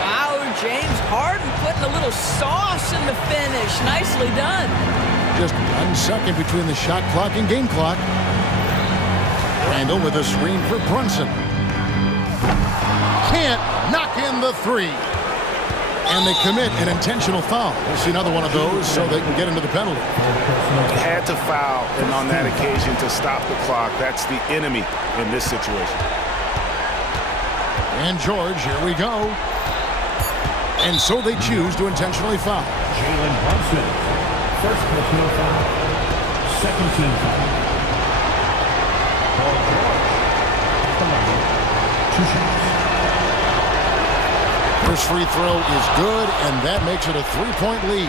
Wow, James Harden putting a little sauce in the finish. Nicely done. Just 1 second between the shot clock and game clock. Randall with a screen for Brunson. Can't knock in the 3. And they commit an intentional foul. We'll see another one of those so they can get into the penalty. Had to foul, and on that occasion to stop the clock. That's the enemy in this situation. And George, here we go. And so they choose to intentionally foul. Jalen Brunson. First personal foul. Second team foul. Paul George. 2 shots. First free throw is good, and that makes it a 3-point lead.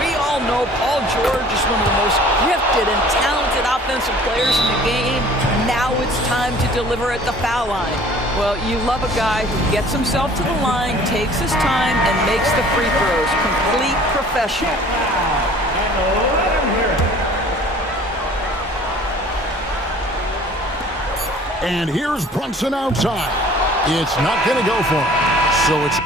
We all know Paul George is one of the most gifted and talented offensive players in the game. Now it's time to deliver at the foul line. Well, you love a guy who gets himself to the line, takes his time, and makes the free throws. Complete professional. And here's Brunson outside. It's not going to go for him. So it's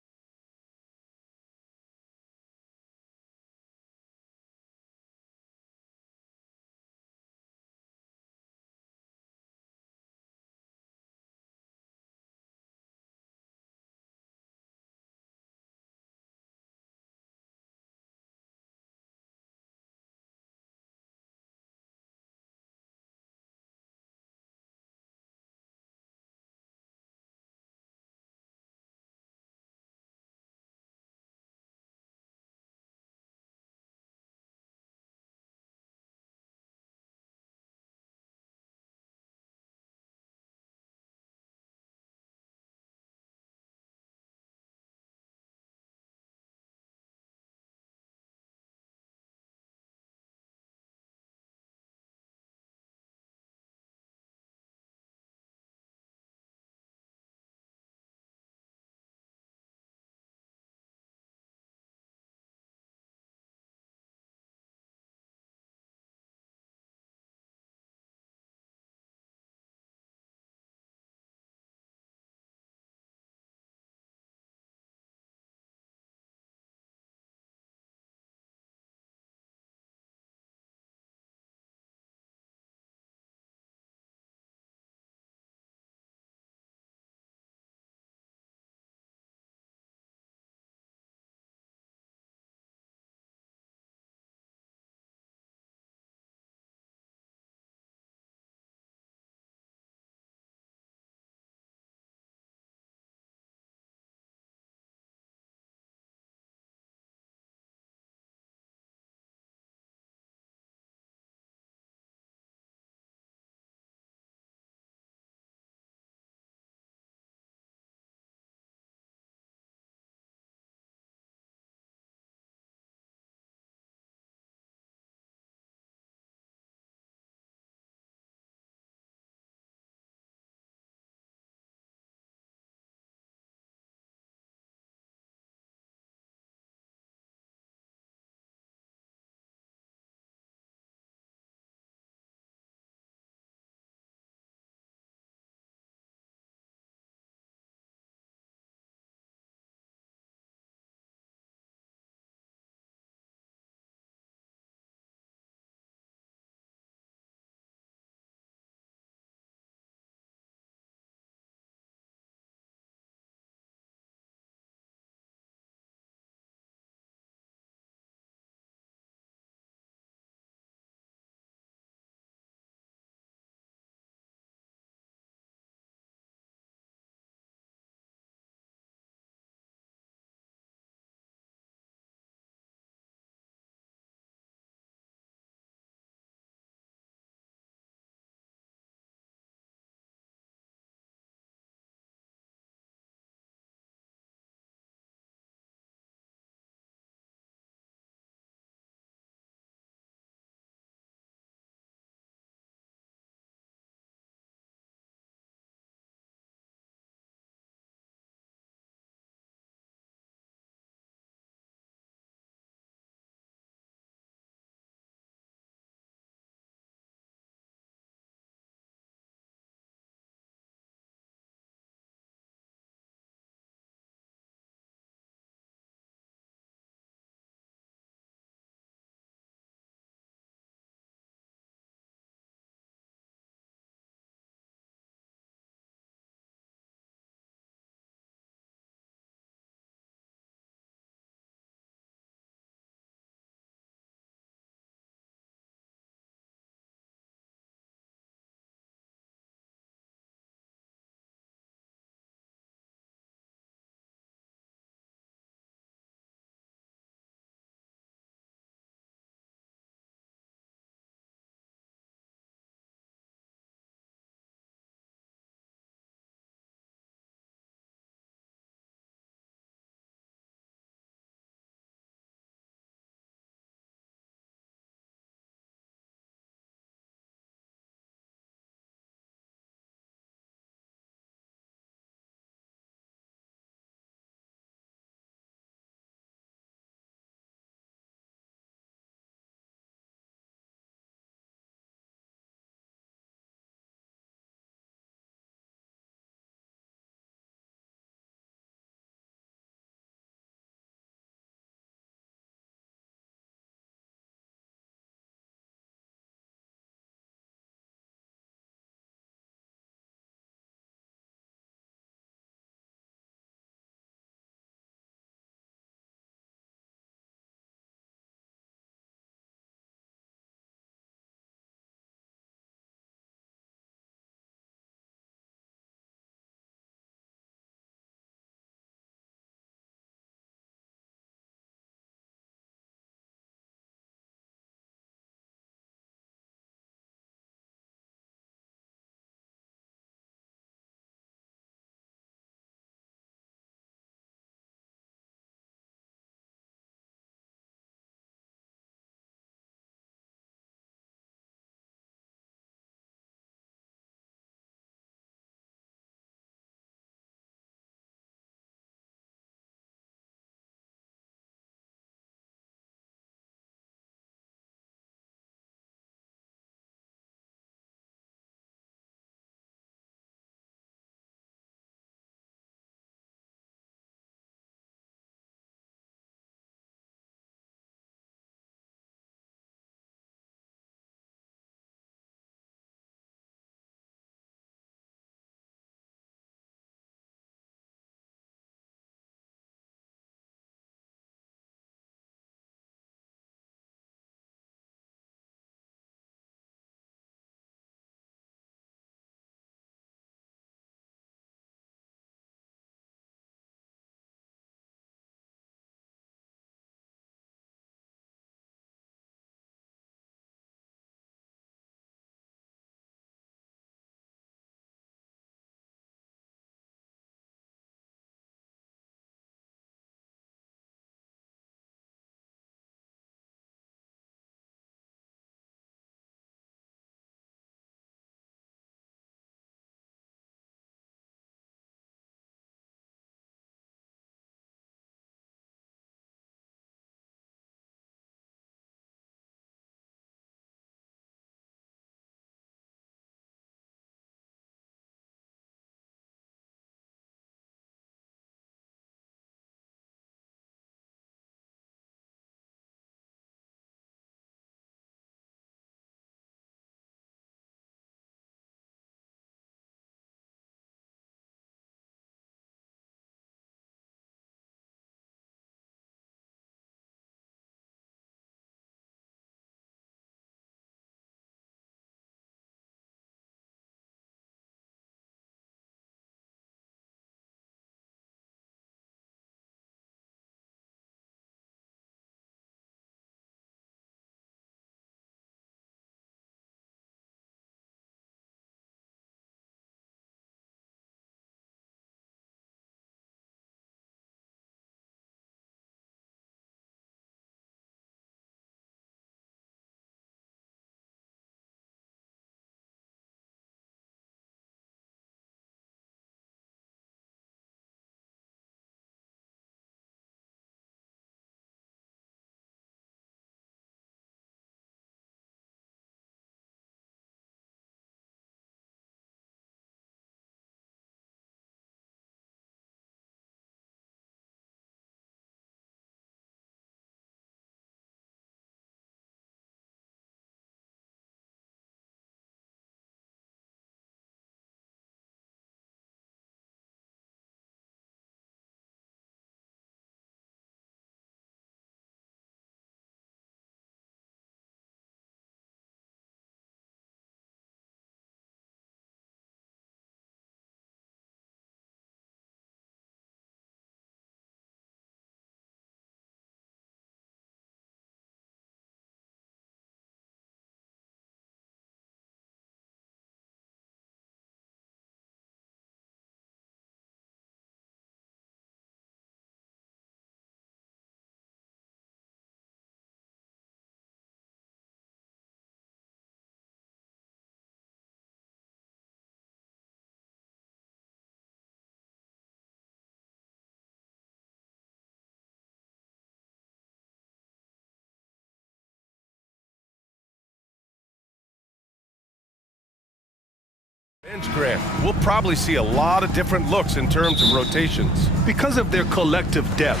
Bench grant. We'll probably see a lot of different looks in terms of rotations. Because of their collective depth,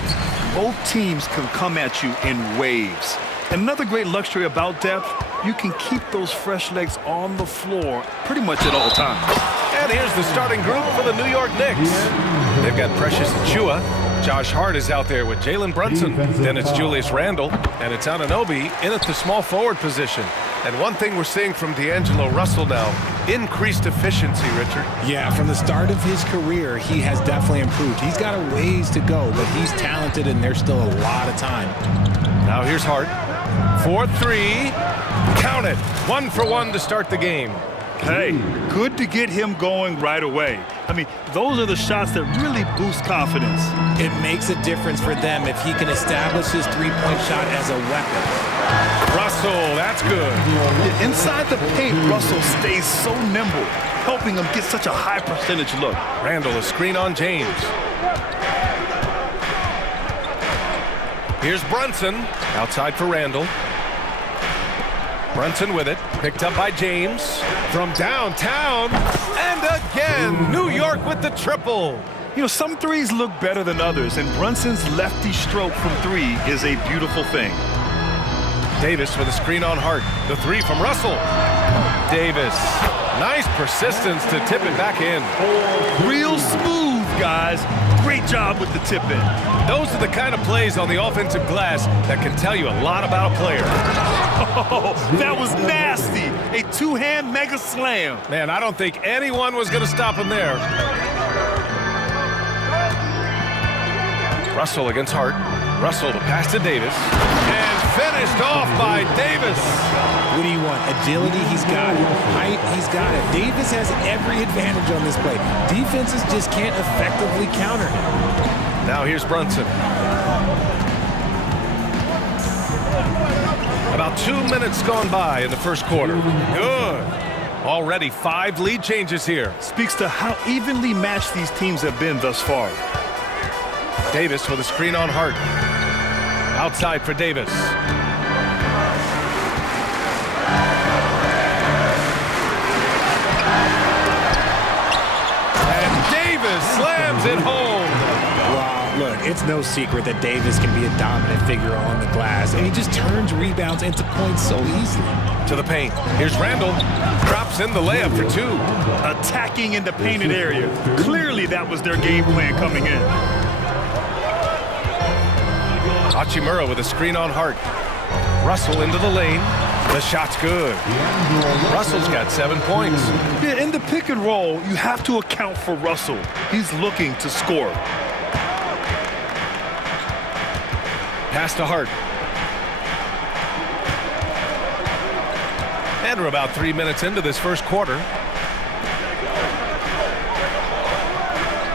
both teams can come at you in waves. And another great luxury about depth, you can keep those fresh legs on the floor pretty much at all times. And here's the starting group for the New York Knicks. They've got Precious Achiuwa. Josh Hart is out there with Jalen Brunson. Then it's Julius Randle. And it's Anunoby in at the small forward position. And one thing we're seeing from D'Angelo Russell now, increased efficiency, Richard. Yeah, from the start of his career, he has definitely improved. He's got a ways to go, but he's talented and there's still a lot of time. Now here's Hart. 4-3. Count it. 1 for 1 to start the game. Hey, good to get him going right away. I mean, those are the shots that really boost confidence. It makes a difference for them if he can establish his three-point shot as a weapon. Russell, that's good. Inside the paint, Russell stays so nimble, helping him get such a high percentage look. Randle, a screen on James. Here's Brunson, outside for Randle. Brunson with it, picked up by James. From downtown, and again, New York with the triple. You know, some threes look better than others, and Brunson's lefty stroke from three is a beautiful thing. Davis with a screen on Hart. The three from Russell. Davis, nice persistence to tip it back in. Real smooth, guys. Great job with the tip in. Those are the kind of plays on the offensive glass that can tell you a lot about a player. Oh, that was nasty. A two-hand mega slam. Man, I don't think anyone was going to stop him there. Russell against Hart. Russell to pass to Davis. And finished off by Davis. What do you want? Agility, he's got it. Height, he's got it. Davis has every advantage on this play. Defenses just can't effectively counter him. Now here's Brunson. About 2 minutes gone by in the first quarter. Good. Already 5 lead changes here. Speaks to how evenly matched these teams have been thus far. Davis with a screen on Hart. Outside for Davis. And Davis slams it home. Wow, look, it's no secret that Davis can be a dominant figure on the glass, and he just turns rebounds into points so easily. To the paint. Here's Randle. Drops in the layup for 2. Attacking in the painted area. Clearly that was their game plan coming in. Hachimura with a screen on Hart. Russell into the lane. The shot's good. Russell's got 7 points. Yeah, in the pick and roll, you have to account for Russell. He's looking to score. Pass to Hart. And we're about 3 minutes into this first quarter.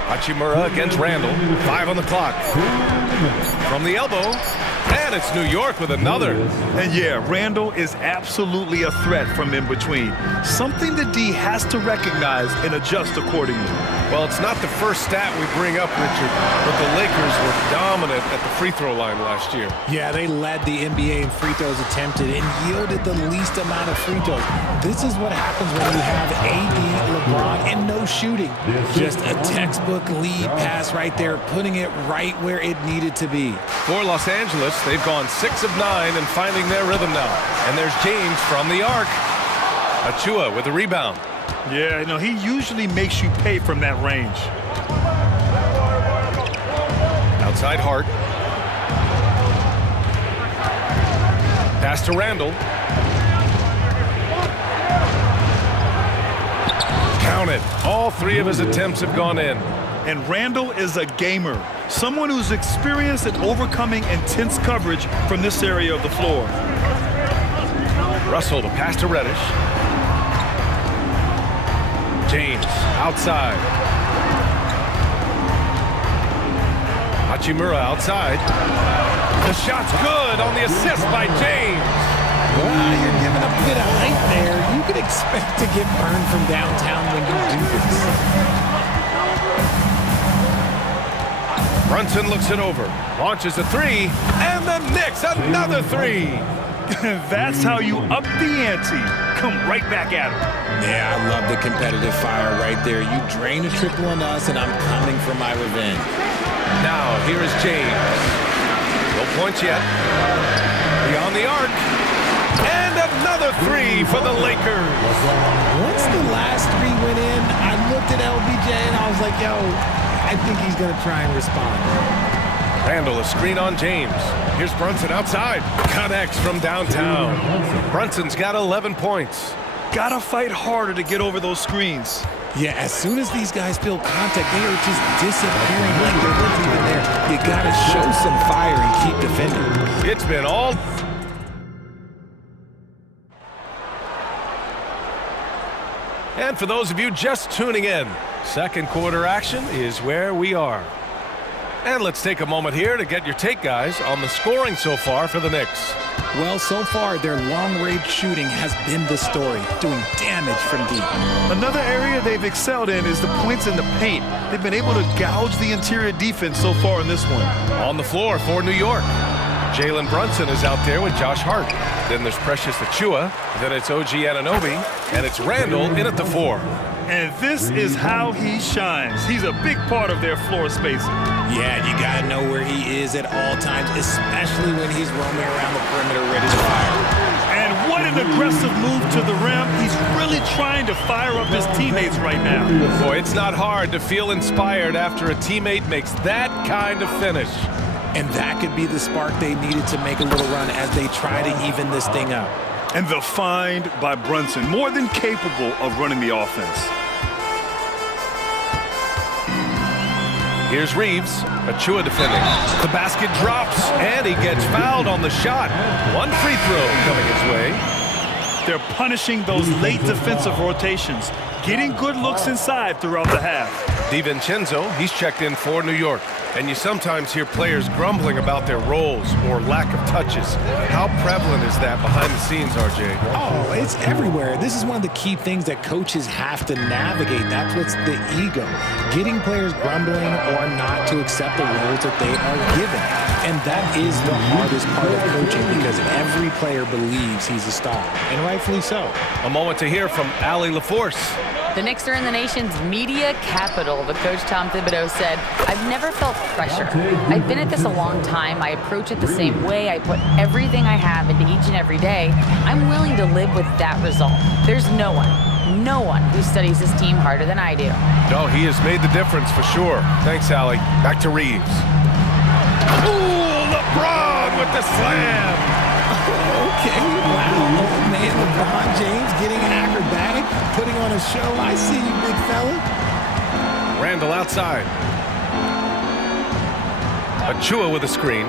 Hachimura against Randle. 5 on the clock. From the elbow. And it's New York with another. And yeah, Randle is absolutely a threat from in between. Something the D has to recognize and adjust accordingly. Well, it's not the first stat we bring up, Richard, but the Lakers were dominant at the free throw line last year. Yeah, they led the NBA in free throws attempted and yielded the least amount of free throws. This is what happens when you have AD, LeBron, and no shooting. Just a textbook lead pass right there, putting it right where it needed to be. For Los Angeles, they've gone 6 of 9 and finding their rhythm now. And there's James from the arc. Achiuwa with the rebound. Yeah, you know, he usually makes you pay from that range. Outside Hart. Pass to Randle. Count it. All 3 of his attempts have gone in. And Randle is a gamer. Someone who's experienced at overcoming intense coverage from this area of the floor. Russell to pass to Reddish. James outside. Hachimura outside. The shot's good on the assist by James. You're giving a bit of height there. You can expect to get burned from downtown when you do this. Brunson looks it over. Launches a 3. And the Knicks another 3. That's how you up the ante. come right back at him. Yeah, I love the competitive fire right there. You drain a triple on us, and I'm coming for my revenge. Now, here is James. No points yet. Beyond the arc. And another three for the Lakers. Once the last three went in, I looked at LBJ, and I was like, yo, I think he's going to try and respond. Randall, a screen on James. Here's Brunson outside. Connects from downtown. Brunson's got 11 points. Gotta fight harder to get over those screens. Yeah, as soon as these guys feel contact, they are just disappearing like they weren't even there. You gotta show some fire and keep defending. It's been all... And for those of you just tuning in, second quarter action is where we are. And let's take a moment here to get your take, guys, on the scoring so far for the Knicks. Well, so far, their long-range shooting has been the story, doing damage from deep. Another area they've excelled in is the points in the paint. They've been able to gouge the interior defense so far in this one. On the floor for New York, Jalen Brunson is out there with Josh Hart. Then there's Precious Achiuwa. Then it's OG Anunoby. And it's Randall in at the 4. And this is how he shines. He's a big part of their floor spacing. Yeah, you gotta know where he is at all times, especially when he's roaming around the perimeter ready to fire. And what an aggressive move to the rim. He's really trying to fire up his teammates right now. Boy, it's not hard to feel inspired after a teammate makes that kind of finish. And that could be the spark they needed to make a little run as they try to even this thing up. And the find by Brunson, more than capable of running the offense. Here's Reeves, Achiuwa defending. The basket drops, and he gets fouled on the shot. One free throw coming his way. They're punishing those late defensive rotations, getting good looks inside throughout the half. DiVincenzo, he's checked in for New York. And you sometimes hear players grumbling about their roles or lack of touches. How prevalent is that behind the scenes, RJ? Oh, it's everywhere. This is one of the key things that coaches have to navigate. That's what's the ego. Getting players grumbling or not to accept the roles that they are given. And that is the hardest part of coaching because every player believes he's a star, and rightfully so. A moment to hear from Allie LaForce. The Knicks are in the nation's media capital, but Coach Tom Thibodeau said, I've never felt pressure. I've been at this a long time. I approach it the same way. I put everything I have into each and every day. I'm willing to live with that result. There's no one who studies this team harder than I do. No, he has made the difference for sure. Thanks, Allie. Back to Reeves. Ooh, LeBron with the slam. Okay, wow. Old man LeBron James getting acrobatic, putting on a show. I see you, big fella. Randall outside. Achiuwa with a screen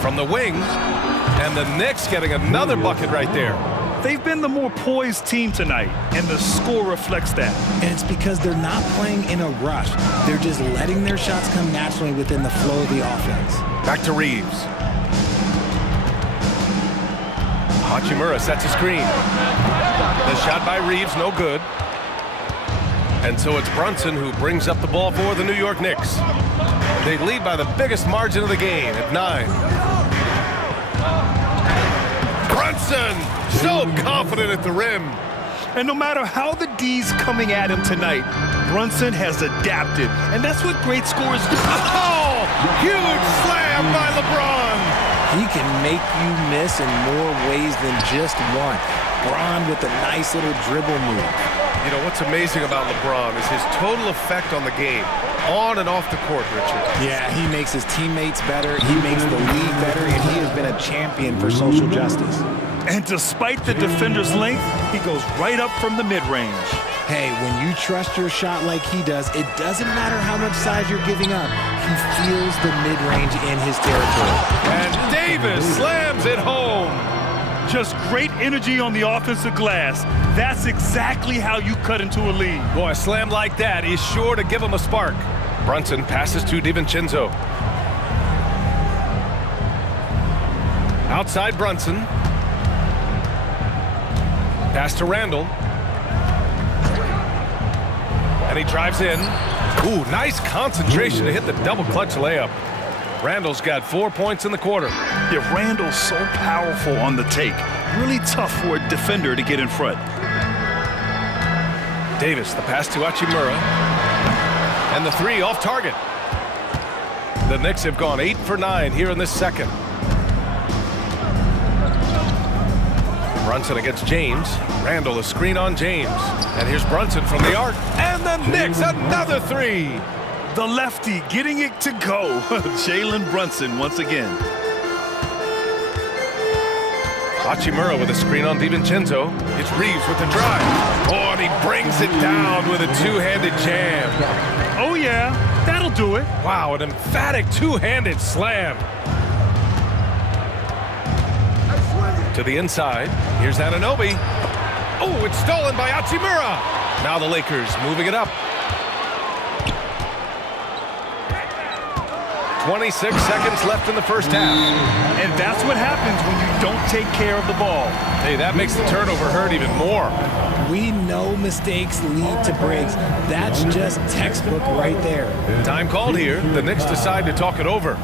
from the wing. And the Knicks getting another bucket right there. They've been the more poised team tonight, and the score reflects that. And it's because they're not playing in a rush. They're just letting their shots come naturally within the flow of the offense. Back to Reeves. Hachimura sets a screen. The shot by Reeves, no good. And so it's Brunson who brings up the ball for the New York Knicks. They lead by the biggest margin of the game at 9. Brunson, so confident at the rim. And no matter how the D's coming at him tonight, Brunson has adapted. And that's what great scorers do. Oh, huge slam by LeBron. He can make you miss in more ways than just one. LeBron with a nice little dribble move. You know, what's amazing about LeBron is his total effect on the game, on and off the court, Richard. Yeah, he makes his teammates better, he makes the league better, and he has been a champion for social justice. And despite the defender's length, he goes right up from the mid-range. Hey, when you trust your shot like he does, it doesn't matter how much size you're giving up. He feels the mid-range in his territory. And Davis slams it home. Just great energy on the offensive glass. That's exactly how you cut into a lead. Boy, a slam like that is sure to give him a spark. Brunson passes to DiVincenzo. Outside Brunson. Pass to Randall. And he drives in. Ooh, nice concentration to hit the double clutch layup. Randall's got 4 points in the quarter. Yeah, Randall's so powerful on the take. Really tough for a defender to get in front. Davis, the pass to Hachimura. And the three off target. The Knicks have gone 8 for 9 here in this second. Brunson against James. Randall, a screen on James. And here's Brunson from the arc. And the Knicks, another three. The lefty getting it to go. Jalen Brunson once again. Hachimura with a screen on DiVincenzo. It's Reeves with the drive. Oh, and he brings it down with a two-handed jam. Oh, yeah. That'll do it. Wow, an emphatic two-handed slam. To the inside. Here's Anunoby. Oh, it's stolen by Hachimura. Now the Lakers moving it up. 26 seconds left in the first half. And that's what happens when you don't take care of the ball. Hey, that makes the turnover hurt even more. We know mistakes lead to breaks. That's just textbook right there. Time called here. The Knicks decide to talk it over.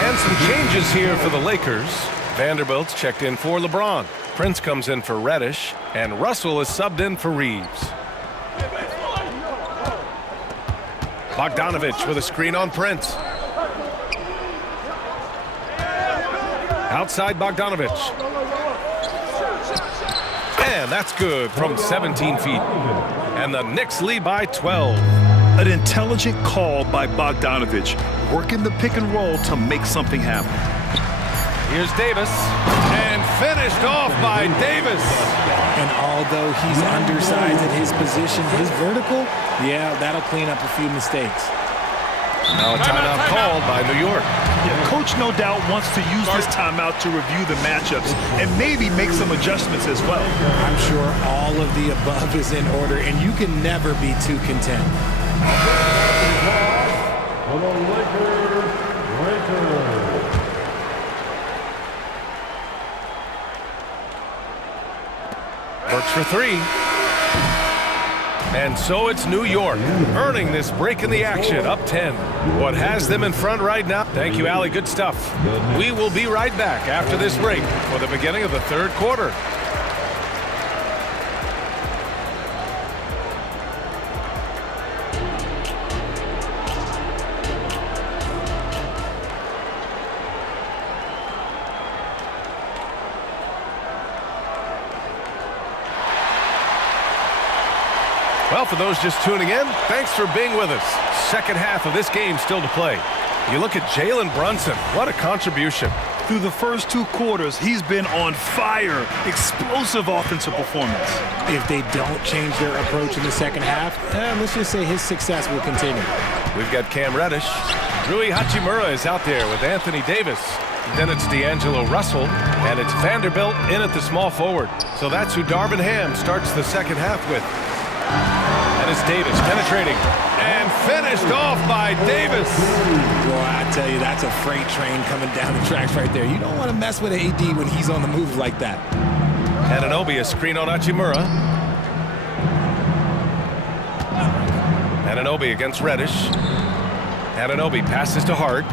And some changes here for the Lakers. Vanderbilt's checked in for LeBron. Prince comes in for Reddish. And Russell is subbed in for Reeves. Bogdanovich with a screen on Prince. Outside Bogdanovich. And that's good from 17 feet. And the Knicks lead by 12. An intelligent call by Bogdanovich, working the pick and roll to make something happen. Here's Davis, and finished off by Davis. And although he's undersized at his position, his vertical, yeah, that'll clean up a few mistakes. Now a timeout called by New York. Yeah, coach no doubt wants to use this timeout to review the matchups and maybe make some adjustments as well. I'm sure all of the above is in order, and you can never be too content. Works for three. And so it's New York, earning this break in the action, up 10. What has them in front right now? Thank you, Allie. Good stuff. We will be right back after this break for the beginning of the third quarter. Well, for those just tuning in, thanks for being with us. Second half of this game still to play. You look at Jalen Brunson. What a contribution. Through the first two quarters, he's been on fire. Explosive offensive performance. If they don't change their approach in the second half, let's just say his success will continue. We've got Cam Reddish. Rui Hachimura is out there with Anthony Davis. Then it's D'Angelo Russell, and it's Vanderbilt in at the small forward. So that's who Darvin Ham starts the second half with. And it's Davis penetrating and finished off by Davis. Boy, I tell you, that's a freight train coming down the tracks right there. You don't want to mess with AD when he's on the move like that. Anunoby, a screen on Hachimura. Anunoby against Reddish. Anunoby passes to Hart.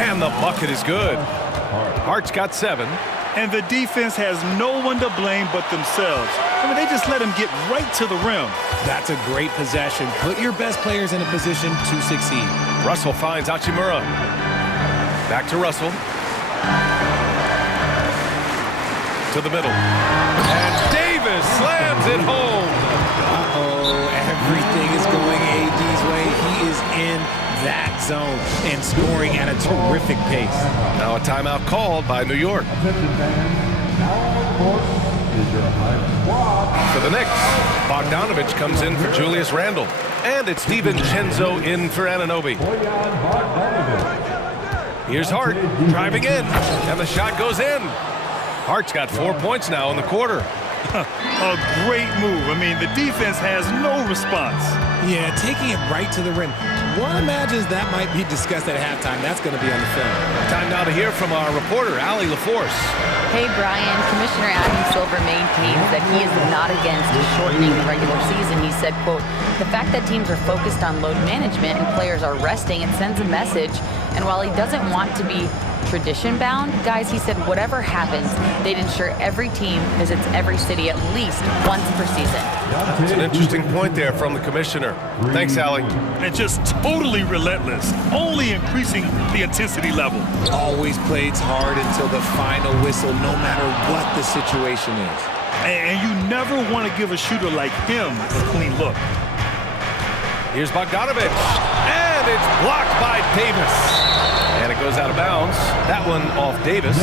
And the bucket is good. Hart's got 7. And the defense has no one to blame but themselves. I mean, they just let him get right to the rim. That's a great possession. Put your best players in a position to succeed. Russell finds Hachimura. Back to Russell. To the middle. And Davis slams it home. Uh-oh, everything is going AD's way. He is in that zone and scoring at a terrific pace. Now a timeout called by New York. For the Knicks, Bogdanovich comes in for Julius Randle. And it's DiVincenzo in for Anunoby. Here's Hart driving in, and the shot goes in. Hart's got 4 points now in the quarter. A great move. I mean, the defense has no response. Yeah, taking it right to the rim. One imagines that might be discussed at halftime. That's going to be on the film. Time now to hear from our reporter, Allie LaForce. Hey, Brian. Commissioner Adam Silver maintains that he is not against shortening the regular season. He said, quote, the fact that teams are focused on load management and players are resting, it sends a message And while he doesn't want to be tradition-bound, guys, he said whatever happens, they'd ensure every team visits every city at least once per season. It's an interesting point there from the commissioner. Thanks, Allie. And just totally relentless, only increasing the intensity level. Always plays hard until the final whistle, no matter what the situation is. And you never want to give a shooter like him a clean look. Here's Bogdanovic, and it's blocked by Davis. And it goes out of bounds. That one off Davis.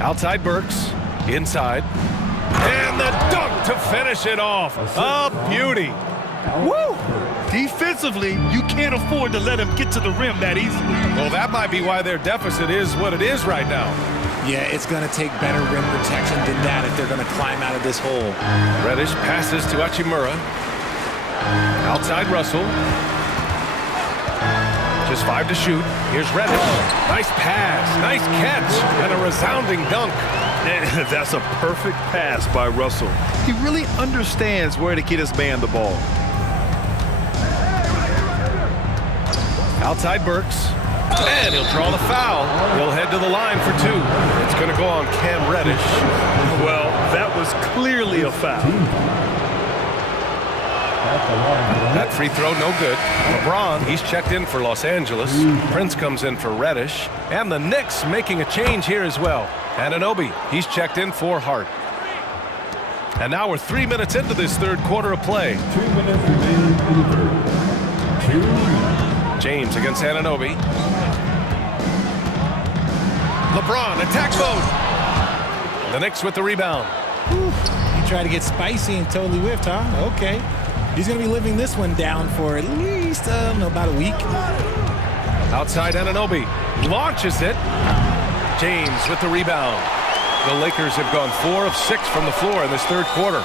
Outside Burks, inside. And the dunk to finish it off. A beauty. Woo! Defensively, you can't afford to let him get to the rim that easily. Well, that might be why their deficit is what it is right now. Yeah, it's going to take better rim protection than that if they're going to climb out of this hole. Reddish passes to Hachimura. Outside Russell. Just 5 to shoot. Here's Reddish. Nice pass, nice catch, and a resounding dunk. And that's a perfect pass by Russell. He really understands where to get his man the ball. Outside Burks. And he'll draw the foul. He'll head to the line for 2. It's going to go on Cam Reddish. Well, that was clearly a foul. That free throw, no good. LeBron, he's checked in for Los Angeles. Prince comes in for Reddish. And the Knicks making a change here as well. Anunoby, he's checked in for Hart. And now we're 3 minutes into this third quarter of play. 2 minutes remaining in the third. James against Anunoby. LeBron, attack mode. The Knicks with the rebound. He tried to get spicy and totally whiffed, huh? Okay. He's going to be living this one down for at least, about a week. Outside Anunoby. Launches it. James with the rebound. The Lakers have gone 4 of 6 from the floor in this third quarter.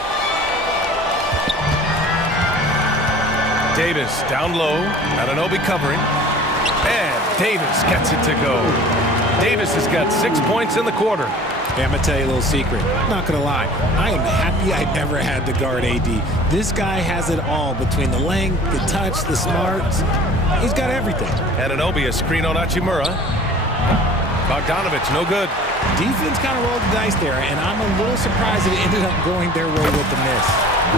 Davis down low. Anunoby covering. And Davis gets it to go. Davis has got 6 points in the quarter. Hey, I'm going to tell you a little secret. I'm not going to lie. I am happy I never had to guard AD. This guy has it all between the length, the touch, the smarts. He's got everything. Anunoby, a screen on Hachimura. Bogdanovic, no good. Defense kind of rolled the dice there, and I'm a little surprised that it ended up going their way with the miss.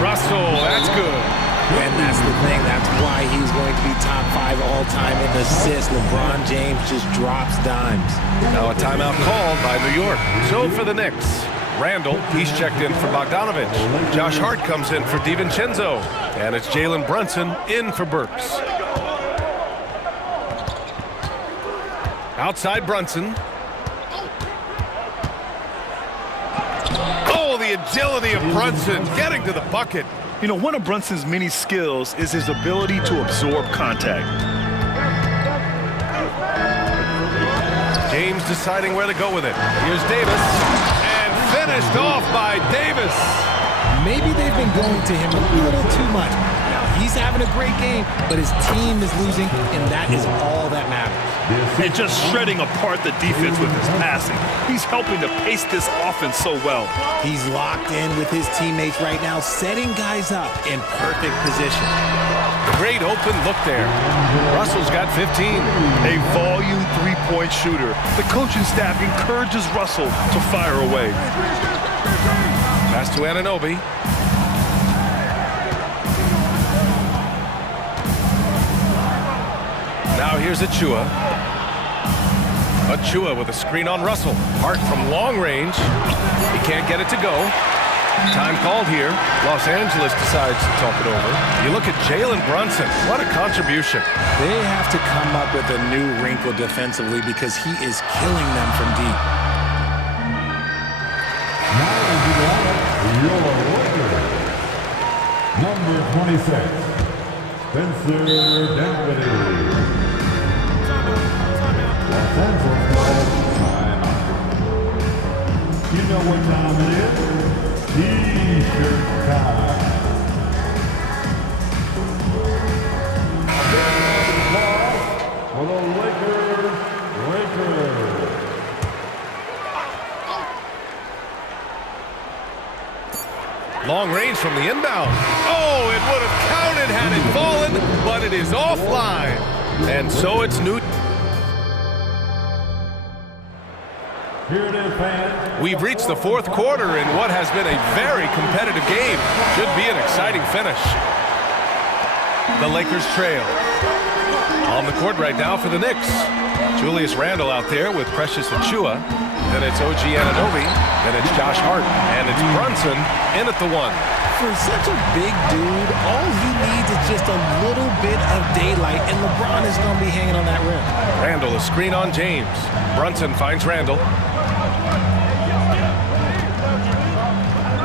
Russell, that's good. And that's the thing. That's why he's going to be top 5 all-time in assists. LeBron James just drops dimes. Now a timeout called by New York. So for the Knicks, Randall, he's checked in for Bogdanovic. Josh Hart comes in for DiVincenzo. And it's Jalen Brunson in for Burks. Outside Brunson. Oh, the agility of Brunson getting to the bucket. You know, one of Brunson's many skills is his ability to absorb contact. James deciding where to go with it. Here's Davis. And finished off by Davis. Maybe they've been going to him a little too much. Now, he's having a great game, but his team is losing, and that is all that matters. And just shredding apart the defense with his passing. He's helping to pace this offense so well. He's locked in with his teammates right now, setting guys up in perfect position. Great open look there. Russell's got 15. A volume three-point shooter. The coaching staff encourages Russell to fire away. Pass to Anunoby. Now here's Achua. Achua with a screen on Russell. Hart from long range. He can't get it to go. Time called here. Los Angeles decides to talk it over. You look at Jalen Brunson. What a contribution. They have to come up with a new wrinkle defensively because he is killing them from deep. Now is the lineup, your winner. Number 26, Spencer Dinwiddie. Los Angeles calls timeout. You know what time it is? T-shirt time. A big applause for the Lakers. from the inbound. Oh, it would have counted had it fallen, but it is offline. And so it's Newt. We've reached the fourth quarter in what has been a very competitive game. Should be an exciting finish. The Lakers trail. On the court right now for the Knicks. Julius Randle out there with Precious Achiuwa. Then it's OG Anunoby. Then it's Josh Hart. And it's Brunson in at the one. For such a big dude, all he needs is just a little bit of daylight, and LeBron is going to be hanging on that rim. Randle, a screen on James. Brunson finds Randle.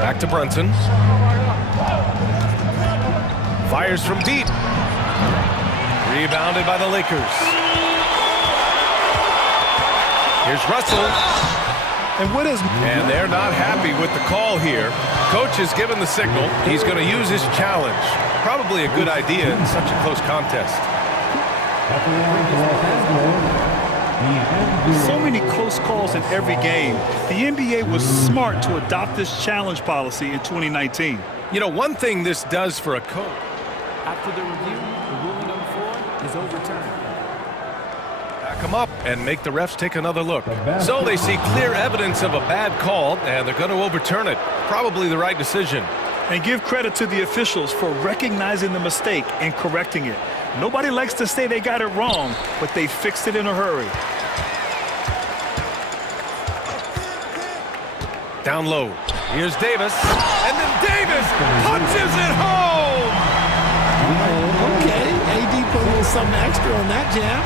Back to Brunson. Fires from deep. Rebounded by the Lakers. Here's Russell. And they're not happy with the call here. Coach has given the signal. He's going to use his challenge. Probably a good idea in such a close contest. So many close calls in every game. The NBA was smart to adopt this challenge policy in 2019. You know, one thing this does for a coach. After the review, the ruling on the floor is overturned. Back them up and make the refs take another look. So they see clear evidence of a bad call, and they're going to overturn it. Probably the right decision. And give credit to the officials for recognizing the mistake and correcting it. Nobody likes to say they got it wrong, but they fixed it in a hurry. Down low. Here's Davis. And then Davis punches it home! Okay, AD put a little something extra on that jam.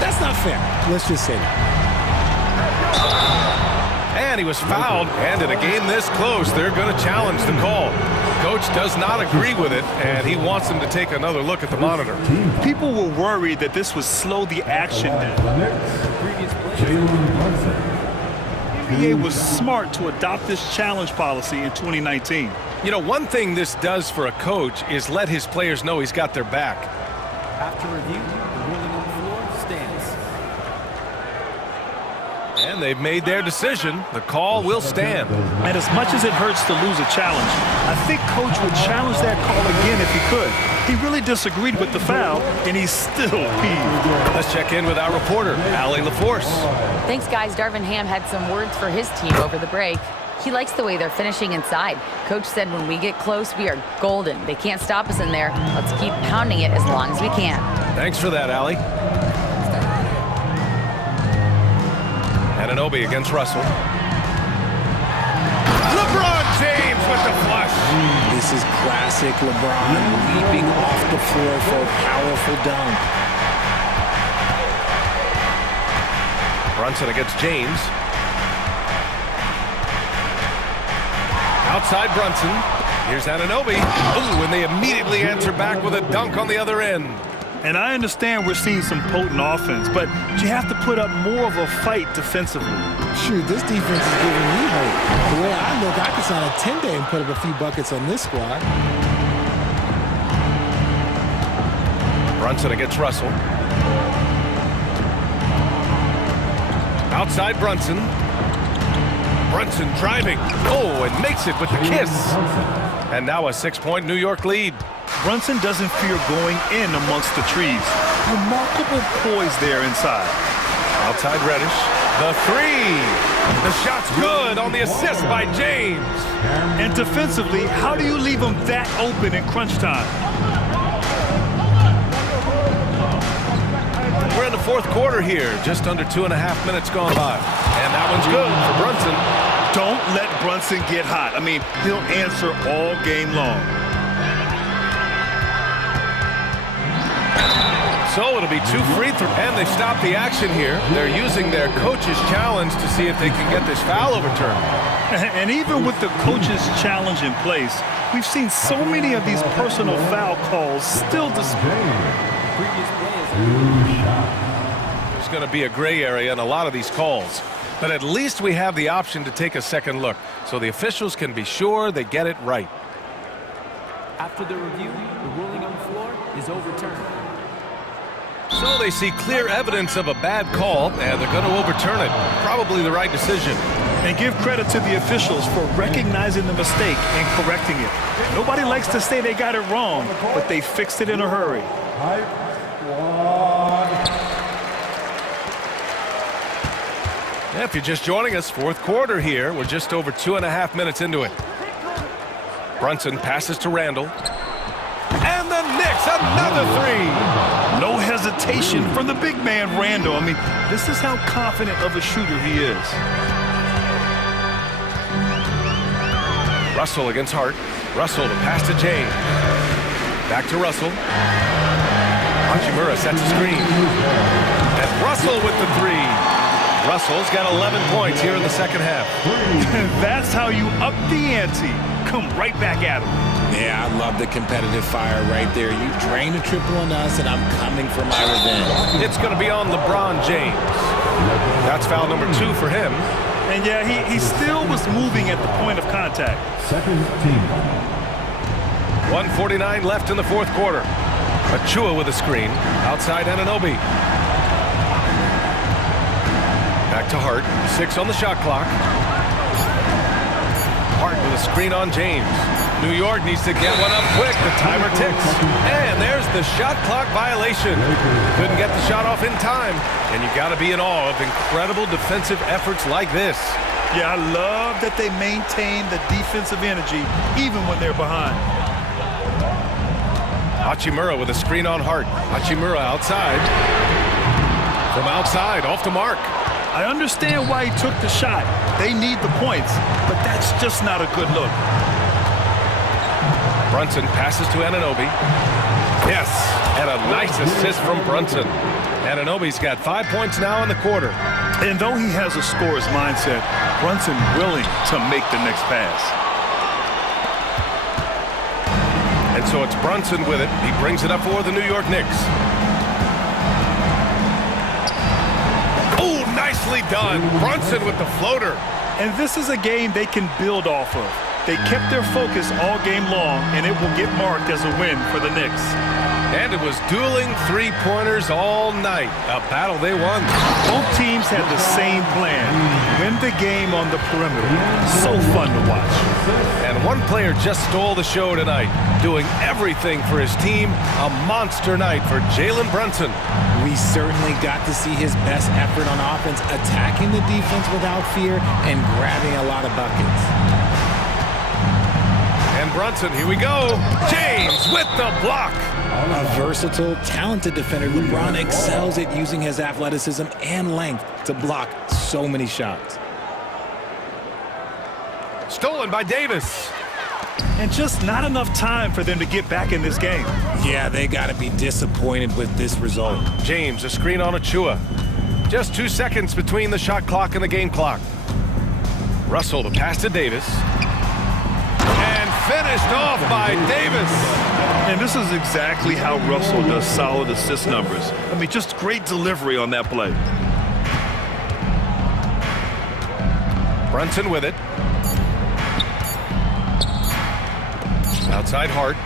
That's not fair. Let's just say that. And he was fouled. And in a game this close, they're going to challenge the call. Coach does not agree with it, and he wants them to take another look at the monitor. People were worried that this would slow the action down. The NBA was smart to adopt this challenge policy in 2019. You know, one thing this does for a coach is let his players know he's got their back. After review, the ruling on the floor stands. And they've made their decision. The call will stand. And as much as it hurts to lose a challenge, I think Coach would challenge that call again if he could. He really disagreed with the foul, and he's still peeved. Let's check in with our reporter, Allie LaForce. Thanks, guys. Darvin Ham had some words for his team over the break. He likes the way they're finishing inside. Coach said when we get close, we are golden. They can't stop us in there. Let's keep pounding it as long as we can. Thanks for that, Allie. Anunoby against Russell. LeBron James with the flush. This is classic LeBron leaping off the floor for a powerful dunk. Brunson against James. Outside Brunson. Here's Anunoby. Ooh, and they immediately answer back with a dunk on the other end. And I understand we're seeing some potent offense, but you have to put up more of a fight defensively. Shoot, this defense is giving me hope. The way I look, I could sign a 10-day and put up a few buckets on this squad. Brunson against Russell. Outside Brunson. Brunson driving. Oh, and makes it with the kiss. And now a 6-point New York lead. Brunson doesn't fear going in amongst the trees. Remarkable poise there inside. Outside Reddish. The three. The shot's good on the assist by James. And defensively, how do you leave him that open in crunch time? We're in the fourth quarter here. Just under 2.5 minutes gone by. And that one's good for Brunson. Don't let Brunson get hot. I mean, he'll answer all game long. So it'll be 2 free throws, and they stop the action here. They're using their coach's challenge to see if they can get this foul overturned. And even with the coach's challenge in place, we've seen so many of these personal foul calls still displayed. There's going to be a gray area in a lot of these calls, but at least we have the option to take a second look, so the officials can be sure they get it right. After the review, the ruling on the floor is overturned. So they see clear evidence of a bad call, and they're going to overturn it. Probably the right decision. And give credit to the officials for recognizing the mistake and correcting it. Nobody likes to say they got it wrong, but they fixed it in a hurry. If you're just joining us, fourth quarter here. We're just over 2.5 minutes into it. Brunson passes to Randall. And the Knicks, another three. No hesitation from the big man, Randall. I mean, this is how confident of a shooter he is. Russell against Hart. Russell to pass to James. Back to Russell. Hachimura sets a screen. And Russell with the three. Russell's got 11 points here in the second half. That's how you up the ante. Come right back at him. Yeah, I love the competitive fire right there. You drain a triple on us, and I'm coming for my revenge. It's going to be on LeBron James. That's foul number 2 for him. And yeah, he still was moving at the point of contact. Second team. 1:49 left in the fourth quarter. Achua with a screen. Outside Anunoby. Back to Hart. 6 on the shot clock. Hart with a screen on James. New York needs to get one up quick. The timer ticks. And there's the shot clock violation. Couldn't get the shot off in time. And you got to be in awe of incredible defensive efforts like this. Yeah, I love that they maintain the defensive energy even when they're behind. Hachimura with a screen on Hart. Hachimura outside. From outside, off the mark. I understand why he took the shot. They need the points, but that's just not a good look. Brunson passes to Anunoby. Yes, and a nice assist from Brunson. Anunoby's got 5 points now in the quarter. And though he has a scorer's mindset, Brunson willing to make the next pass. And so it's Brunson with it. He brings it up for the New York Knicks. Oh, nicely done. Brunson with the floater. And this is a game they can build off of. They kept their focus all game long, and it will get marked as a win for the Knicks. And it was dueling three-pointers all night. A battle they won. Both teams had the same plan. Win the game on the perimeter. So fun to watch. And one player just stole the show tonight, doing everything for his team. A monster night for Jalen Brunson. We certainly got to see his best effort on offense, attacking the defense without fear and grabbing a lot of buckets. And Brunson, here we go. James with the block. A versatile, talented defender, LeBron excels at using his athleticism and length to block so many shots. Stolen by Davis. And just not enough time for them to get back in this game. Yeah, they got to be disappointed with this result. James, a screen on Achua. Just 2 seconds between the shot clock and the game clock. Russell to pass to Davis. And finished off by Davis. And this is exactly how Russell does solid assist numbers. I mean, just great delivery on that play. Brunson with it. Outside Hart.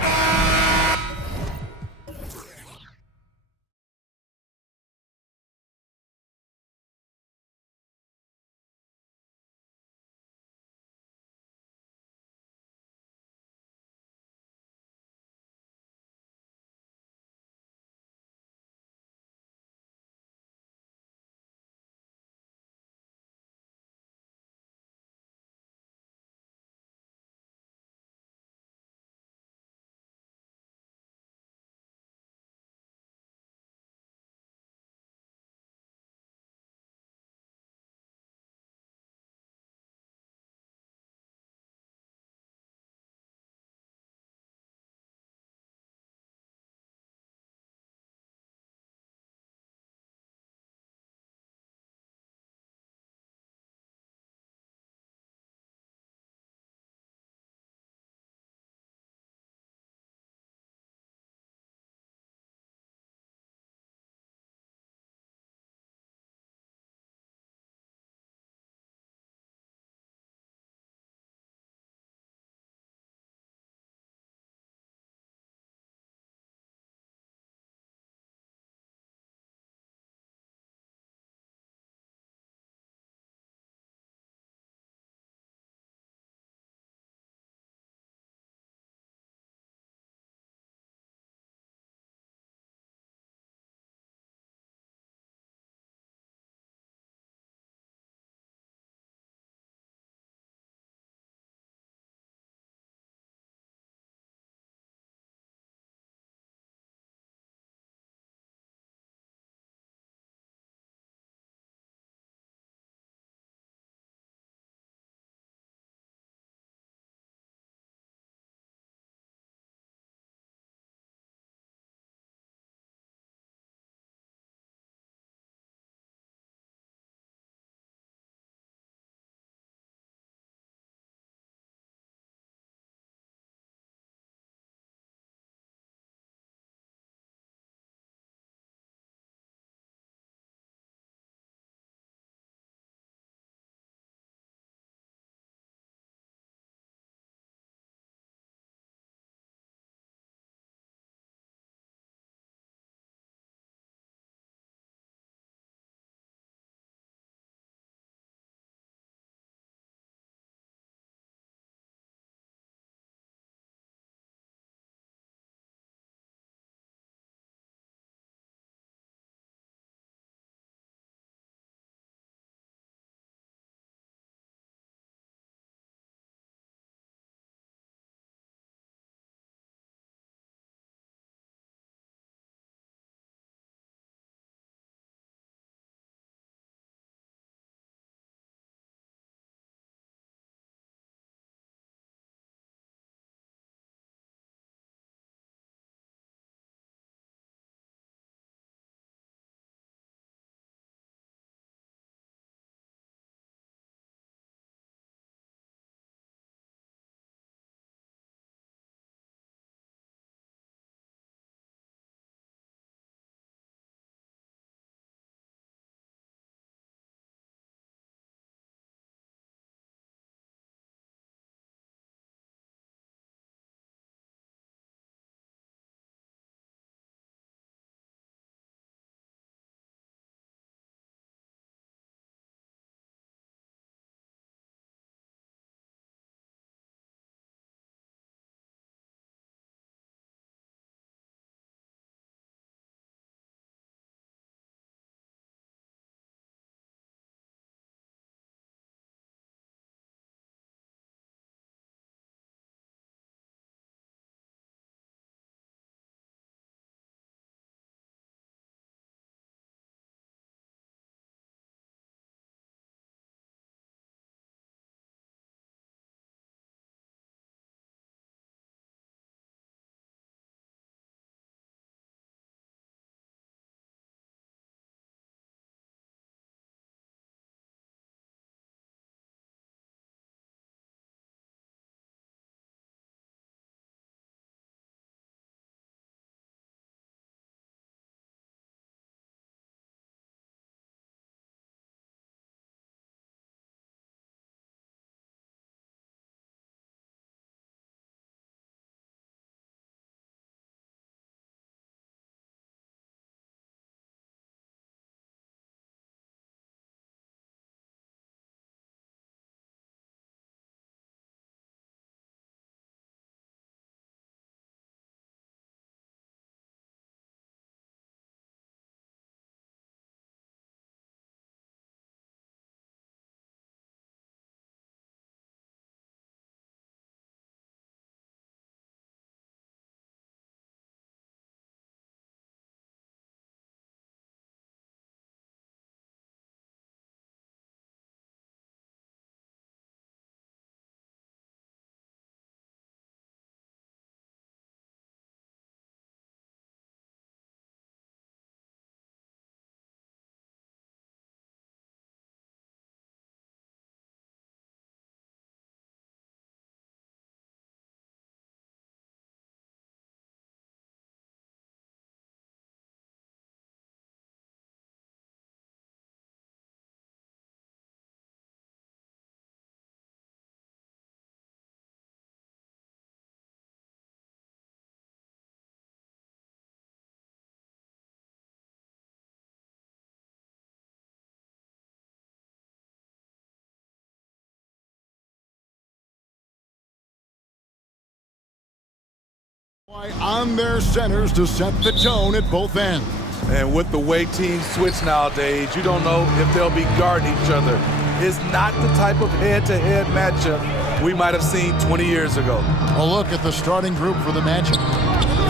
On their centers to set the tone at both ends. And with the way teams switch nowadays, you don't know if they'll be guarding each other. It's not the type of head-to-head matchup we might have seen 20 years ago. A look at the starting group for the matchup.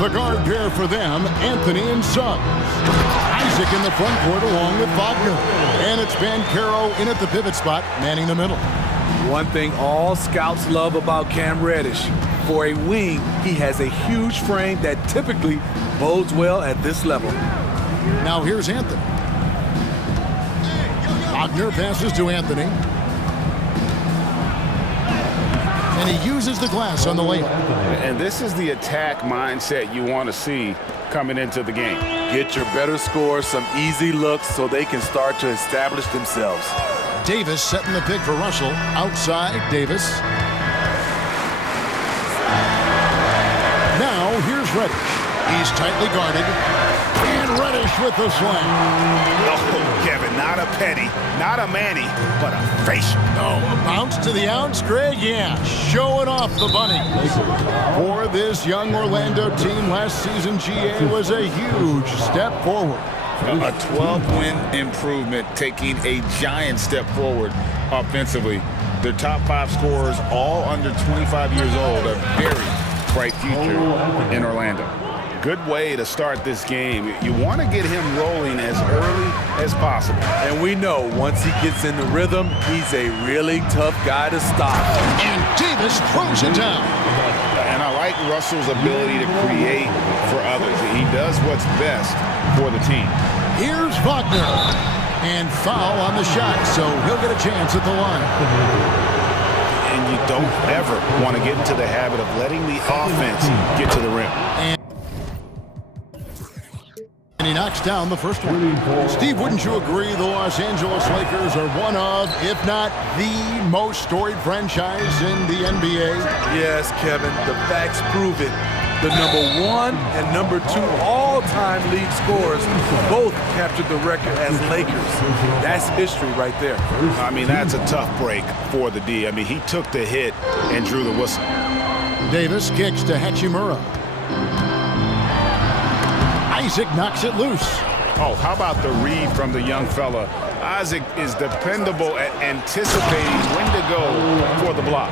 The guard pair for them, Anthony and Suggs. Isaac in the front court along with Wagner. And it's Bancaro in at the pivot spot, manning the middle. One thing all scouts love about Cam Reddish, for a wing, he has a huge frame that typically bodes well at this level. Now here's Anthony. Wagner passes to Anthony. And he uses the glass on the layup. And this is the attack mindset you want to see coming into the game. Get your better scorers some easy looks so they can start to establish themselves. Davis setting the pick for Russell. Outside, Davis. Now, here's Reddish. He's tightly guarded. And Reddish with the slam. Oh, Kevin, not a penny, not a Manny, but a facial. Oh, a bounce to the ounce, Greg? Yeah, showing off the bunny. For this young Orlando team, last season GA was a huge step forward. A 12-win improvement, taking a giant step forward offensively. Their top 5 scorers, all under 25 years old, a very bright future in Orlando. Good way to start this game. You want to get him rolling as early as possible. And we know once he gets in the rhythm, he's a really tough guy to stop. And Davis throws it down. And I like Russell's ability to create for others. He does what's best for the team. Here's Wagner. And foul on the shot, so he'll get a chance at the line. And you don't ever want to get into the habit of letting the offense get to the rim. And he knocks down the first one. Steve, wouldn't you agree the Los Angeles Lakers are one of, if not the most storied franchise in the NBA? Yes, Kevin, the facts prove it. The #1 and #2 all-time league scorers both captured the record as Lakers. That's history right there. I mean, that's a tough break for the D. I mean, he took the hit and drew the whistle. Davis kicks to Hachimura. Isaac knocks it loose. Oh, how about the read from the young fella? Isaac is dependable at anticipating when to go for the block.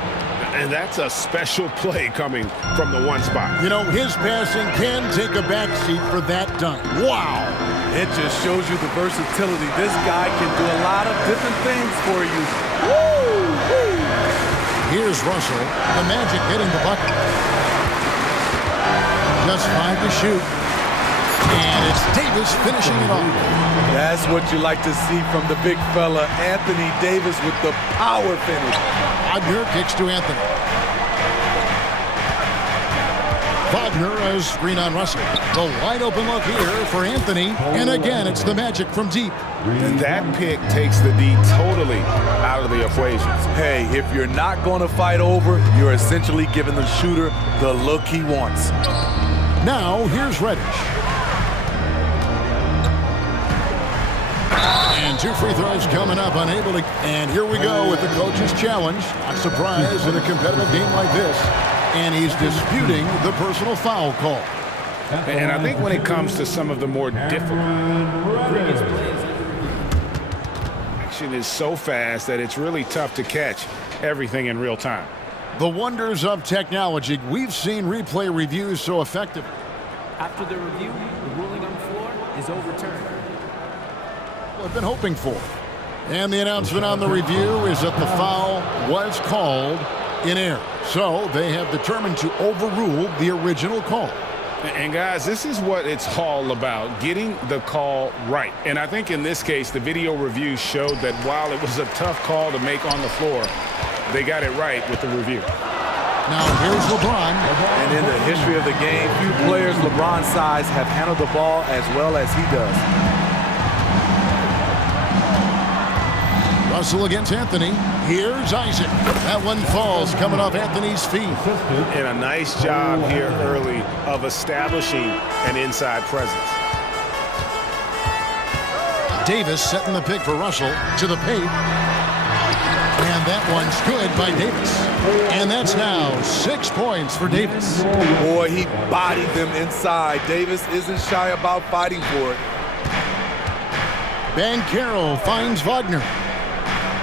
And that's a special play coming from the one spot. You know, his passing can take a backseat for that dunk. Wow. It just shows you the versatility. This guy can do a lot of different things for you. Woo! Woo! Here's Russell. The Magic hitting the bucket. Just 5 to shoot. And it's Davis finishing it off. That's what you like to see from the big fella, Anthony Davis, with the power finish. Wagner kicks to Anthony. Wagner a screen on Russell. The wide open look here for Anthony. And again, it's the Magic from deep. And that pick takes the D totally out of the equation. Hey, if you're not going to fight over, you're essentially giving the shooter the look he wants. Now, here's Reddish. And 2 free throws coming up, unable to. And here we go with the coach's challenge. Not surprised in a competitive game like this. And he's disputing the personal foul call. And I think when it comes to some of the more difficult, action is so fast that it's really tough to catch everything in real time. The wonders of technology. We've seen replay reviews so effective. After the review, the ruling on the floor is overturned. I've been hoping for. And the announcement on the review is that the foul was called in error. So they have determined to overrule the original call. And guys, this is what it's all about, getting the call right. And I think in this case, the video review showed that while it was a tough call to make on the floor, they got it right with the review. Now here's LeBron. And in the history of the game, few players LeBron's size have handled the ball as well as he does. Russell against Anthony. Here's Isaac. That one falls coming off Anthony's feet. And a nice job here early of establishing an inside presence. Davis setting the pick for Russell to the paint. And that one's good by Davis. And that's now 6 points for Davis. Boy, he bodied them inside. Davis isn't shy about fighting for it. Banchero finds Wagner.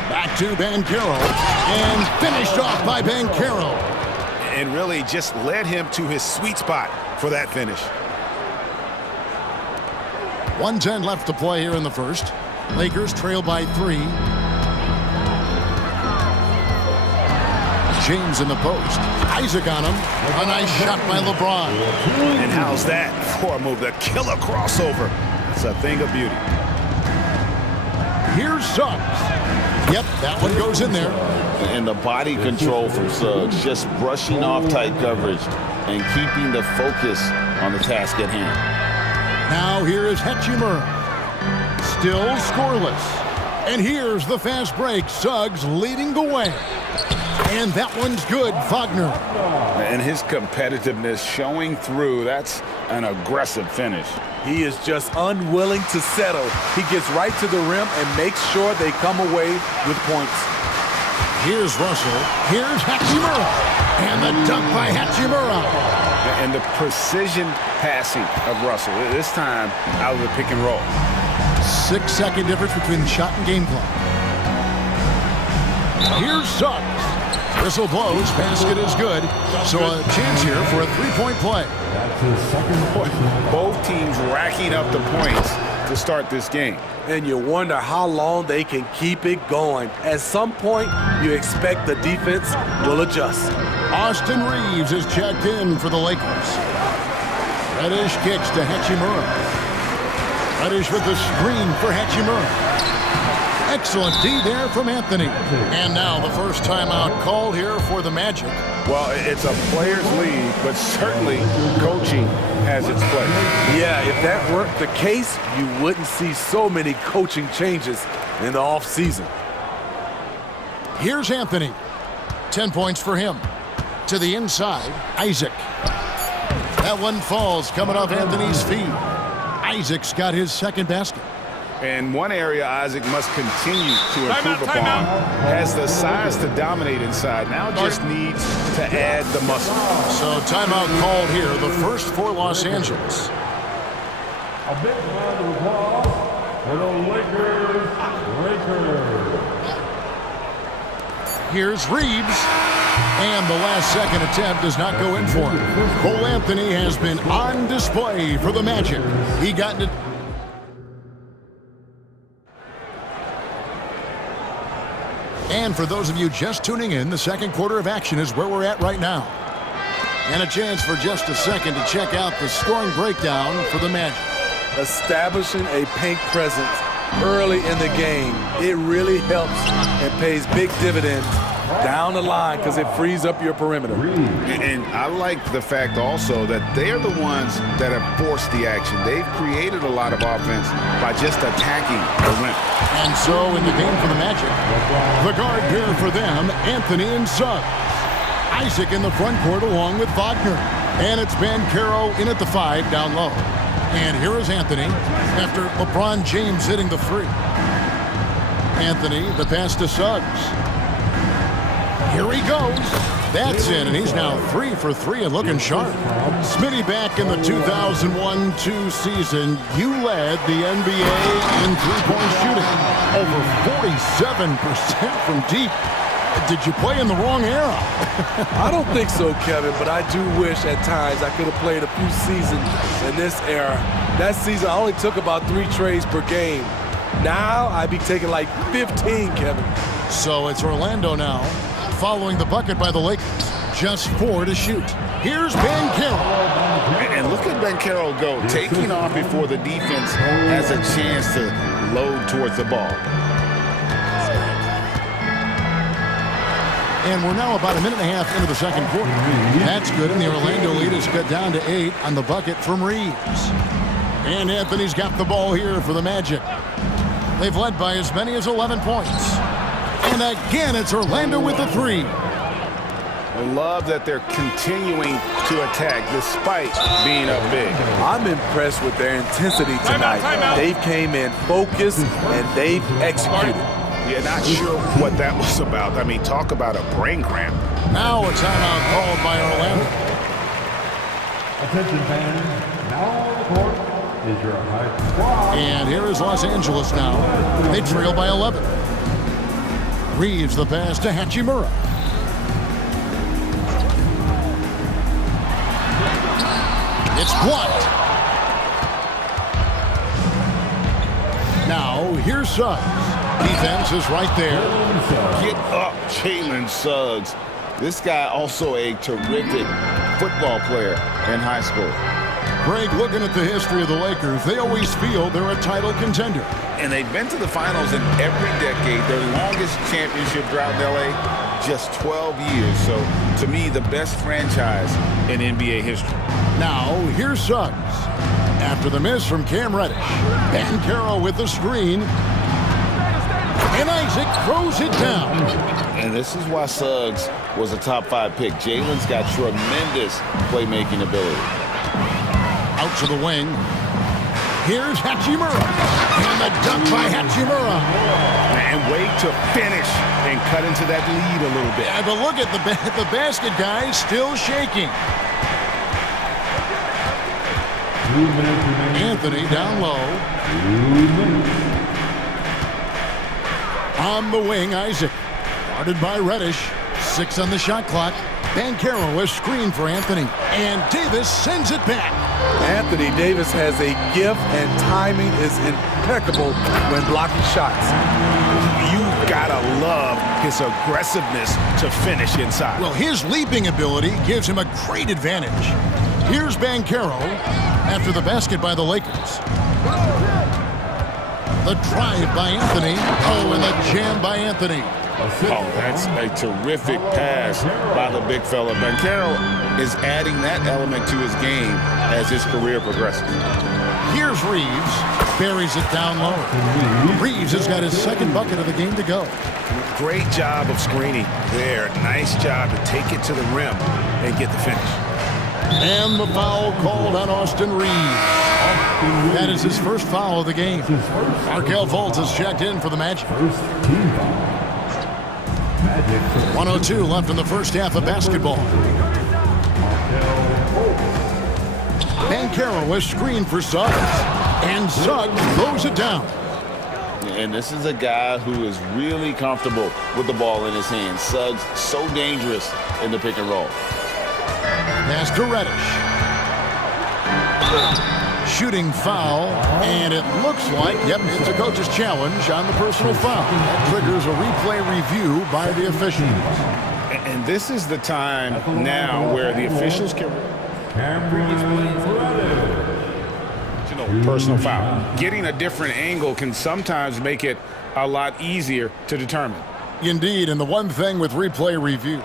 Back to Banchero. And finished off by Banchero. And really just led him to his sweet spot for that finish. 1:10 left to play here in the first. Lakers trail by 3. James in the post. Isaac on him. A nice shot by LeBron. And how's that for a move? The killer crossover. It's a thing of beauty. Here's Suggs. Yep, that one goes in there. And the body control from Suggs, just brushing off tight coverage and keeping the focus on the task at hand. Now here is Hachimura. Still scoreless. And here's the fast break. Suggs leading the way. And that one's good, Wagner. And his competitiveness showing through. That's an aggressive finish. He is just unwilling to settle. He gets right to the rim and makes sure they come away with points. Here's Russell. Here's Hachimura. And the dunk by Hachimura. And the precision passing of Russell, this time out of the pick and roll. 6-second difference between the shot and game clock. Here's Suggs. Whistle blows, basket is good. So a chance here for a three-point play. Both teams racking up the points to start this game. And you wonder how long they can keep it going. At some point, you expect the defense will adjust. Austin Reeves is checked in for the Lakers. Reddish kicks to Hachimura. Reddish with the screen for Hachimura. Excellent D there from Anthony. And now the first timeout called here for the Magic. Well, it's a player's league, but certainly coaching has its place. Yeah, if that weren't the case, you wouldn't see so many coaching changes in the offseason. Here's Anthony. 10 points for him. To the inside, Isaac. That one falls coming off Anthony's feet. Isaac's got his second basket. And one area Isaac must continue to improve upon. Has the size to dominate inside. Now just needs to add the muscle. So timeout called here. The first for Los Angeles. A big round of applause for the Lakers. Here's Reeves. And the last second attempt does not go in for him. Cole Anthony has been on display for the Magic. He got into... And for those of you just tuning in, the second quarter of action is where we're at right now. And a chance for just a second to check out the scoring breakdown for the Magic. Establishing a paint presence early in the game, it really helps and pays big dividends down the line because it frees up your perimeter. And I like the fact also that they're the ones that have forced the action. They've created a lot of offense by just attacking the rim. And so in the game for the Magic, the guard pair for them, Anthony and Suggs. Isaac in the front court along with Wagner. And it's Banchero in at the 5 down low. And here is Anthony after LeBron James hitting the 3. Anthony, the pass to Suggs. Here he goes. That's in, and he's now 3 for 3 and looking sharp. Smitty, back in the 2001-2 season, you led the NBA in three-point shooting. Over 47% from deep. Did you play in the wrong era? I don't think so, Kevin, but I do wish at times I could have played a few seasons in this era. That season, I only took about 3 trades per game. Now, I'd be taking like 15, Kevin. So it's Orlando now, following the bucket by the Lakers. Just 4 to shoot. Here's Banchero. And look at Banchero go, taking off before the defense has a chance to load towards the ball. And we're now about a minute and a half into the second quarter. That's good, and the Orlando lead is cut down to 8 on the bucket from Reeves. And Anthony's got the ball here for the Magic. They've led by as many as 11 points. And again, it's Orlando with the 3. I love that they're continuing to attack despite being up big. I'm impressed with their intensity tonight. They came in focused and they've executed. Yeah, not sure what that was about. I mean, talk about a brain cramp. Now a timeout called by Orlando. Attention fans, now on the court is your high squad. And here is Los Angeles now. They trail by 11. Reeves the pass to Hachimura. It's blocked. Now, here's Suggs. Defense is right there. Get up, Jalen Suggs. This guy also a terrific football player in high school. Greg, looking at the history of the Lakers, they always feel they're a title contender. And they've been to the finals in every decade. Their longest championship drought in L.A., just 12 years. So, to me, the best franchise in NBA history. Now, here's Suggs. After the miss from Cam Reddish. Banchero with the screen. And Isaac throws it down. And this is why Suggs was a top 5 pick. Jalen's got tremendous playmaking ability. Out to the wing. Here's Hachimura. And the dunk by Hachimura. And wait to finish and cut into that lead a little bit. Yeah, but look at the basket guy still shaking. Anthony down low. On the wing, Isaac. Guarded by Reddish. 6 on the shot clock. Banchero is screen for Anthony. And Davis sends it back. Anthony Davis has a gift, and timing is impeccable when blocking shots. You've got to love his aggressiveness to finish inside. Well, his leaping ability gives him a great advantage. Here's Banchero after the basket by the Lakers. The drive by Anthony. Oh, and the jam by Anthony. Oh, that's a terrific pass by the big fella. Banchero is adding that element to his game as his career progresses. Here's Reeves. Buries it down low. Reeves has got his second bucket of the game to go. Great job of screening there. Nice job to take it to the rim and get the finish. And the foul called on Austin Reeves. That is his first foul of the game. Markelle Fultz has checked in for the Magic. 1:02 left in the first half of basketball. Banchero is screened for Suggs. And Suggs throws it down. And this is a guy who is really comfortable with the ball in his hands. Suggs, so dangerous in the pick and roll. Pass to Reddish. Shooting foul, and it looks like, yep, it's a coach's challenge on the personal foul. That triggers a replay review by the officials. And this is the time now where the officials can... personal foul. Getting a different angle can sometimes make it a lot easier to determine. Indeed, and the one thing with replay review.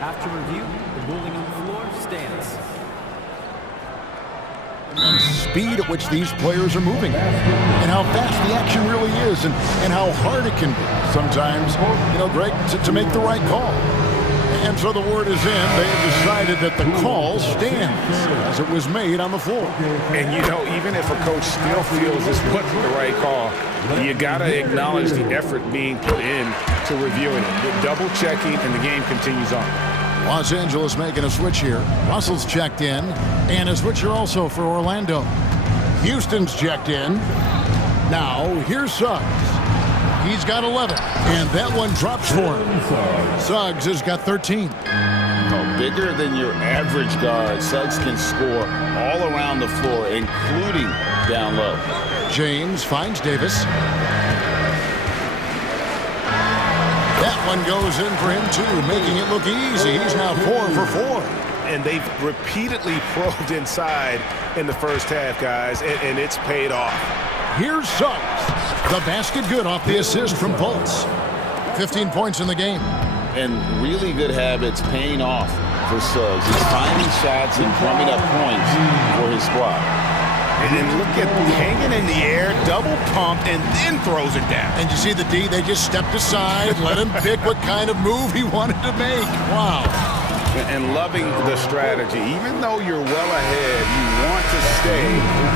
After review, the ruling on the floor stands. And speed at which these players are moving, and how fast the action really is, and how hard it can be sometimes, Greg, to make the right call. And so the word is in. They have decided that the call stands as it was made on the floor. And even if a coach still feels this wasn't the right call, you got to acknowledge the effort being put in to reviewing it. Double checking, and the game continues on. Los Angeles making a switch here. Russell's checked in, and a switcher also for Orlando. Houston's checked in. Now, here's Suggs. He's got 11, and that one drops for him. Suggs has got 13. Bigger than your average guard, Suggs can score all around the floor, including down low. James finds Davis. That one goes in for him, too, making it look easy. He's now 4 for 4. And they've repeatedly probed inside in the first half, guys, and it's paid off. Here's Suggs. The basket good off the assist from Fultz. 15 points in the game. And really good habits paying off for Suggs. He's finding shots and drumming up points for his squad. And then look at hanging in the air, double pump, and then throws it down. And you see the D, they just stepped aside, let him pick what kind of move he wanted to make. Wow. And loving the strategy. Even though you're well ahead, you want to stay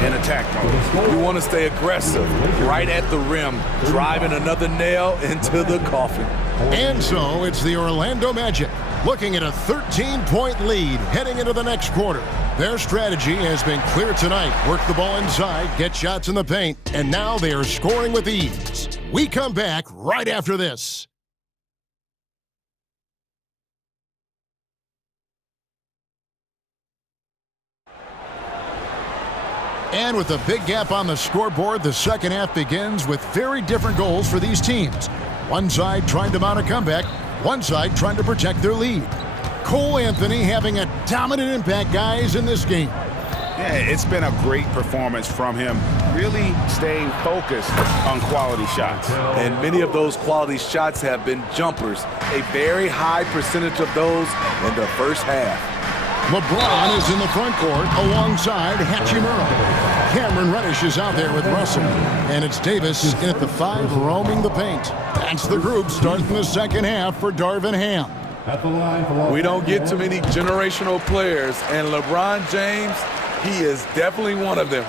in attack mode. You want to stay aggressive, right at the rim, driving another nail into the coffin. And so it's the Orlando Magic looking at a 13-point lead heading into the next quarter. Their strategy has been clear tonight. Work the ball inside, get shots in the paint, and now they are scoring with ease. We come back right after this. And with a big gap on the scoreboard, the second half begins with very different goals for these teams. One side trying to mount a comeback, one side trying to protect their lead. Cole Anthony having a dominant impact, guys, in this game. Yeah, it's been a great performance from him, really staying focused on quality shots. And many of those quality shots have been jumpers, a very high percentage of those in the first half. LeBron is in the front court alongside Hachimura. Cameron Reddish is out there with Russell. And it's Davis in at the 5 roaming the paint. That's the group starting the second half for Darvin Ham. We don't get too many generational players, and LeBron James, he is definitely one of them.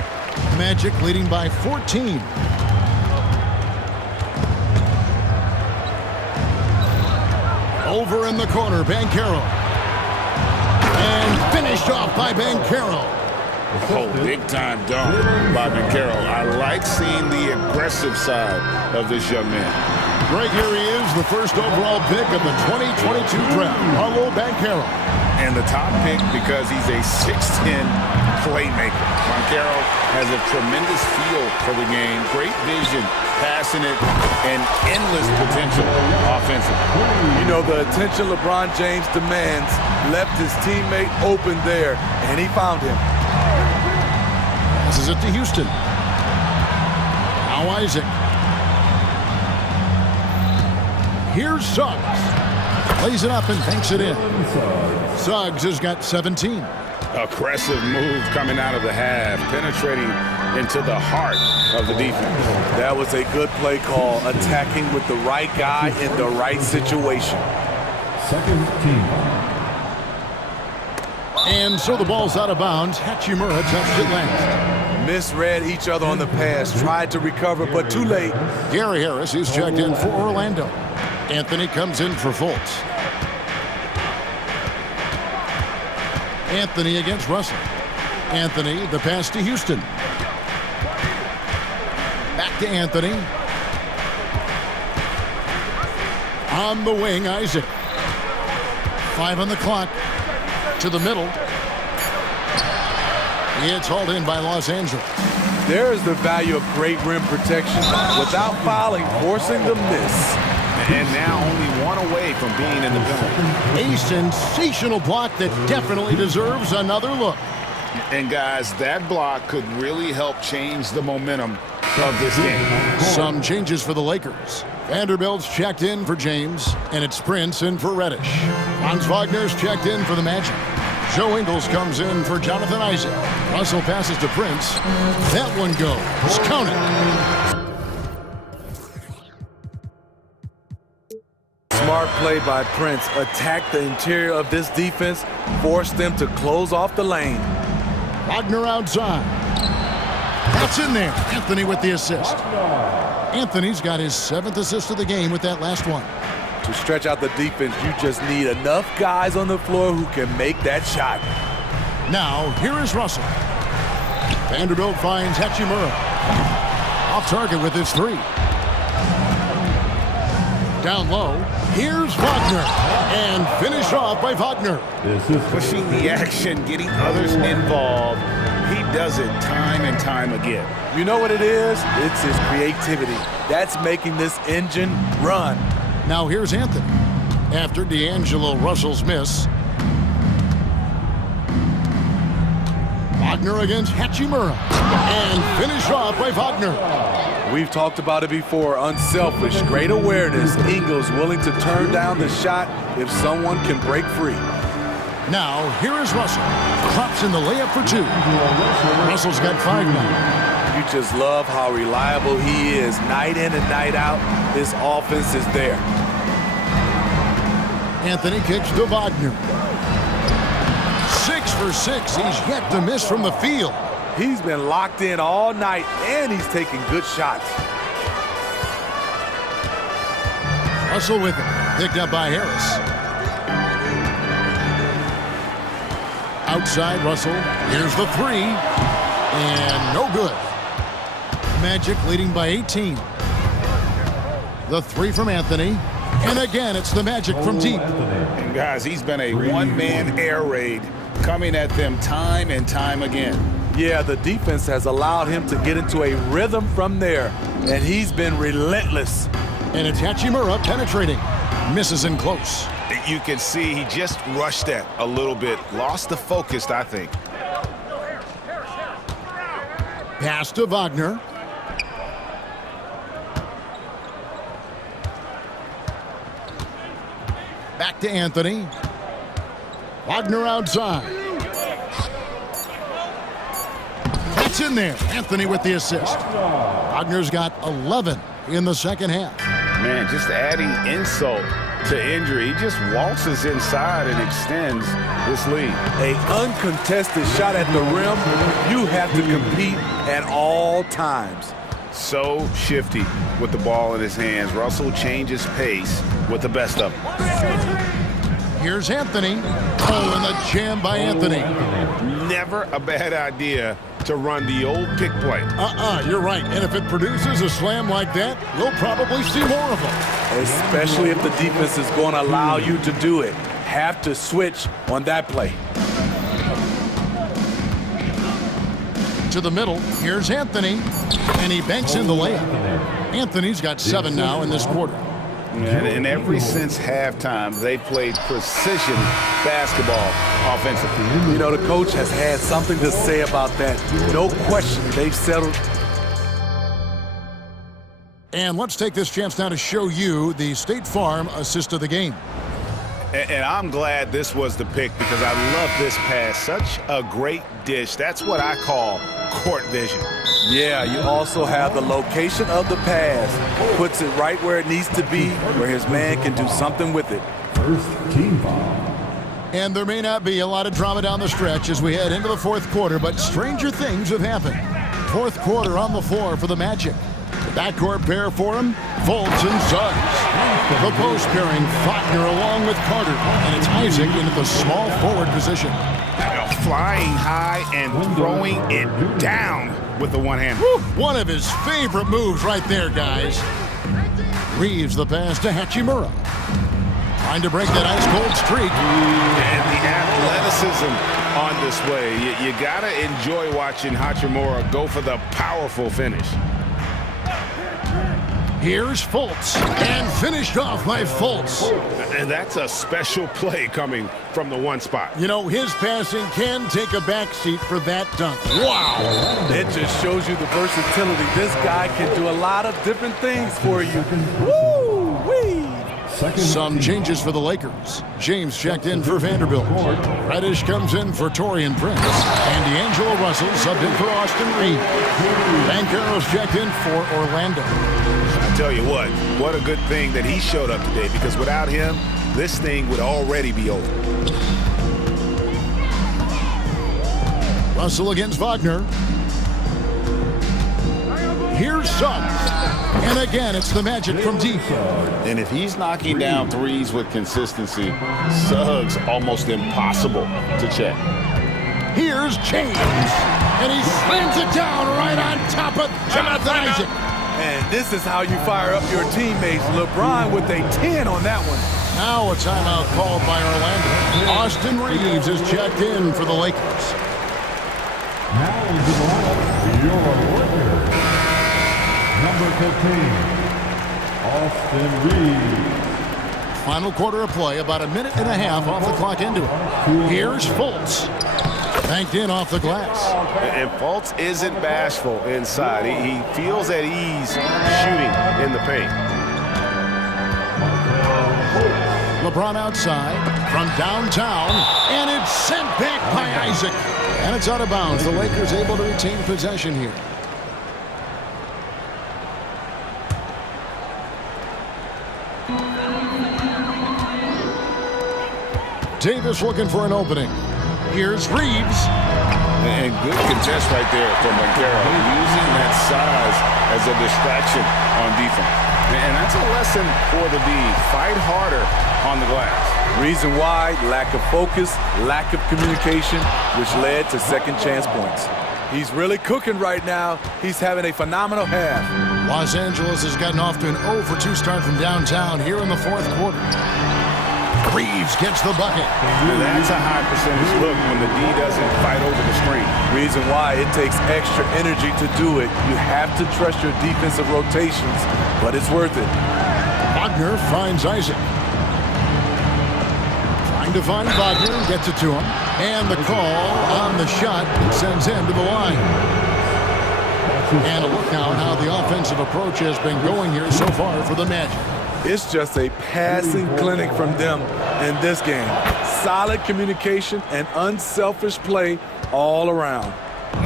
Magic leading by 14. Over in the corner, Banchero. And finished off by Banchero. Oh, big-time dunk by Banchero. I like seeing the aggressive side of this young man. Right here he is, the first overall pick of the 2022 draft, Paolo Banchero. And the top pick because he's a 6'10 playmaker. Banchero has a tremendous feel for the game, great vision, passing it, and endless potential offensively. You know, the attention LeBron James demands left his teammate open there, and he found him. Passes it to Houston. Now Isaac. Here's Suggs. Plays it up and banks it in. Suggs has got 17. Aggressive move coming out of the half, penetrating into the heart of the defense. That was a good play call, attacking with the right guy in the right situation. Second team. And so the ball's out of bounds. Hachimura touched it last. Misread each other on the pass, tried to recover, but too late. Gary Harris is checked in for Orlando. Anthony comes in for Fultz. Anthony against Russell. Anthony, the pass to Houston. Back to Anthony. On the wing, Isaac. 5 on the clock. To the middle. It's hauled in by Los Angeles. There's the value of great rim protection without fouling, forcing the miss. And now only one away from being in the penalty. A sensational block that definitely deserves another look. And guys, that block could really help change the momentum of this game. Some changes for the Lakers. Vanderbilt's checked in for James, and it's Prince in for Reddish. Franz Wagner's checked in for the Magic. Joe Ingles comes in for Jonathan Isaac. Russell passes to Prince. That one goes. Count it. Smart play by Prince. Attack the interior of this defense. Force them to close off the lane. Wagner outside. That's in there. Anthony with the assist. Anthony's got his 7th assist of the game with that last one. To stretch out the defense, you just need enough guys on the floor who can make that shot. Now, here is Russell. Vanderbilt finds Hachimura. Off target with his 3. Down low, here's Wagner. And finished off by Wagner. Pushing the action, getting others involved. He does it time and time again. You know what it is? It's his creativity. That's making this engine run. Now here's Anthony. After D'Angelo Russell's miss. Wagner against Hachimura. And finished off by Wagner. We've talked about it before. Unselfish, great awareness. Ingles willing to turn down the shot if someone can break free. Now, here is Russell. Drops in the layup for 2. Russell's got 5 now. You just love how reliable he is. Night in and night out, his offense is there. Anthony kicks to Wagner. 6 for 6. He's yet to miss from the field. He's been locked in all night, and he's taking good shots. Russell with it. Picked up by Harris. Outside Russell. Here's the three. And no good. Magic leading by 18. The three from Anthony. And again, it's the Magic from deep. And guys, he's been a one-man air raid coming at them time and time again. Yeah, the defense has allowed him to get into a rhythm from there, and he's been relentless. And it's Hachimura penetrating. Misses in close. You can see he just rushed that a little bit. Lost the focus, I think. Pass to Wagner. Back to Anthony. Wagner outside. That's in there. Anthony with the assist. Wagner's got 11 in the second half. Man, just adding insult to injury. He just waltzes inside and extends this lead. An uncontested shot at the rim. You have to compete at all times. So shifty with the ball in his hands. Russell changes pace with the best of them. Here's Anthony. Oh, and the jam by Anthony. Never a bad idea to run the old pick play. You're right. And if it produces a slam like that, we'll probably see more of them. Especially if the defense is going to allow you to do it. Have to switch on that play. To the middle. Here's Anthony. And he banks in the layup. Anthony's got 7 now in this quarter. And ever since halftime, they played precision basketball offensively. You know, the coach has had something to say about that. No question, they've settled. And let's take this chance now to show you the State Farm assist of the game. And I'm glad this was the pick because I love this pass. Such a great dish. That's what I call court vision. Yeah, you also have the location of the pass. Puts it right where it needs to be, where his man can do something with it. First team foul. And there may not be a lot of drama down the stretch as we head into the fourth quarter, but stranger things have happened. Fourth quarter on the floor for the Magic. The backcourt pair for him, Fultz and Suggs. The post pairing, Faulkner along with Carter. And it's Isaac into the small forward position. Flying high and throwing it down with the one hand. One of his favorite moves right there, guys. Reeves the pass to Hachimura. Trying to break that ice-cold streak. And the athleticism on display. You got to enjoy watching Hachimura go for the powerful finish. Here's Fultz, and finished off by Fultz. And that's a special play coming from the one spot. You know, his passing can take a backseat for that dunk. Wow! It just shows you the versatility. This guy can do a lot of different things for you. Woo-wee! Some changes for the Lakers. James checked in for Vanderbilt. Reddish comes in for Torian Prince. And D'Angelo Russell subbed in for Austin Reed. Banchero's checked in for Orlando. I tell you what a good thing that he showed up today, because without him, this thing would already be over. Russell against Wagner. Here's Suggs. And again, it's the Magic from deep. And if he's knocking down threes with consistency, Suggs almost impossible to check. Here's James. And he slams it down right on top of Jonathan Isaac. And this is how you fire up your teammates. LeBron with a 10 on that one. Now a timeout called by Orlando. Austin Reeves is checked in for the Lakers. Now into the lineup, your Lakers. Number 15, Austin Reeves. Final quarter of play, about a minute and a half off the clock into it. Here's Fultz. Banked in off the glass. And Fultz isn't bashful inside. He feels at ease shooting in the paint. LeBron outside from downtown, and it's sent back by Isaac. And it's out of bounds. The Lakers able to retain possession here. Davis looking for an opening. Here's Reeves. And good contest right there from Banchero, using that size as a distraction on defense. And that's a lesson for the D. Fight harder on the glass. Reason why, lack of focus, lack of communication, which led to second chance points. He's really cooking right now. He's having a phenomenal half. Los Angeles has gotten off to an 0-for-2 start from downtown here in the fourth quarter. Reeves gets the bucket. That's a high percentage look when the D doesn't fight over the screen. Reason why, it takes extra energy to do it. You have to trust your defensive rotations, but it's worth it. Wagner finds Isaac. Trying to find Wagner, gets it to him. And the call on the shot sends him to the line. And a look now at how the offensive approach has been going here so far for the Magic. It's just a passing clinic from them in this game. Solid communication and unselfish play all around.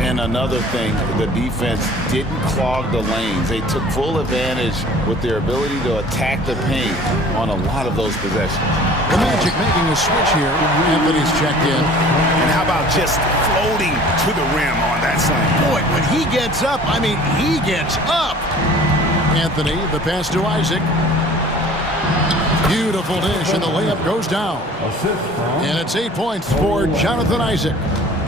And another thing, the defense didn't clog the lanes. They took full advantage with their ability to attack the paint on a lot of those possessions. The Magic making a switch here. Anthony's checked in. And how about just floating to the rim on that side? Boy, when he gets up, I mean, he gets up. Anthony, the pass to Isaac. Beautiful dish, and the layup goes down. And it's 8 points for Jonathan Isaac.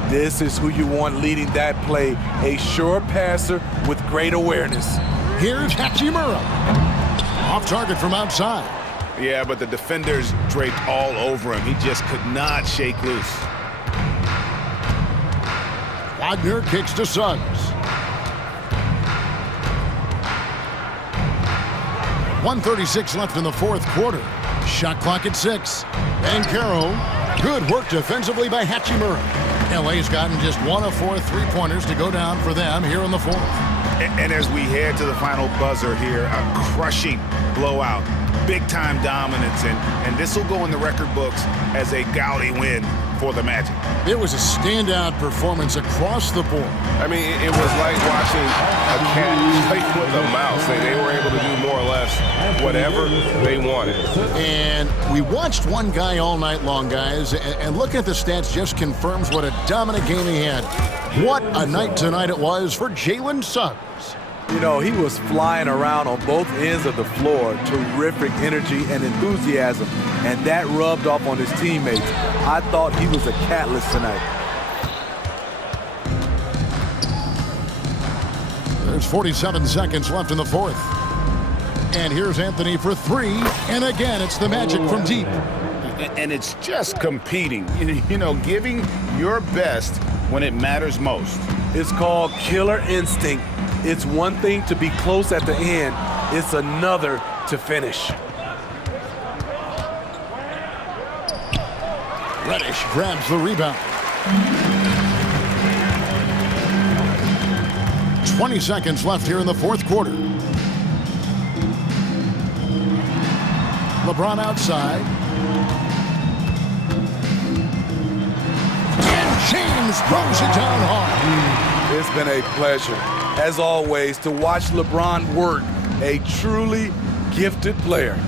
This is who you want leading that play. A sure passer with great awareness. Here's Hachimura. Off target from outside. Yeah, but the defenders draped all over him. He just could not shake loose. Wagner kicks to Suggs. .136 left in the fourth quarter. Shot clock at 6. Banchero. Good work defensively by Hachimura. LA's gotten just 1 of 4 3-pointers to go down for them here in the fourth. And as we head to the final buzzer here, a crushing blowout. Big-time dominance, and this will go in the record books as a gaudy win for the Magic. It was a standout performance across the board. I mean, it was like watching a cat play with a mouse. They were able to do more or less whatever they wanted. And we watched one guy all night long, guys, and looking at the stats just confirms what a dominant game he had. What a night tonight it was for Jalen Suggs. You know, he was flying around on both ends of the floor. Terrific energy and enthusiasm, and that rubbed off on his teammates. I thought he was a catalyst tonight. There's 47 seconds left in the fourth. And here's Anthony for 3, and again, it's the Magic from deep. And it's just competing, you know, giving your best when it matters most. It's called killer instinct. It's one thing to be close at the end. It's another to finish. Reddish grabs the rebound. 20 seconds left here in the fourth quarter. LeBron outside. And James throws it down hard. It's been a pleasure, as always, to watch LeBron work. A truly gifted player.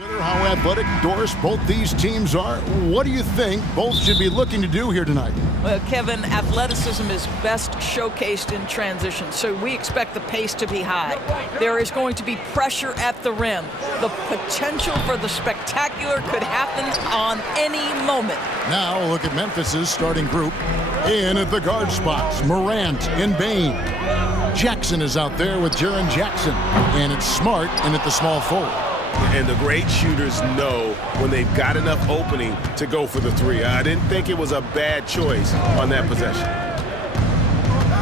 Consider how athletic, Doris, both these teams are. What do you think both should be looking to do here tonight? Well, Kevin, athleticism is best showcased in transition, so we expect the pace to be high. There is going to be pressure at the rim. The potential for the spectacular could happen on any moment. Now look at Memphis's starting group. In at the guard spots, Morant and Bain. Jackson is out there with Jaren Jackson, and it's Smart in at the small forward. And the great shooters know when they've got enough opening to go for the three. I didn't think it was a bad choice on that possession.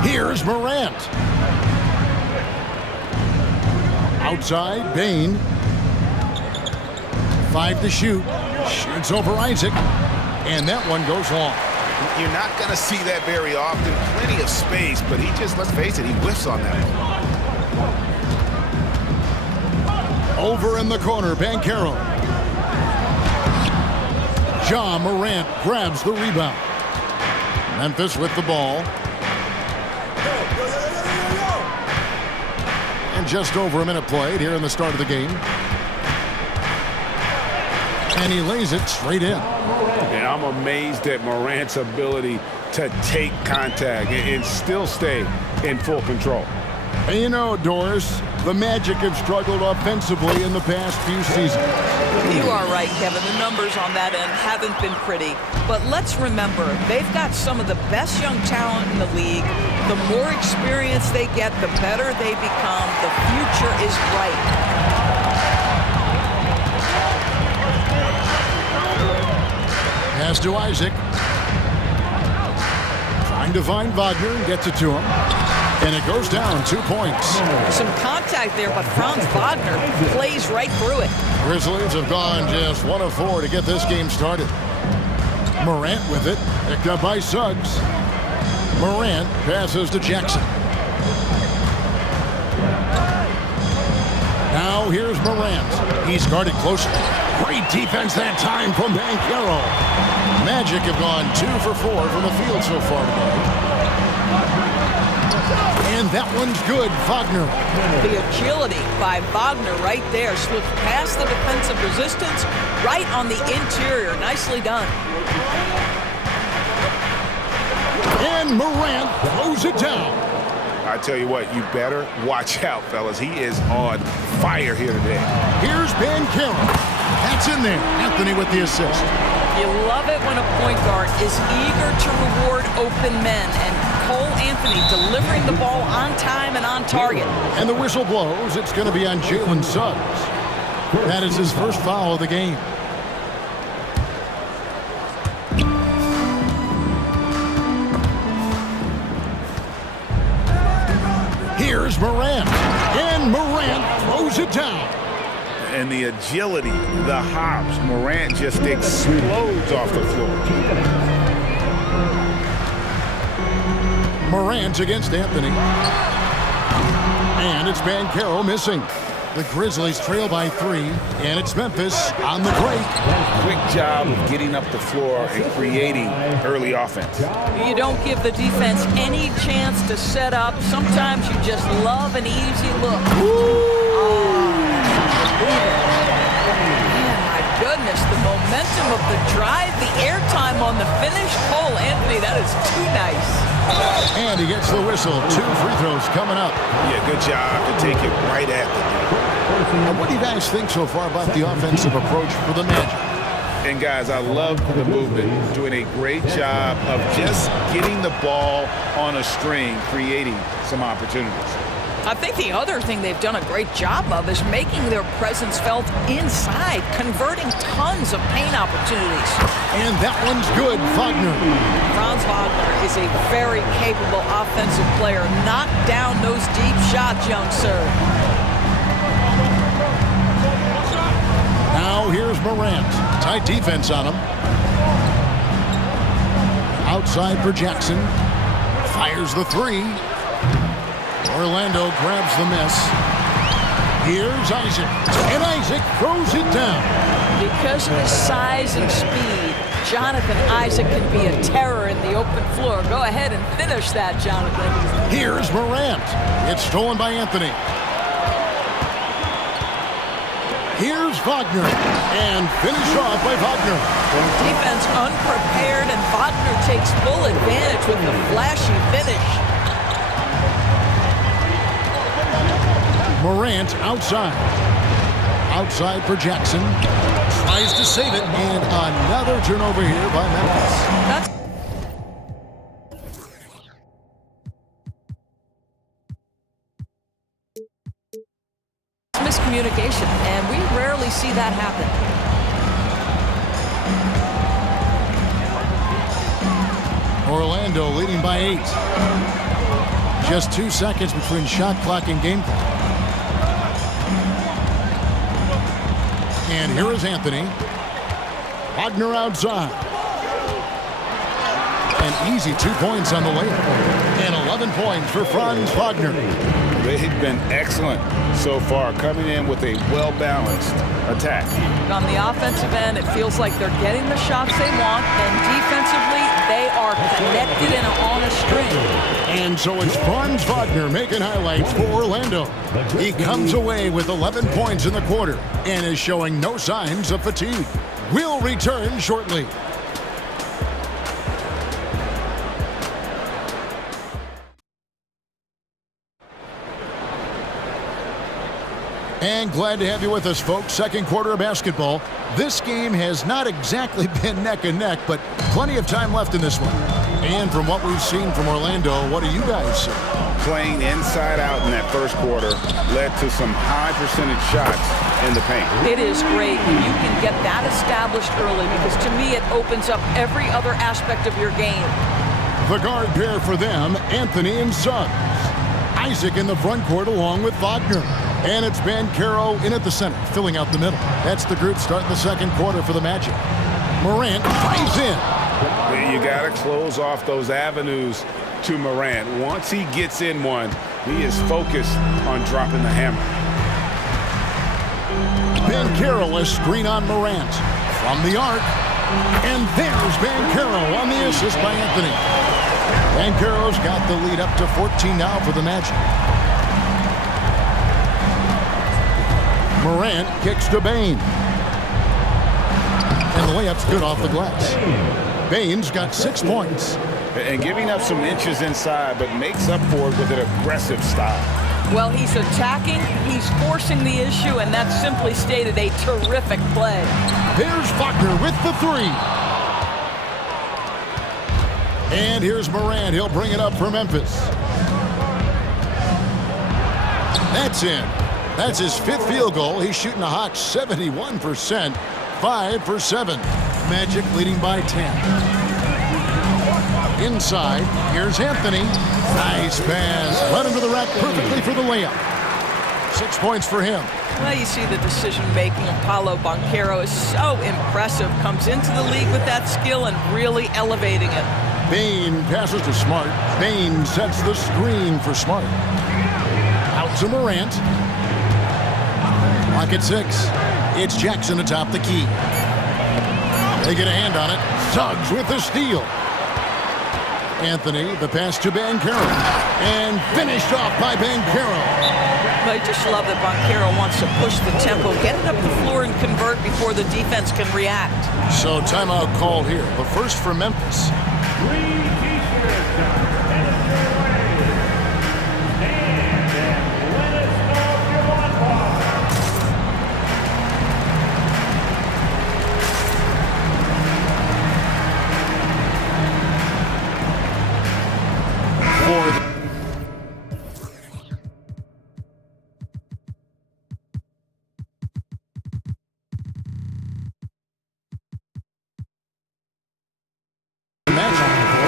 Here's Morant. Outside, Bain. 5 to shoot. Shoots over Isaac. And that one goes long. You're not going to see that very often. Plenty of space, but he just, let's face it, he whiffs on that one. Over in the corner, Banchero. Ja Morant grabs the rebound. Memphis with the ball. And just over a minute played here in the start of the game. And he lays it straight in. And I'm amazed at Morant's ability to take contact and still stay in full control. And you know, Doris, the Magic have struggled offensively in the past few seasons. You are right, Kevin. The numbers on that end haven't been pretty. But let's remember, they've got some of the best young talent in the league. The more experience they get, the better they become. The future is bright. Pass to Isaac. Trying to find Wagner, gets it to him. And it goes down, 2 points. Some contact there, but Franz Wagner plays right through it. Grizzlies have gone just 1 of 4 to get this game started. Morant with it, picked up by Suggs. Morant passes to Jackson. Now here's Morant. He's guarded closely. Great defense that time from Banchero. Magic have gone 2 for 4 from the field so far today. And that one's good, Wagner. The agility by Wagner right there slipped past the defensive resistance, right on the interior. Nicely done. And Morant throws it down. I tell you what, you better watch out, fellas. He is on fire here today. Here's Banchero. That's in there. Anthony with the assist. You love it when a point guard is eager to reward open men, and Cole Anthony delivering the ball on time and on target. And the whistle blows. It's going to be on Jalen Suggs. That is his first foul of the game. Here's Morant. And Morant throws it down. And the agility, the hops, Morant just explodes off the floor. Morant against Anthony. And it's Banchero missing. The Grizzlies trail by 3, and it's Memphis on the break. Quick job of getting up the floor and creating early offense. You don't give the defense any chance to set up. Sometimes you just love an easy look. Man, my goodness, the momentum of the drive, the airtime on the finish. Cole Anthony, that is too nice. And he gets the whistle. 2 free throws coming up. Yeah, good job to take it right at the net. And what do you guys think so far about the offensive approach for the Magic? And guys, I love the movement, doing a great job of just getting the ball on a string, creating some opportunities. I think the other thing they've done a great job of is making their presence felt inside, converting tons of paint opportunities. And that one's good, Wagner. Franz Wagner is a very capable offensive player. Knock down those deep shots, young sir. Now here's Morant. Tight defense on him. Outside for Jackson. Fires the 3. Orlando grabs the miss. Here's Isaac. And Isaac throws it down. Because of his size and speed, Jonathan Isaac can be a terror in the open floor. Go ahead and finish that, Jonathan. Here's Morant. It's stolen by Anthony. Here's Wagner, and finished off by Wagner. Defense unprepared, and Wagner takes full advantage with the flashy finish. Morant outside. Outside for Jackson. Tries to save it, and another turnover here by Memphis. That's miscommunication, and we rarely see that happen. Orlando leading by 8. Just 2 seconds between shot clock and game clock. And here is Anthony. Wagner outside. An easy 2 points on the layup. And 11 points for Franz Wagner. They've been excellent so far, coming in with a well-balanced attack. On the offensive end, it feels like they're getting the shots they want, and defensively, they are connected and on a string. And so it's Franz Wagner making highlights for Orlando. He comes away with 11 points in the quarter and is showing no signs of fatigue. We'll return shortly. And glad to have you with us, folks. Second quarter of basketball. This game has not exactly been neck and neck, but plenty of time left in this one. And from what we've seen from Orlando, what do you guys see? Playing inside out in that first quarter led to some high percentage shots in the paint. It is great when you can get that established early, because to me it opens up every other aspect of your game. The guard pair for them, Anthony and Suggs. Isaac in the front court along with Wagner. And it's Banchero in at the center, filling out the middle. That's the group starting the second quarter for the Magic. Morant drives in. You got to close off those avenues to Morant. Once he gets in one, he is focused on dropping the hammer. Banchero, a screen on Morant. From the arc. And there's Banchero on the assist by Anthony. Banchero's got the lead up to 14 now for the Magic. Morant kicks to Bane. And the layup's good off the glass. Bane's got 6 points. And giving up some inches inside, but makes up for it with an aggressive style. Well, he's attacking, he's forcing the issue, and that's simply stated a terrific play. Here's Wagner with the 3. And here's Morant. He'll bring it up for Memphis. That's in. That's his 5th field goal. He's shooting a hot 71%. 5 for 7. Magic leading by 10. Inside, here's Anthony. Nice pass. Right under the rack perfectly for the layup. 6 points for him. Well, you see the decision-making of Paolo Banchero is so impressive. Comes into the league with that skill and really elevating it. Bane passes to Smart. Bane sets the screen for Smart. Out to Morant. Lock at 6. It's Jackson atop the key. They get a hand on it. Suggs with the steal. Anthony, the pass to Banchero. And finished off by Banchero. I just love that Banchero wants to push the tempo, get it up the floor and convert before the defense can react. So timeout called here. But first for Memphis.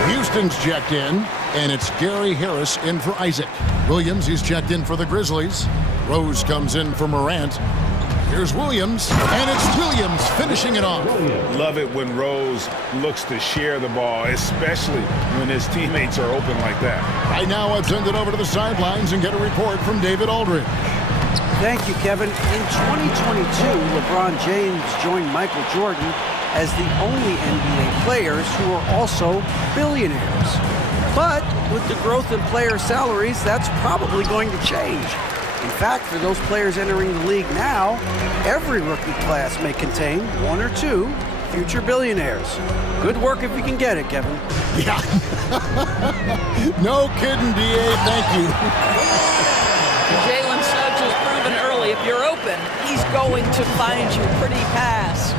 Houston's checked in, and it's Gary Harris in for Isaac. Williams, he's checked in for the Grizzlies. Rose comes in for Morant. Here's Williams, and it's Williams finishing it off. Love it when Rose looks to share the ball, especially when his teammates are open like that. Right now, let's send it over to the sidelines and get a report from David Aldridge. Thank you, Kevin. In 2022, LeBron James joined Michael Jordan as the only NBA players who are also billionaires. But with the growth in player salaries, that's probably going to change. In fact, for those players entering the league now, every rookie class may contain 1 or 2 future billionaires. Good work if you can get it, Kevin. Yeah. No kidding, DA. Thank you. Jalen Suggs has proven early, if you're open, he's going to find you. Pretty pass.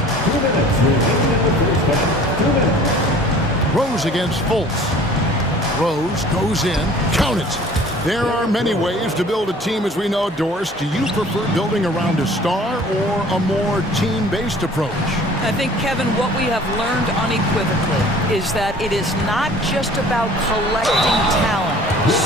Rose against Fultz. Rose goes in. Count it. There are many ways to build a team, as we know. Doris, do you prefer building around a star or a more team-based approach? I think, Kevin, what we have learned unequivocally is that it is not just about collecting talent.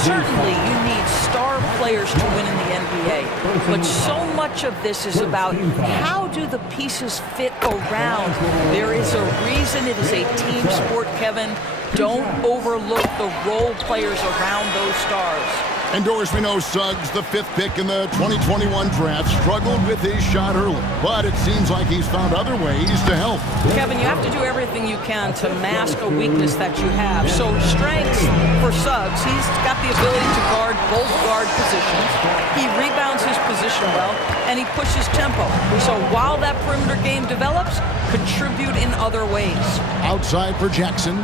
Certainly, you need star players to win in the NBA, but so much of this is about how do the pieces fit around. There is a reason it is a team sport, Kevin. Don't overlook the role players around those stars. And Doris, we know Suggs, the 5th pick in the 2021 draft, struggled with his shot early, but it seems like he's found other ways to help. Kevin, you have to do everything you can to mask a weakness that you have. So strengths for Suggs, he's got the ability to guard both guard positions. He rebounds his position well, and he pushes tempo. So while that perimeter game develops, contribute in other ways. Outside for Jackson.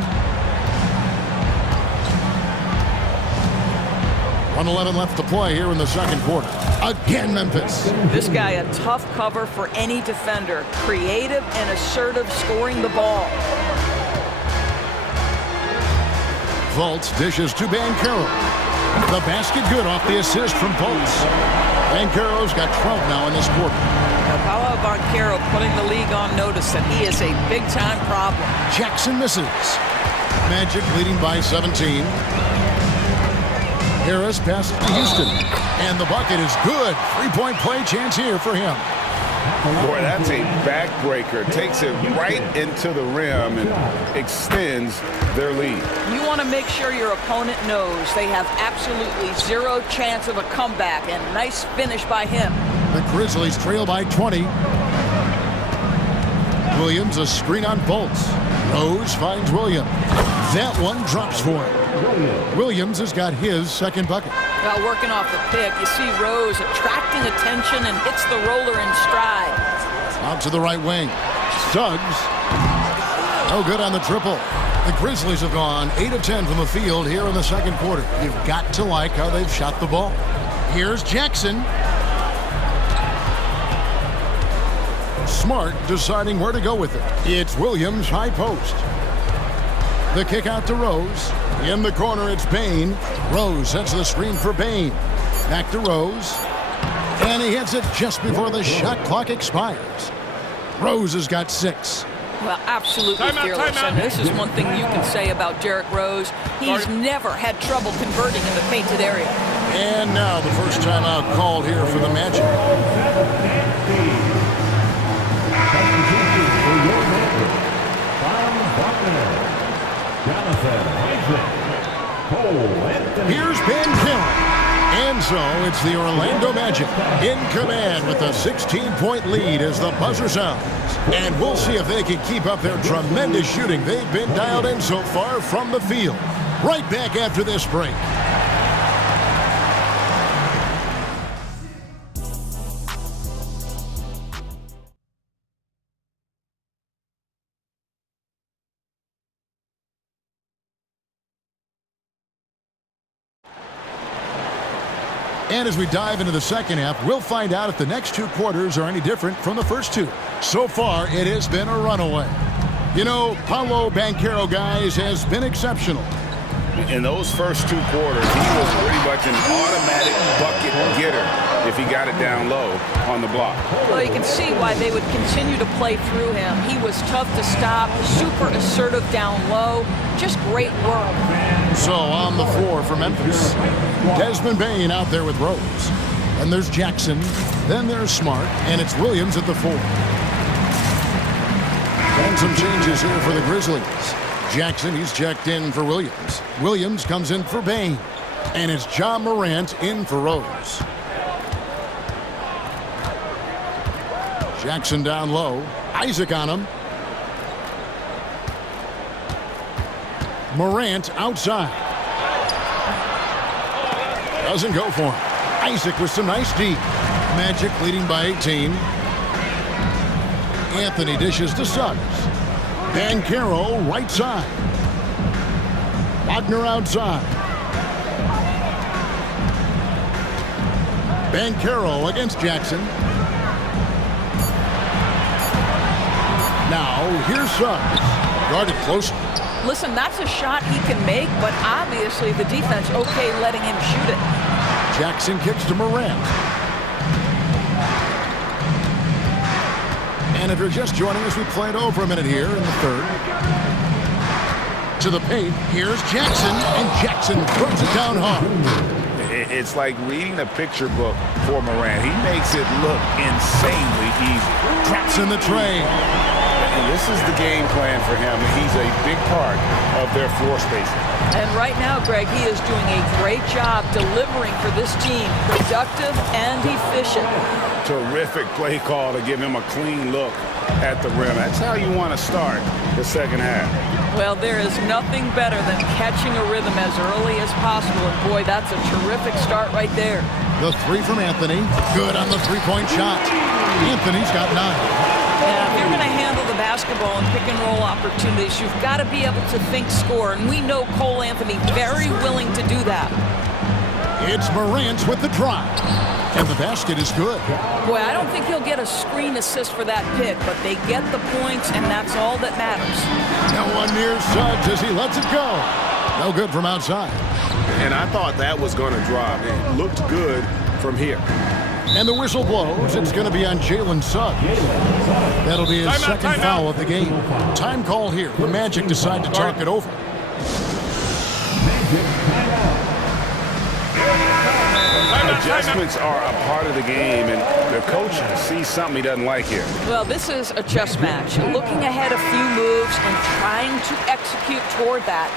1:11 left to play here in the second quarter. Again, Memphis. This guy, a tough cover for any defender. Creative and assertive scoring the ball. Fultz dishes to Banchero. The basket good off the assist from Fultz. Banchero's got 12 now in this quarter. Now, Paolo Banchero putting the league on notice that he is a big-time problem. Jackson misses. Magic leading by 17. Harris passes to Houston, and the bucket is good. 3-point play chance here for him. Boy, that's a backbreaker. Takes it right into the rim and extends their lead. You want to make sure your opponent knows they have absolutely zero chance of a comeback, and nice finish by him. The Grizzlies trail by 20. Williams, a screen on Fultz. Rose finds Williams. That one drops for him. Williams has got his second bucket. Well, working off the pick, you see Rose attracting attention and hits the roller in stride. Out to the right wing. Suggs. No good on the triple. The Grizzlies have gone 8 of 10 from the field here in the second quarter. You've got to like how they've shot the ball. Here's Jackson. Smart deciding where to go with it. It's Williams, high post. The kick out to Rose. In the corner, it's Bain. Rose sets the screen for Bain. Back to Rose. And he hits it just before the shot clock expires. Rose has got 6. Well, absolutely fearless. And this is one thing you can say about Derrick Rose. He's never had trouble converting in the painted area. And now the first timeout called here for the Magic. Here's Banchero. And so it's the Orlando Magic in command with a 16-point lead as the buzzer sounds. And we'll see if they can keep up their tremendous shooting they've been dialed in so far from the field. Right back after this break. And as we dive into the second half, we'll find out if the next 2 quarters are any different from the first 2. So far, it has been a runaway. You know, Paolo Banchero, guys, has been exceptional. In those first 2 quarters, he was pretty much an automatic bucket getter if he got it down low on the block. Well, you can see why they would continue to play through him. He was tough to stop, super assertive down low. Just great work. So on the floor for Memphis, Desmond Bain out there with Rose. And there's Jackson. Then there's Smart. And it's Williams at the 4. And some changes here for the Grizzlies. Jackson, he's checked in for Williams. Williams comes in for Bain. And it's John Morant in for Rose. Jackson down low. Isaac on him. Morant outside. Doesn't go for him. Isaac with some nice deep. Magic leading by 18. Anthony dishes to Suggs. Banchero right side. Wagner outside. Banchero against Jackson. Now here's Suggs. Guarded close. Listen, that's a shot he can make, but obviously the defense okay letting him shoot it. Jackson kicks to Morant. And if you're just joining us, we played over a minute here in the third. To the paint, here's Jackson, and Jackson throws it down hard. It's like reading a picture book for Morant. He makes it look insanely easy. Traps in the tray. And this is the game plan for him. He's a big part of their floor spacing. And right now, Greg, he is doing a great job delivering for this team. Productive and efficient. Terrific play call to give him a clean look at the rim. That's how you want to start the second half. Well, there is nothing better than catching a rhythm as early as possible. And boy, that's a terrific start right there. The three from Anthony. Good on the three-point shot. Anthony's got 9. Yeah, if you're going to handle the basketball and pick and roll opportunities, you've got to be able to think score. And we know Cole Anthony very willing to do that. It's Morant with the drive. And the basket is good. Boy, I don't think he'll get a screen assist for that pick, but they get the points, and that's all that matters. No one near Suggs as he lets it go. No good from outside. And I thought that was going to drop. It looked good from here. And the whistle blows. It's going to be on Jalen Suggs. That'll be his second foul of the game. Time call here. The Magic decide to talk it over. Adjustments are a part of the game, and the coach sees something he doesn't like here. Well, this is a chess match. Looking ahead a few moves and trying to execute toward that.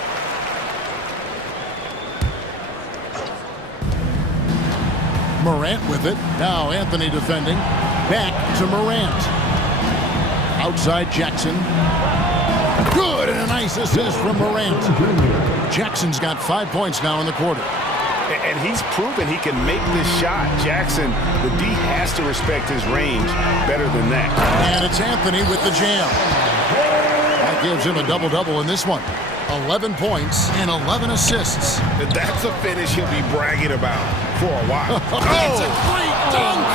Morant with it. Now Anthony defending. Back to Morant. Outside Jackson. Good, and a nice assist from Morant. Jackson's got 5 points now in the quarter. And he's proven he can make this shot. Jackson, the D has to respect his range better than that. And it's Anthony with the jam. That gives him a double-double in this one. 11 points and 11 assists. That's a finish he'll be bragging about for a while. That's a great dunk.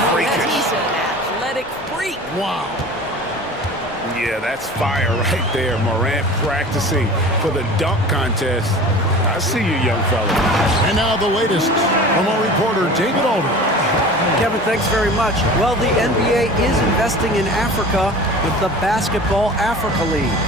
He's an athletic freak. Wow. Yeah, that's fire right there. Morant practicing for the dunk contest. I see you, young fella. And now the latest from our reporter, David Alden. Kevin, thanks very much. Well, the NBA is investing in Africa with the Basketball Africa League.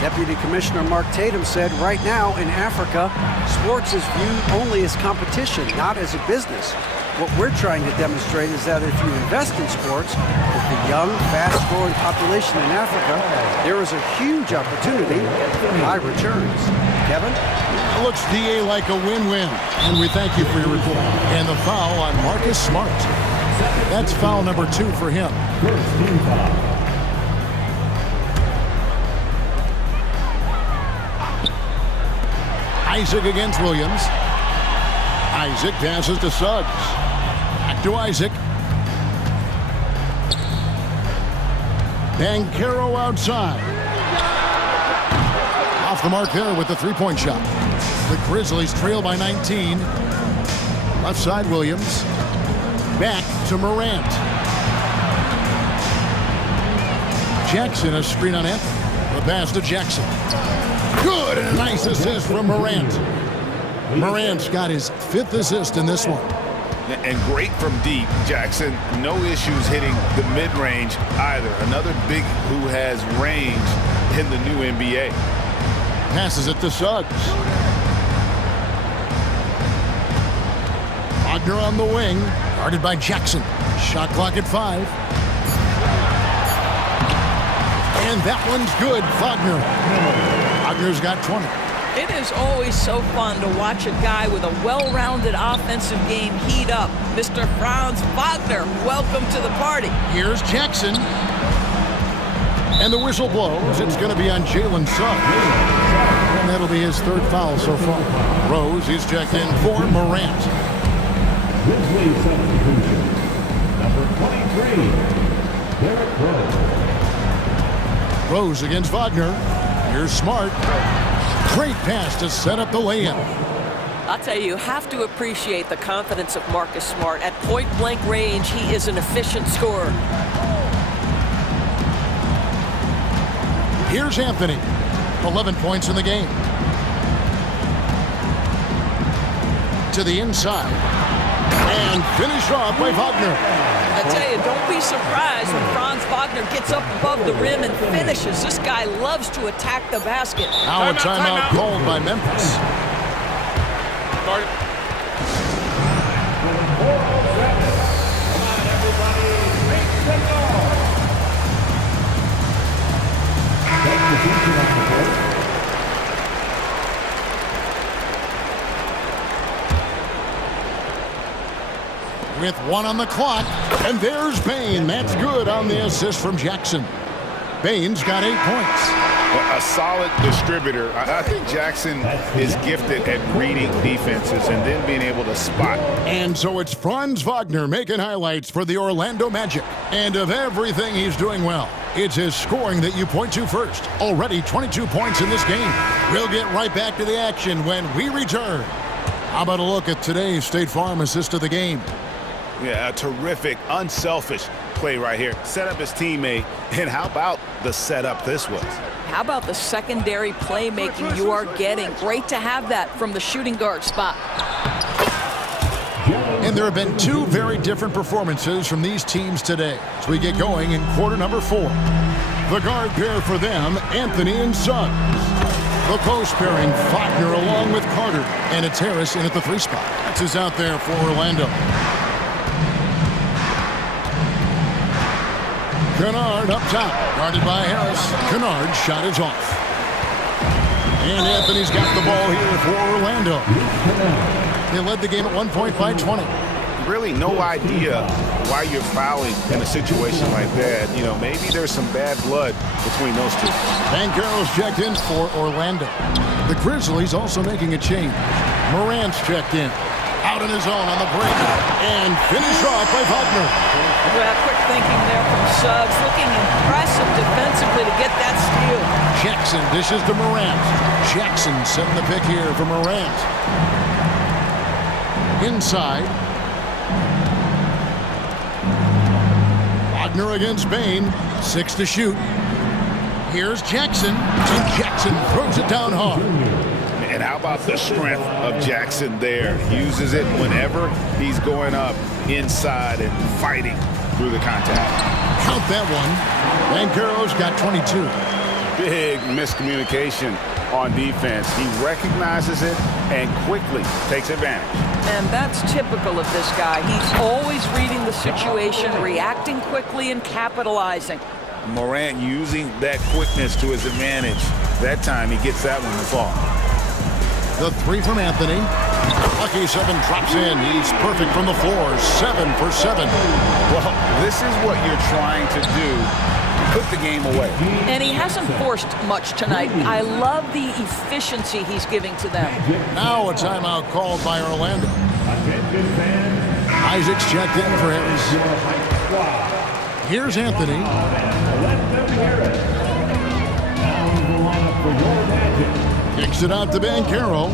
Deputy Commissioner Mark Tatum said right now in Africa, sports is viewed only as competition, not as a business. What we're trying to demonstrate is that if you invest in sports, with the young, fast-growing population in Africa, there is a huge opportunity for high returns. Kevin? It looks, DA, like a win-win. And we thank you for your report. And the foul on Marcus Smart. That's foul number 2 for him. First team foul. Isaac against Williams. Isaac passes to Suggs. Back to Isaac. Banchero outside. Off the mark there with the three-point shot. The Grizzlies trail by 19. Left side, Williams. Back to Morant. Jackson, a screen on Anthony. The pass to Jackson. Good, and a nice assist from Morant. Morant's got his 5th assist in this one. And great from deep, Jackson. No issues hitting the mid-range either. Another big who has range in the new NBA. Passes it to Suggs. Wagner on the wing, guarded by Jackson. Shot clock at 5. And that one's good, Wagner. Wagner's got 20. It is always so fun to watch a guy with a well-rounded offensive game heat up. Mr. Franz Wagner, welcome to the party. Here's Jackson. And the whistle blows. It's going to be on Jalen Suggs. And that'll be his 3rd foul so far. Rose is checked in for Morant. Grizzly substitution. Number 23, Derek Rose. Rose against Wagner. Here's Smart. Great pass to set up the lay-in. I'll tell you, you have to appreciate the confidence of Marcus Smart. At point-blank range, he is an efficient scorer. Here's Anthony. 11 points in the game. To the inside. And finished off by Wagner. I tell you, don't be surprised when Franz Wagner gets up above the rim and finishes. This guy loves to attack the basket. Now a timeout called by Memphis. With 1 on the clock, and there's Bain. That's good on the assist from Jackson. Bain's got 8 points. A solid distributor. I think Jackson is gifted at reading defenses and then being able to spot. And so it's Franz Wagner making highlights for the Orlando Magic. And of everything he's doing well, it's his scoring that you point to first. Already 22 points in this game. We'll get right back to the action when we return. How about a look at today's State Farm assist of the game? Yeah, a terrific, unselfish play right here. Set up his teammate, and how about the setup this was? How about the secondary playmaking you are getting? Great to have that from the shooting guard spot. And there have been 2 very different performances from these teams today as we get going in quarter number 4. The guard pair for them, Anthony and Suggs. The post pairing, Wagner along with Carter, and it's Harris in at the 3 spot. That's who's out there for Orlando. Kennard up top, guarded by Harris. Kennard's shot is off. And Anthony's got the ball here for Orlando. They led the game at 1 point by 20. Really no idea why you're fouling in a situation like that. You know, maybe there's some bad blood between those two. Banchero's checked in for Orlando. The Grizzlies also making a change. Morant's checked in. Out on his own on the break. And finished off by Wagner. Well, quick thinking there from Suggs. Looking impressive defensively to get that steal. Jackson dishes to Morant. Jackson setting the pick here for Morant. Inside. Wagner against Bain. 6 to shoot. Here's Jackson. And Jackson throws it down hard. And how about the strength of Jackson there? Uses it whenever he's going up inside and fighting through the contact. Count that one. Banchero's got 22. Big miscommunication on defense. He recognizes it and quickly takes advantage. And that's typical of this guy. He's always reading the situation, reacting quickly, and capitalizing. Morant using that quickness to his advantage. That time he gets that one to fall. The 3 from Anthony. Lucky 7 drops in. He's perfect from the floor. 7 for 7. Well, this is what you're trying to do. Put the game away. And he hasn't forced much tonight. I love the efficiency he's giving to them. Now a timeout called by Orlando. Isaac's checked in for Harris. Here's Anthony. Kicks it out to Banchero.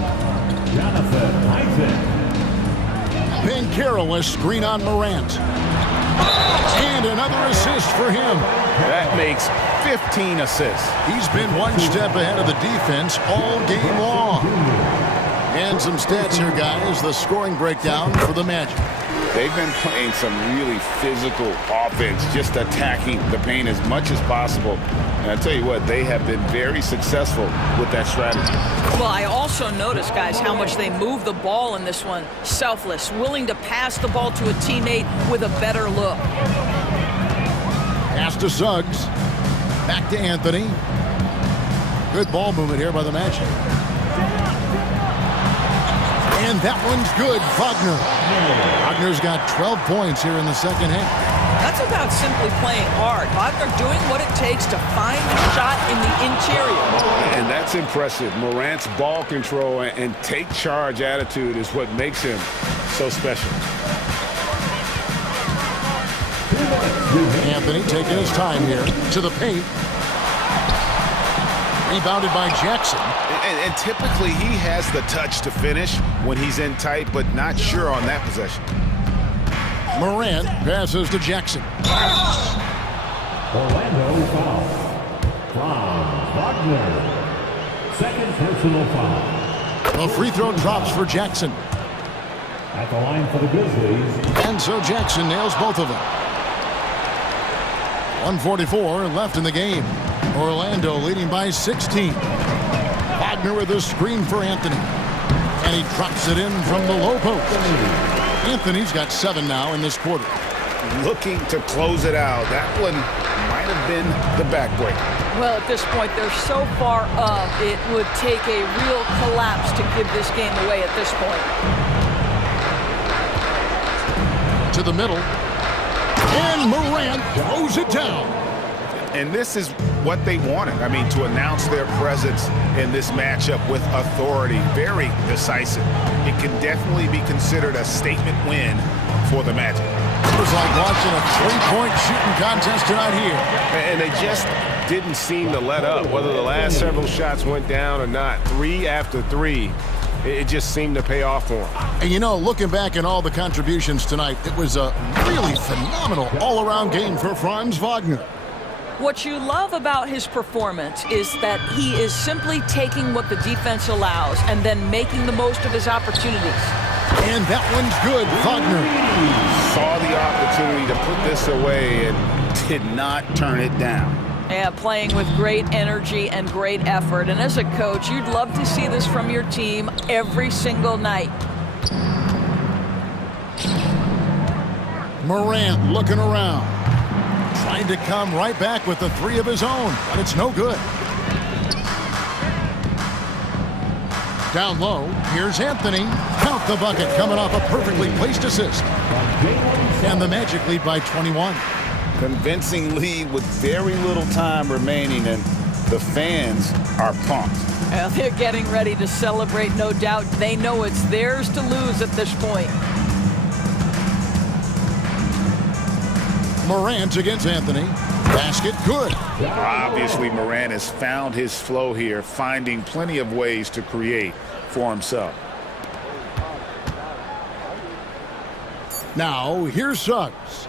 Banchero, a screen on Morant. And another assist for him. That makes 15 assists. He's been one step ahead of the defense all game long. And some stats here, guys. The scoring breakdown for the Magic. They've been playing some really physical offense, just attacking the paint as much as possible. And I tell you what, they have been very successful with that strategy. Well, I also noticed, guys, how much they move the ball in this one. Selfless, willing to pass the ball to a teammate with a better look. Pass to Suggs. Back to Anthony. Good ball movement here by the Magic. And that one's good. Wagner. Wagner's got 12 points here in the second half. That's about simply playing hard. Wagner doing what it takes to find the shot in the interior. And that's impressive. Morant's ball control and take charge attitude is what makes him so special. Anthony taking his time here to the paint. Rebounded by Jackson. And typically he has the touch to finish when he's in tight, but not sure on that possession. Morant passes to Jackson. Orlando foul. Franz Wagner. Second personal foul. The free throw drops for Jackson. At the line for the Grizzlies. And so Jackson nails both of them. 1:44 left in the game. Orlando leading by 16. Wagner with a screen for Anthony. And he drops it in from the low post. Anthony's got 7 now in this quarter. Looking to close it out. That one might have been the backbreaker. Well, at this point, they're so far up, it would take a real collapse to give this game away at this point. To the middle. And Morant throws it down. And this is what they wanted. I mean, to announce their presence in this matchup with authority. Very decisive. It can definitely be considered a statement win for the Magic. It was like watching a three-point shooting contest tonight here. And they just didn't seem to let up, whether the last several shots went down or not. 3 after 3. It just seemed to pay off for them. And you know, looking back at all the contributions tonight, it was a really phenomenal all-around game for Franz Wagner. What you love about his performance is that he is simply taking what the defense allows and then making the most of his opportunities. And that one's good, Wagner. Saw the opportunity to put this away and did not turn it down. Yeah, playing with great energy and great effort. And as a coach, you'd love to see this from your team every single night. Morant looking around. Trying to come right back with the 3 of his own, but it's no good. Down low, here's Anthony. Count the bucket, coming off a perfectly placed assist. And the Magic lead by 21. Convincing lead with very little time remaining, and the fans are pumped. Well, they're getting ready to celebrate, no doubt. They know it's theirs to lose at this point. Morant against Anthony. Basket good. Obviously, Morant has found his flow here, finding plenty of ways to create for himself. Now, here's Suggs.